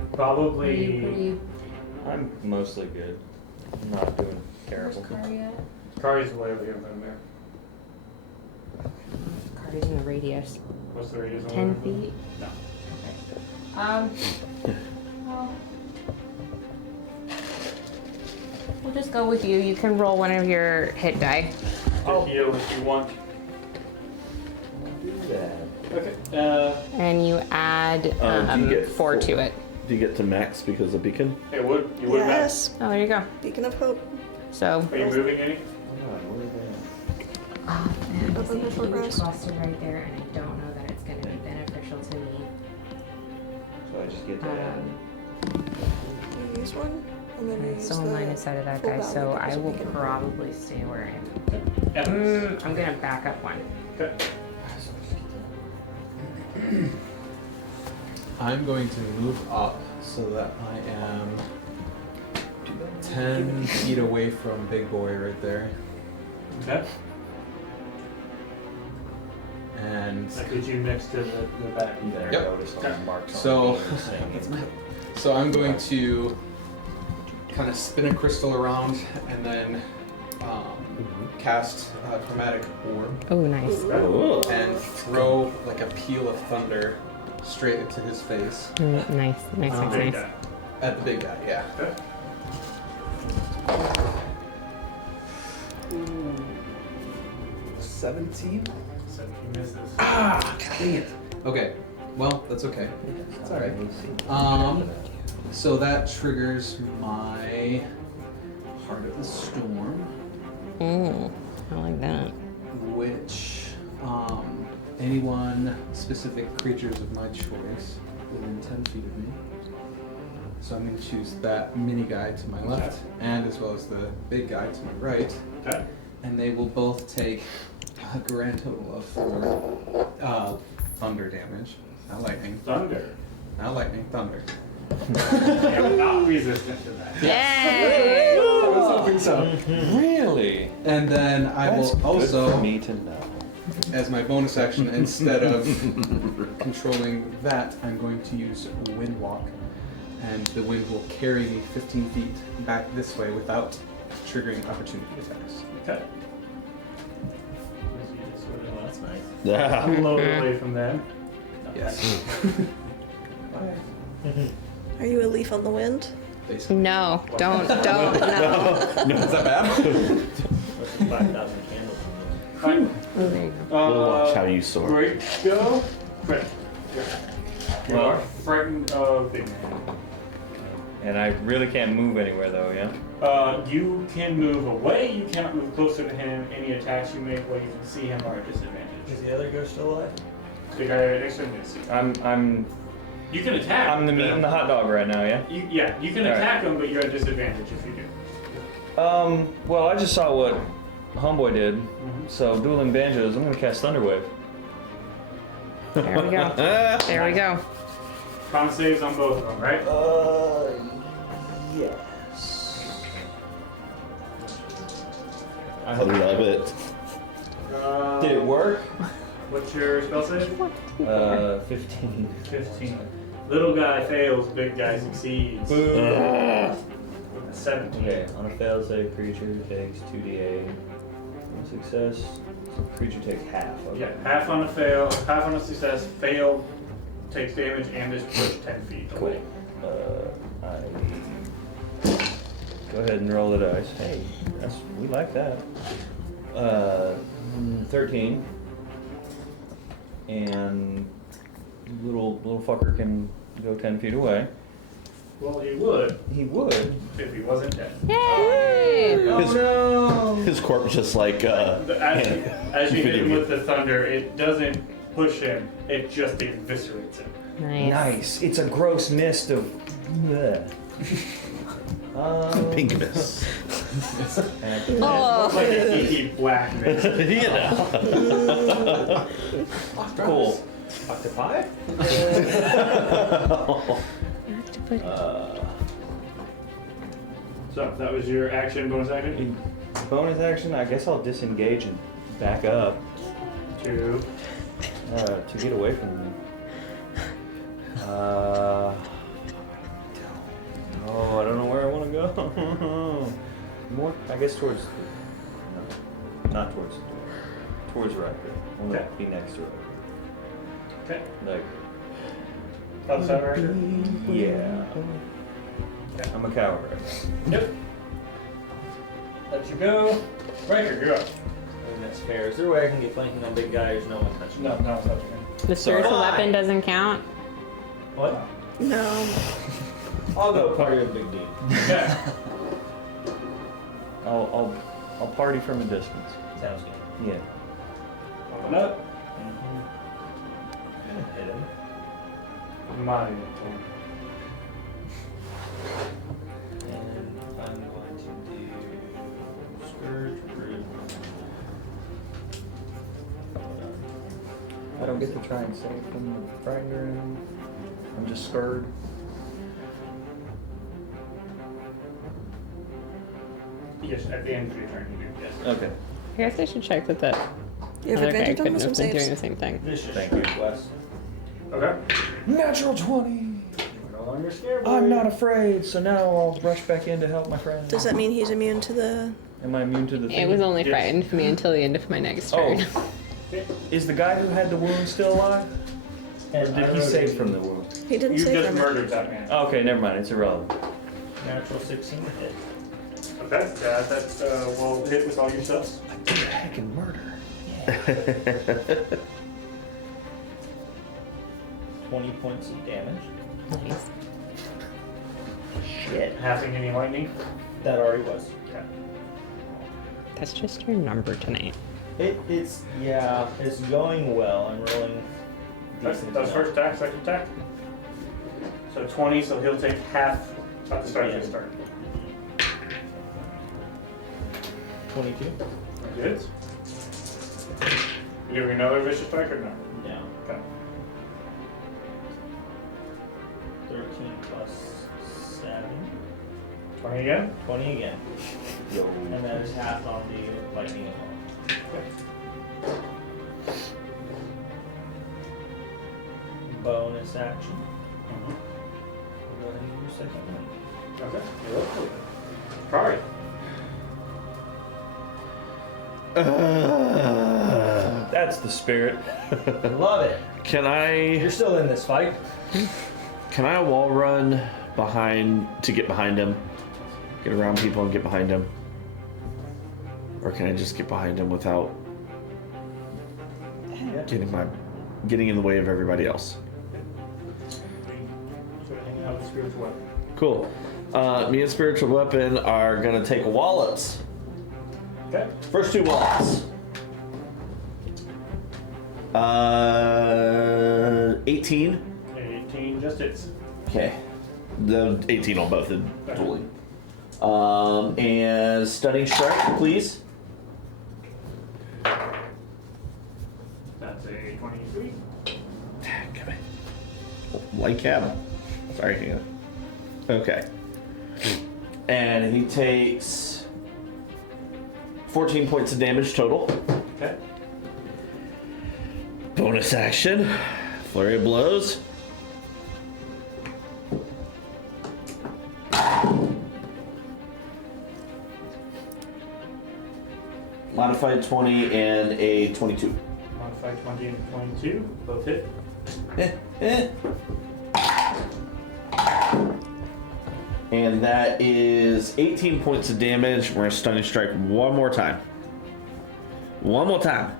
you Probably. pretty? I'm mostly good. I'm not doing Where's terrible. Kari at? Kari's way over here than there. Kari's in the radius. What's the radius? 10 feet? No. Well, we'll just go with you. You can roll one of your hit die. I'll heal if you want. Okay. And you add Do you get 4 to it. Do you get to max because of beacon? It would. You would Yes. Oh, there you go. Beacon of Hope. So, match. Are you moving any? there's a Unofficial huge rest. cluster right there, and I don't know that it's going to be beneficial to me. So I just get to You use one, and then you use Still in line of sight of that full guy, value so I because of will Beacon of Hope. probably stay where I am. Evans. I'm going to back up one. Okay. I'm going to move up so that I am 10 feet away from Big Boy right there. Okay. And That gets you next to the back. there. Yep. Notice all the marks on So- the thing. so I'm going to kind of spin a crystal around and then cast a chromatic orb Oh, nice. and throw like a peal of thunder straight into his face. Nice, nice, nice, Big nice. guy. At the big guy, yeah. Okay. 17? 17 misses. Ah, dang it. Okay, well, that's okay. It's alright. So that triggers my Heart of the Storm, I like that. which anyone, specific creatures of my choice within 10 feet of me. So I'm going to choose that mini guy to my left, and as well as the big guy to my right, Okay. and they will both take a grand total of 4 thunder damage. Not lightning. Thunder. Not lightning, thunder. I'm not resistant to that. Yay! I was hoping so. Really? And then I That's will good also, for me to know. as my bonus action, instead of controlling that, I'm going to use Wind Walk. And the wind will carry me 15 feet back this way without triggering opportunity attacks. Okay. That's nice. Yeah. I'm a little away from them. Yes. Are you a leaf on the wind? Basically. No, don't, no. Is that bad? 5,000 candles. Fine. Oh, there you go. We'll watch how you soar. Great go. Great. You are frightened of big man. And I really can't move anywhere though, yeah? You can move away, you cannot move closer to him. Any attacks you make while you can see him are a disadvantage. Is the other ghost still alive? The guy right next to him is. You can attack. I'm the meat and the hot dog right now, yeah? You can attack him, but you're at a disadvantage if you do. Well, I just saw what Homeboy did. So, dueling banjos, I'm gonna cast Thunderwave. There we go. There we go. Con saves on both of them, right? Yes. I love it. Did it work? What's your spell save? 15. 15. Little guy fails, big guy succeeds. Boom. 17. Okay, on a failed save, creature takes 2d8. On success, creature takes half. Okay. Yeah, half on a fail, half on a success. Fail takes damage and is pushed 10 feet away. Go ahead and roll the dice. Hey, we like that. 13. And little fucker can go 10 feet away. Well, he would He would. if he wasn't dead. Yay! His corpse just like As you hit him with the thunder, it doesn't push him, it just eviscerates him. Nice. It's a gross mist of. Bleh. pink mist. Oh. Like a inky black mist. Cool. Octopi? So that was your action, bonus action? Bonus action, I guess I'll disengage and back up to get away from them. Oh, I don't know where I want to go. More, I guess towards. No, not towards. Towards right. I want to be next to it. Okay. Like. Outside right? Yeah. Okay. I'm a coward. Yep. Let you go. Riker, you're up. I think that's fair. Is there a way I can get flanking on big guy or is no one touching me? No one's touching him. The spiritual weapon doesn't count. What? No. I'll go party with Big D. Okay. I'll party from a distance. Sounds good. Yeah. Open up. Hit him. Mine. And I'm going to do Scourge Root. I don't get to try and save from frightened or anything. I'm just scared. Yes, at the end of your turn you do, yes. Okay. I guess I should check that that You have other guy advantage on couldn't wisdom have been doing saves. the same thing. Vicious. Thank you. Wes. Okay. Natural 20! We're no longer scared. I'm not afraid, so now I'll rush back in to help my friend. Does that mean he's immune to the... Am I immune to the thing? It was only Yes. frightened for me until the end of my next turn. Oh. Is the guy who had the wound still alive? Or And did I he wrote save it- from the wound? He didn't You say just from it. murdered that man. Oh, okay, never mind. It's irrelevant. Natural 16 hit. Okay, that will hit with all your stuff. I did a heckin' murder. 20 points of damage. Nice. Shit. Having any lightning? That already was. Okay. That's just your number tonight. It's going well. I'm rolling decent. That's enough. first attack, second attack. So 20, so he'll take half at the start of his turn. 22? Good. You doing another vicious strike or no? No. Okay. 13 plus 7. 20 again? 20 again. Yo. And that is half on the lightning as well. Bonus action. Mm-hmm. We'll go ahead and do second one. Okay. You're up. Sorry. That's the spirit. Love it. Can You're I still in this fight. wall run to get behind him? Get around people and get behind him? Or can I just get behind him without getting in the way of everybody else? So hang out with the spiritual weapon. Cool. Me and spiritual weapon are gonna take wallops. Okay. First 2 wallops. 18. 18 just hits. Okay. The 18 on both of dueling. And stunning strike, please. That's a 23. Come on. Like cabin. Sorry, hang on. Okay. And he takes 14 points of damage total. Okay. Bonus action. Flurry of blows. Modified 20 and a 22. Modified 20 and 22. Both hit. And that is 18 points of damage. We're gonna stunning strike one more time. One more time.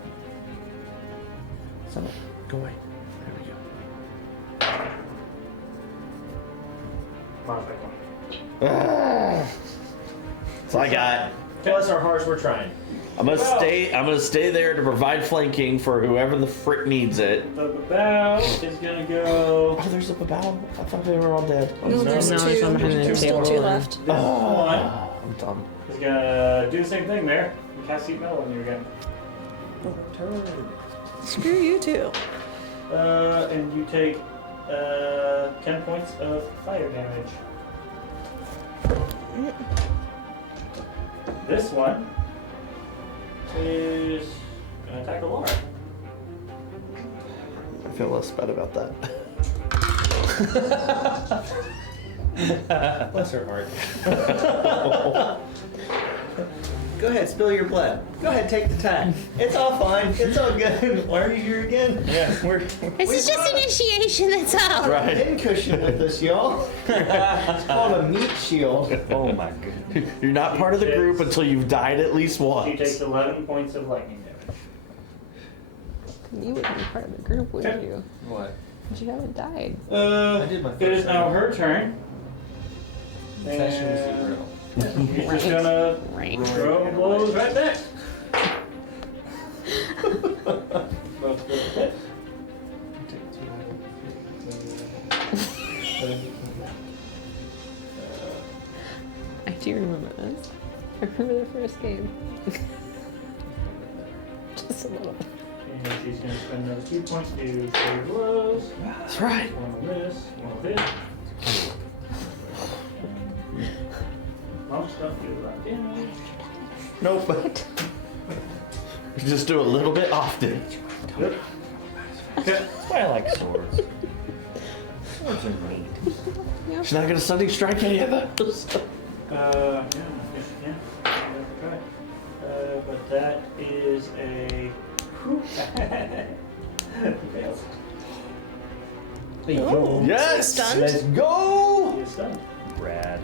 So, go away. There we go. Modified 20. That's all I got. Bless our hearts, we're trying. I'm gonna stay there to provide flanking for whoever the frick needs it. The bow is gonna go. Oh, there's a babao? I thought they were all dead. No, there's no, two. it's on behind the There's still table. 2 left. This one I'm dumb. is gonna do the same thing there. Cast Heat Metal on you again. Screw you too. And you take 10 points of fire damage. This one is gonna attack Alara. I feel less bad about that. Bless her heart. Go ahead, spill your blood. Go ahead, take the time. It's all fine. It's all good. Why are you here again? Yeah, we're This is just initiation, that's all. Right. Pin cushion with us, y'all. It's called a meat shield. oh my goodness. You're not part of the group until you've died at least She once. takes 11 points of lightning damage. You wouldn't be part of the group, would Okay. you? What? But you haven't died. I did my It is first now round. her turn. Session was And zero. she's just gonna Right. throw blows right there. Both good hit. I do remember this. I remember the first game. Just a little. And she's gonna spend another 2 points to do 4 blows. That's right. One will miss, one will hit. Most don't do a lot of damage. Nope. Just do a little bit often. Good. Okay. That's why I like swords. Swords are neat. She's not gonna stunning strike any of those. Yeah, yes, you can. Try. But that is a. Failed. Oh, Yes! stunned? Let's go! It's done. Rad.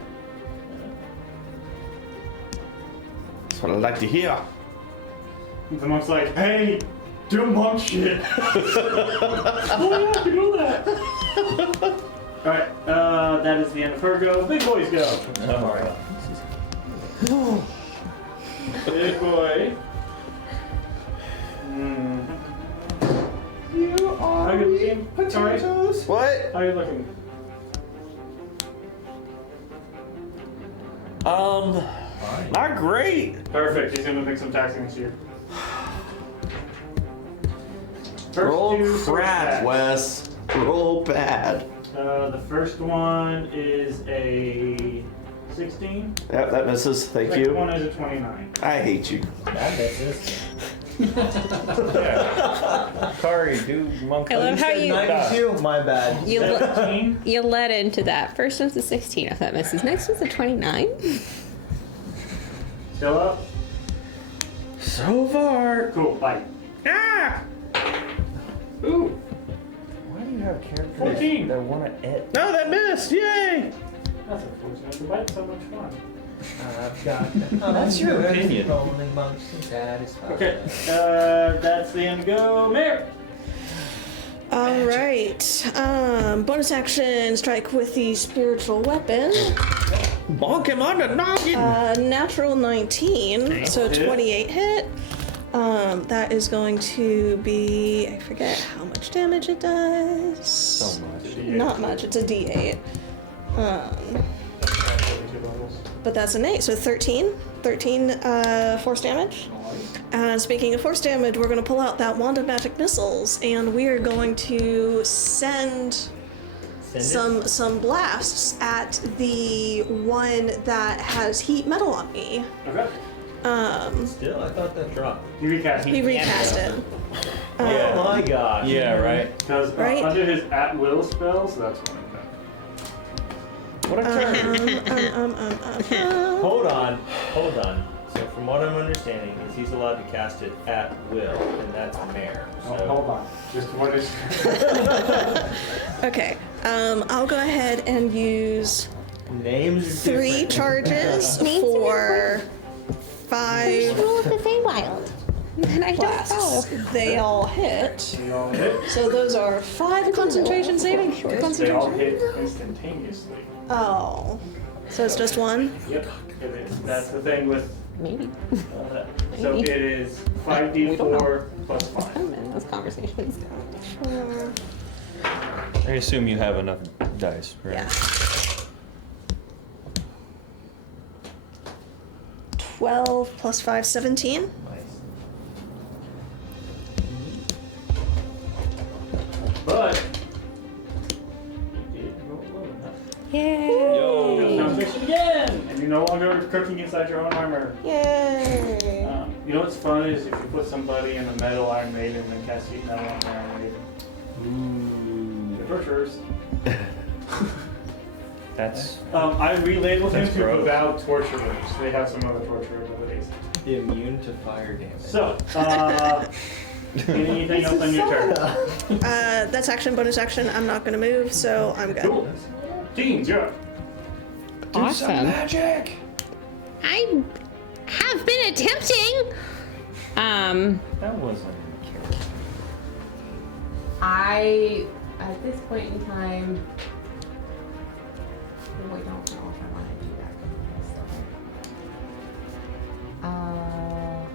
That's what I like to hear. The monk's like, hey, do monk shit. Oh yeah, I can do that. Alright, that is the end of her go. Big boys go. Alright. Big boy. You How are you looking? potatoes. What? How are you looking? Not great. Perfect, he's gonna make some attacks against you. First Roll two sword crap, attacks. Wes. Roll bad. The first one is a 16. Yep, that misses. Thank Second you. one is a 29. I hate you. That misses. Yeah. Kari, do monk. I love how Said you 92? My bad. you, le- 17. you led into that. First one's a 16 if that misses. Next one's a 29. Still up. So far. Cool, bite. Ah! Ooh, Why do you have characters 14. that want to eat? No, that missed. Yay! that's unfortunate. The bite's so much fun. I've got. That's your opinion. Only monks can satisfy. Okay, that's the end. Go, Mayor. All right. Bonus action strike with the spiritual weapon. Bonk him on the noggin. Natural 19, so 28 hit. That is going to be, I forget how much damage it does. So much. Not much, it's a D8. But that's an 8, so 13 force damage. Speaking of force damage, we're going to pull out that wand of magic missiles, and we are going to send some blasts at the one that has heat metal on me. Okay. Still, I thought that dropped. You recast He it. recast it. Oh my gosh. Yeah, right. Because Right. under his at-will spells, that's one of them. What a turn. Hold on. So from what I'm understanding is he's allowed to cast it at will, and that's Mare. Oh, So hold on. Just what is... Okay, I'll go ahead and use names are 3 different. charges Names are for 5 Rule of the Feywild. And I don't follow. blasts. They all hit. They all hit. So those are 5 concentration saving. They all Concentration. hit instantaneously. Oh, so it's just 1. Yep. It is. That's the thing with... Maybe. So it is 5d4 plus 5. I'm in those conversations. I assume you have enough dice, right? Yeah. 12 plus 5, 17. Nice. But... you did roll low enough. Yay! Now fix it again! And you're no longer cooking inside your own armor. Yay! You know what's fun is if you put somebody in a metal Iron Maiden and cast heat metal on their Iron Maiden. The torturers. That's I relabeled him That's to gross. without torturers. They have some other torture abilities. Immune to fire damage. So, anything else on your turn? That's action, bonus action. I'm not going to move, so I'm good. Cool. Teens, you're up. Awesome. magic. I have been attempting. That wasn't careful. I, at this point in time, I don't know if I want to do that. Yeah, I'll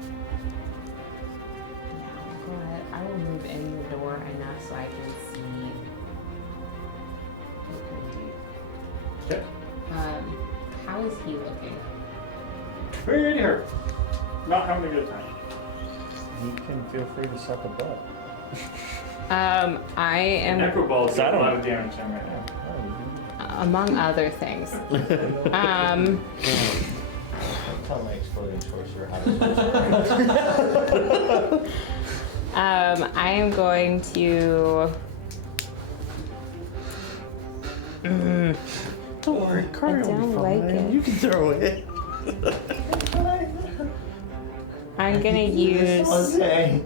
go ahead. I will move in the door enough so I can see. Okay. How is he looking? Pretty hurt. Not having a good time. You can feel free to suck a butt. I am, Necroball is I a don't lot know. of damage on right now. among other things. Don't tell my exploding sorcerer how to I am going to. Don't worry, Carter will don't be like fine. it. You can throw it. I'm gonna use. say.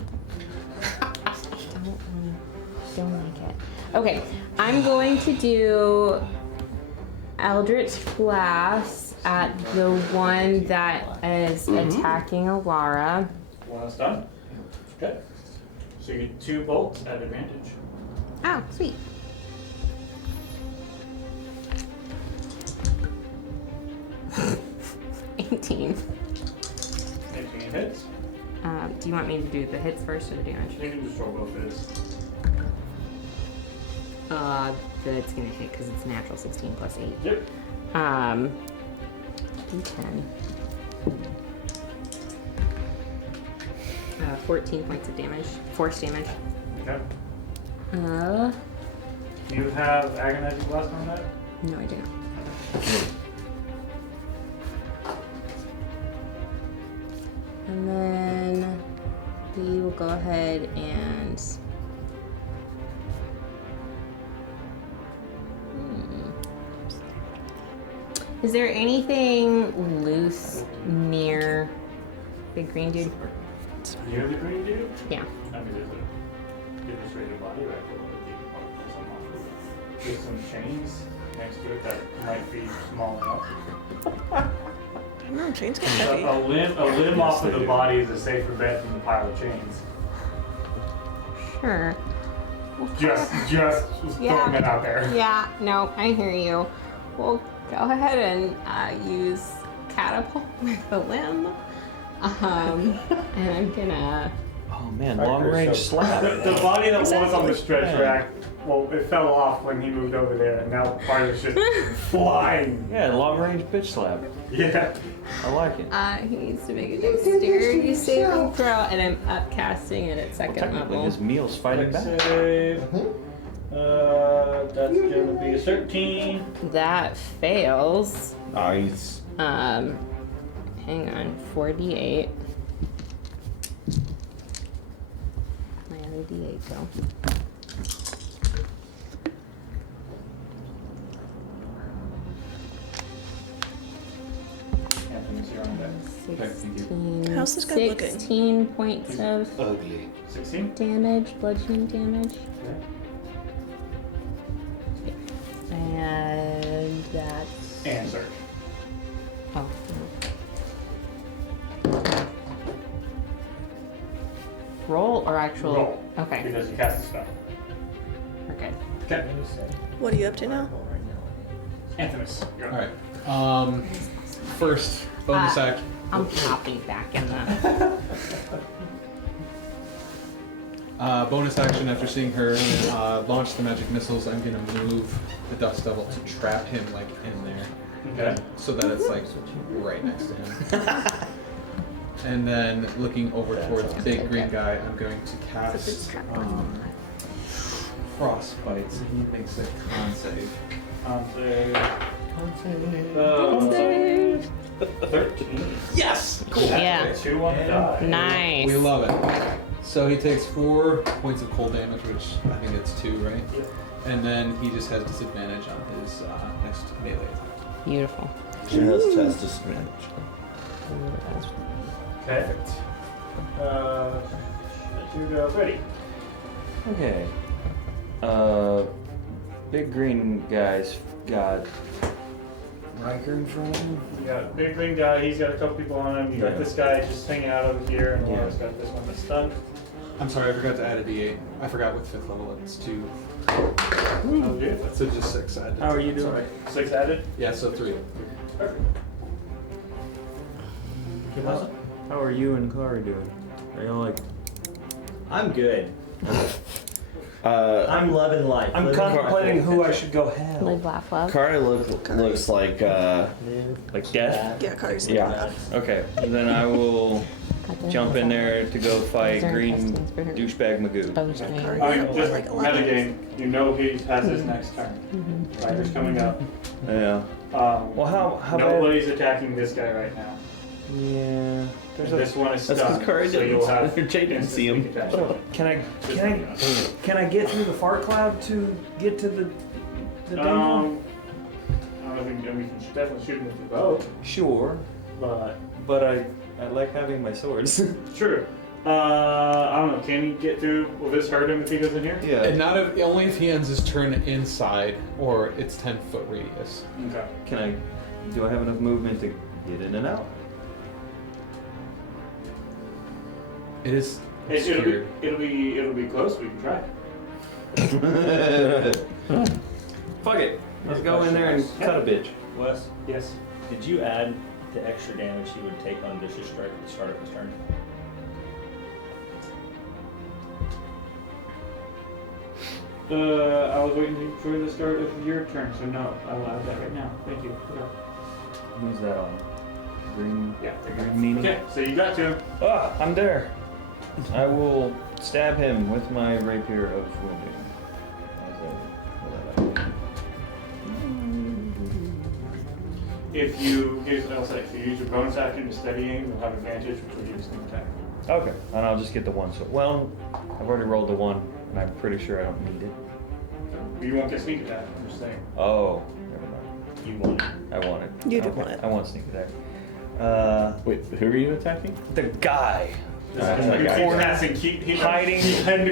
Don't like it. Okay, I'm going to do Eldritch Blast at the one that is attacking Alara. One last done. Okay. So you get 2 bolts at advantage. Oh, sweet. $18. 18 hits. Do you want me to do the hits first or the damage? You can just roll both hits. That's gonna hit because it's natural 16 plus 8. Yep. D10. 14 points of damage. Force damage. Okay. Do You have agonizing blast on that? No, I do not. And then we will go ahead and. Is there anything loose near Big Green Dude? Near the green dude? Yeah. I mean, there's a illustrated body rifle with some chains next to it that might be small enough. I don't know, chains get heavy. A limb off of the body is a safer bet than the pile of chains. Sure. Just throwing it out there. Yeah, no, I hear you. We'll go ahead and use catapult with the limb. And I'm gonna. Oh man, long range slap. The body that was on the Exactly. stretch rack, well, it fell off when he moved over there, and now part of it's just flying. Yeah, long range bitch slap. Yeah. I like it. He needs to make a dexterity saving throw, and I'm upcasting it at second Technically, level. his meal's fighting back. Save. That's gonna be a 13. That fails. Nice. Hang on, 48. My other D8 go. Anthony's here on that. Okay, thank you. 16, How's this guy looking? 16 points of Ugly. 16? damage, bludgeoning damage. And that's. And search. Oh. Roll or actual? Roll. Okay. Because you cast the spell. Okay. Okay. What are you up to now? Anthemis. You're up. Alright. First, bonus act. I'm popping back in the. Bonus action after seeing her launch the magic missiles, I'm gonna move the Dust Devil to trap him like in there. Okay. So that it's like right next to him. And then looking over towards big green guy, I'm going to cast Frostbite. So he makes a con save. Save. 13. Yes! Cool. Yeah. 2 on the die. Nice. We love it. So he takes 4 points of cold damage, which I think it's 2, right? Yep. And then he just has disadvantage on his next melee attack. Beautiful. She has chest disadvantage. Perfect. You go ready. Okay. Big green guy's got Riker in front of him. You got a big green guy, he's got a couple people on him. You got this guy just hanging out over here, and Laura's got this one that's stunned. I'm sorry, I forgot to add a d8. I forgot with 5th level it's 2. Oh, yeah. So just 6 added. How are you doing? Sorry. 6 added? Yeah, so 3. Perfect. How are you and Clara doing? Are y'all like? I'm good. Uh, I'm loving life. I'm Living contemplating life. who I should go have. Live, laugh, love. Kari looks like Like death. Yeah, Kari's Yeah. Okay, and then I will jump in there to go fight green douchebag Magoo. Kari. I mean, just Like 11. metagame, you know he has his next turn. Rider's coming up. Yeah. Well, how bad? Nobody's attacking this guy right now. Yeah. And this one is That's 'cause stunned, Kari so you'll have Jay didn't see him. instant sneak attack. Can I get through the fart cloud to get to the I don't think we can definitely shoot him with the bow, Sure, but but I like having my swords. true. I don't know. Can he get through? Will this hurt him if he goes in here? And not if, only if he ends his turn inside or it's 10-foot radius. Okay. Do I have enough movement to get in and out? It is. It'll be close. We can try. Fuck it. Let's go in there and cut a bitch. Wes, Yes. did you add the extra damage he would take on vicious strike at the start of his turn? I was waiting for the start of your turn, so no, I'll add that right now. Thank you. Okay. Who's that on? Green. Yeah. Green meanie. Okay, so you got to. Ah, I'm there. I will stab him with my rapier of wounding. If you use your bonus action to steady aim, you'll have advantage, which will give you sneak attack. Okay, and I'll just get the one. So, well, I've already rolled the one, and I'm pretty sure I don't need it. You won't get sneak attack. I'm just saying. Oh, never mind. You want it. I want it. You do Okay, want it. I want sneak attack. wait, who are you attacking? The guy that You guy. keep passing, keep hiding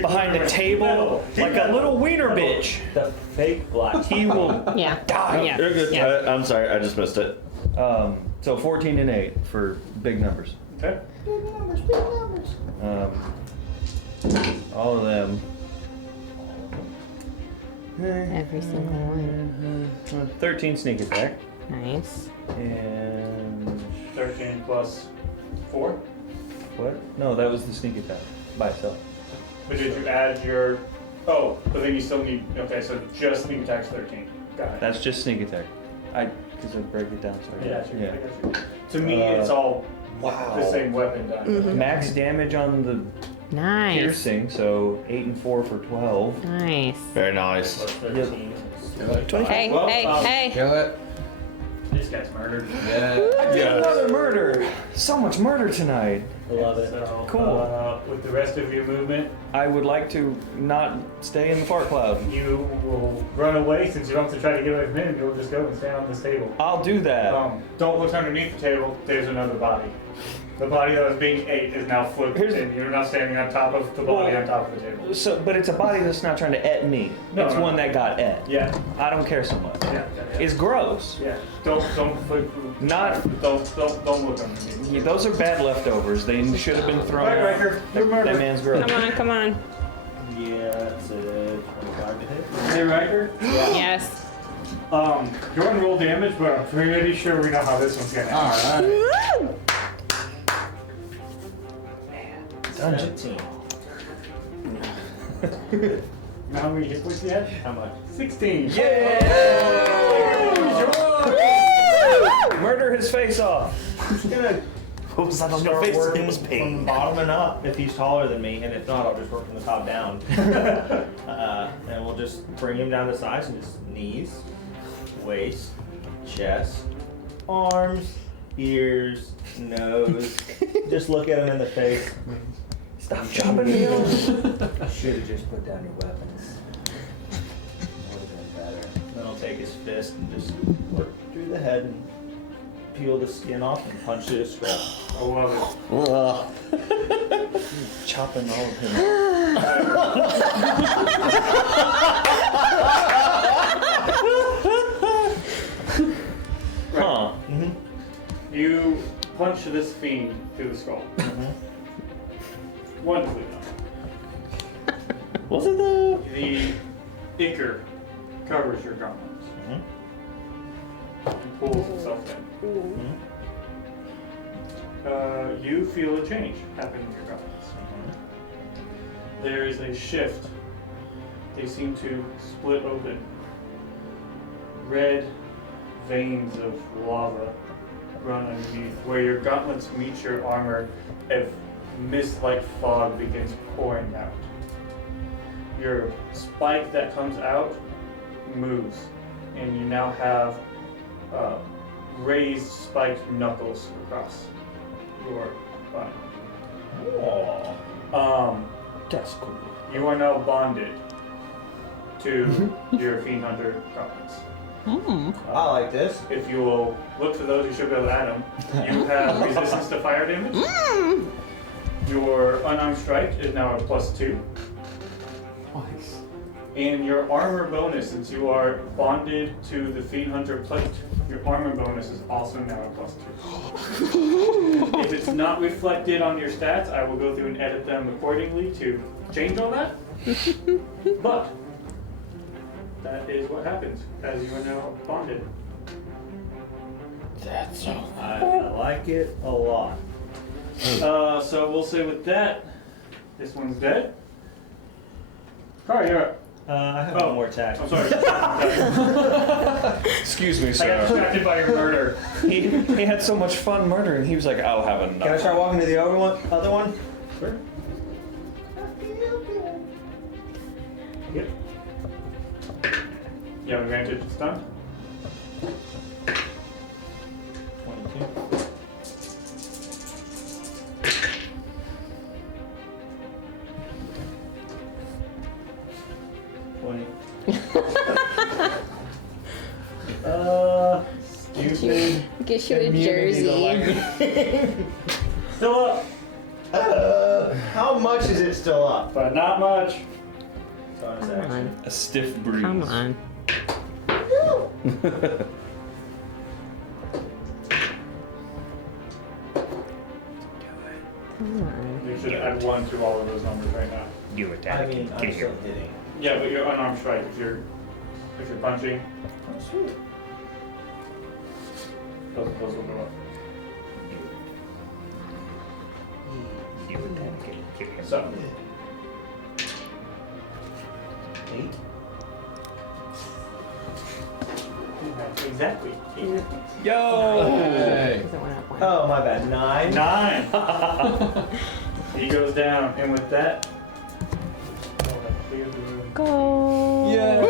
behind the table like a little wiener bitch. The fake black. He will Yeah. die. Yeah. You're good. Yeah. I'm sorry, I just missed it. So 14 and 8 for big numbers. Okay. All of them. Every single one. 13 sneak attack. Nice. And 13 plus 4. what? No, that was the sneak attack by itself. But did you add your... Oh, but then you still need... Okay, so just sneak attack's 13. Got it. That's just sneak attack. Because I break it down. Sorry. I got you. To me, it's all the same weapon done. Mm-hmm. Max damage on the Nice. piercing, so 8 and 4 for 12. Nice. Very nice. Plus 13. Hey, Well, hey, hey. Kill it. This guy's murdered. Yeah. Another murder! So much murder tonight. Love it. So, Cool. With the rest of your movement, I would like to not stay in the fart cloud. you will run away since you don't have to try to get away from him. You'll just go and stand on this table. I'll do that. Don't look underneath the table. There's another body. The body that was being ate is now flipped, and you're now standing on top of the body on top of the table. So, but it's a body that's not trying to et me. No, it's no. one that got et. Yeah. I don't care so much. Yeah. It's gross. Yeah. Don't look underneath. Yeah, those are bad leftovers. They should have been thrown Right, out. Riker. You're That murdered. man's gross. Come on. Yeah, that's a 25 to hit. Hey, Riker. Yes. Go and roll damage, but I'm pretty sure we know how this one's gonna end. Alright. Woo! 17. You know how many hit points you had? How much? 16. Murder his face off. He's gonna What was that on your start face? working It was from pain. bottoming up if he's taller than me, and if not, I'll just work from the top down. And we'll just bring him down to size and just knees, waist, chest, arms, ears, nose. Just look at him in the face. Stop chopping me off. Should have just put down your weapons. Would have been better. Then I'll take his fist and just work through the head and peel the skin off and punch through his skull. I love it. Chopping all of him. Huh. You punch this fiend through the skull. Wonderfully done. Was it though? The ichor covers your gauntlets. And pulls itself in. You feel a change happen in your gauntlets. There is a shift. They seem to split open. Red veins of lava run underneath. Where your gauntlets meet your armor, a mist-like fog begins pouring out. Your spike that comes out moves, and you now have raised spiked knuckles across your body. That's cool. You are now bonded to your Fiend Hunter gauntlets. I like this. If you will look for those, you should be able to add them. You have resistance to fire damage. Your unarmed strike is now a +2. Nice. And your armor bonus, since you are bonded to the Fiend Hunter plate, your armor bonus is also now a +2. If it's not reflected on your stats, I will go through and edit them accordingly to change all that. But that is what happens as you are now bonded. That's so. I like it a lot. So we'll say with that, this one's dead. Carl, you're up. I have Oh. one more attack. I'm sorry. Excuse me, I got sir. distracted by your murder. He had so much fun murdering. He was like, I'll have enough. Can I start walking to the other one? Sure. Yep. You have advantage this time. 22. 20. Stupid. Get you a immunity to jersey. lightning. Still up, How much is it still up? but not much. Bonus Come action. on. A stiff breeze. Come on. Come on. You should add 1 to all of those numbers right now. You attack. I mean, I'm Get still here. hitting. Yeah, but your unarmed strike, if you're punching. Oh, sweet. Close the door. He would dedicate. So, 8. exactly. Yo! Hey. Doesn't want to have one. Oh, my bad. 9. 9. He goes down, and with that, clear the room. Go. Yeah.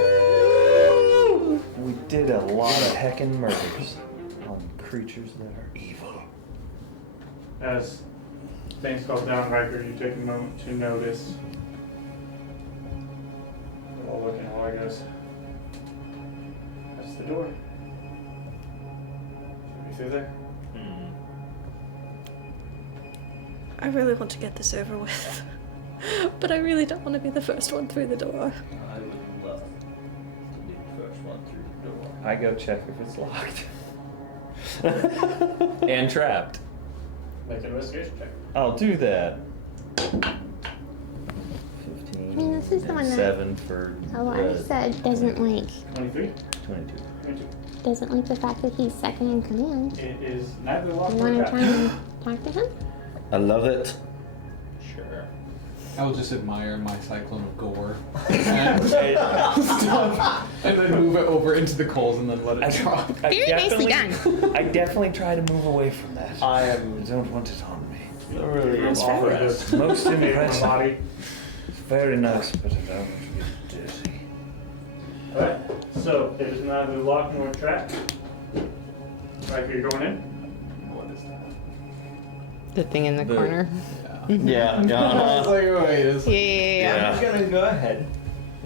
We did a lot of heckin' murders on creatures that are evil. As things go down, Riker, you take a moment to notice. We're all looking at I guess. That's the door. Should we through there? I really want to get this over with. But I really don't want to be the first one through the door. I would love to be the first one through the door. I go check if it's locked. And trapped. Make an investigation check. I'll do that. 15. I mean, this is the and one that 7 for Elias said doesn't like 23? 22. 22. doesn't like the fact that he's second in command. It is neither locked You nor want to try trapped. and talk to him? I love it. Sure. I will just admire my cyclone of gore and stuff, and then move it over into the coals and then let it drop. Very nicely done. I definitely try to move away from that. I don't want it on me. thoroughly That's Offer fair. this Most to me in my impressive. body. It's very nice, but I don't want to get dizzy. Alright, so it is neither locked nor trapped. Right, you're going in? What is that? The thing in the corner. Yeah. Yeah. I was like, wait, is Yeah. I'm just gonna go ahead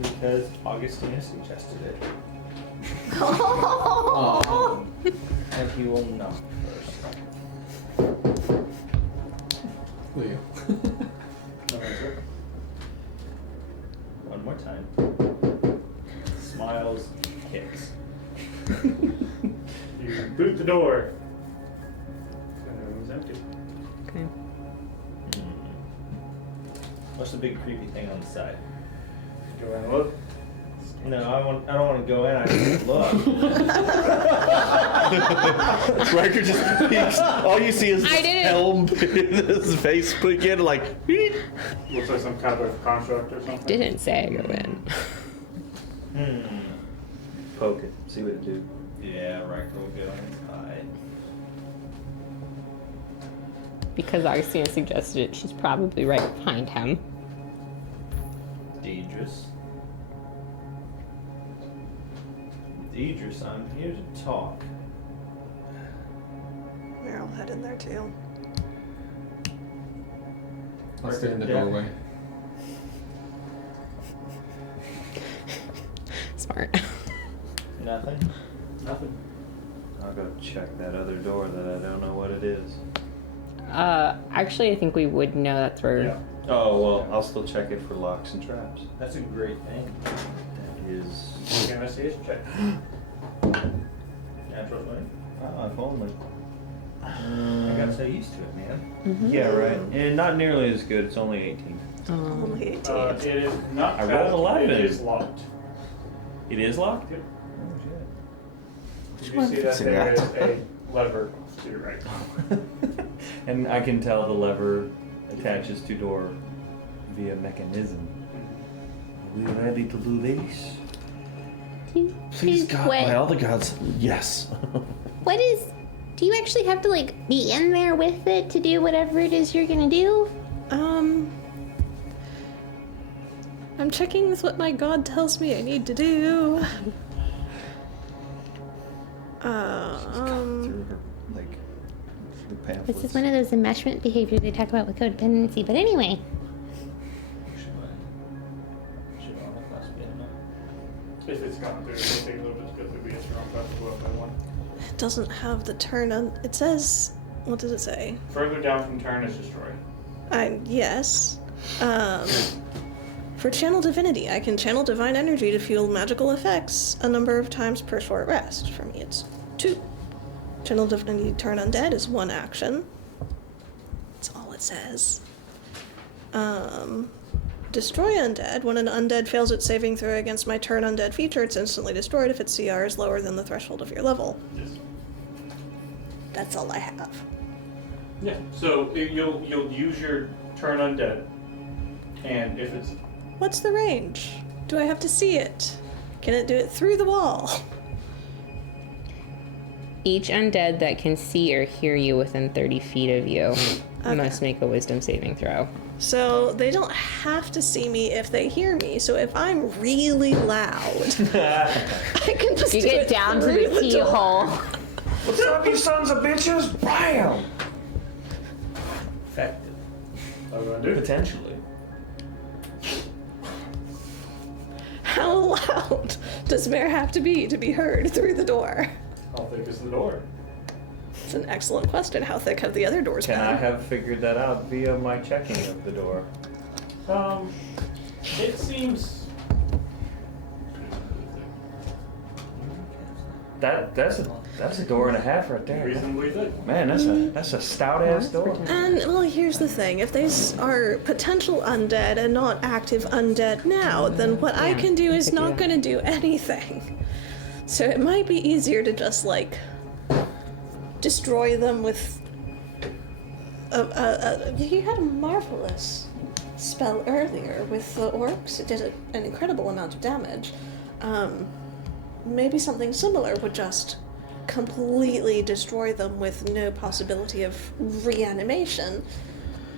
because Augustina suggested it, Oh. and he will knock first. Leo. No answer. One more time. Smiles, kicks. You boot the door. And the room's empty. Okay. What's the big creepy thing on the side? Go ahead and look. No, I don't want to go in. I just look. Riker just peeks. All you see is I this didn't- helm in his face peek in, like, beep. Looks like some kind of construct or something. Didn't say I go in. Poke it, see what it do. Yeah, Riker will go inside. Because Augustina suggested it, she's probably right behind him. Deidris. Deidris, I'm here to talk. We're all head in there too. I'll stay in the Yeah. doorway. Smart. Nothing? Nothing. I'll go check that other door that I don't know what it is. Actually, I think we would know that's where. Yeah. Oh, well, I'll still check it for locks and traps. That's a great thing. That is... Make an investigation check. Natural 20. Oh, if only. I got so used to it, man. Mhm. Yeah, right. And not nearly as good. It's only 18. Only 18. It is not I rolled trapped. 11. It is locked. It is locked? Yep. Oh, You see that fixing there is that? a lever to your right. shit. And I can tell the lever attaches to door via mechanism. Are we ready to do this? Please, God, what, by all the gods, yes. what is? Do you actually have to like be in there with it to do whatever it is you're gonna do? I'm checking with what my god tells me I need to do. Through her, like, the pamphlets. This is one of those enmeshment behaviors they talk about with codependency. But anyway, Should all of us be enough? If it's gone through, it'll take a little bit to go through, but yes, you're on track to go up by one. It doesn't have the turn on. It says, what does it say? Further down from turn is destroyed. Yes. For channel divinity, I can channel divine energy to fuel magical effects a number of times per short rest. For me, it's 2. Channel divinity turn undead is 1 action. That's all it says. Destroy undead. When an undead fails its saving throw against my turn undead feature, it's instantly destroyed if its CR is lower than the threshold of your level. Yes. That's all I have. Yeah. So you'll use your turn undead, and if it's What's the range? Do I have to see it? Can it do it through the wall? Each undead that can see or hear you within 30 feet of you must make a wisdom saving throw. So they don't have to see me if they hear me. So if I'm really loud, I can just You do get it down to through the door. keyhole. What's up, you sons of bitches? Bam! Effective. what we're gonna do. Potentially. How loud does Mare have to be heard through the door? How thick is the door? It's an excellent question. How thick have the other doors Can been? I have figured that out via my checking of the door? It seems. That's a door and a half right there. Reasonably thick. Man, that's a stout ass door. And, well, here's the thing. If they are potential undead and not active undead now, then what I can do is not going to do anything. So it might be easier to just, like, destroy them with... You had a marvelous spell earlier with the orcs. It did an incredible amount of damage. Maybe something similar would just completely destroy them with no possibility of reanimation,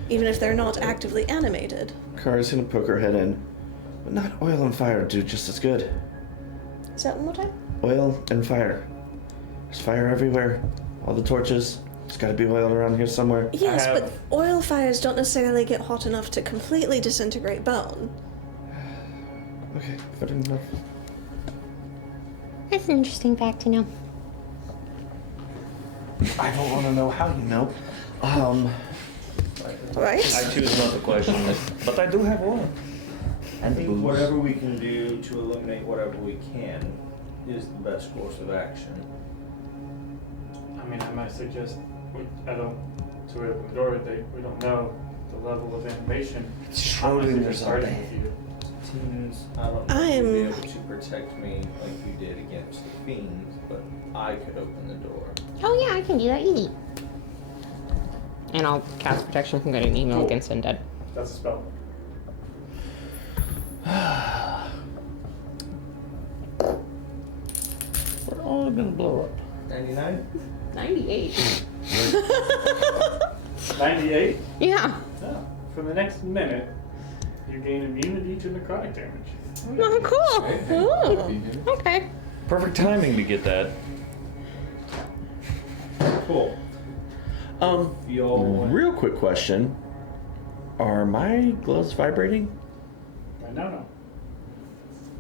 even if they're not actively animated. Kara's gonna poke her head in. But not oil and fire do just as good. Is that one more time? Oil and fire. There's fire everywhere. All the torches. There's gotta be oil around here somewhere. Yes, but oil fires don't necessarily get hot enough to completely disintegrate bone. Okay, fair enough. That's an interesting fact to know. I don't want to know how you know. Right? I choose not to question it, but I do have oil. I think whatever we can do to eliminate whatever we can is the best course of action. I mean, I might suggest so we open the door. We don't know the level of animation. Schrodinger's starting all day. with you. Teens, I don't know if you'll be able to protect me like you did against the fiends, but I could open the door. Oh yeah, I can do that easy. And I'll cast protection from good and evil Cool. against undead. That's a spell. We're all gonna blow up. 99? 98. 98. Yeah. No. For the next minute, you gain immunity to necrotic damage. Oh, cool. Ooh. Okay. Perfect timing to get that. Cool. Y'all Real quick question. Are my gloves vibrating? No.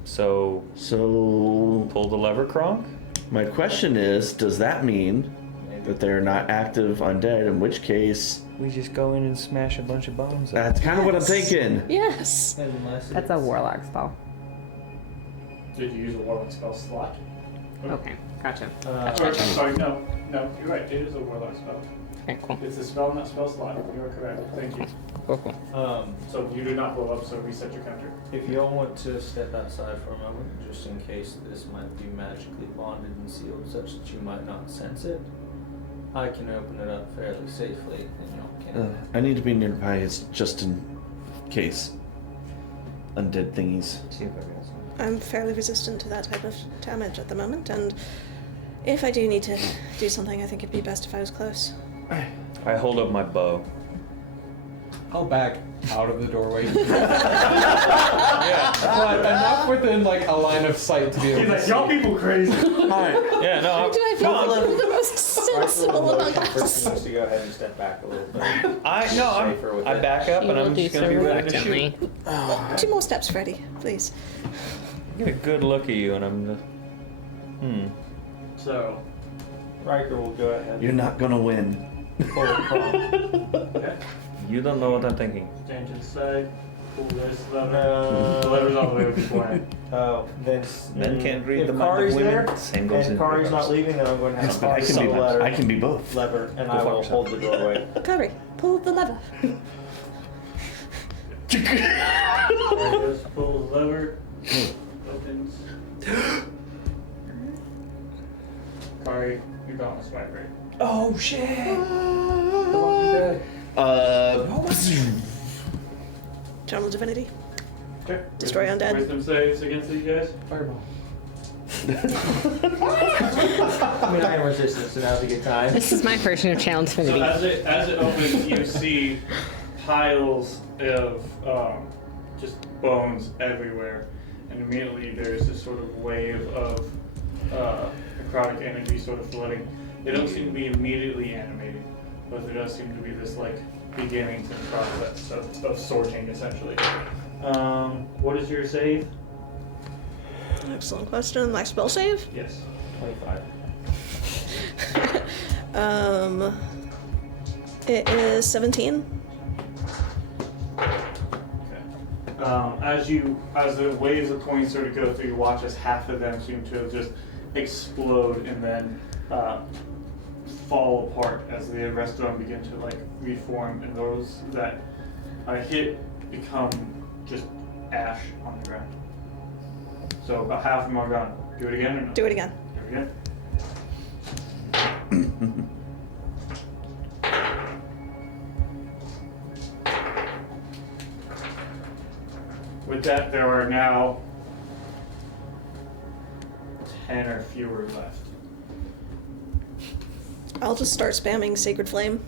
So So pull the lever, Kronk. my question is, does that mean that they're not active undead? In which case, We just go in and smash a bunch of bombs. that's kind of what I'm thinking. Yes. unless That's a warlock spell. Did you use a warlock spell slot? Okay, gotcha. Sorry, no, you're right. It is a warlock spell. Okay, cool. It's a spell, not spell slot. You are correct. Thank you. Cool. So you do not blow up, so reset your counter. if y'all want to step outside for a moment, just in case this might be magically bonded and sealed such that you might not sense it, I can open it up fairly safely, and y'all can. I need to be nearby. It's just in case. Undead thingies. See if I can. I'm fairly resistant to that type of damage at the moment, and if I do need to do something, I think it'd be best if I was close. I hold up my bow. I'll back out of the doorway. But enough within like a line of sight to be able He's to like, see. y'all people crazy. Hi. Yeah, no. Do I feel like I'm the most sensible among us? First wants to go ahead and step back a little bit. Safer with I it. back up She and will I'm do just so gonna be ready to shoot. reluctantly. 2 more steps, Freddy, please. Get a good look at you and I'm just. So, Riker will go ahead You're not gonna win. and pull a prompt. okay. You don't know what I'm thinking. Stand to the side. Pull this lever. The lever's all the way up beforehand. Oh, then Men can't read if the mind of Kari's women. there, Same goes and in Kari's reverse. not leaving, then I'm going to have But I Kari can pull be. the lever, I can be both. lever, and Go I fuck will yourself. hold the doorway. Curry, pull the lever. Just pull the lever. Opens. Kari, your gauntlets vibrate. Oh shit! Channel Divinity. Okay. Destroy undead. Wisdom saves against these guys. Fireball. I mean, I am resistant, so now's a good time. This is my version of Channel So Divinity. as it opens, you see piles of just bones everywhere, and immediately there's this sort of wave of necrotic energy sort of flooding. They don't seem to be immediately animated, but there does seem to be this like beginning to the process of sorting essentially. What is your save? Excellent question. My spell save? Yes. 25. It is 17. As the waves of coins sort of go through, you watch as half of them seem to just explode and then fall apart as the rest of them begin to like reform, and those that are hit become just ash on the ground. So about half of them are gone. Do it again or no? Do it again. Do it again. With that, there are now 10 or fewer left. I'll just start spamming Sacred Flame.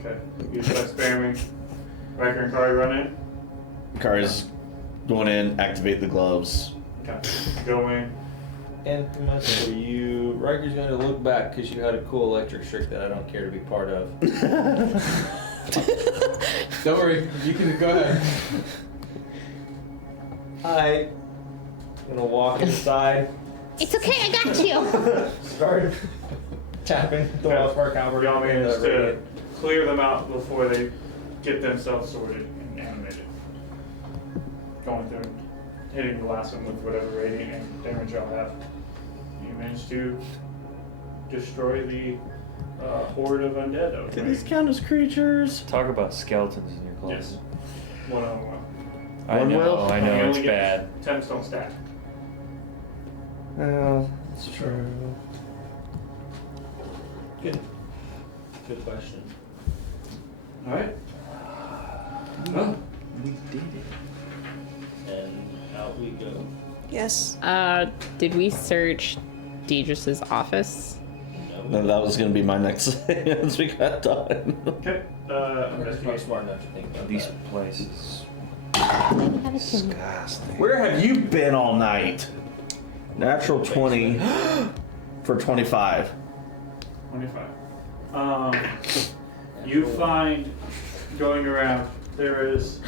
Okay. You start spamming. Riker and Kari run in. Kari's going in, activate the gloves. Okay. Go in. Infamous for you. Riker's going to look back because you had a cool electric trick that I don't care to be part of. Don't worry, you can go ahead. I'm gonna walk inside, It's okay, I got you. start tapping the walls for Calvert. Y'all manage to clear them out before they get themselves sorted and animated. Going through and hitting the last one with whatever radiant damage y'all have. You manage to destroy the horde of undead that was Do these remaining. count as creatures? Talk about skeletons in your clothes. Yes. One-on-one. I One know, will? I You know, only it's get bad. 10 stone stack. Well, that's true. Good question. Alright. Well, We did it. And out we go. Yes. Did we search Deidre's office? No, that was going to be my next thing as we got done. okay. Riker's not Investigate. smart enough to think about These that. places. Have a tumor. Disgusting. Where have you been all night? Natural 20 for 25. 25. You find, going around, there is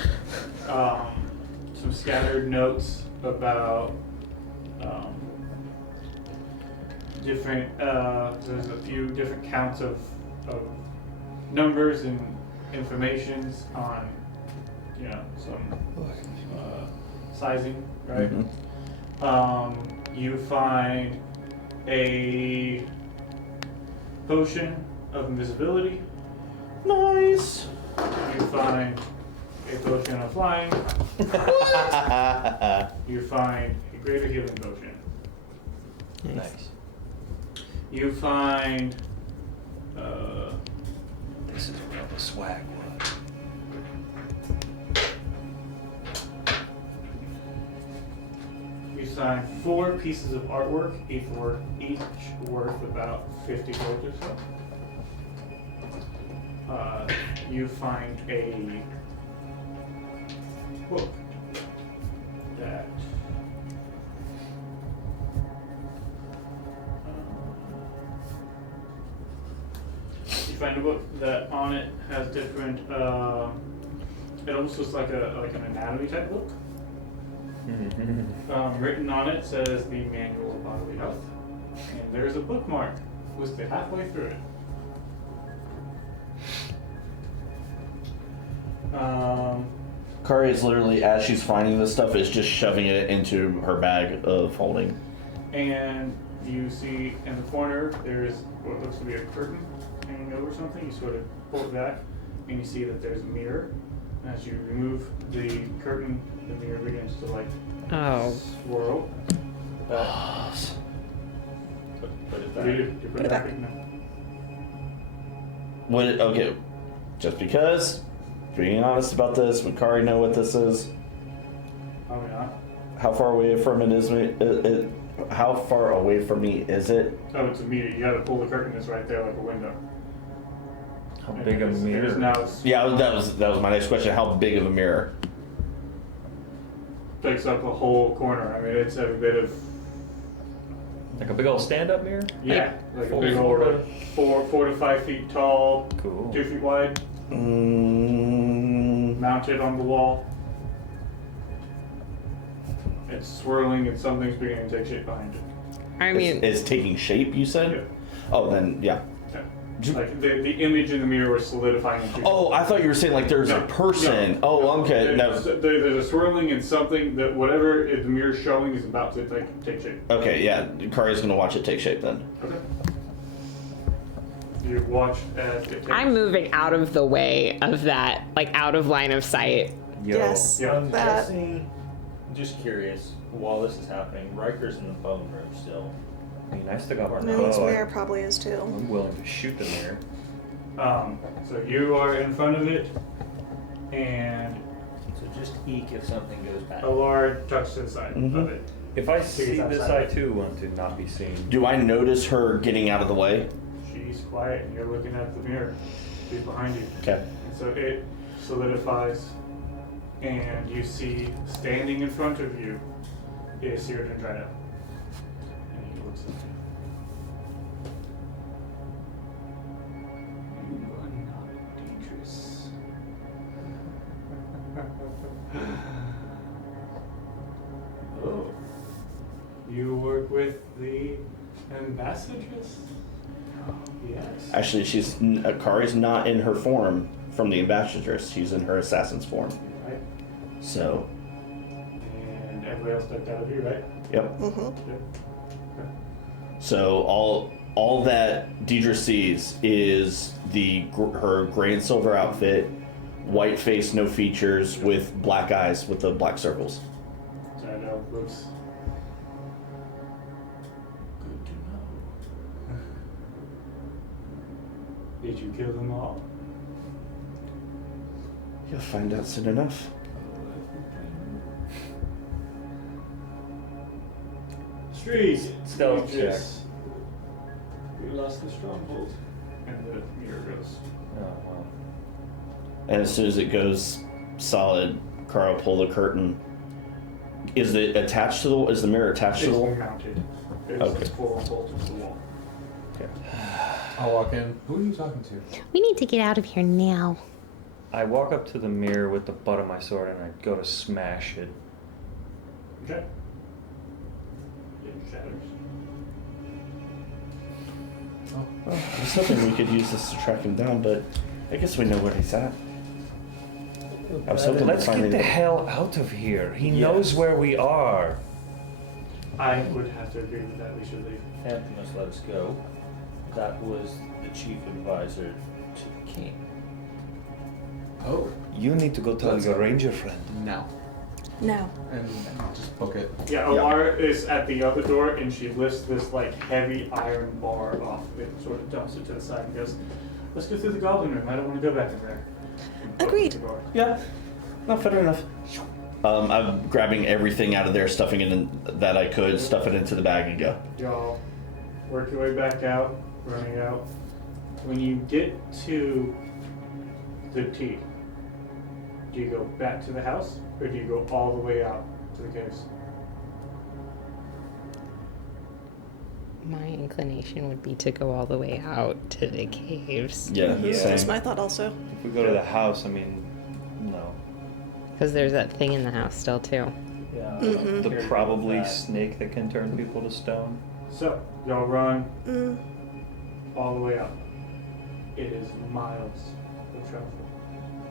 some scattered notes about different, there's a few different counts of numbers and informations on, you know, some sizing, right? You find a potion of invisibility. Nice. You find a potion of flying. You find a greater healing potion. Nice. You find This is where all the swag was. you find 4 pieces of artwork, each worth about 50 gold or so. You find a book that you find a book that on it has different. It almost looks like an anatomy type book. Written on it says the Manual of Bodily Health, and there's a bookmark listed halfway through it. Kari is literally, as she's finding this stuff, is just shoving it into her bag of holding. And you see in the corner there's what looks to be a curtain hanging over something. You sort of pull it back, and you see that there's a mirror. And as you remove the curtain, the mirror begins to like swirl. Put it What back. do you do? You put it back? No. Okay, just because, being honest about this, would Kari know what this is? Probably not. How far away from it is me? How far away from me is it? Oh, it's immediate. You gotta pull the curtain. It's right there like a window. How And big a it is mirror? now Yeah, that was my next question. How big of a mirror? takes up a whole corner. I mean, it's every bit of Like a big old stand-up mirror? yeah, like a Four- big four old to- 4 to 5 feet tall, Cool. 2 feet wide, Mm, mounted on the wall. It's swirling and something's beginning to take shape behind it. I mean, it's taking shape. You said? Yeah. Oh, then yeah. Yeah. Like the image in the mirror was solidifying. into- Oh, I thought you were saying like there's No, a person. no. Oh, okay. No. There's a swirling and something that whatever the mirror's showing is about to take shape. Okay, yeah. Kari's gonna watch it take shape then. Okay. You watch as it takes. I'm moving out of the way of that, like out of line of sight. Yo. Yes. Yeah. I'm That- guessing, just curious, while this is happening, Riker's in the bone room still. I mean, I still got my Moon's bow. mirror probably is too. I'm willing to shoot the mirror. So you are in front of it, and So just eek if something goes bad. Alar tucks to the side Mhm. of it. If I see outside. this, I too want to not be seen. Do I notice her getting out of the way? She's quiet, and you're looking at the mirror. She's behind you. Okay. And so it solidifies, and you see standing in front of you is Seared and Dried Up. And he looks at you. You are not dangerous. Oh. You work with the ambassadress? Yes. Actually, Kari's not in her form from the ambassadress. She's in her assassin's form. Right. So, And everybody else ducked out of you, right? yep. Mm-hmm. Yep. So all that Deidre sees is her gray and silver outfit, white face, no features, with black eyes with the black circles. So I know looks good to know. Did you kill them all? You'll find out soon enough. Street. Stealth We lost the stronghold. And the mirror goes. Oh, wow. And as soon as it goes solid, Kara will pull the curtain. Is it attached to the? Is the mirror attached to the wall? It's mounted. It's Okay. full on bolted to the wall. I'll walk in. Who are you talking to? We need to get out of here now. I walk up to the mirror with the butt of my sword and I go to smash it. Okay. It shatters. Well, I was hoping we could use this to track him down, but I guess we know where he's at. I was hoping Let's to find get the him. hell out of here. He knows where we are. I would have to agree with that. We should leave. Anthemus let us go. That was the chief advisor to the king. Oh, You need to go tell Let's your go. ranger friend. No. and just book it. Yeah, Alara is at the other door, and she lifts this like heavy iron bar off it, sort of dumps it to the side, and goes, "Let's go through the goblin room. I don't want to go back in there." And Agreed. opens the door. Yeah, not fair enough. I'm grabbing everything out of there, stuffing it in that I could, stuff it into the bag, and go. Y'all work your way back out, running out. When you get to the T, do you go back to the house, or do you go all the way out to the caves? My inclination would be to go all the way out to the caves. Yeah, That's same. my thought also. If we go to the house, I mean, no. Because there's that thing in the house still, too. Yeah. Mhm. The probably snake that can turn people to stone. So y'all run Mm. all the way out. It is miles of travel.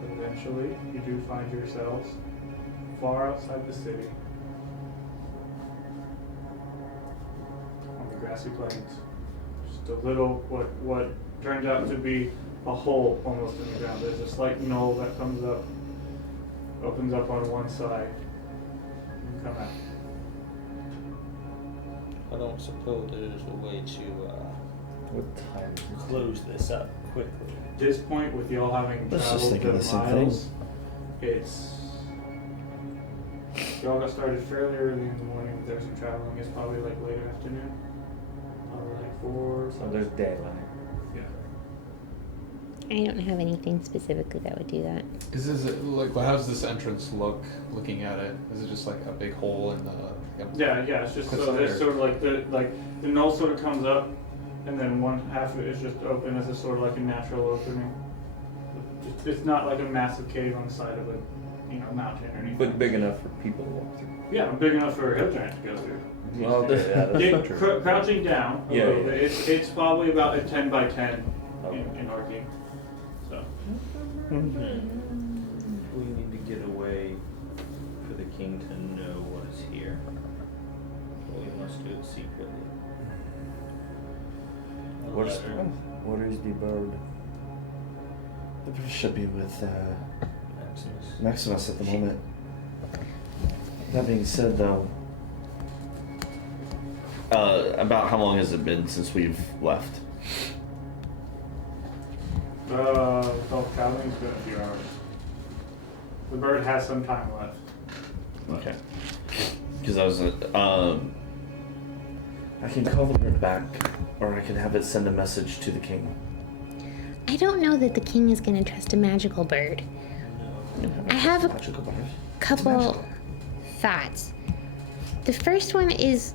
But eventually, you do find yourselves far outside the city on the grassy plains. Just a little, what turned out to be a hole almost in the ground. There's a slight knoll that comes up, opens up on one side, and come out. I don't suppose there's a way to What time? close this up. quickly. At this point, with y'all having Let's just traveled think of the the same miles, y'all got started fairly early in the morning. If there's some traveling, it's probably like later afternoon. Probably like 4. So there's daylight. Yeah. I don't have anything specifically that would do that. Is it like how does this entrance look? Looking at it, is it just like a big hole in the? Yeah. It's just so there's sort of like the knoll sort of comes up, and then one half of it is just open as a sort of like a natural opening. It's not like a massive cave on the side of a mountain or anything. But big enough for people to walk through. Yeah, big enough for a hill giant to go through. Well, yeah, that's true. Crouching down a little bit. It's probably about a 10 by 10 in arcing. So. We need to get away for the king to know what is here. But we must do it secretly. What is the bird? The bird should be with Maximus at the moment. That being said, though, about how long has it been since we've left? With all traveling, it's been a few hours. The bird has some time left. Okay. Because I was, I can call the bird back, or I can have it send a message to the king. I don't know that the king is going to trust a magical bird. I have a couple thoughts. The first one is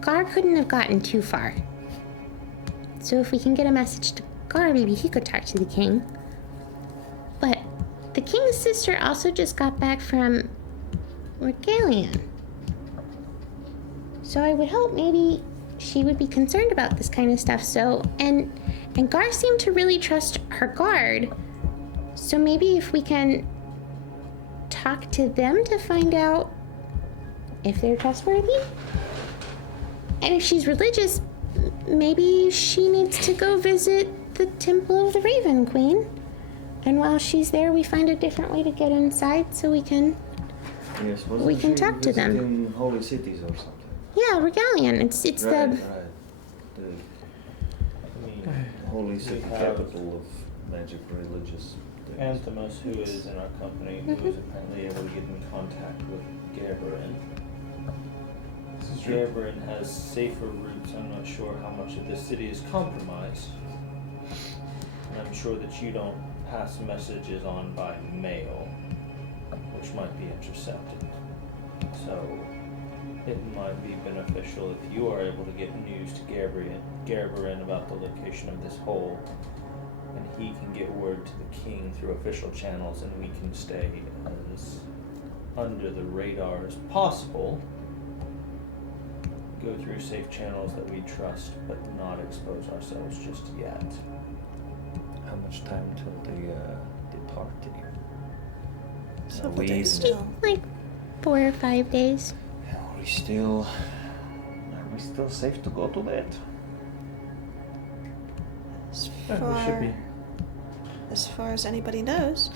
Gar couldn't have gotten too far. So if we can get a message to Gar, maybe he could talk to the king. But the king's sister also just got back from Regalian. So I would hope maybe she would be concerned about this kind of stuff. So, and Gar seemed to really trust her guard. So maybe if we can talk to them to find out if they're trustworthy. And if she's religious, maybe she needs to go visit the Temple of the Raven Queen. And while she's there, we find a different way to get inside so we can talk to them. In holy cities or something. Yeah, Regalian. It's Right. I The mean, holy city have capital of magic religious things. Anthemos, who is in our company, who is apparently able to get in contact with Gaberin. Gaberin has safer routes. I'm not sure how much of the city is compromised. And I'm sure that you don't pass messages on by mail, which might be intercepted. So it might be beneficial if you are able to get news to Gaberin about the location of this hole, and he can get word to the king through official channels, and we can stay as under the radar as possible. Go through safe channels that we trust, but not expose ourselves just yet. How much time till the party? Several days still. Like 4 or 5 days. Are we still safe to go to that? As Yeah, we should be. as far as anybody knows,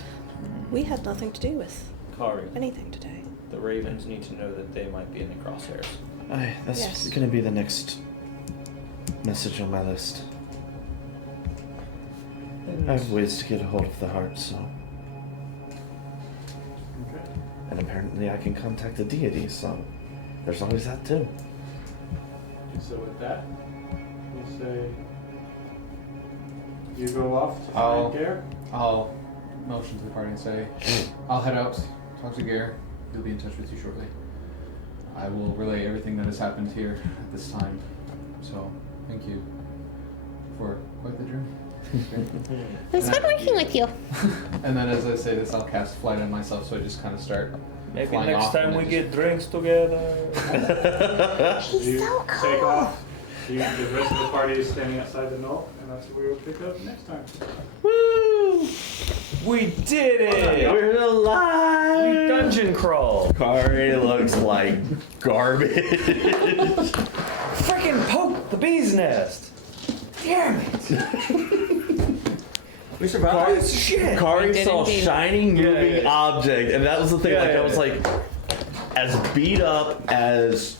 we had nothing to do with Kari, anything today. the Ravens need to know that they might be in the crosshairs. Aye, that's Yes. gonna be the next message on my list. I have ways to get a hold of the heart, so. Okay. And apparently I can contact the deity, so there's always that too. So with that, we'll say you go off to I'll- find Gare. I'll motion to the party and say, I'll head out, talk to Gare. He'll be in touch with you shortly. I will relay everything that has happened here at this time. So, thank you for quite the journey. It was fun working with you. And then as I say this, I'll cast flight on myself, so I just kind of start Maybe flying next off time and we it get drinks together. He's You so take cool. off. The rest of the party is standing outside the knoll, and that's where we'll pick up next time. Woo! We did it! We're alive! We dungeon crawled. Kari looks like garbage. Freaking poke the bee's nest. Damn it! We survived. Shit! Kari did saw indeed. shining moving yeah. object, and that was the thing. Yeah, like yeah, I was like, as beat up as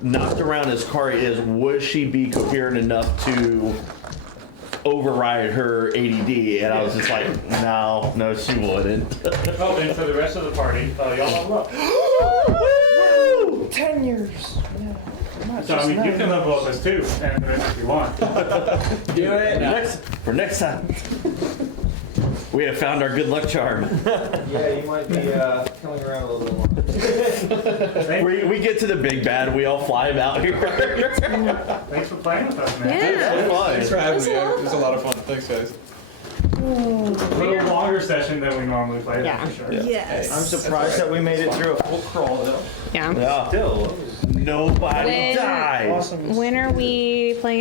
knocked around as Kari is, would she be coherent enough to override her ADD, and I was just like, no, she wouldn't. Oh, and for the rest of the party, y'all level up. Woo! 10 years. So I mean, you can level up as 2, and if you want. Do it. For next time. We have found our good luck charm. Yeah, you might be coming around a little bit more. We get to the big bad, we all fly him out here. Thanks for playing with us, man. Yeah. Thanks for having me. It It was was a lot of fun. Thanks, guys. A little longer session than we normally play, Yeah. for sure. Yes. I'm surprised that we made it through a full crawl though. Yeah. Yeah. Still, Nobody When- died. awesome. When are we playing?